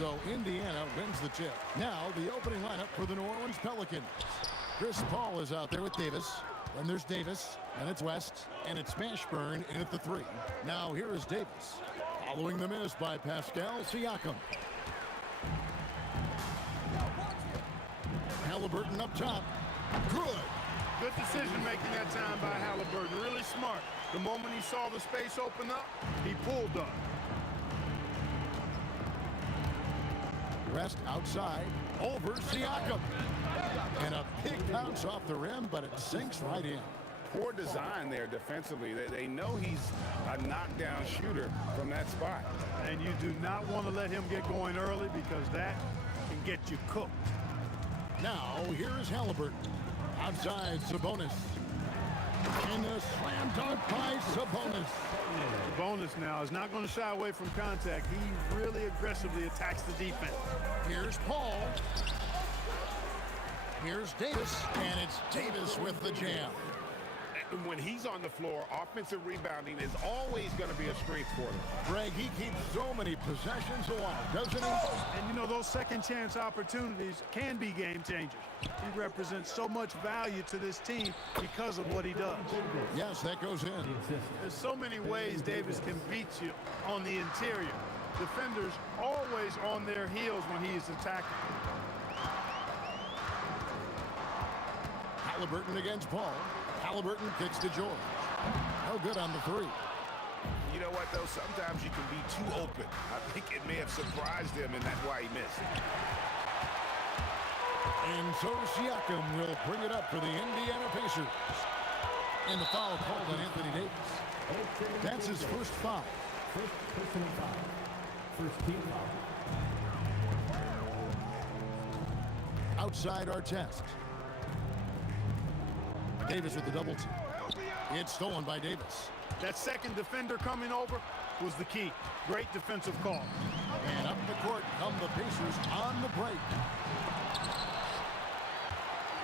So Indiana wins the tip. Now the opening lineup for the New Orleans Pelicans. Chris Paul is out there with Davis. Then there's Davis, and it's West, and it's Mashburn in at the 3. Now here is Davis. Following the miss by Pascal Siakam. Halliburton up top. Good. Good decision making that time by Halliburton. Really smart. The moment he saw the space open up, he pulled up. West outside. Over Siakam. And a big bounce off the rim, but it sinks right in. Poor design there defensively. They know he's a knockdown shooter from that spot. And you do not want to let him get going early because that can get you cooked. Now, here is Halliburton. Outside, Sabonis. And a slam dunk by Sabonis. Sabonis now is not going to shy away from contact. He really aggressively attacks the defense. Here's Paul. Here's Davis, and it's Davis with the jam. When he's on the floor, offensive rebounding is always going to be a strength for him. Greg, he keeps so many possessions alive, doesn't he? And you know, those second chance opportunities can be game changers. He represents so much value to this team because of what he does. Yes, that goes in. There's so many ways Davis can beat you on the interior. Defenders always on their heels when he is attacking. Halliburton against Paul. Halliburton kicks to George. No good on the 3. You know what, though? Sometimes you can be too open. I think it may have surprised him, and that's why he missed. And so Siakam will bring it up for the Indiana Pacers. And the foul called on Anthony Davis. That's his first foul. First personal foul. First team foul. Outside Artest. Davis with the double team. It's stolen by Davis. That second defender coming over was the key. Great defensive call. And up the court come the Pacers on the break.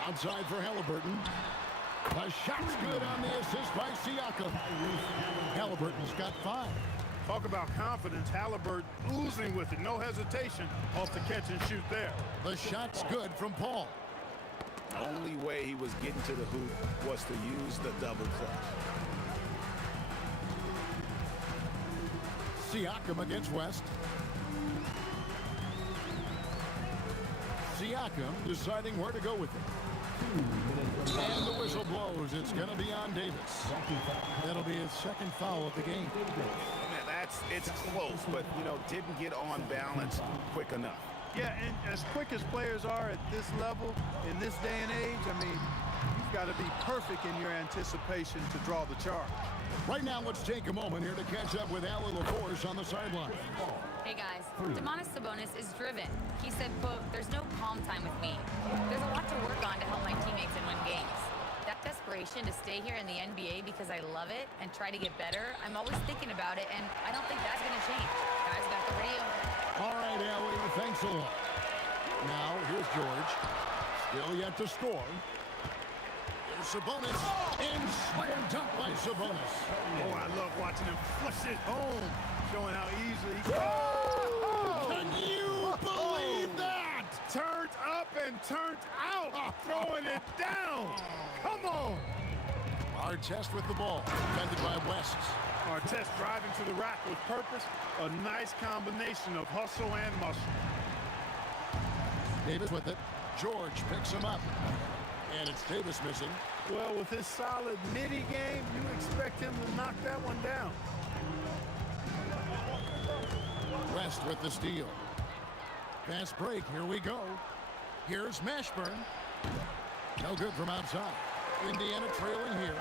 Outside for Halliburton. The shot's good on the assist by Siakam. Halliburton's got 5. Talk about confidence. Halliburton oozing with it. No hesitation off the catch and shoot there. The shot's good from Paul. The only way he was getting to the hoop was to use the double clutch. Siakam against West. Siakam deciding where to go with it. And the whistle blows. It's going to be on Davis. That'll be his second foul of the game. It's close, but, you know, didn't get on balance quick enough. Yeah, and as quick as players are at this level, in this day and age, I mean, you've got to be perfect in your anticipation to draw the charge. Right now, let's take a moment here to catch up with Alan LaForce on the sideline. Hey guys, Domantas Sabonis is driven. He said, quote, "There's no calm time with me. There's a lot to work on to help my teammates and win games. That desperation to stay here in the NBA because I love it and try to get better, I'm always thinking about it, and I don't think that's going to change. Guys, back over to you." All right, Allie, thanks a lot. Now, here's George. Still yet to score. Here's Sabonis. And slam dunk by Sabonis. Oh, I love watching him flush it home, showing how easily he can. Can you believe that? Turned up and turned out, throwing it down. Come on. Artest with the ball, defended by West. Artest driving to the rack with purpose. A nice combination of hustle and muscle. Davis with it. George picks him up. And it's Davis missing. Well, with his solid nitty game, you expect him to knock that one down. West with the steal. Fast break, here we go. Here's Mashburn. No good from outside. Indiana trailing here.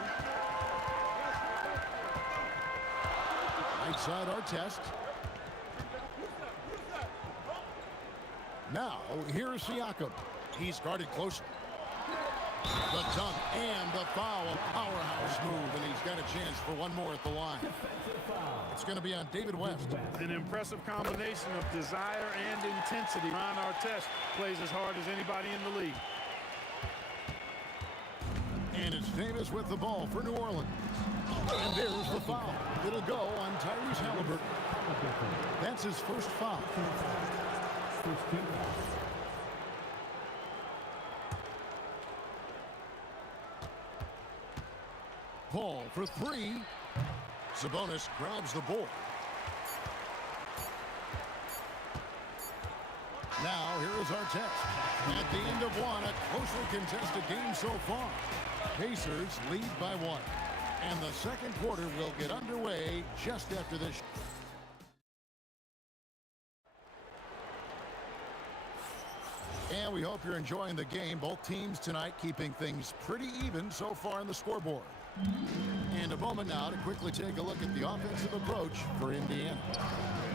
Right side Artest. Now, here's Siakam. He's guarded closely. The dunk and the foul. A powerhouse move, and he's got a chance for one more at the line. It's going to be on David West. An impressive combination of desire and intensity. Ron Artest plays as hard as anybody in the league. And it's Davis with the ball for New Orleans. And there's the foul. It'll go on Tyrese Halliburton. That's his first foul. First tip foul. Paul for three. Sabonis grabs the board. Now, here is our test. At the end of one, a closely contested game so far. Pacers lead by one. And the second quarter will get underway just after this. And we hope you're enjoying the game. Both teams tonight keeping things pretty even so far on the scoreboard. And a moment now to quickly take a look at the offensive approach for Indiana.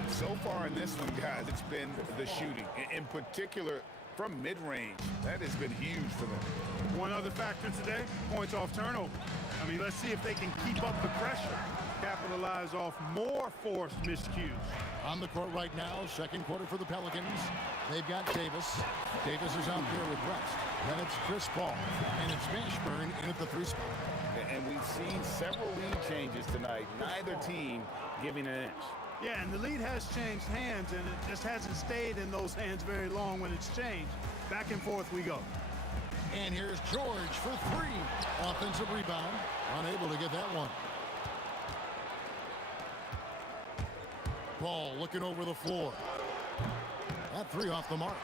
So far in this one, guys, it's been the shooting. In particular, from mid-range. That has been huge for them. One other factor today, points off turnover. I mean, let's see if they can keep up the pressure, capitalize off more forced miscues. On the court right now, second quarter for the Pelicans. They've got Davis. Davis is out there with West. Then it's Chris Paul. And it's Mashburn in at the three spot. And we've seen several lead changes tonight. Neither team giving an inch. Yeah, and the lead has changed hands, and it just hasn't stayed in those hands very long when it's changed. Back and forth we go. And here's George for three. Offensive rebound. Unable to get that one. Paul looking over the floor. That three off the mark.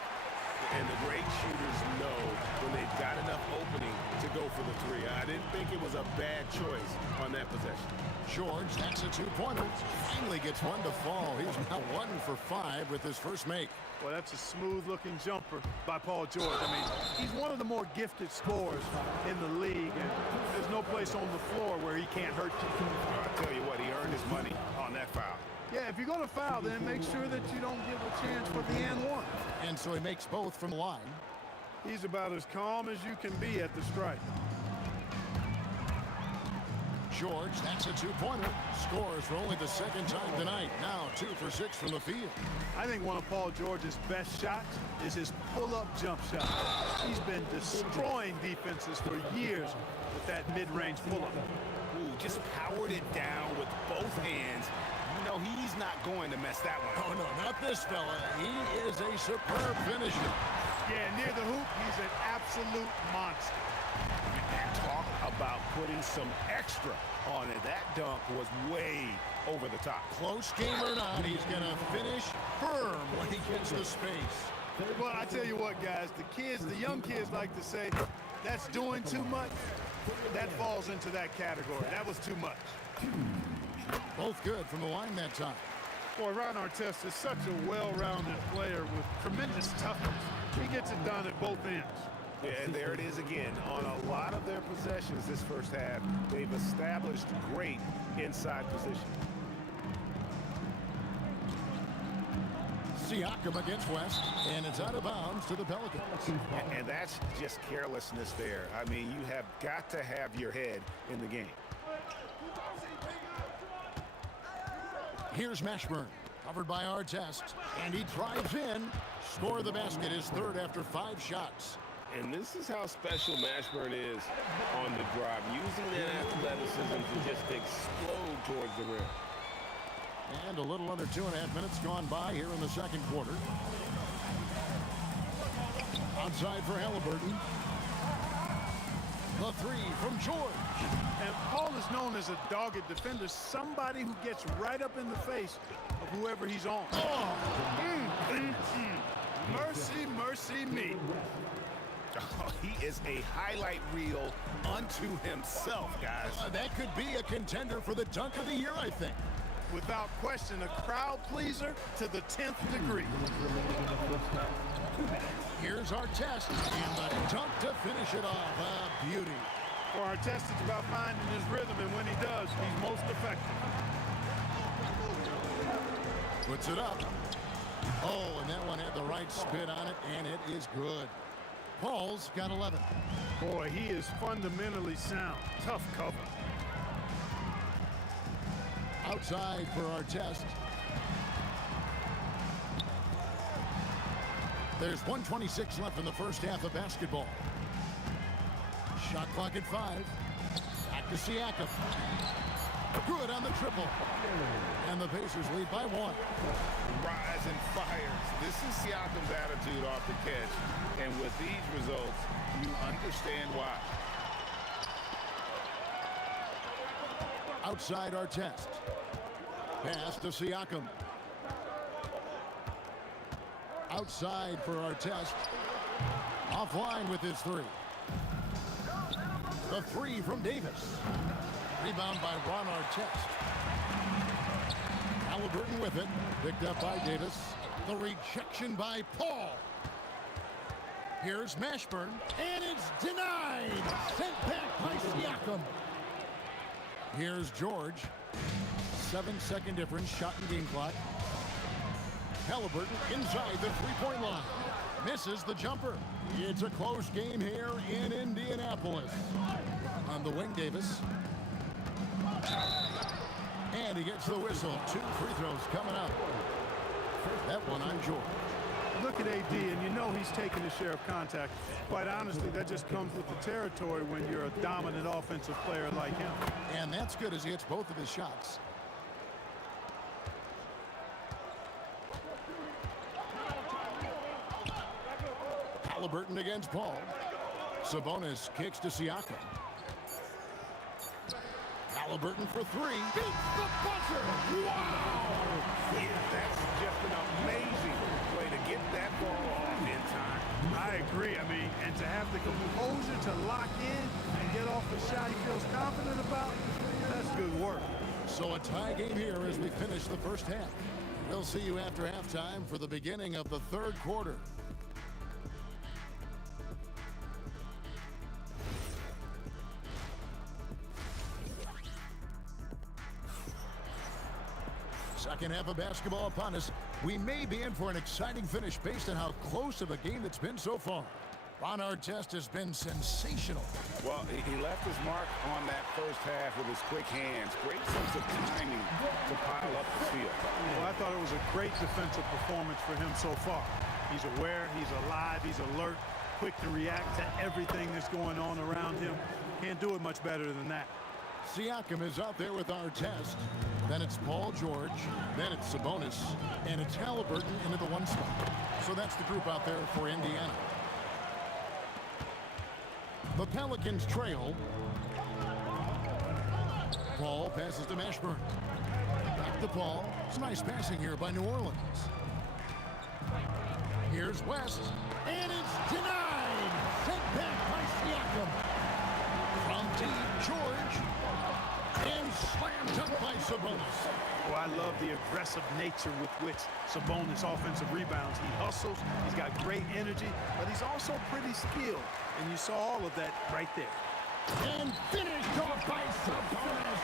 And the great shooters know when they've got enough opening to go for the three. I didn't think it was a bad choice on that possession. George, that's a two-pointer. Finally gets one to fall. He's now 1 for 5 with his first make. Well, that's a smooth-looking jumper by Paul George. I mean, he's one of the more gifted scorers in the league, and there's no place on the floor where he can't hurt you. I'll tell you what, he earned his money on that foul. Yeah, if you're going to foul, then make sure that you don't give a chance for the and one. And so he makes both from the line. He's about as calm as you can be at the strike. George, that's a two-pointer. Scores for only the second time tonight. Now 2 for 6 from the field. I think one of Paul George's best shots is his pull-up jump shot. He's been destroying defenses for years with that mid-range pull-up. Ooh, just powered it down with both hands. You know, he's not going to mess that one up. Oh, no, not this fella. He is a superb finisher. Yeah, near the hoop, he's an absolute monster. And talk about putting some extra on it. That dunk was way over the top. Close game or not, he's going to finish firm when he gets the space. Well, I tell you what, guys, the young kids like to say, that's doing too much. That falls into that category. That was too much. Both good from the line that time. Boy, Ron Artest is such a well-rounded player with tremendous toughness. He gets it done at both ends. Yeah, and there it is again. On a lot of their possessions this first half, they've established great inside position. Siakam against West, and it's out of bounds to the Pelicans. And that's just carelessness there. I mean, you have got to have your head in the game. Here's Mashburn, covered by Artest, and he drives in. Score the basket, his third after 5 shots. And this is how special Mashburn is on the drive, using that athleticism to just explode towards the rim. And a little under 2.5 minutes gone by here in the second quarter. Outside for Halliburton. The three from George. And Paul is known as a dogged defender, somebody who gets right up in the face of whoever he's on. Oh. Mercy, mercy me. Oh, he is a highlight reel unto himself, guys. That could be a contender for the dunk of the year, I think. Without question, a crowd pleaser to the 10th degree. Here's our test, and the dunk to finish it off. A beauty. For our test, it's about finding his rhythm, and when he does, he's most effective. Puts it up. Oh, and that one had the right spin on it, and it is good. Paul's got 11. Boy, he is fundamentally sound. Tough cover. Outside for our test. There's 1:26 left in the first half of basketball. Shot clock at 5. Back to Siakam. Good on the triple. And the Pacers lead by 1. Rise and fires. This is Siakam's attitude off the catch. And with these results, you understand why. Outside our test. Pass to Siakam. Outside for our test. Offline with his 3. The 3 from Davis. Rebound by Ron Artest. Halliburton with it. Picked up by Davis. The rejection by Paul. Here's Mashburn. And it's denied. Sent back by Siakam. Here's George. 7-second difference. Shot and game clock. Halliburton inside the three-point line. Misses the jumper. It's a close game here in Indianapolis. On the wing, Davis. And he gets the whistle. 2 free throws coming up. That one on George. Look at AD, and you know he's taking his share of contact. Quite honestly, that just comes with the territory when you're a dominant offensive player like him. And that's good as he hits both of his shots. Halliburton against Paul. Sabonis kicks to Siakam. Halliburton for 3. Beats the buzzer. Wow! Yeah, that's just an amazing way to get that ball off in time. I agree. I mean, and to have the composure to lock in and get off a shot he feels confident about, that's good work. So a tie game here as we finish the first half. We'll see you after halftime for the beginning of the third quarter. Second half of basketball upon us. We may be in for an exciting finish based on how close of a game it's been so far. Ron Artest has been sensational. Well, he left his mark on that first half with his quick hands. Great sense of timing to pile up the field. Well, I thought it was a great defensive performance for him so far. He's aware, he's alive, he's alert, quick to react to everything that's going on around him. Can't do it much better than that. Siakam is out there with Artest. Then it's Paul George. Then it's Sabonis. And it's Halliburton into the 1 spot. So that's the group out there for Indiana. The Pelicans trail. Paul passes to Mashburn. Back to Paul. It's nice passing here by New Orleans. Here's West. And it's denied. Sent back by Siakam. From deep, George. And slammed dunk by Sabonis. Oh, I love the aggressive nature with which Sabonis offensive rebounds. He hustles, he's got great energy, but he's also pretty skilled. And you saw all of that right there. And finished off by Sabonis.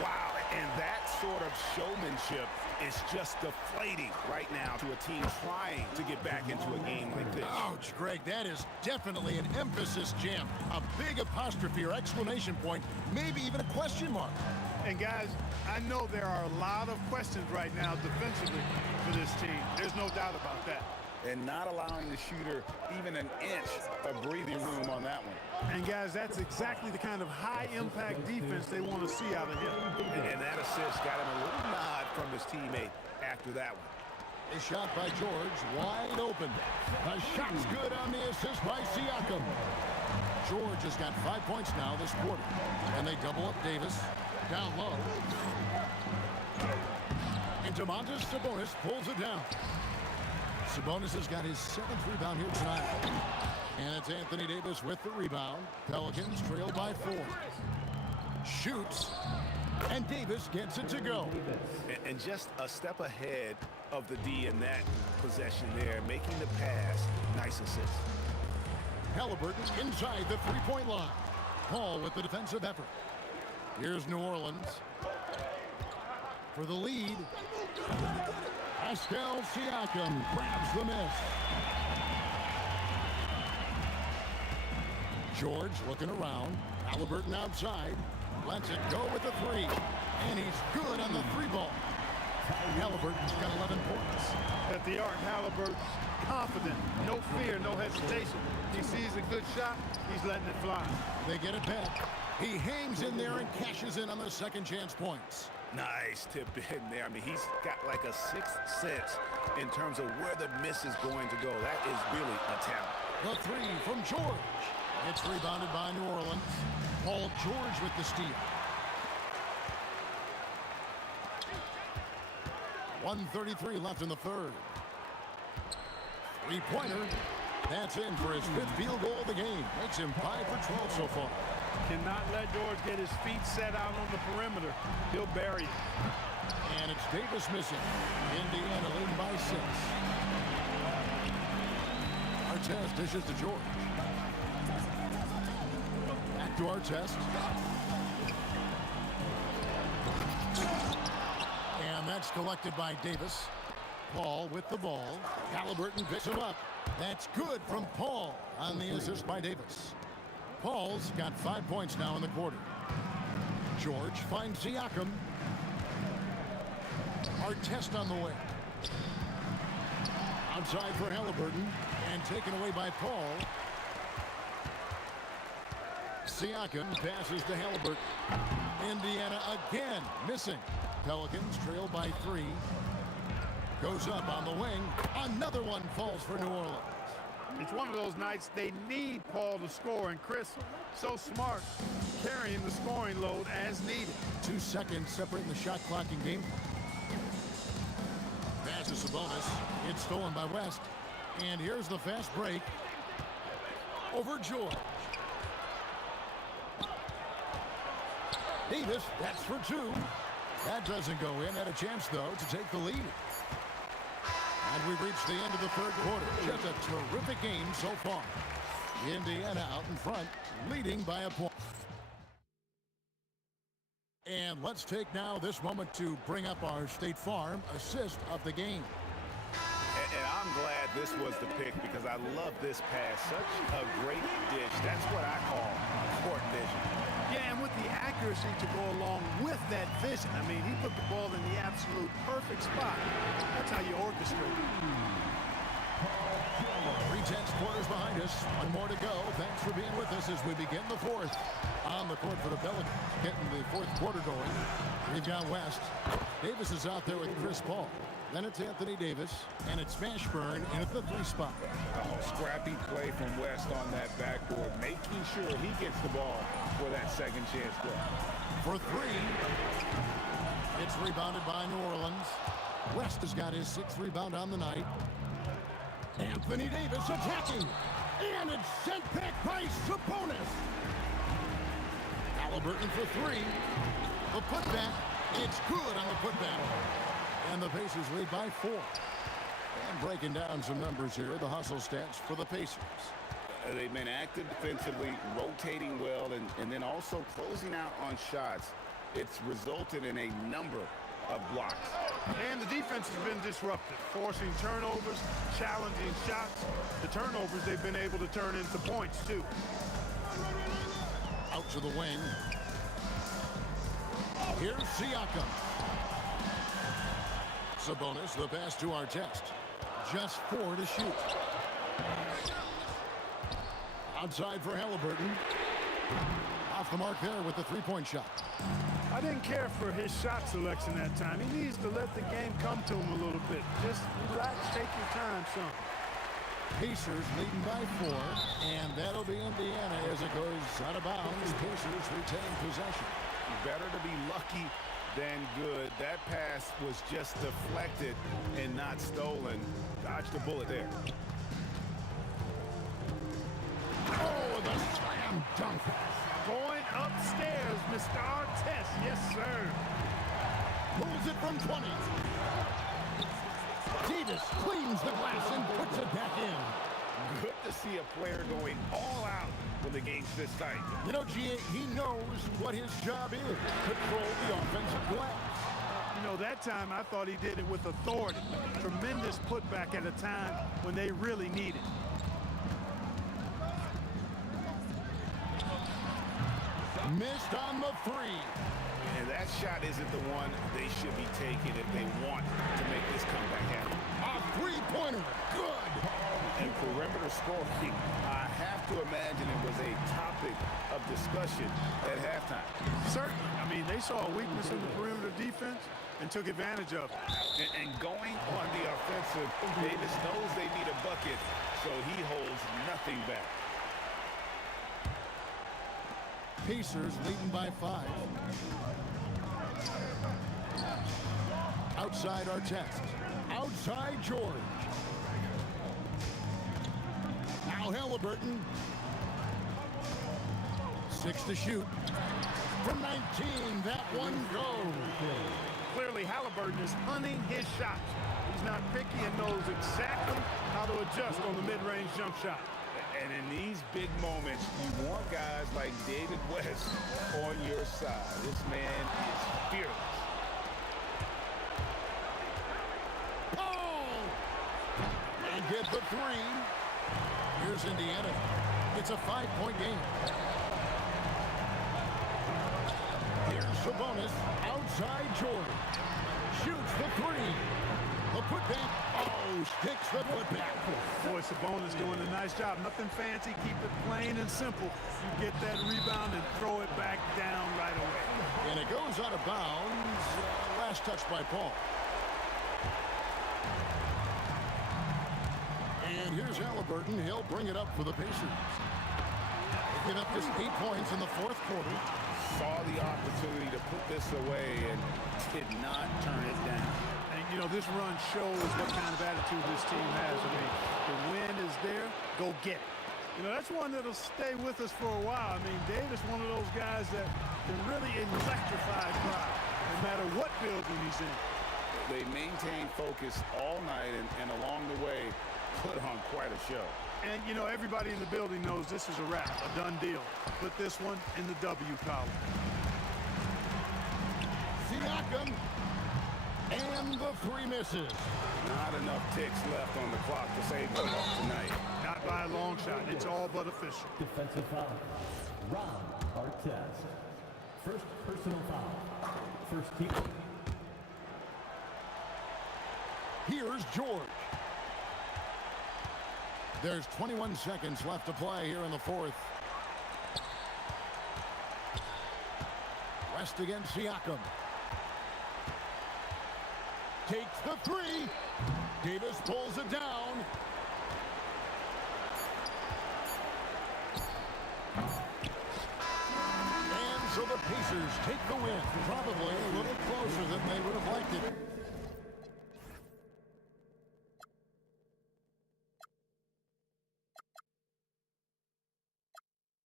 Wow, and that sort of showmanship is just deflating right now to a team trying to get back into a game like this. Ouch, Greg, that is definitely an emphasis jam. A big apostrophe or exclamation point, maybe even a question mark. And guys, I know there are a lot of questions right now defensively for this team. There's no doubt about that. And not allowing the shooter even an inch of breathing room on that one. And guys, that's exactly the kind of high-impact defense they want to see out of him. And that assist got him a little nod from his teammate after that one. A shot by George, wide open. The shot's good on the assist by Siakam. George has got 5 points now this quarter. And they double up Davis. Down low. And Domantas Sabonis pulls it down. Sabonis has got his 7th rebound here tonight. And it's Anthony Davis with the rebound. Pelicans trail by 4. Shoots. And Davis gets it to go. And just a step ahead of the D in that possession there, making the pass. Nice assist. Halliburton inside the three-point line. Paul with the defensive effort. Here's New Orleans. For the lead. Pascal Siakam grabs the miss. George looking around. Halliburton outside. Lets it go with the 3. And he's good on the 3 ball. Halliburton's got 11 points. At the arc, Halliburton's confident. No fear, no hesitation. He sees sees a good shot, he's letting it fly. They get it back. He hangs in there and cashes in on the second chance points. Nice tip in there. I mean, he's got like a sixth sense in terms of where the miss is going to go. That is really a talent. The three from George. It's rebounded by New Orleans. Paul George with the steal. 1:33 left in the third. Three-pointer. That's in for his fifth field goal of the game. Makes him 5 for 12 so far. Cannot let George get his feet set out on the perimeter. He'll bury it. And it's Davis missing. Indiana leading by 6. Artest dishes to George. Back to Artest. And that's collected by Davis. Paul with the ball. Halliburton picks him up. That's good from Paul on the assist by Davis. Paul's got 5 points now in the quarter. George finds Siakam. Artest on the way. Outside for Halliburton and taken away by Paul. Siakam passes to Halliburton. Indiana again missing. Pelicans trail by 3. Goes up on the wing. Another one falls for New Orleans. It's one of those nights they need Paul to score, and Chris, so smart, carrying the scoring load as needed. 2 seconds separating the shot clock and game. Pass to Sabonis. It's stolen by West. And here's the fast break. Over George. Davis, that's for 2. That doesn't go in. Had a chance, though, to take the lead. And we've reached the end of the third quarter. Just a terrific game so far. Indiana out in front, leading by a point. And let's take now this moment to bring up our State Farm assist of the game. And I'm glad this was the pick because I love this pass. Such a great dish. That's what I call court vision. Yeah, and with the accuracy to go along with that vision. I mean, he put the ball in the absolute perfect spot. That's how you orchestrate it. 3:10 quarters behind us. One more to go. Thanks for being with us as we begin the fourth. On the court for the Pelicans, getting the fourth quarter going. We've got West. Davis is out there with Chris Paul. Then it's Anthony Davis, and it's Mashburn in at the 3 spot. Oh, scrappy play from West on that backboard, making sure he gets the ball for that second chance play. For 3, it's rebounded by New Orleans. West has got his 6th rebound on the night. Anthony Davis attacking, and it's sent back by Sabonis. Halliburton for 3. The putback, it's good on the putback. And the Pacers lead by 4. And breaking down some numbers here, the hustle stats for the Pacers. They've been active defensively, rotating well, and then also closing out on shots. It's resulted in a number of blocks. And the defense has been disruptive, forcing turnovers, challenging shots. The turnovers they've been able to turn into points, too. Out to the wing. Here's Siakam. Sabonis, the pass to Artest. Just 4 to shoot. Outside for Halliburton. Off the mark there with the 3-point shot. I didn't care for his shot selection that time. He needs to let the game come to him a little bit. Just relax, take your time, son. Pacers leading by 4, and that'll be Indiana as it goes out of bounds. Pacers retain possession. Better to be lucky than good. That pass was just deflected and not stolen. Dodged a bullet there. Oh, the slam dunk. Going upstairs, Mr. Artest. Yes, sir. Pulls it from 20. Davis cleans the glass and puts it back in. Good to see a player going all out when the game's this tight. You know, G.A., he knows what his job is. Control the offensive glass. You know, that time I thought he did it with authority. Tremendous putback at a time when they really need it. Missed on the 3. And that shot isn't the one they should be taking if they want to make this comeback happen. A 3-pointer. Good. And perimeter scoring, I have to discussion at halftime. Certainly. I mean, they saw a weakness in the perimeter defense and took advantage of it. And going on the offensive, Davis knows they need a bucket, so he holds nothing back. Pacers leading by 5. Outside Artest. Outside George. Now Halliburton. 6 to shoot. From 19, that one goes. Clearly, Halliburton is hunting his shots. He's not picky and knows exactly how to adjust on the mid-range jump shot. And in these big moments, you want guys like David West on your side. This man is fearless. Oh! And get the 3. Here's Indiana. It's a 5-point game. Here's Sabonis. Outside George. Shoots the 3. The putback. Oh, sticks the putback. Boy, Sabonis doing a nice job. Nothing fancy. Keep it plain and simple. You get that rebound and throw it back down right away. And it goes out of bounds. Last touch by Paul. And here's Halliburton. He'll bring it up for the Pacers. They give up just 8 points in the fourth quarter. Saw the opportunity to put this away and did not turn it down. And, you know, this run shows what kind of attitude this team has. I mean, the win is there. Go get it. You know, that's one that'll stay with us for a while. I mean, Davis, one of those guys that can really electrify a crowd, no matter what building he's in. They maintained focus all night and along the way put on quite a show. And, you know, everybody in the building knows this is a wrap, a done deal. Put this one in the W column. Siakam. And the 3 misses. Not enough ticks left on the clock to save them tonight. Not by a long shot. It's all but official. Defensive foul. Ron Artest. First personal foul. First team. Here's George. There's 21 seconds left to play here in the fourth. West against Siakam. Takes the 3. Davis pulls it down. And so the Pacers take the win. Probably a little closer than they would have liked it.